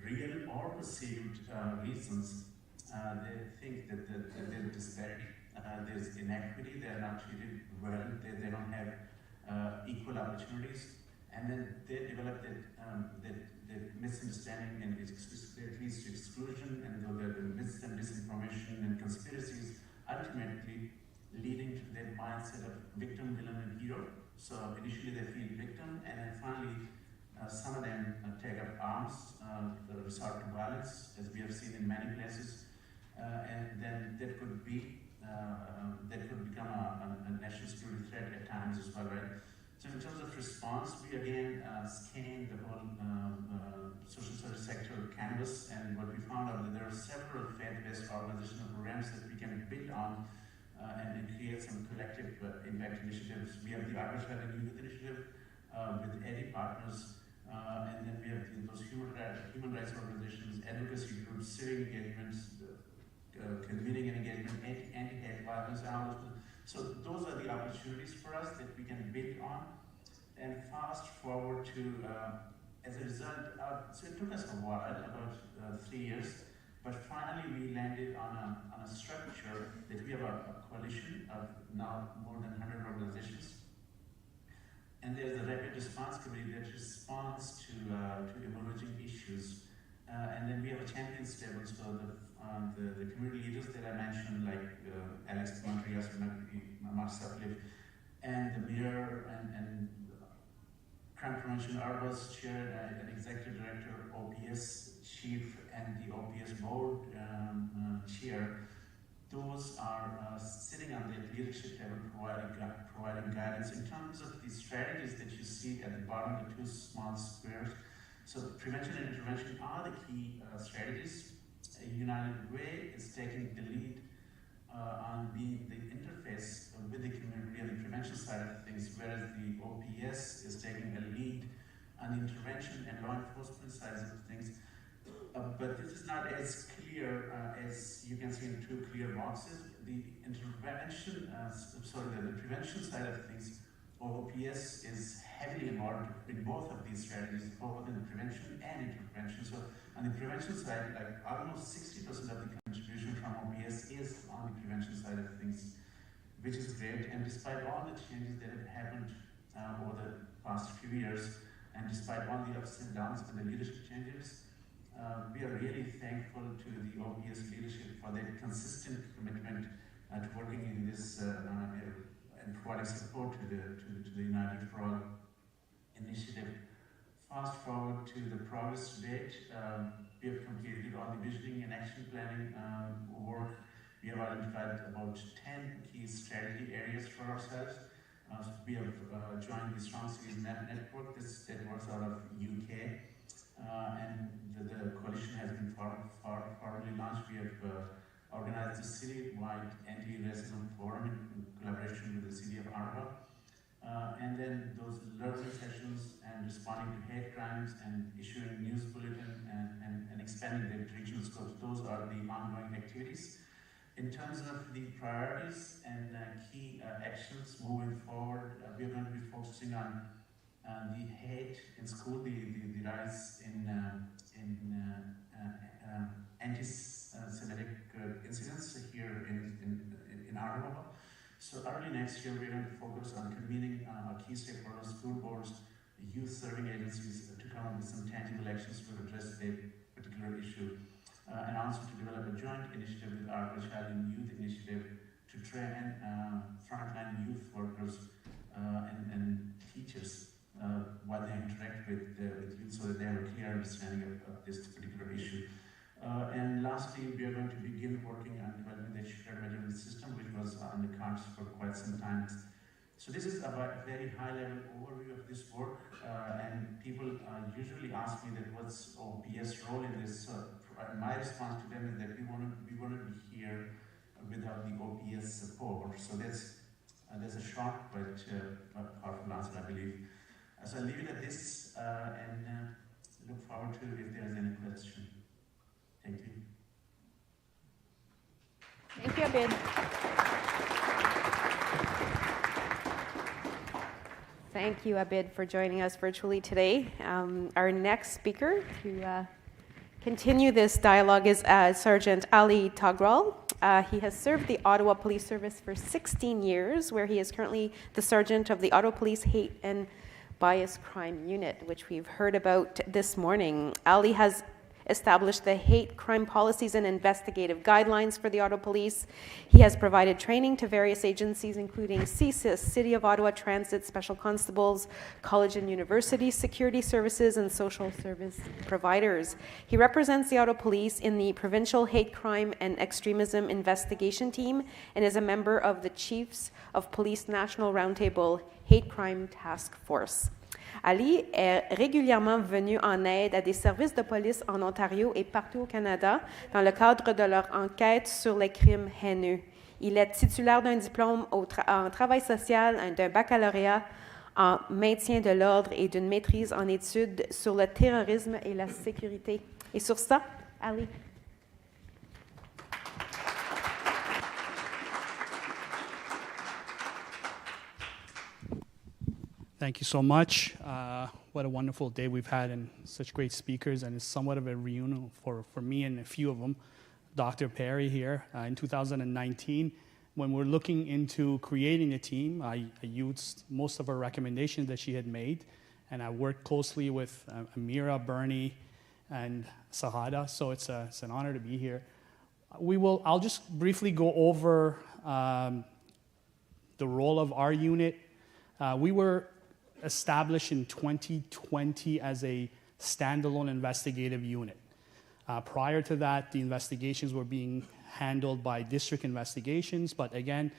real or perceived reasons, they think that there's disparity, there's inequity, they're not treated well, they don't have equal opportunities, and then they develop that misunderstanding, and it leads to exclusion, and the myths and disinformation and conspiracies, ultimately leading to that mindset of victim, villain, and hero. So initially they feel victim, and then finally some of them take up arms, resort to violence, as we have seen in many places, and then that could become a national security threat at times as well, right? So in terms of response, we again scanned the whole social service sector canvas, and what we found out that there are several faith-based organizational programs that we can build on and create some collective impact initiatives. We have the Irish Valley Youth Initiative with EDI partners, and then we have those human rights organizations, advocacy groups, civic engagements, convening and engagement, anti-hate violence, and all those. So those are the opportunities for us that we can build on. And fast forward to, as a result, so it took us a while, about 3 years, but finally we landed on a structure that we have a coalition of now more than 100 organizations. And there's a rapid response committee that responds to emerging issues. And then we have a champions table, so the community leaders that I mentioned, like Alex Montrias, Mark Sutcliffe, and the mayor and crime prevention, Arbus chair and executive director, OPS chief, and the OPS board chair. Those are sitting on the leadership table providing guidance in terms of the strategies that you see at the bottom, the two small squares. So prevention and intervention are the key strategies. United Way is taking the lead on being the interface with the community on the prevention side of things, whereas the OPS is taking a lead on the intervention and law enforcement sides of things. But this is not as clear as you can see in two clear boxes. The intervention, the prevention side of things, OPS is heavily involved in both of these strategies, both in the prevention and intervention. So on the prevention side, like almost 60% of the contribution from OPS is on the prevention side of things, which is great. And despite all the changes that have happened over the past few years, and and despite all the ups and downs and the leadership changes, we are really thankful to the OPS leadership for their consistent commitment to working in this and providing support to the United for All initiative. Fast forward to the progress to date, we have completed all the visioning and action planning work. We have identified about 10 key strategy areas for ourselves. We have joined the Strong Cities Network that works out of UK, and the coalition has been formally launched. We have organized a city-wide anti-racism forum in collaboration with the city of Ottawa. And then those learning sessions and responding to hate crimes and issuing news bulletin and expanding the regional scope. Those are the ongoing activities. In terms of the priorities and key actions moving forward, we're going to be focusing on the hate in school, the rise in anti-Semitic incidents here in Ottawa. So early next year, we're going to focus on convening key stakeholders, school boards, youth serving agencies to come up with some tangible actions to address a particular issue. And also to develop a joint initiative with our Child and Youth Initiative to train frontline youth workers and teachers while they interact with youth so that they have a clear understanding of this particular issue. And lastly, we are going to begin working on developing the shared measurement system, which was on the cards for quite some time. So this is about a very high-level overview of this work, and people usually ask me that what's OPS role in this. My response to them is that we want to be here without the OPS support. So there's a short but powerful answer, I believe. So I'll leave it at this and look forward to if there's any question. Thank you. Thank you, Abid. Thank you, Abid, for joining us virtually today. Our next speaker to continue this dialogue is Sergeant Ali Tagral. He has served the Ottawa Police Service for 16 years, where he is currently the Sergeant of the Ottawa Police Hate and Bias Crime Unit, which we've heard about this morning. Ali has established the hate crime policies and investigative guidelines for the Ottawa Police. He has provided training to various agencies, including CSIS, City of Ottawa Transit Special Constables, college and university security services, and social service providers. He represents the Ottawa Police in the Provincial Hate Crime and Extremism Investigation Team and is a member of the Chiefs of Police National Roundtable Hate Crime Task Force. Ali est régulièrement venu en aide à des services de police en Ontario et partout au Canada dans le cadre de leur enquête sur les crimes haineux. Il est titulaire d'un diplôme en travail social, d'un baccalauréat en maintien de l'ordre et d'une maîtrise en études sur le terrorisme et la sécurité. Et sur ça, Ali. Thank you so much. What a wonderful day we've had and such great speakers, and it's somewhat of a reunion for me and a few of them. Dr. Perry here in 2019, when we're looking into creating a team, I used most of her recommendations that she had made, and I worked closely with Amira, Bernie, and Sahada, so it's an honor to be here. I'll just briefly go over the role of our unit. We were established in 2020 as a standalone investigative unit. Prior to that, the investigations were being handled by district investigations, but again,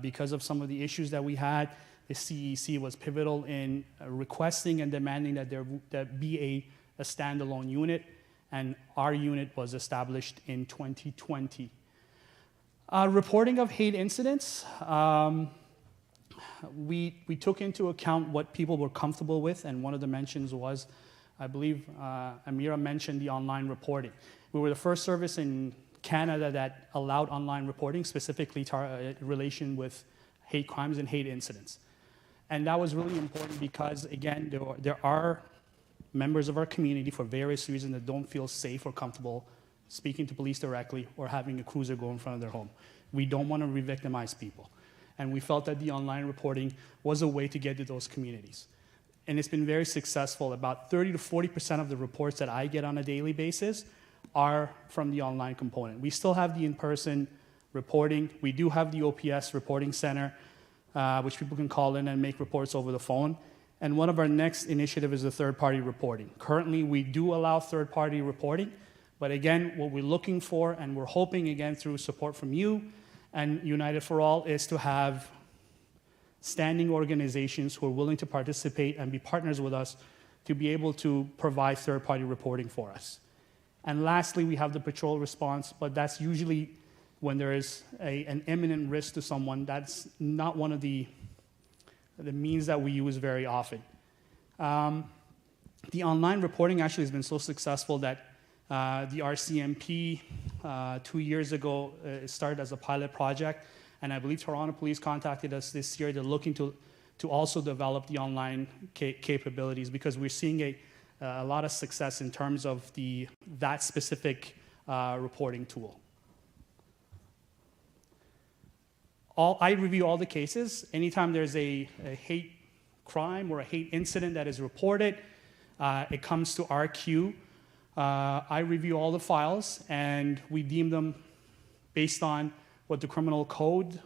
because of some of the issues that we had, the CEC was pivotal in requesting and demanding that there be a standalone unit, and our unit was established in 2020. Reporting of hate incidents, we took into account what people were comfortable with, and one of the mentions was, I believe Amira mentioned the online reporting. We were the first service in Canada that allowed online reporting, specifically in relation with hate crimes and hate incidents. And that was really important because, again, there are members of our community for various reasons that don't feel safe or comfortable speaking to police directly or having a cruiser go in front of their home. We don't want to re-victimize people. And we felt that the online reporting was a way to get to those communities. and it's been very successful. About 30 to 40% of the reports that I get on a daily basis are from the online component. We still have the in-person reporting. We do have the OPS reporting center, which people can call in and make reports over the phone. And one of our next initiative is the third-party reporting. Currently, we do allow third-party reporting, but again, what we're looking for, and we're hoping again through support from you and United for All, is to have standing organizations who are willing to participate and be partners with us to be able to provide third-party reporting for us. And lastly, we have the patrol response, but that's usually when there is an imminent risk to someone. That's not one of the means that we use very often. The online reporting actually has been so successful that the RCMP 2 years ago started as a pilot project, and I believe Toronto Police contacted us this year. They're looking to also develop the online capabilities because we're seeing a lot of success in terms of that specific reporting tool. I review all the cases. Anytime there's a hate crime or a hate incident that is reported, it comes to our queue. I review all the files, and we deem them based on what the criminal code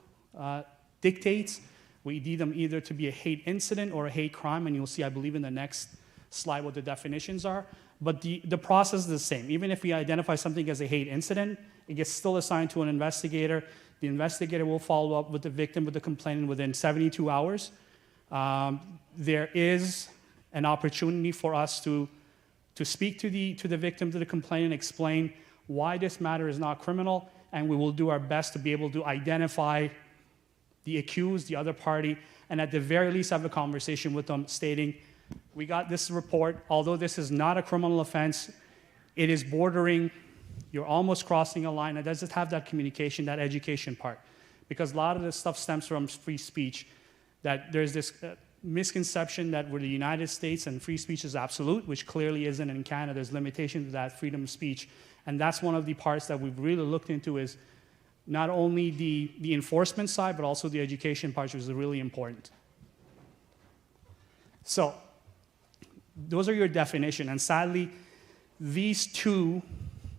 dictates. We deem them either to be a hate incident or a hate crime, and you'll see, I believe, in the next slide what the definitions are. But the process is the same. Even if we identify something as a hate incident, it gets still assigned to an investigator. The investigator will follow up with the victim, with the complainant within 72 hours. There is an opportunity for us to speak to the victim, to the complainant, explain why this matter is not criminal, and we will do our best to be able to identify the accused, the other party, and at the very least have a conversation with them stating, we got this report, although this is not a criminal offense, it is bordering, you're almost crossing a line. It doesn't have that communication, that education part. Because a lot of this stuff stems from free speech, that there's this misconception that we're the United States and free speech is absolute, which clearly isn't in Canada. There's limitations to that freedom of speech. And that's one of the parts that we've really looked into is not only the enforcement side, but also the education part, which is really important. So those are your definition. And sadly, these two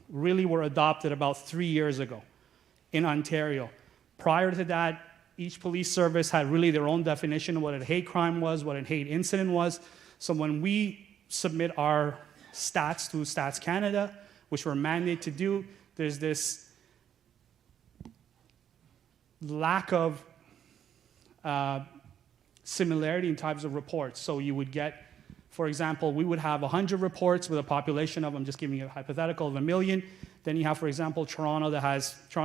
really were adopted about 3 years ago in Ontario. Prior to that, each police service had really their own definition of what a hate crime was, what a hate incident was. So when we submit our stats to Stats Canada, which we're mandated to do, there's this lack of similarity in types of reports. So you would get, for example, we would have 100 reports with a population of, I'm just giving you a hypothetical, of 1 million. Then you have, for example, Toronto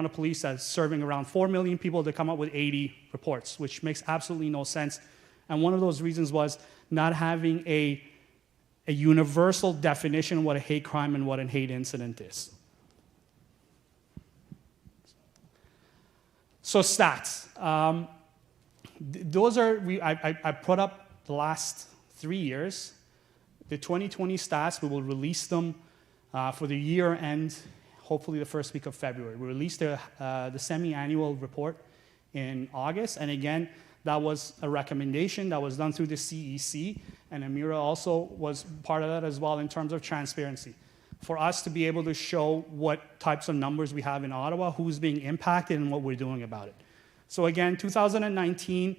Police that's serving around 4 million people. They come up with 80 reports, which makes absolutely no sense. And one of those reasons was not having a universal definition of what a hate crime and what a hate incident is. So stats. Those are, I put up the last 3 years. The 2020 stats, we will release them for the year end, hopefully the first week of February. We released the semi-annual report in August, and again, that was a recommendation that was done through the CEC, and Amira also was part of that as well in terms of transparency. For us to be able to show what types of numbers we have in Ottawa, who's being impacted, and what we're doing about it. So again, 2019,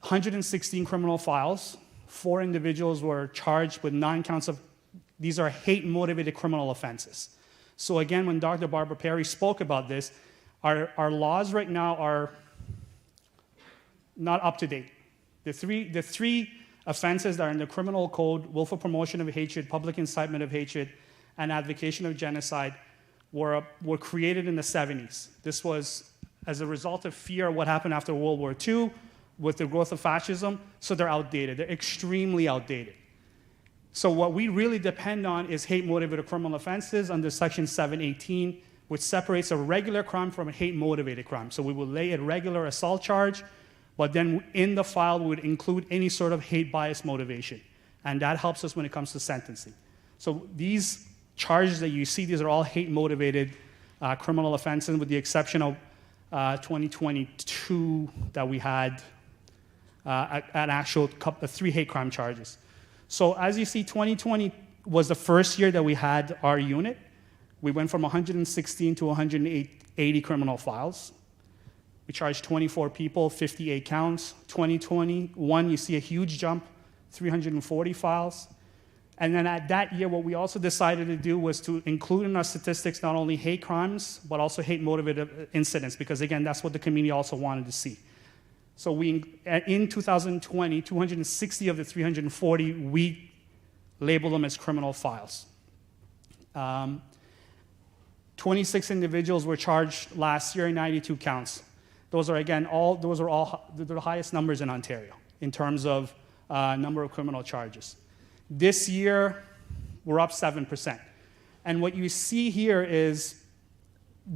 116 criminal files. 4 individuals were charged with 9 counts of, these are hate-motivated criminal offenses. So again, when Dr. Barbara Perry spoke about this, our laws right now are not up to date. The three offenses that are in the criminal code, willful promotion of hatred, public incitement of hatred, and advocation of genocide, were created in the 70s. This was as a result of fear of what happened after World War II, with the growth of fascism, so they're outdated. They're extremely outdated. So what we really depend on is hate-motivated criminal offenses under Section 718, which separates a regular crime from a hate-motivated crime. So we will lay a regular assault charge, but then in the file we would include any sort of hate bias motivation. And that helps us when it comes to sentencing. So these charges that you see, these are all hate-motivated criminal offenses, with the exception of 2022 that we had an actual 3 hate crime charges. So as you see, 2020 was the first year that we had our unit. We went from 116 to 180 criminal files. We charged 24 people, 58 counts. 2021, you see a huge jump, 340 files. And then at that year, what we also decided to do was to include in our statistics not only hate crimes, but also hate-motivated incidents, because again, that's what the community also wanted to see. So in 2020, 260 of the 340, we labeled them as criminal files. 26 individuals were charged last year, 92 counts. Those are, again, the highest numbers in Ontario in terms of number of criminal charges. This year, we're up 7%. And what you see here is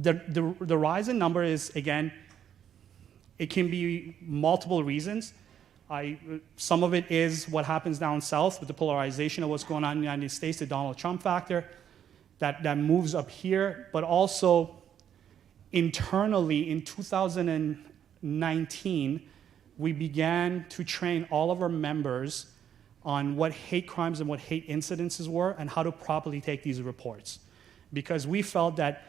the rise in number is, again, it can be multiple reasons. Some of it is what happens down south with the polarization of what's going on in the United States, the Donald Trump factor, that moves up here, but also internally in 2019, we began to train all of our members on what hate crimes and what hate incidences were and how to properly take these reports. Because we felt that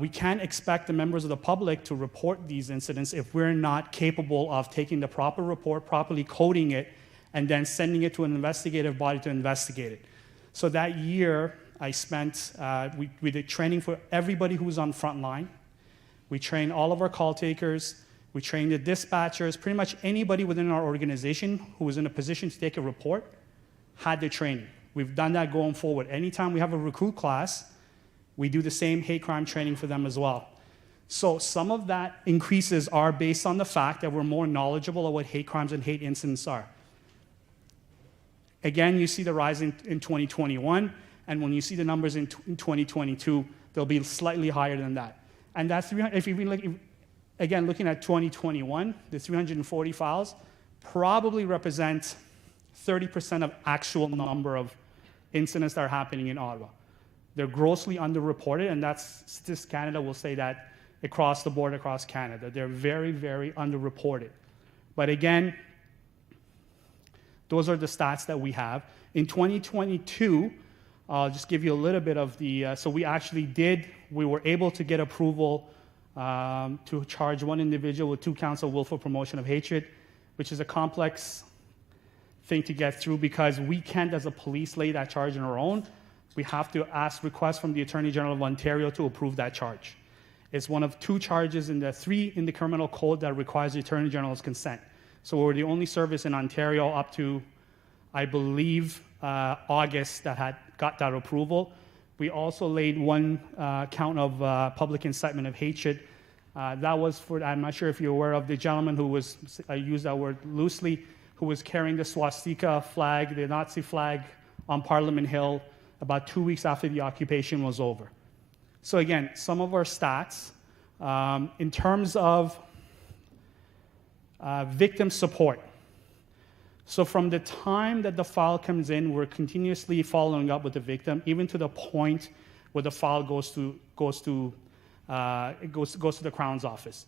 we can't expect the members of the public to report these incidents if we're not capable of taking the proper report, properly coding it, and then sending it to an investigative body to investigate it. So that year, I spent, we did training for everybody who was on front line. We trained all of our call takers. We trained the dispatchers. Pretty much anybody within our organization who was in a position to take a report had the training. We've done that going forward. Anytime we have a recruit class, we do the same hate crime training for them as well. So some of that increases are based on the fact that we're more knowledgeable of what hate crimes and hate incidents are. Again, you see the rise in 2021, and when you see the numbers in 2022, they'll be slightly higher than that. And that 300, if you look, again, looking at 2021, the 340 files probably represent 30% of actual number of incidents that are happening in Ottawa. They're grossly underreported, and that's Statistics Canada will say that across the board, across Canada. They're very, very underreported. But again, those are the stats that we have. In 2022, I'll just give you a little bit of the, so we were able to get approval to charge one individual with 2 counts of willful promotion of hatred, which is a complex thing to get through because we can't, as a police, lay that charge on our own. We have to request from the Attorney General of Ontario to approve that charge. It's one of 2 charges in the 3 in the criminal code that requires the Attorney General's consent. So we're the only service in Ontario up to, I believe, August that had got that approval. We also laid 1 count of public incitement of hatred. That was for, I'm not sure if you're aware of the gentleman who was, I use that word loosely, who was carrying the swastika flag, the Nazi flag, on Parliament Hill about 2 weeks after the occupation was over. So again, some of our stats, in terms of victim support. So from the time that the file comes in, we're continuously following up with the victim, even to the point where the file goes to the Crown's office.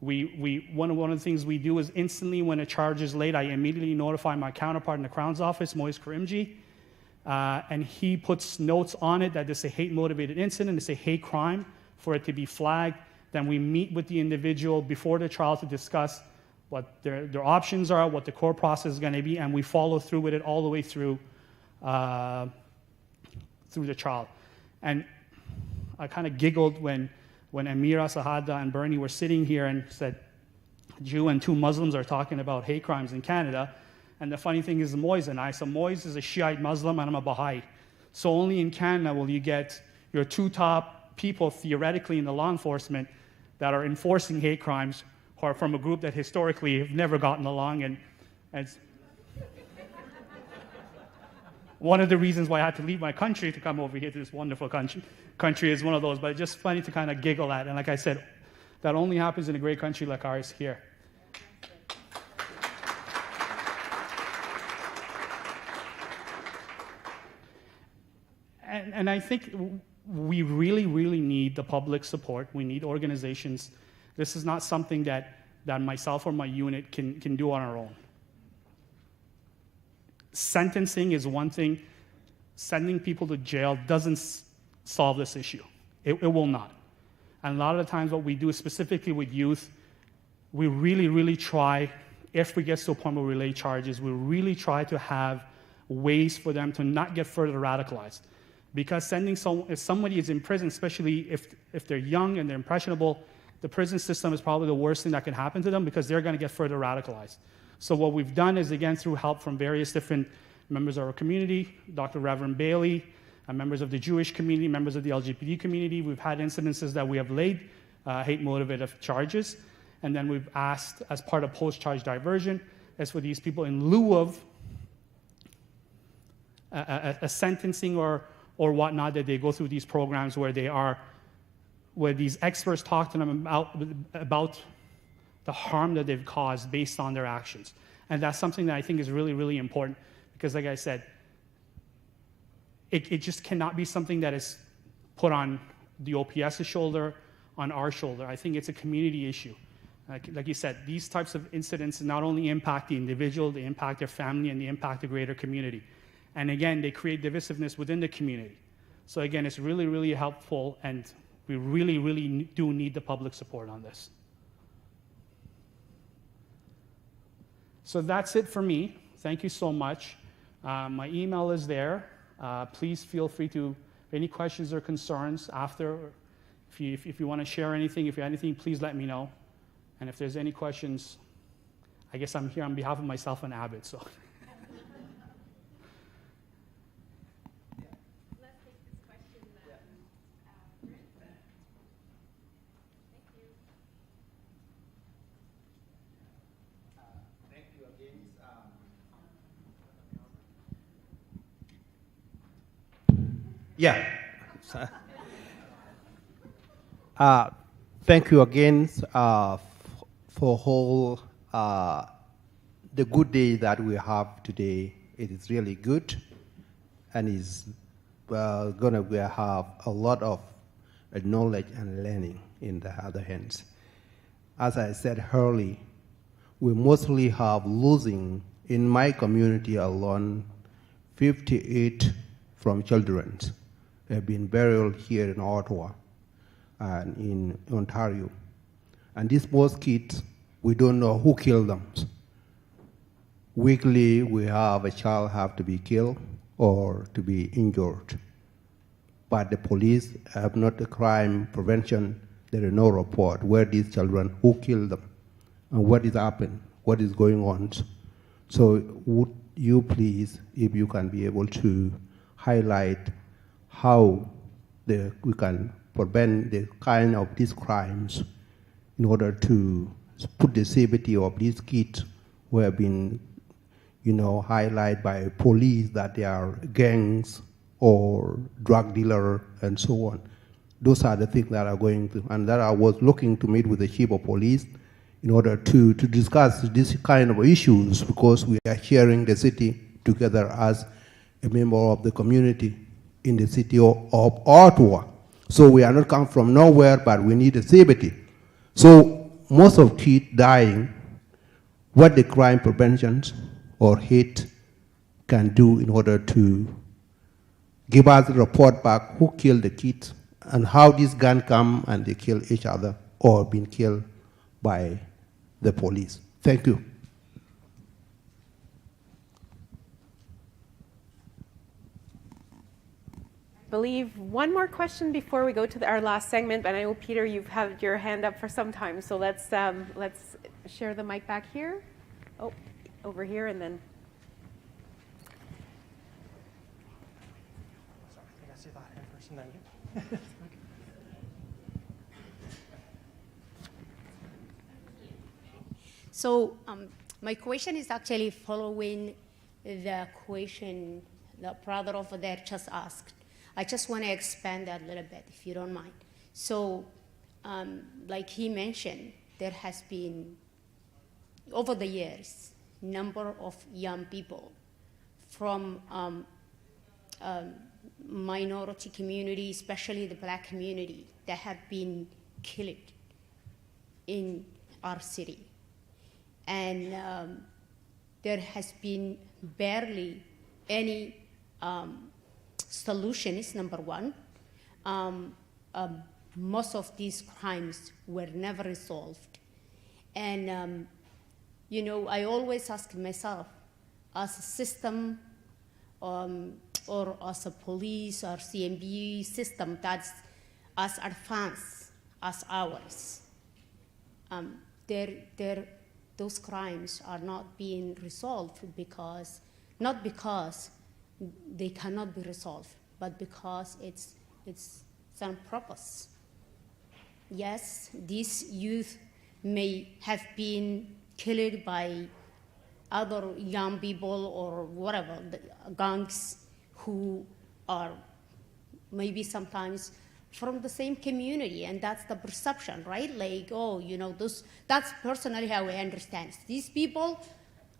One of the things we do is instantly when a charge is laid, I immediately notify my counterpart in the Crown's office, Moise Karimji, and he puts notes on it that it's a hate-motivated incident, it's a hate crime for it to be flagged. Then we meet with the individual before the trial to discuss what their options are, what the court process is going to be, and we follow through with it all the way through the trial. And I kind of giggled when Amira, Sahada, and Bernie were sitting here and said, Jew and 2 Muslims are talking about hate crimes in Canada. And the funny thing is Moise and I. So Moise is a Shiite Muslim and I'm a Baha'i. So only in Canada will you get your 2 top people theoretically in the law enforcement that are enforcing hate crimes who are from a group that historically have never gotten along. And one of the reasons why I had to leave my country to come over here to this wonderful country is one of those, but it's just funny to kind of giggle at. And like I said, that only happens in a great country like ours here. And I think we really, really need the public support. We need organizations. This is not something that myself or my unit can do on our own. sentencing is one thing. Sending people to jail doesn't solve this issue. It will not. And a lot of the times what we do, specifically with youth, we really, really try, if we get to a point where we lay charges, we really try to have ways for them to not get further radicalized. Because if somebody is in prison, especially if they're young and they're impressionable, the prison system is probably the worst thing that can happen to them because they're going to get further radicalized. So what we've done is, again, through help from various different members of our community, Dr. Reverend Bailey, members of the Jewish community, members of the LGBT community, we've had incidences that we have laid hate-motivated charges. And then we've asked, as part of post-charge diversion, as for these people in lieu of a sentencing or whatnot, that they go through these programs where these experts talk to them about the harm that they've caused based on their actions. And that's something that I think is really, really important because, like I said, it just cannot be something that is put on the OPS's shoulder, on our shoulder. I think it's a community issue. Like you said, these types of incidents not only impact the individual, they impact their family, and they impact the greater community. And again, they create divisiveness within the community. So again, it's really, really helpful, and we really, really do need the public support on this. So that's it for me. Thank you so much. My email is there. Please feel free to, any questions or concerns after, if you want to share anything, if you have anything, please let me know. And if there's any questions, I guess I'm here on behalf of myself and Abbott, so. Yeah. Thank you again for all the good day that we have today. It is really good, and is going to have a lot of knowledge and learning in the other hands. As I said earlier, we mostly have losing in my community alone 58 from children have been buried here in Ottawa and in Ontario. And these most kids, we don't know who killed them. Weekly, we have a child have to be killed or to be injured. But the police have not the crime prevention. There is no report where these children, who killed them, and what is happened, what is going on. So would you please, if you can be able to highlight how we can prevent the kind of these crimes in order to put the safety of these kids who have been, highlighted by police that they are gangs or drug dealer and so on. Those are the things that are going to, and that I was looking to meet with the chief of police in order to discuss this kind of issues, because we are sharing the city together as a member of the community in the city of Ottawa. So we are not come from nowhere, but we need a safety. So most of kids dying, what the crime prevention or hate can do in order to give us a report back who killed the kids and how these guns come and they kill each other or been killed by the police. Thank you. I believe one more question before we go to our last segment, but I know, Peter, you've had your hand up for some time, so let's share the mic back here. Oh, over here, and then. Sorry, I think I see that hand first and then you. So my question is actually following the question the brother over there just asked. I just want to expand that a little bit, if you don't mind. So, like he mentioned, there has been, over the years, number of young people from minority community, especially the Black community, that have been killed in our city. And there has been barely any solutions, number one. Most of these crimes were never resolved. And, you know, I always ask myself, as a system or as a police or CMB system that's as advanced as ours, those crimes are not being resolved because, not because they cannot be resolved, but because it's some purpose. Yes, these youth may have been killed by other young people or whatever, the gangs who are maybe sometimes from the same community, and that's the perception, right? Like, oh, you know, that's personally how I understand. These people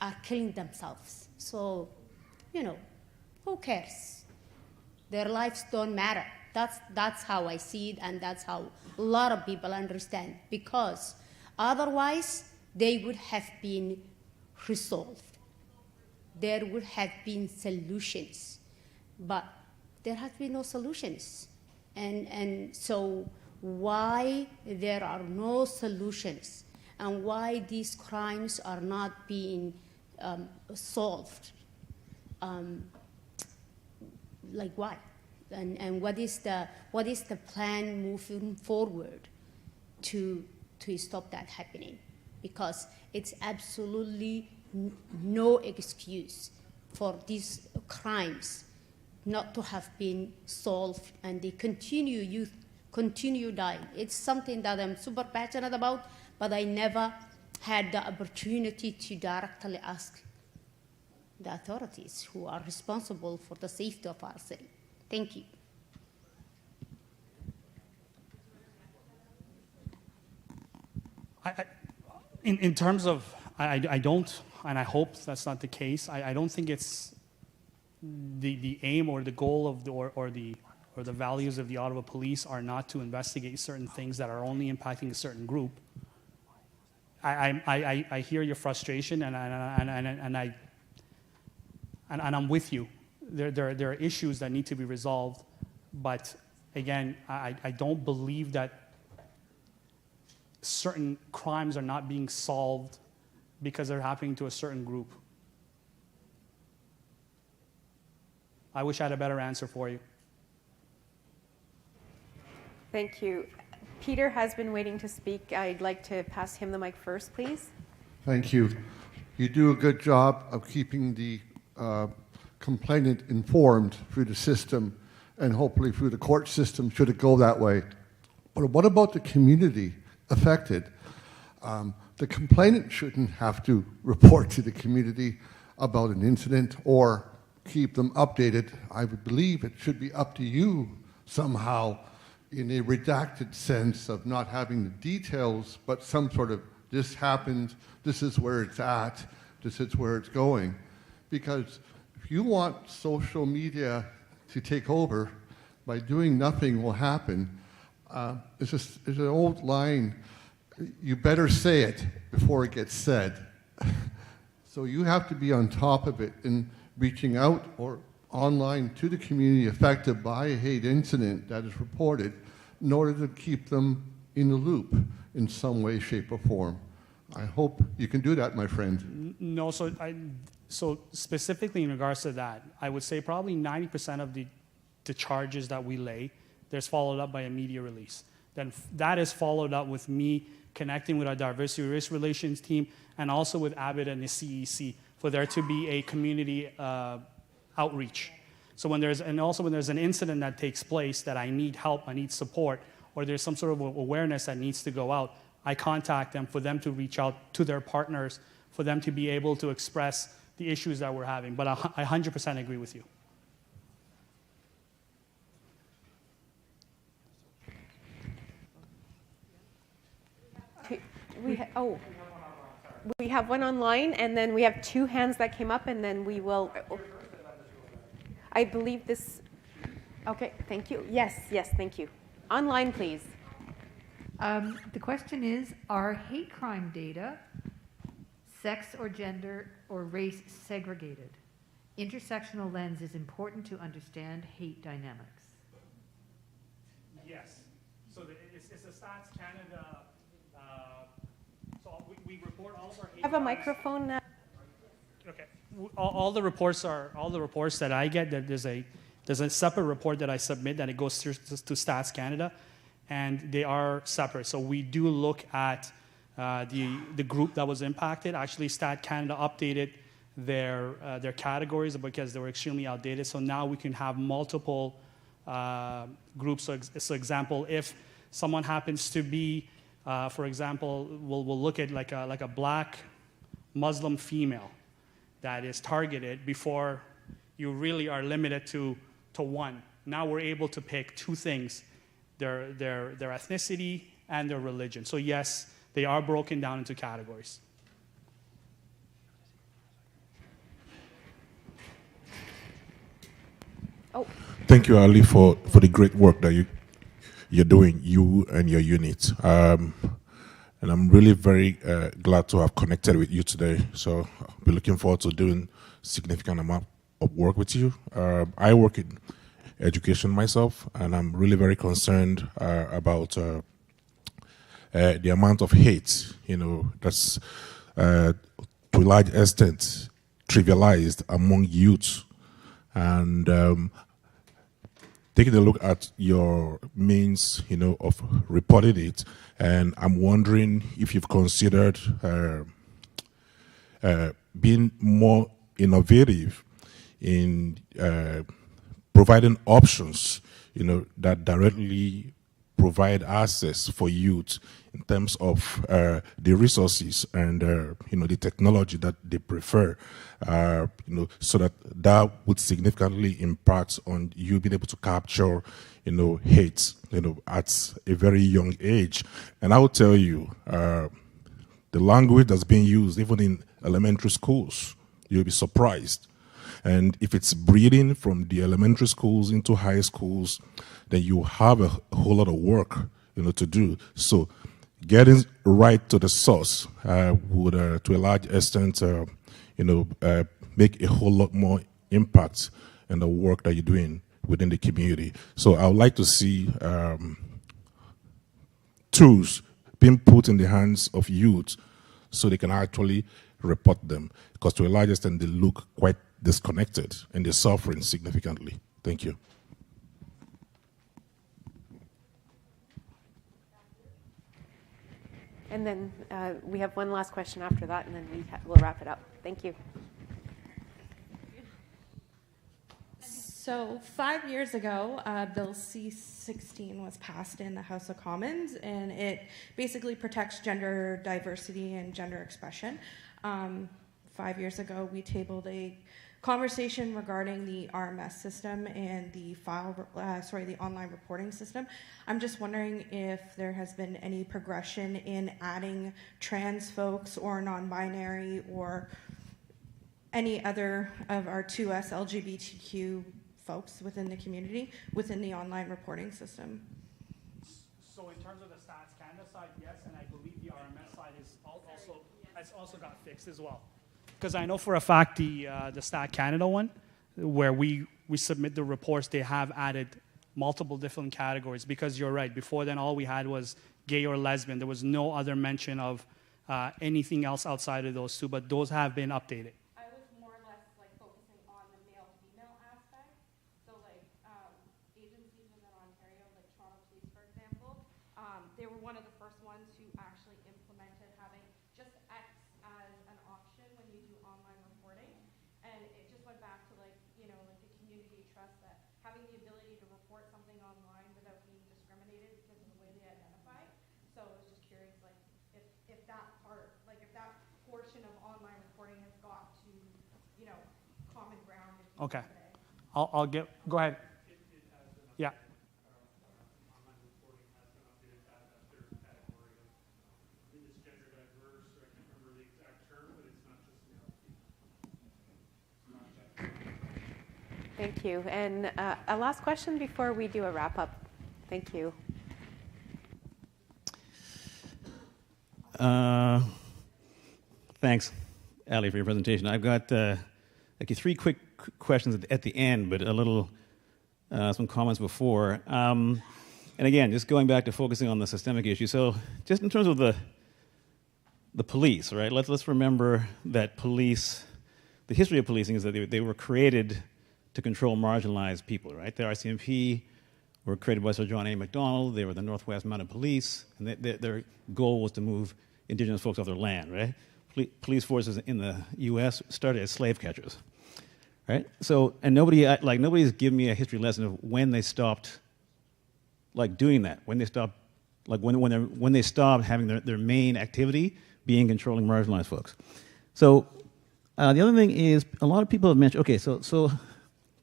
are killing themselves. So, you know, who cares? Their lives don't matter. That's how I see it, and that's how a lot of people understand, because otherwise they would have been resolved. There would have been solutions, but there has been no solutions. And so why there are no solutions and why these crimes are not being solved, like why? And what is the plan moving forward to stop that happening? Because it's absolutely no excuse for these crimes not to have been solved, and they youth continue dying. It's something that I'm super passionate about, but I never had the opportunity to directly ask the authorities who are responsible for the safety of our city. Thank you. In terms of, I don't, and I hope that's not the case. I don't think it's the aim or the goal of the values of the Ottawa Police are not to investigate certain things that are only impacting a certain group. I hear your frustration, and I'm with you. There are issues that need to be resolved, but again, I don't believe that certain crimes are not being solved because they're happening to a certain group. I wish I had a better answer for you. Thank you. Peter has been waiting to speak. I'd like to pass him the mic first, please. Thank you. You do a good job of keeping the complainant informed through the system and hopefully through the court system should it go that way. But what about the community affected? The complainant shouldn't have to report to the community about an incident or keep them updated. I would believe it should be up to you somehow in a redacted sense of not having the details, but some sort of this happened, this is where it's at, this is where it's going. Because if you want social media to take over, by doing nothing will happen. It's an old line, you better say it before it gets said. So you have to be on top of it in reaching out or online to the community affected by a hate incident that is reported in order to keep them in the loop in some way, shape, or form. I hope you can do that, my friend. No, so specifically in regards to that, I would say probably 90% of the charges that we lay, there's followed up by a media release. Then that is followed up with me connecting with our diversity risk relations team and also with Abbott and the CEC for there to be a community outreach. So when there's an incident that takes place that I need help, I need support, or there's some sort of awareness that needs to go out, I contact them for them to reach out to their partners, for them to be able to express the issues that we're having. But I 100% agree with you. We have one online, and then we have two hands that came up, and then we will. I believe this. Okay, thank you. Yes, thank you. Online, please. The question is, are hate crime data sex or gender or race segregated. Intersectional lens is important to understand hate dynamics. Yes. So it's a Stats Canada. So we report all of our. Have a microphone. Okay. All the reports that I get. There's a separate report that I submit that it goes to Stats Canada, and they are separate. So we do look at the group that was impacted. Actually, Stat Canada updated their categories because they were extremely outdated. So now we can have multiple groups. So example, if someone happens to be, for example, we'll look at like a black Muslim female that is targeted before you really are limited to one. Now we're able to pick two things, their ethnicity and their religion. So yes, they are broken down into categories. Oh. Thank you, Ali, for the great work that you're doing, you and your unit. And I'm really very glad to have connected with you today. So I'll be looking forward to doing significant amount of work with you. I work in education myself, and I'm really very concerned about the amount of hate, that's to a large extent trivialized among youth. And taking a look at your means, of reporting it, and I'm wondering if you've considered being more innovative in providing options, that directly provide access for youth in terms of the resources and the technology that they prefer, so that would significantly impact on you being able to capture, hate, at a very young age. And I will tell you, the language that's being used, even in elementary schools, you'll be surprised. And if it's breeding from the elementary schools into high schools, then you have a whole lot of work, to do. So getting right to the source would, to a large extent, make a whole lot more impact in the work that you're doing within the community. So I would like to see tools being put in the hands of youth so they can actually report them. Because to a large extent, they look quite disconnected and they're suffering significantly. Thank you. And then we have one last question after that, and then we'll wrap it up. Thank you. So 5 years ago, Bill C-16 was passed in the House of Commons, and it basically protects gender diversity and gender expression. 5 years ago, we tabled a conversation regarding the RMS system and the the online reporting system. I'm just wondering if there has been any progression in adding trans folks or non-binary or any other of our 2S LGBTQ folks within the community, within the online reporting system. So in terms of the Stats Canada side, yes, and I believe the RMS side has also got fixed as well. Because I know for a fact the Stat Canada one, where we submit the reports, they have added multiple different categories. Because you're right, before then all we had was gay or lesbian. There was no other mention of anything else outside of those two, but those have been updated. I was more or less focusing on the male-female aspect. So agencies within Ontario, like Toronto Police, for example, they were one of the first ones who actually implemented having just X as an option when you do online reporting. And it just went back to the community trust that having the ability to report something online without being discriminated because of the way they identify. So I was just curious, if that part, if that portion of online reporting has got to, common ground. Okay. I'll get, go ahead. Yeah. Thank you. And a last question before we do a wrap up. Thank you. Thanks. Ali, for your presentation. I've got actually three quick questions at the end, but a little some comments before. And again, just going back to focusing on the systemic issue. So, just in terms of the police, right? Let's remember that police. The history of policing is that they were created to control marginalized people, right? The RCMP were created by Sir John A. Macdonald. They were the Northwest Mounted Police, and their goal was to move indigenous folks off their land, right? Police forces in the U.S. started as slave catchers, right? So, and nobody's given me a history lesson of when they stopped, doing that. When they stopped, when they stopped having their main activity being controlling marginalized folks. So, the other thing is a lot of people have mentioned. Okay, so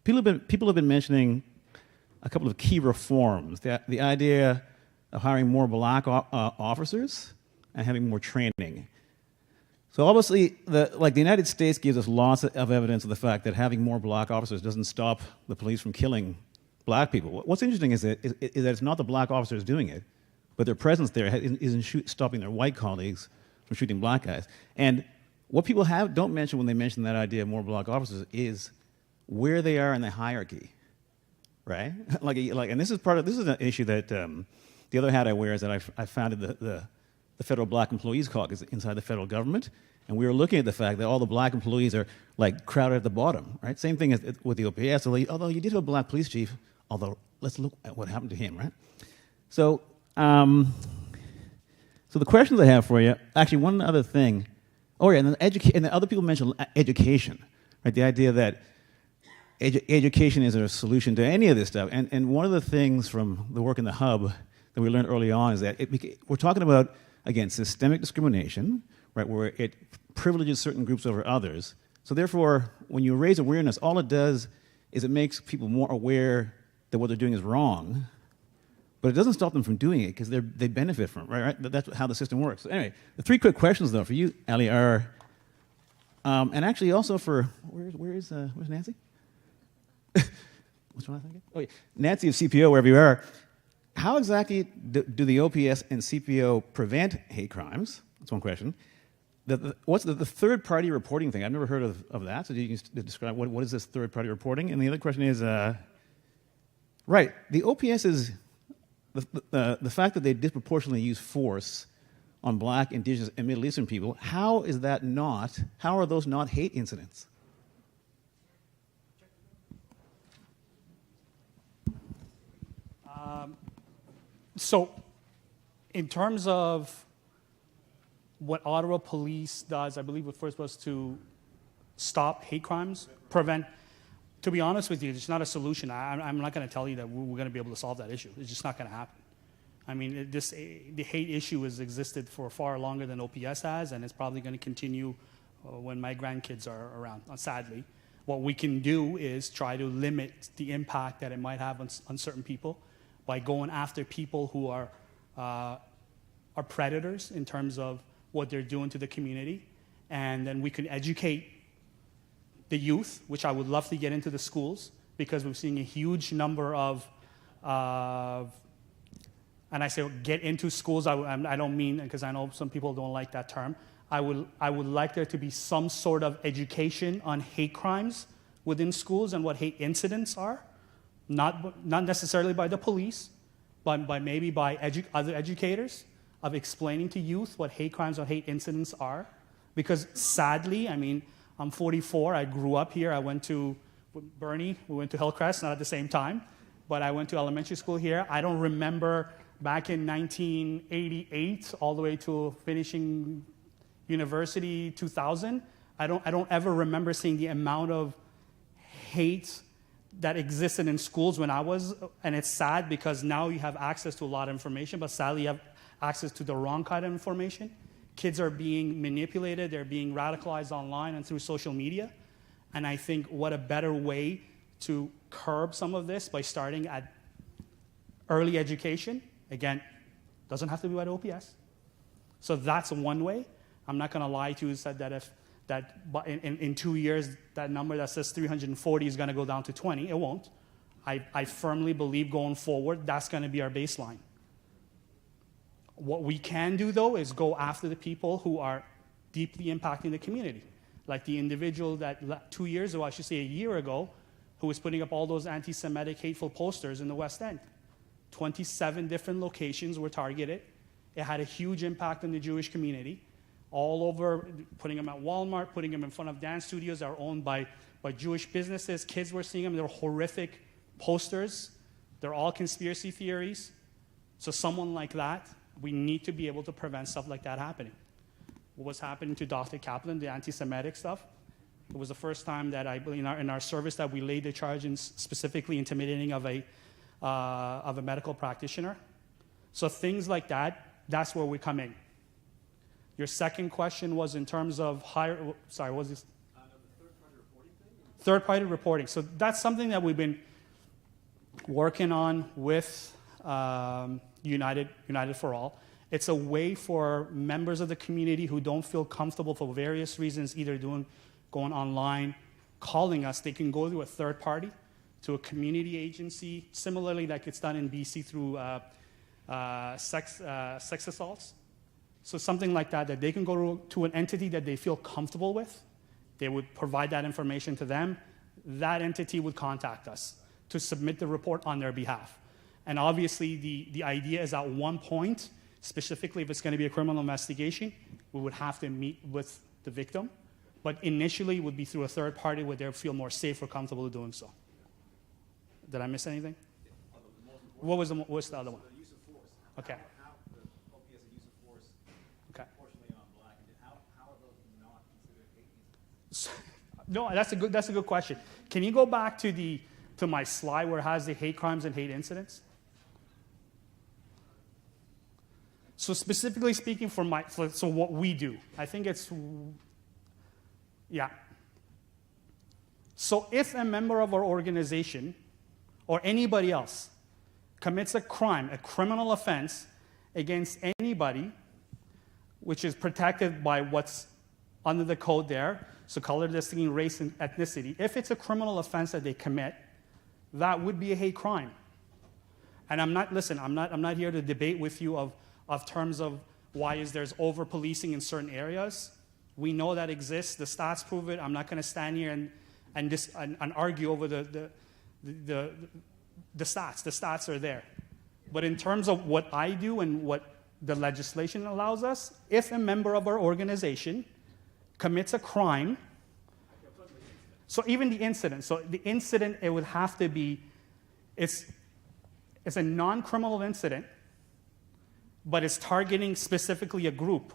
people have been mentioning a couple of key reforms. The idea of hiring more black officers and having more training. So obviously, the United States gives us lots of evidence of the fact that having more black officers doesn't stop the police from killing black people. What's interesting is that it's not the black officers doing it, but their presence there isn't stopping their white colleagues from shooting black guys. And what people don't mention when they mention that idea of more black officers is where they are in the hierarchy, right? And this is an issue that the other hat I wear is that I founded the Federal Black Employees Caucus inside the federal government, and we were looking at the fact that all the black employees are crowded at the bottom, right? Same thing as with the OPS, although you did have a black police chief, although let's look at what happened to him, right? So, so the questions I have for you, actually one other thing, and then other people mentioned education, right? The idea that education is a solution to any of this stuff, and one of the things from the work in the hub that we learned early on is that we're talking about, again, systemic discrimination, right, where it privileges certain groups over others. So therefore, when you raise awareness, all it does is it makes people more aware that what they're doing is wrong, but it doesn't stop them from doing it because they benefit from it, right? That's how the system works. So anyway, the three quick questions, though, for you, Ali, are, and actually also for, where's Nancy? What's wrong? Oh, yeah. Nancy of CPO, wherever you are. How exactly do the OPS and CPO prevent hate crimes? That's one question. What's the third-party reporting thing? I've never heard of that, so you can describe what is this third-party reporting? And the other question is, right, the OPS is the fact that they disproportionately use force on black, indigenous, and Middle Eastern people. How are those not hate incidents? So, in terms of what Ottawa Police does, I believe the first was to stop hate crimes, prevent. To be honest with you, it's not a solution. I'm not going to tell you that we're going to be able to solve that issue. It's just not going to happen. I mean, the hate issue has existed for far longer than OPS has, and it's probably going to continue when my grandkids are around, sadly. What we can do is try to limit the impact that it might have on certain people by going after people who are predators in terms of what they're doing to the community. And then we can educate the youth, which I would love to get into the schools, because we're seeing a huge number of, and I say get into schools, I don't mean, because I know some people don't like that term. I would like there to be some sort of education on hate crimes within schools and what hate incidents are. Not necessarily by the police, but maybe by other educators, of explaining to youth what hate crimes or hate incidents are. Because sadly, I mean, I'm 44, I grew up here, I went to Bernie, we went to Hillcrest, not at the same time, but I went to elementary school here. I don't remember back in 1988 all the way to finishing university 2000, I don't ever remember seeing the amount of hate that existed in schools when I was, and it's sad because now you have access to a lot of information, but sadly you have access to the wrong kind of information. Kids are being manipulated, they're being radicalized online and through social media, and I think what a better way to curb some of this by starting at early education. Again, doesn't have to be by the OPS. So that's one way. I'm not gonna lie to you, said that in 2 years, that number that says 340 is going to go down to 20. It won't. I firmly believe going forward, that's going to be our baseline. What we can do, though, is go after the people who are deeply impacting the community. Like the individual that 2 years ago, I should say a year ago, who was putting up all those anti-Semitic hateful posters in the West End. 27 different locations were targeted. It had a huge impact on the Jewish community, all over, putting them at Walmart, putting them in front of dance studios that are owned by Jewish businesses. Kids were seeing them. They were horrific posters. They're all conspiracy theories. So someone like that, we need to be able to prevent stuff like that happening. What was happening to Dr. Kaplan, the anti-Semitic stuff, it was the first time that I believe in our service that we laid the charge in specifically intimidating of a medical practitioner. So things like that, that's where we come in. Your second question was in terms of what was this? Third-party reporting. So that's something that we've been working on with United for All. It's a way for members of the community who don't feel comfortable for various reasons, either going online, calling us. They can go to a third party, to a community agency, similarly like it's done in BC through sex assaults. So something like that they can go to an entity that they feel comfortable with. They would provide that information to them. That entity would contact us to submit the report on their behalf. And obviously the idea is at one point, specifically if it's going to be a criminal investigation, we would have to meet with the victim. But initially it would be through a third party where they feel more safe or comfortable doing so. Did I miss anything? What was the other one? The use of force. Okay. How the OPS use of force Okay. proportionally on black, and how are those not considered hate incidents? No, that's a good question. Can you go back to my slide where it has the hate crimes and hate incidents? So specifically speaking so what we do, I think yeah. So if a member of our organization or anybody else commits a crime, a criminal offense against anybody, which is protected by what's under the code there, so color distinguishing race and ethnicity, if it's a criminal offense that they commit, that would be a hate crime. And I'm not here to debate with you of terms of why is there's over-policing in certain areas. We know that exists. The stats prove it. I'm not going to stand here and argue over the stats. The stats are there. But in terms of what I do and what the legislation allows us, if a member of our organization commits a crime, so even the incident, it would have to be, it's a non-criminal incident, but it's targeting specifically a group.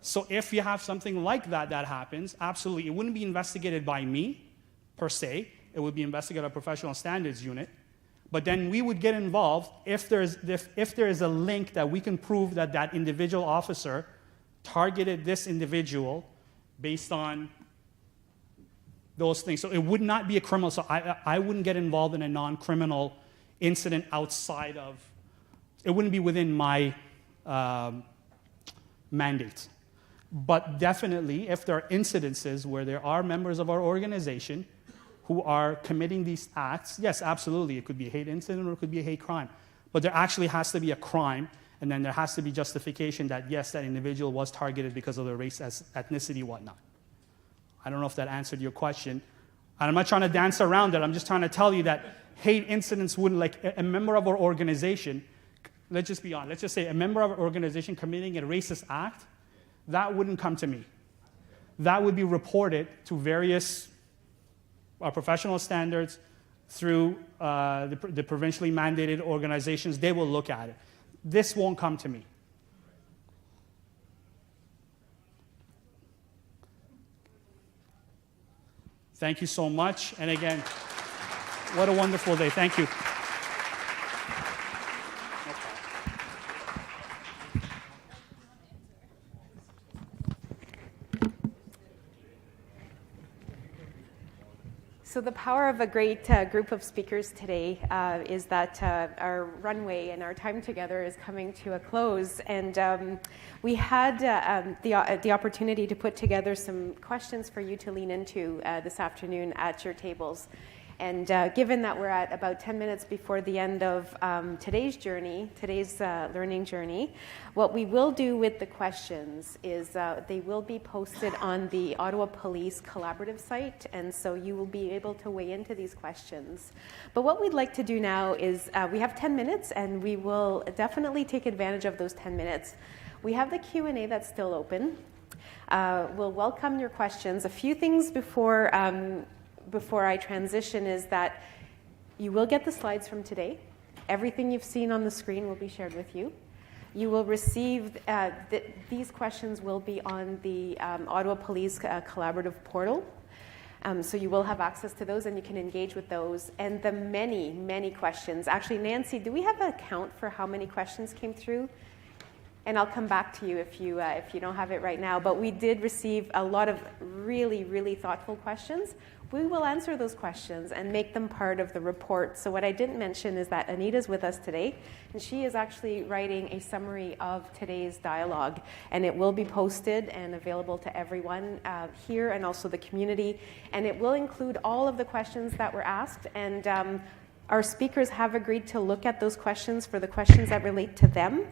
So if you have something like that happens, absolutely, it wouldn't be investigated by me, per se. It would be investigated by a professional standards unit. But then we would get involved if there is a link that we can prove that individual officer targeted this individual based on those things. So it would not be a criminal. So I wouldn't get involved in a non-criminal incident outside of, it wouldn't be within my mandate. But definitely, if there are incidences where there are members of our organization who are committing these acts, yes, absolutely, it could be a hate incident or it could be a hate crime. But there actually has to be a crime, and then there has to be justification that, yes, that individual was targeted because of their race, ethnicity, whatnot. I don't know if that answered your question. And I'm not trying to dance around it. I'm just trying to tell you that hate incidents wouldn't, like a member of our organization, let's just be honest, let's just say a member of our organization committing a racist act, that wouldn't come to me. That would be reported to various professional standards through the provincially mandated organizations. They will look at it. This won't come to me. Thank you so much. And again, what a wonderful day. Thank you. So the power of a great group of speakers today is that our runway and our time together is coming to a close. And we had the opportunity to put together some questions for you to lean into this afternoon at your tables. And given that we're at about 10 minutes before the end of today's journey, today's learning journey, what we will do with the questions is they will be posted on the Ottawa Police Collaborative site, and so you will be able to weigh into these questions. But what we'd like to do now is we have 10 minutes, and we will definitely take advantage of those 10 minutes. We have the Q&A that's still open. We'll welcome your questions. A few things before I transition is that you will get the slides from today. Everything you've seen on the screen will be shared with you. You will receive, these questions will be on the Ottawa Police Collaborative portal. So you will have access to those and you can engage with those. And the many, many questions. Actually, Nancy, do we have a count for how many questions came through? And I'll come back to you if you don't have it right now. But we did receive a lot of really, really thoughtful questions. We will answer those questions and make them part of the report. So what I didn't mention is that Anita's with us today, and she is actually writing a summary of today's dialogue. And it will be posted and available to everyone here and also the community. And it will include all of the questions that were asked. And our speakers have agreed to look at those questions for the questions that relate to them.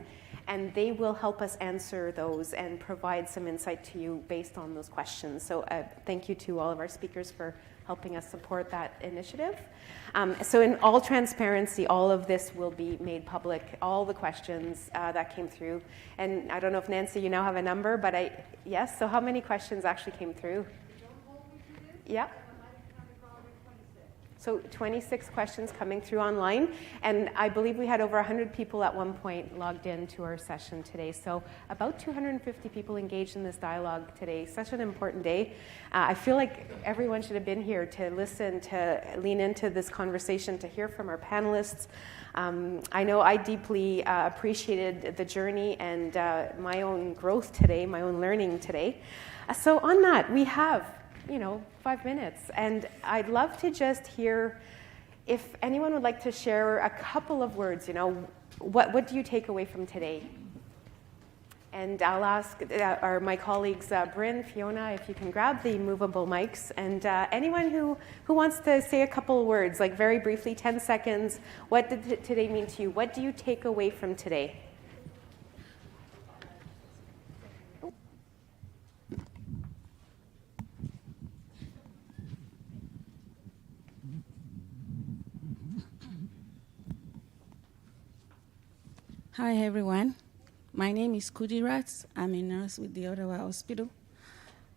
And they will help us answer those and provide some insight to you based on those questions. So thank you to all of our speakers for helping us support that initiative. So in all transparency, all of this will be made public, all the questions that came through. And I don't know if, Nancy, you now have a number, but yes, so how many questions actually came through? Yeah. So 26 questions coming through online, and I believe we had over 100 people at one point logged in to our session today. So about 250 people engaged in this dialogue today. Such an important day. I feel like everyone should have been here to listen, to lean into this conversation, to hear from our panelists. I know I deeply appreciated the journey and my own growth today, my own learning today. So on that, we have 5 minutes. And I'd love to just hear if anyone would like to share a couple of words, what do you take away from today? And I'll ask my colleagues, Bryn, Fiona, if you can grab the movable mics. And anyone who wants to say a couple of words, like very briefly, 10 seconds, what did today mean to you? What do you take away from today? Hi, everyone. My name is Kudirat. I'm a nurse with the Ottawa Hospital.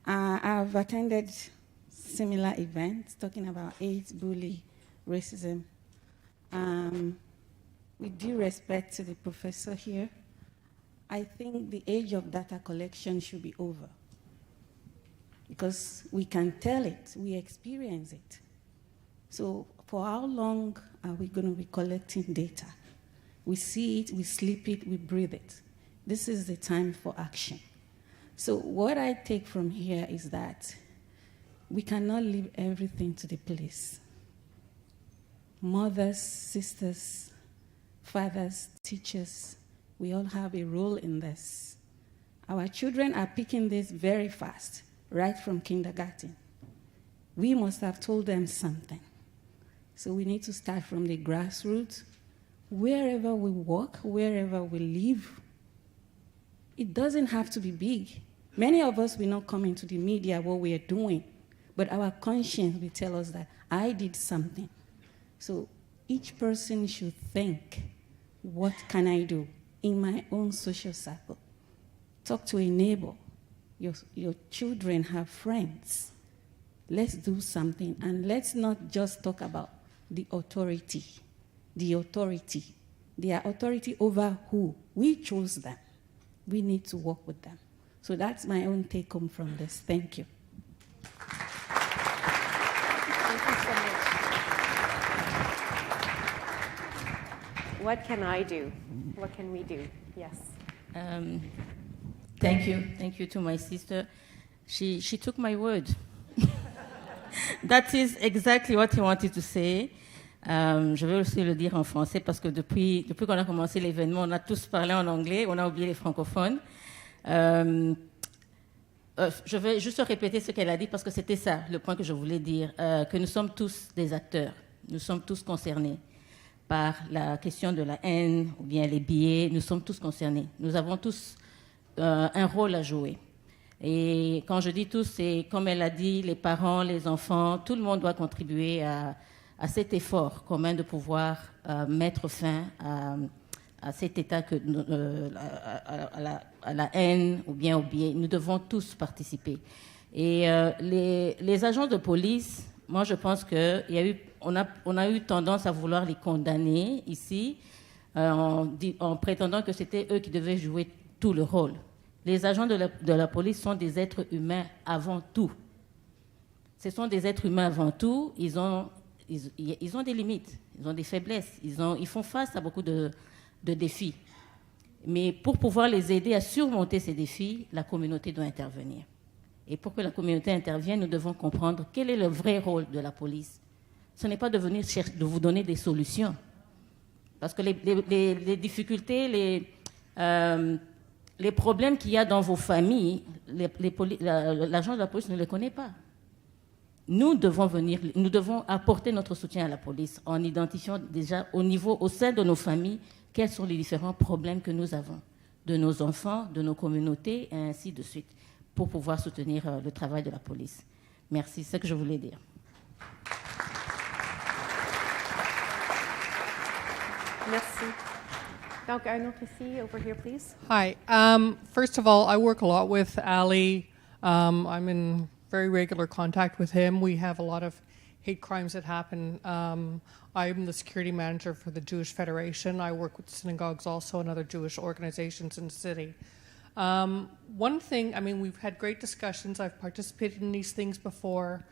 I've attended similar events talking about AIDS, bullying, racism. With due respect to the professor here, I think the age of data collection should be over because we can tell it, we experience it. So for how long are we going to be collecting data? We see it, we sleep it, we breathe it. This is the time for action. So what I take from here is that we cannot leave everything to the police. Mothers, sisters, fathers, teachers, we all have a role in this. Our children are picking this very fast, right from kindergarten. We must have told them something. So we need to start from the grassroots. Wherever we work, wherever we live, it doesn't have to be big. Many of us will not come into the media what we are doing, but our conscience will tell us that I did something. So each person should think, what can I do in my own social circle? Talk to a neighbor. Your children have friends. Let's do something, and let's not just talk about the authority. The authority. Their authority over who? We chose them. We need to work with them. So that's my own take home from this. Thank you. Thank you so much. What can I do? What can we do? Yes. Thank you. Thank you to my sister. She took my word. That is exactly what he wanted to say. Je vais aussi le dire en français parce que depuis qu'on a commencé l'événement, on a tous parlé en anglais, on a oublié les francophones. je vais juste répéter ce qu'elle a dit parce que c'était ça, le point que je voulais dire, que nous sommes tous des acteurs, nous sommes tous concernés par la question de la haine ou bien les biais, nous sommes tous concernés. Nous avons tous un rôle à jouer. Et quand je dis tous, c'est comme elle a dit, les parents, les enfants, tout le monde doit contribuer à cet effort commun de pouvoir mettre fin à cet état, à la haine ou bien au biais. Nous devons tous participer. Et les agents de police, moi je pense qu'on a eu tendance à vouloir les condamner ici en prétendant que c'était eux qui devaient jouer tout le rôle. Les agents de la police sont des êtres humains avant tout. Ce sont des êtres humains avant tout. Ils ont des limites, ils ont des faiblesses, ils font face à beaucoup de défis. Mais pour pouvoir les aider à surmonter ces défis, la communauté doit intervenir. Et pour que la communauté intervienne, nous devons comprendre quel est le vrai rôle de la police. Ce n'est pas de venir de vous donner des solutions. Parce que les difficultés, les problèmes qu'il y a dans vos familles, l'agent de la police ne les connaît pas. Nous devons apporter notre soutien à la police en identifiant déjà au sein de nos familles, quels sont les différents problèmes que nous avons, de nos enfants, de nos communautés, et ainsi de suite, pour pouvoir soutenir le travail de la police. Merci, c'est ce que je voulais dire. Merci. Donc, un autre ici, over here, please. Hi. First of all, I work a lot with Ali. I'm in very regular contact with him. We have a lot of hate crimes that happen. I'm the security manager for the Jewish Federation. I work with synagogues also and other Jewish organizations in the city. One thing, I mean, we've had great discussions. I've participated in these things before.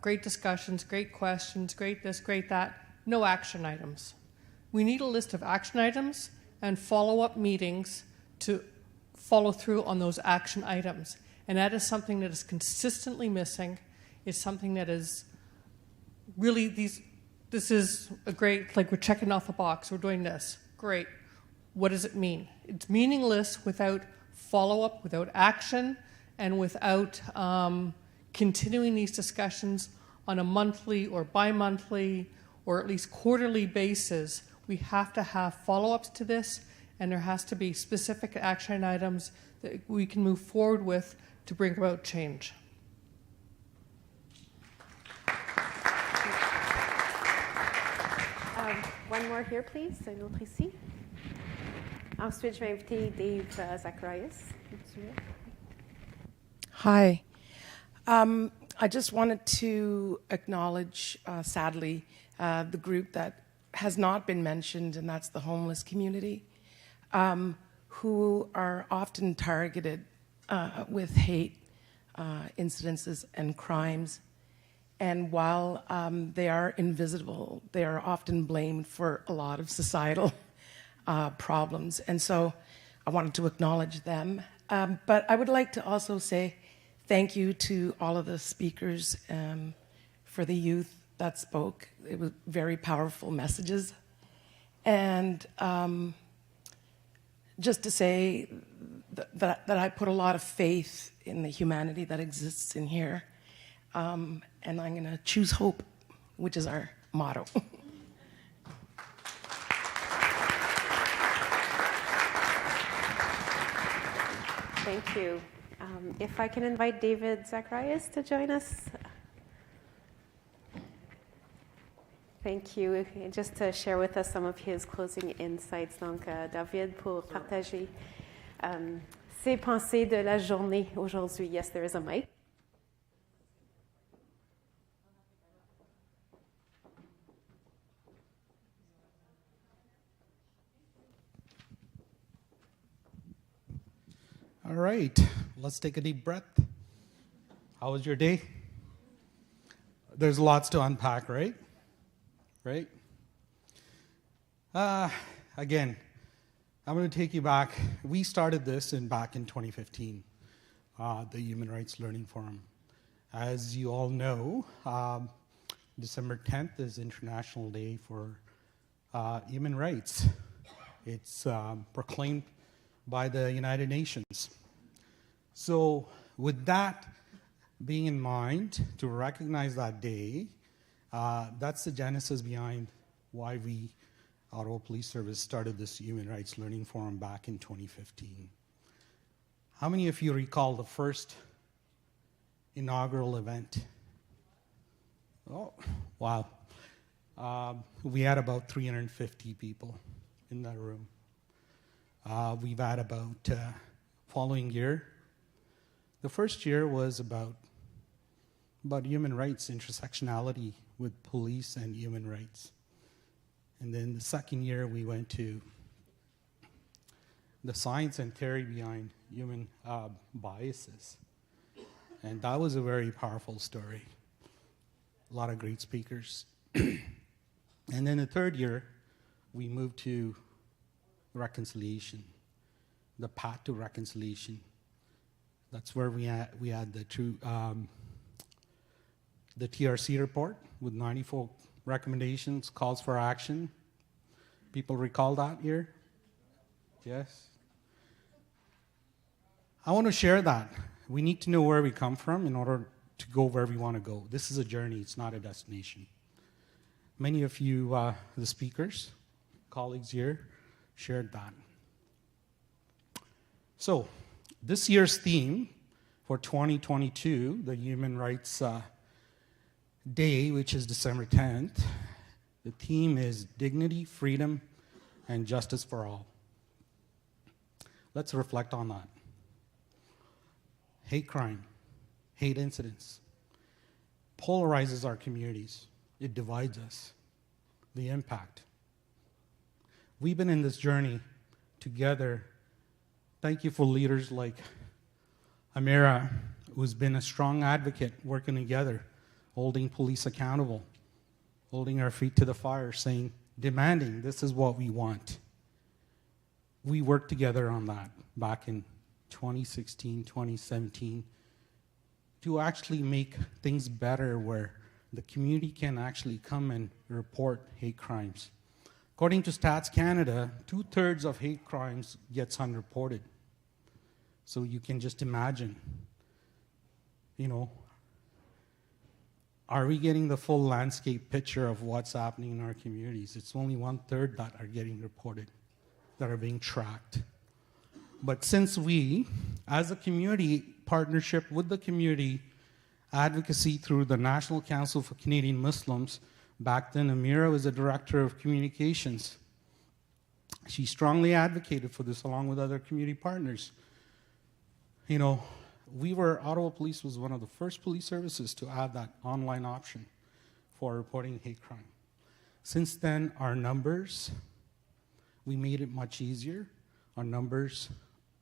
Great discussions, great questions, great this, great that. No action items. We need a list of action items and follow-up meetings to follow through on those action items. And that is something that is consistently missing, is something that is really this is a great, like we're checking off a box, we're doing this, great. What does it mean? It's meaningless without follow-up, without action, and without continuing these discussions on a monthly or bi-monthly or at least quarterly basis. We have to have follow-ups to this, and there has to be specific action items that we can move forward with to bring about change. One more here, please. Un autre ici. Ensuite, je vais inviter Dave Zacharias. Hi. I just wanted to acknowledge, sadly, the group that has not been mentioned, and that's the homeless community, who are often targeted with hate incidences and crimes. And while they are invisible, they are often blamed for a lot of societal problems. And so I wanted to acknowledge them. But I would like to also say thank you to all of the speakers for the youth that spoke. It was very powerful messages. And just to say that I put a lot of faith in the humanity that exists in here. And I'm going to choose hope, which is our motto. Thank you. If I can invite David Zacharias to join us. Thank you. Just to share with us some of his closing insights. Donc, David, pour partager ses pensées de la journée aujourd'hui. Yes, there is a mic. All right, let's take a deep breath. How was your day? There's lots to unpack, right? Right? Again, I'm going to take you back. We started this back in 2015, the Human Rights Learning Forum. As you all know, December 10th is International Day for Human Rights. It's proclaimed by the United Nations. So with that being in mind, to recognize that day, that's the genesis behind why we, Ottawa Police Service, started this Human Rights Learning Forum back in 2015. How many of you recall the first inaugural event? Oh, wow. We had about 350 people in that room. We've had about, following year, the first year was about human rights, intersectionality with police and human rights. And then the second year we went to the science and theory behind human biases. And that was a very powerful story. A lot of great speakers. And then the third year, we moved to reconciliation, the path to reconciliation. That's where we had the TRC report with 94 recommendations, calls for action. People recall that here? Yes? I want to share that. We need to know where we come from in order to go where we want to go. This is a journey, it's not a destination. Many of you, the speakers, colleagues here, shared that. So, this year's theme for 2022, the Human Rights Day, which is December 10th, the theme is dignity, freedom, and justice for all. Let's reflect on that. Hate crime, hate incidents, polarizes our communities. It divides us. The impact. We've been in this journey together. Thank you for leaders like Amira, who's been a strong advocate working together, holding police accountable, holding our feet to the fire, saying, demanding, this is what we want. We worked together on that back in 2016, 2017, to actually make things better where the community can actually come and report hate crimes. According to Stats Canada, 2/3 of hate crimes gets unreported. So you can just imagine, are we getting the full landscape picture of what's happening in our communities? It's only 1/3 that are getting reported, that are being tracked. But since we, as a community partnership with the community, advocacy through the National Council for Canadian Muslims, back then Amira was the director of communications. She strongly advocated for this along with other community partners. Ottawa Police was one of the first police services to add that online option for reporting hate crime. Since then, our numbers, we made it much easier. Our numbers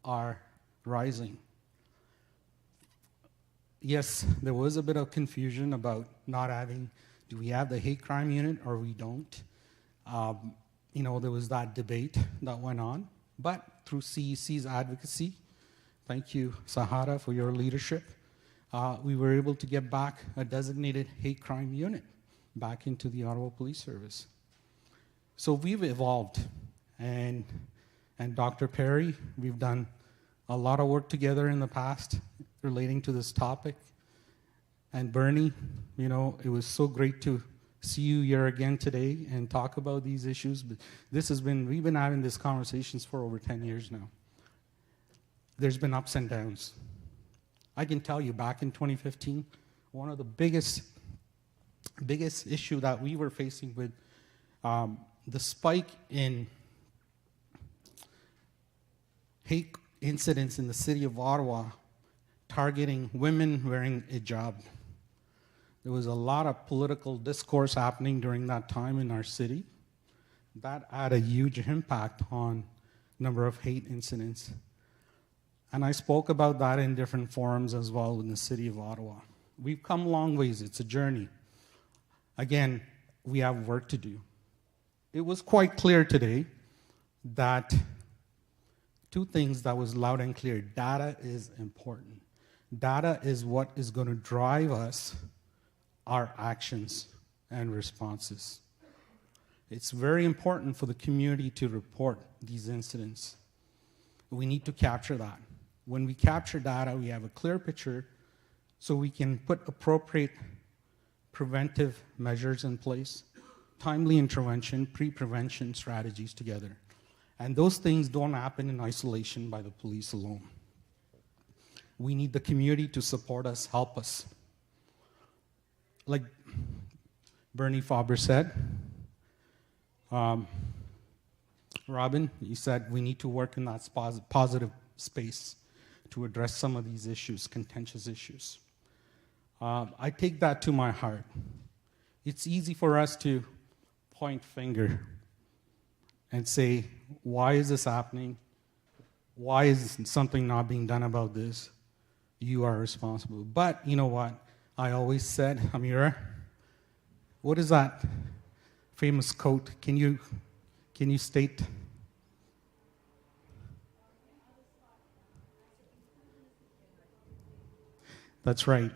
are rising. Yes, there was a bit of confusion about not having, do we have the hate crime unit or we don't? There was that debate that went on. But through CEC's advocacy, thank you, Sahara, for your leadership, we were able to get back a designated hate crime unit back into the Ottawa Police Service. So we've evolved. And Dr. Perry, we've done a lot of work together in the past relating to this topic. And Bernie, it was so great to see you here again today and talk about these issues. But we've been having these conversations for over 10 years now. There's been ups and downs. I can tell you, back in 2015, one of the biggest issue that we were facing with the spike in hate incidents in the city of Ottawa targeting women wearing a hijab. There was a lot of political discourse happening during that time in our city. That had a huge impact on number of hate incidents. And I spoke about that in different forums as well in the city of Ottawa. We've come a long ways. It's a journey. Again, we have work to do. It was quite clear today that two things that was loud and clear. Data is important. Data is what is going to drive us, our actions and responses. It's very important for the community to report these incidents. We need to capture that. When we capture data, we have a clear picture so we can put appropriate preventive measures in place, timely intervention, pre-prevention strategies together. And those things don't happen in isolation by the police alone. We need the community to support us, help us. Like Bernie Faber said, Robin, you said we need to work in that positive space to address some of these issues, contentious issues. I take that to my heart. It's easy for us to point finger and say, why is this happening? Why is something not being done about this? You are responsible. But you know what? I always said, Amira, what is that famous quote? Can you state? That's right.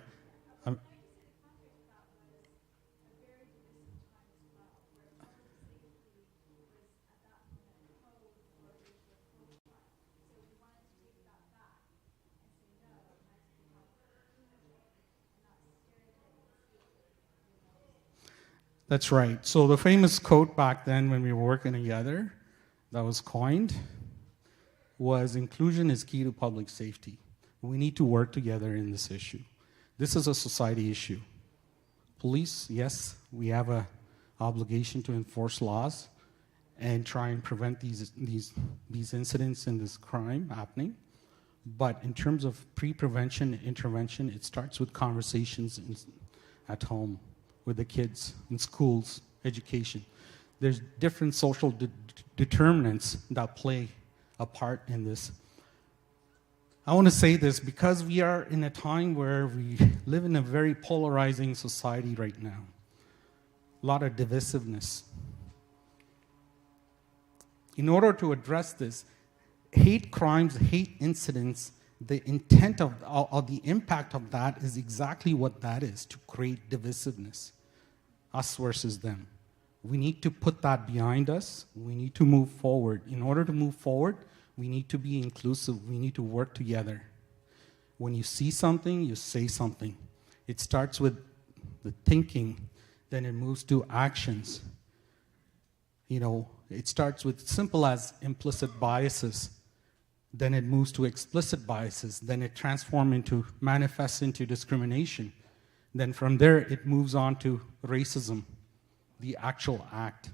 That's right. So the famous quote back then when we were working together that was coined was, inclusion is key to public safety. We need to work together in this issue. This is a society issue. Police, yes, we have an obligation to enforce laws and try and prevent these incidents and this crime happening. But in terms of pre-prevention, intervention, it starts with conversations at home, with the kids, in schools, education. There's different social determinants that play a part in this. I want to say this because we are in a time where we live in a very polarizing society right now. A lot of divisiveness. In order to address this, hate crimes, hate incidents, the intent of the impact of that is exactly what that is, to create divisiveness, us versus them. We need to put that behind us. We need to move forward. In order to move forward, we need to be inclusive. We need to work together. When you see something, you say something. It starts with the thinking, then it moves to actions. You know, it starts with simple as implicit biases. Then it moves to explicit biases. Then it manifests into discrimination. Then from there, it moves on to racism, the actual act.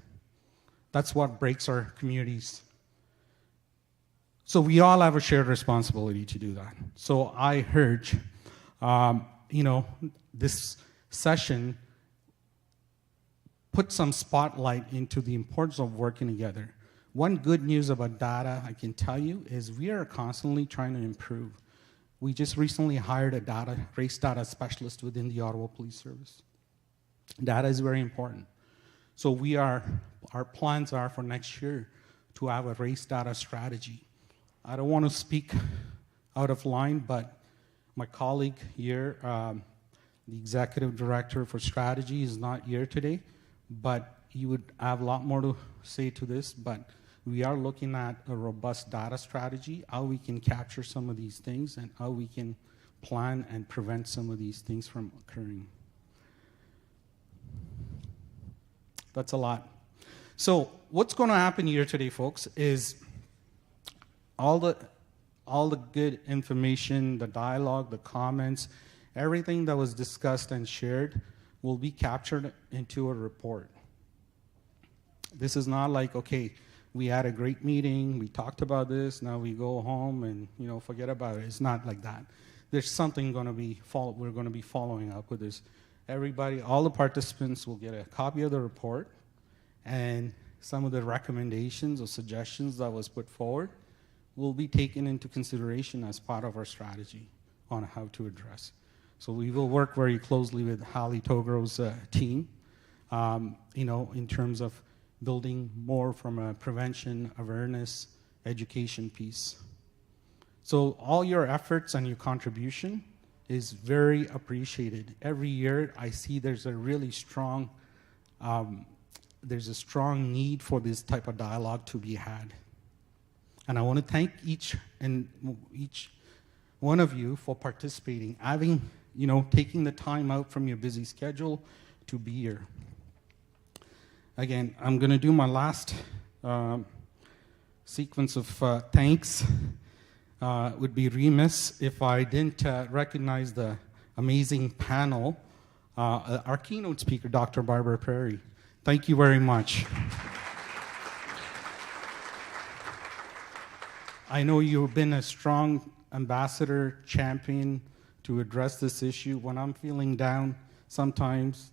That's what breaks our communities. So we all have a shared responsibility to do that. So I urge, this session put some spotlight into the importance of working together. One good news about data, I can tell you, is we are constantly trying to improve. We just recently hired a race data specialist within the Ottawa Police Service. Data is very important. So our plans are for next year to have a race data strategy. I don't want to speak out of line, but my colleague here, the executive director for strategy, is not here today, but he would have a lot more to say to this, but we are looking at a robust data strategy, how we can capture some of these things and how we can plan and prevent some of these things from occurring. That's a lot. So what's going to happen here today, folks, is all the good information, the dialogue, the comments, everything that was discussed and shared will be captured into a report. This is not like, okay, we had a great meeting, we talked about this, now we go home and forget about it. It's not like that. There's something we're going to be following up with this. Everybody, all the participants will get a copy of the report, and some of the recommendations or suggestions that was put forward will be taken into consideration as part of our strategy on how to address. So we will work very closely with Hallie Togro's team, in terms of building more from a prevention, awareness, education piece. So all your efforts and your contribution is very appreciated. Every year I see there's a really strong, need for this type of dialogue to be had. And I want to thank each one of you for participating, having, taking the time out from your busy schedule to be here. Again, I'm going to do my last sequence of thanks. Would be remiss if I didn't recognize the amazing panel, our keynote speaker, Dr. Barbara Perry. Thank you very much. I know you've been a strong ambassador, champion to address this issue. When I'm feeling down, sometimes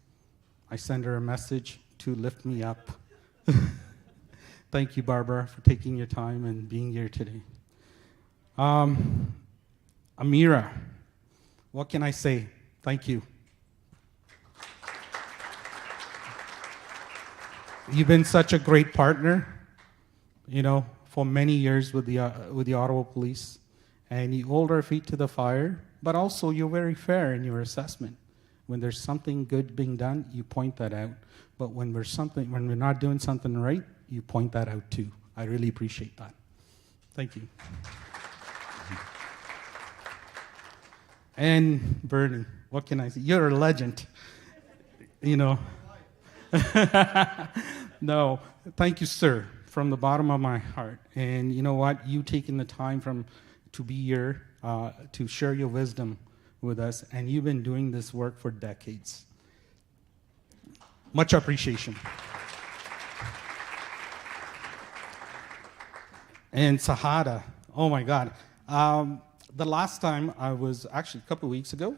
I send her a message to lift me up. Thank you, Barbara, for taking your time and being here today. Amira, what can I say? Thank you. You've been such a great partner, for many years with the Ottawa Police, and you hold our feet to the fire, but also you're very fair in your assessment. When there's something good being done, you point that out. But when we're not doing something right, you point that out too. I really appreciate that. Thank you. And Bernie, what can I say? You're a legend. No, thank you, sir, from the bottom of my heart. And you know what? You taking the time to be here, to share your wisdom with us, and you've been doing this work for decades. Much appreciation. And Sahada, oh my God. The last time I was, actually a couple of weeks ago,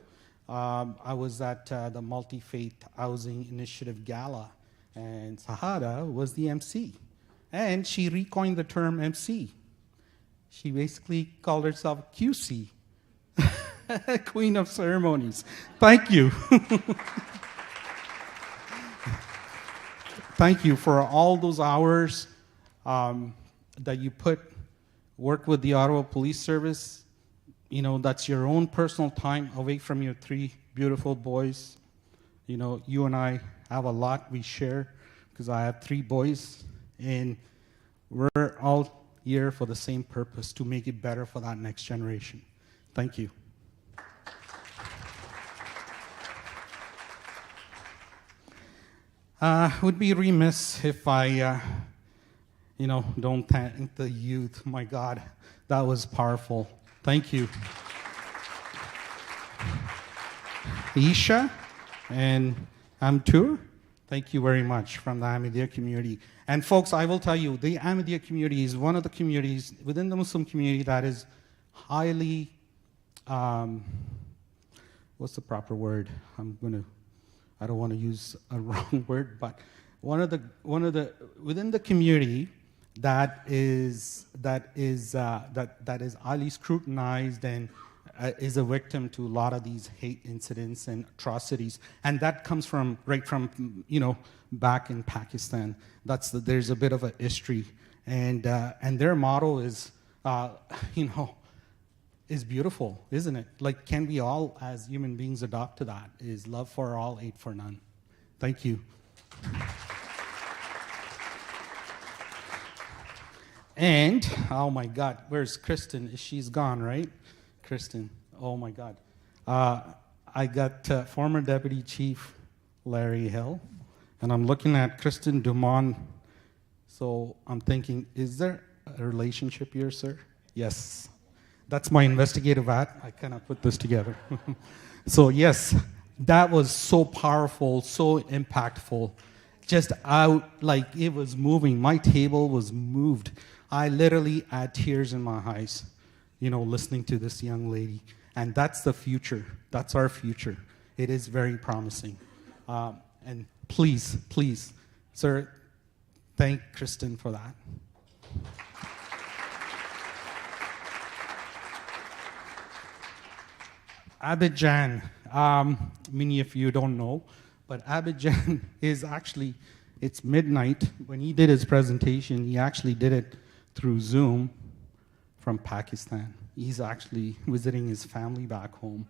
I was at the Multi-Faith Housing Initiative Gala, and Sahada was the MC. And she recoined the term MC. She basically called herself QC, Queen of Ceremonies. Thank you. Thank you for all those hours that you work with the Ottawa Police Service. That's your own personal time away from your 3 beautiful boys. You and I have a lot we share because I have 3 boys, and we're all here for the same purpose, to make it better for that next generation. Thank you. Would be remiss if I, don't thank the youth. My God, that was powerful. Thank you. Isha and Amtur, thank you very much from the Ahmadiyya community. And folks, I will tell you, the Ahmadiyya community is one of the communities within the Muslim community that is highly, what's the proper word? I don't want to use a wrong word, but within the community that is highly scrutinized and is a victim to a lot of these hate incidents and atrocities, and that comes right from back in Pakistan. There's a bit of a history, and their motto is is beautiful, isn't it? Like, can we all as human beings adopt to that? Is love for all, hate for none. Thank you. And, oh my God, where's Kristen? She's gone, right? Kristen, oh my God. I got former Deputy Chief Larry Hill, and I'm looking at Kristen Dumont. So I'm thinking, is there a relationship here, sir? Yes. That's my investigative hat. I kind of put this together. So yes, that was so powerful, so impactful. Just out, like it was moving. My table was moved. I literally had tears in my eyes, listening to this young lady. And that's the future. That's our future. It is very promising. And please, sir, thank Kristen for that. Abidjan, many of you don't know, but Abidjan is actually, it's midnight. When he did his presentation, he actually did it through Zoom from Pakistan. He's actually visiting his family back home.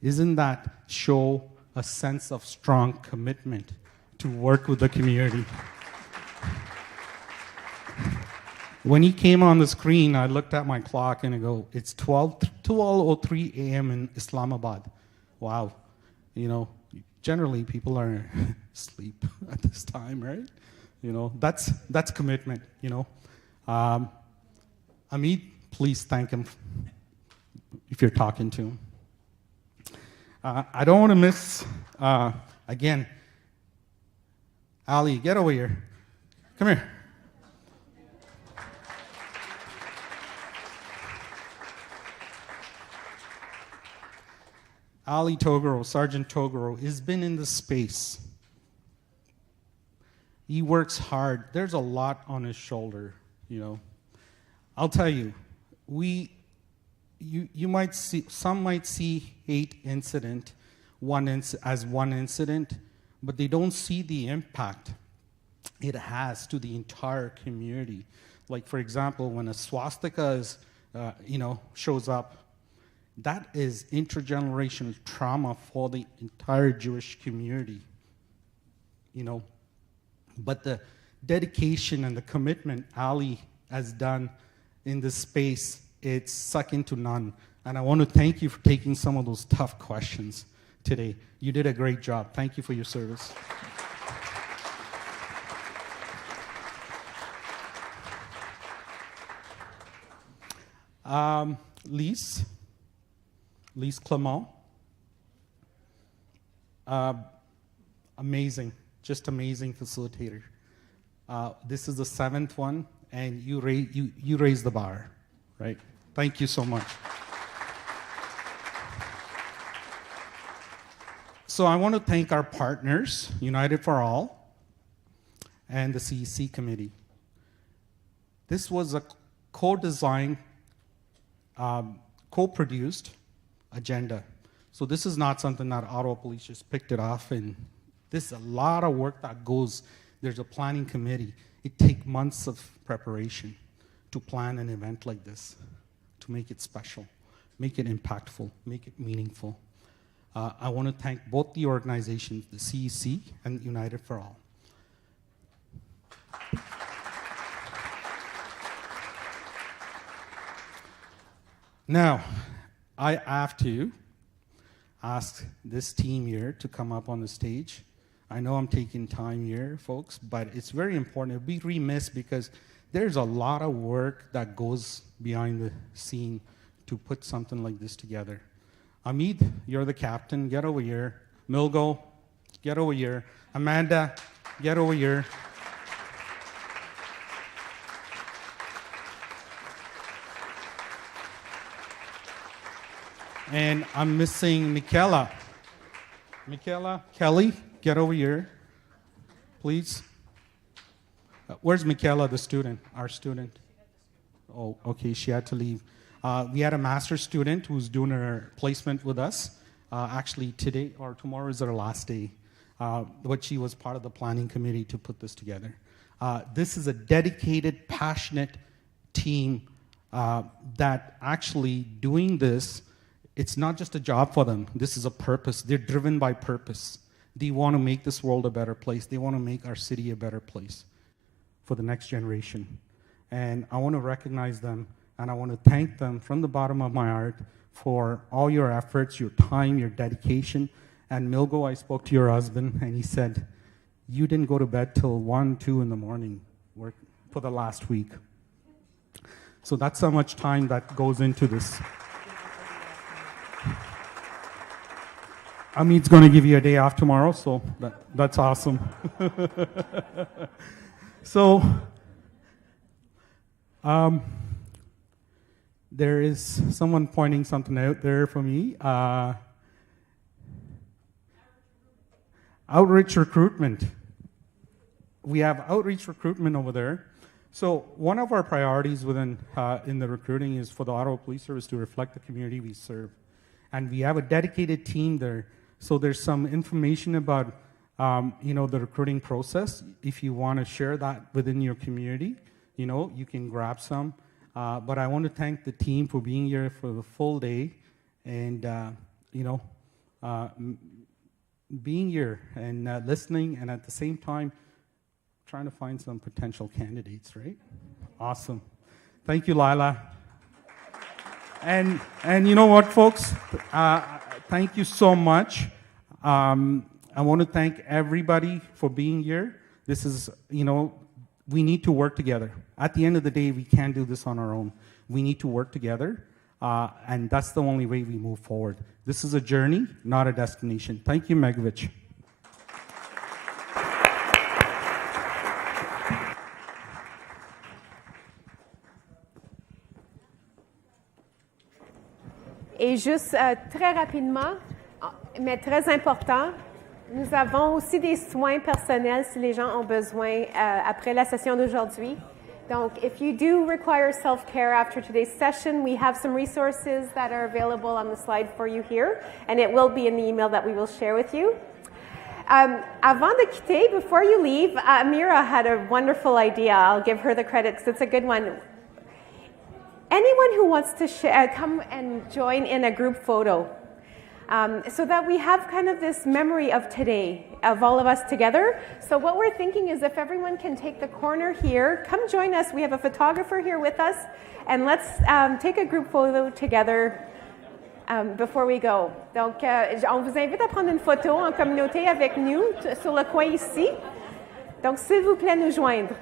Isn't that show a sense of strong commitment to work with the community? When he came on the screen, I looked at my clock and I go, it's 12:03 a.m. in Islamabad. Wow. You know, generally people are asleep at this time, right? You know, that's commitment, you know. Amit, please thank him if you're talking to him. I don't want to miss, again, Ali, get over here. Come here. Ali Toguro, Sergeant Toguro, has been in the space. He works hard. There's a lot on his shoulder, you know. I'll tell you, you might see, some might see hate incident as one incident, but they don't see the impact it has to the entire community. Like, for example, when a swastika is, shows up, that is intergenerational trauma for the entire Jewish community, you know. But the dedication and the commitment Ali has done in this space, it's second to none. And I want to thank you for taking some of those tough questions today. You did a great job. Thank you for your service. Lise Clement. Amazing, just amazing facilitator. This is the 7th one, and you raised the bar, right? Thank you so much. So I want to thank our partners, United for All, and the CEC committee. This was a co-designed, co-produced agenda. So this is not something that Ottawa Police just picked it off, and this is a lot of work that goes. There's a planning committee. It takes months of preparation to plan an event like this, to make it special, make it impactful, make it meaningful. I want to thank both the organizations, the CEC and United for All. Now, I have to ask this team here to come up on the stage. I know I'm taking time here, folks, but it's very important. It'd be remiss because there's a lot of work that goes behind the scene to put something like this together. Amit, you're the captain. Get over here. Milgo, get over here. Amanda, get over here. And I'm missing Michaela. Michaela, Kelly, get over here, please. Where's Michaela, the student, our student? Oh, okay, she had to leave. We had a master's student who's doing her placement with us. Actually, today or tomorrow is her last day. But she was part of the planning committee to put this together. This is a dedicated, passionate team that actually doing this. It's not just a job for them. This is a purpose. They're driven by purpose. They want to make this world a better place. They want to make our city a better place for the next generation. And I want to recognize them, and I want to thank them from the bottom of my heart for all your efforts, your time, your dedication. And Milgo, I spoke to your husband, and he said, you didn't go to bed till 1, 2 in the morning for the last week. So that's how much time that goes into this. Amit's going to give you a day off tomorrow, so that's awesome. So, there is someone pointing something out there for me. Outreach recruitment. We have outreach recruitment over there. So one of our priorities within in the recruiting is for the Ottawa Police Service to reflect the community we serve. And we have a dedicated team there. So there's some information about the recruiting process. If you want to share that within your community, you can grab some. But I want to thank the team for being here for the full day and, being here and listening, and at the same time, trying to find some potential candidates, right? Awesome. Thank you, Lila. And you know what, folks? Thank you so much. I want to thank everybody for being here. This is, we need to work together. At the end of the day, we can't do this on our own. We need to work together, and that's the only way we move forward. This is a journey, not a destination. Thank you, Megovich. Et juste très rapidement, mais très important, nous avons aussi des soins personnels si les gens ont besoin après la session d'aujourd'hui. Donc, if you do require self-care after today's session, we have some resources that are available on the slide for you here, and it will be in the email that we will share with you. Avant de quitter, before you leave, Amira had a wonderful idea. I'll give her the credit because it's a good one. Anyone who wants to come and join in a group photo so that we have kind of this memory of today, of all of us together. So what we're thinking is if everyone can take the corner here, come join us. We have a photographer here with us, and let's take a group photo together before we go. Donc, on vous invite à prendre une photo en communauté avec nous sur le coin ici. Donc, s'il vous plaît, nous joindre.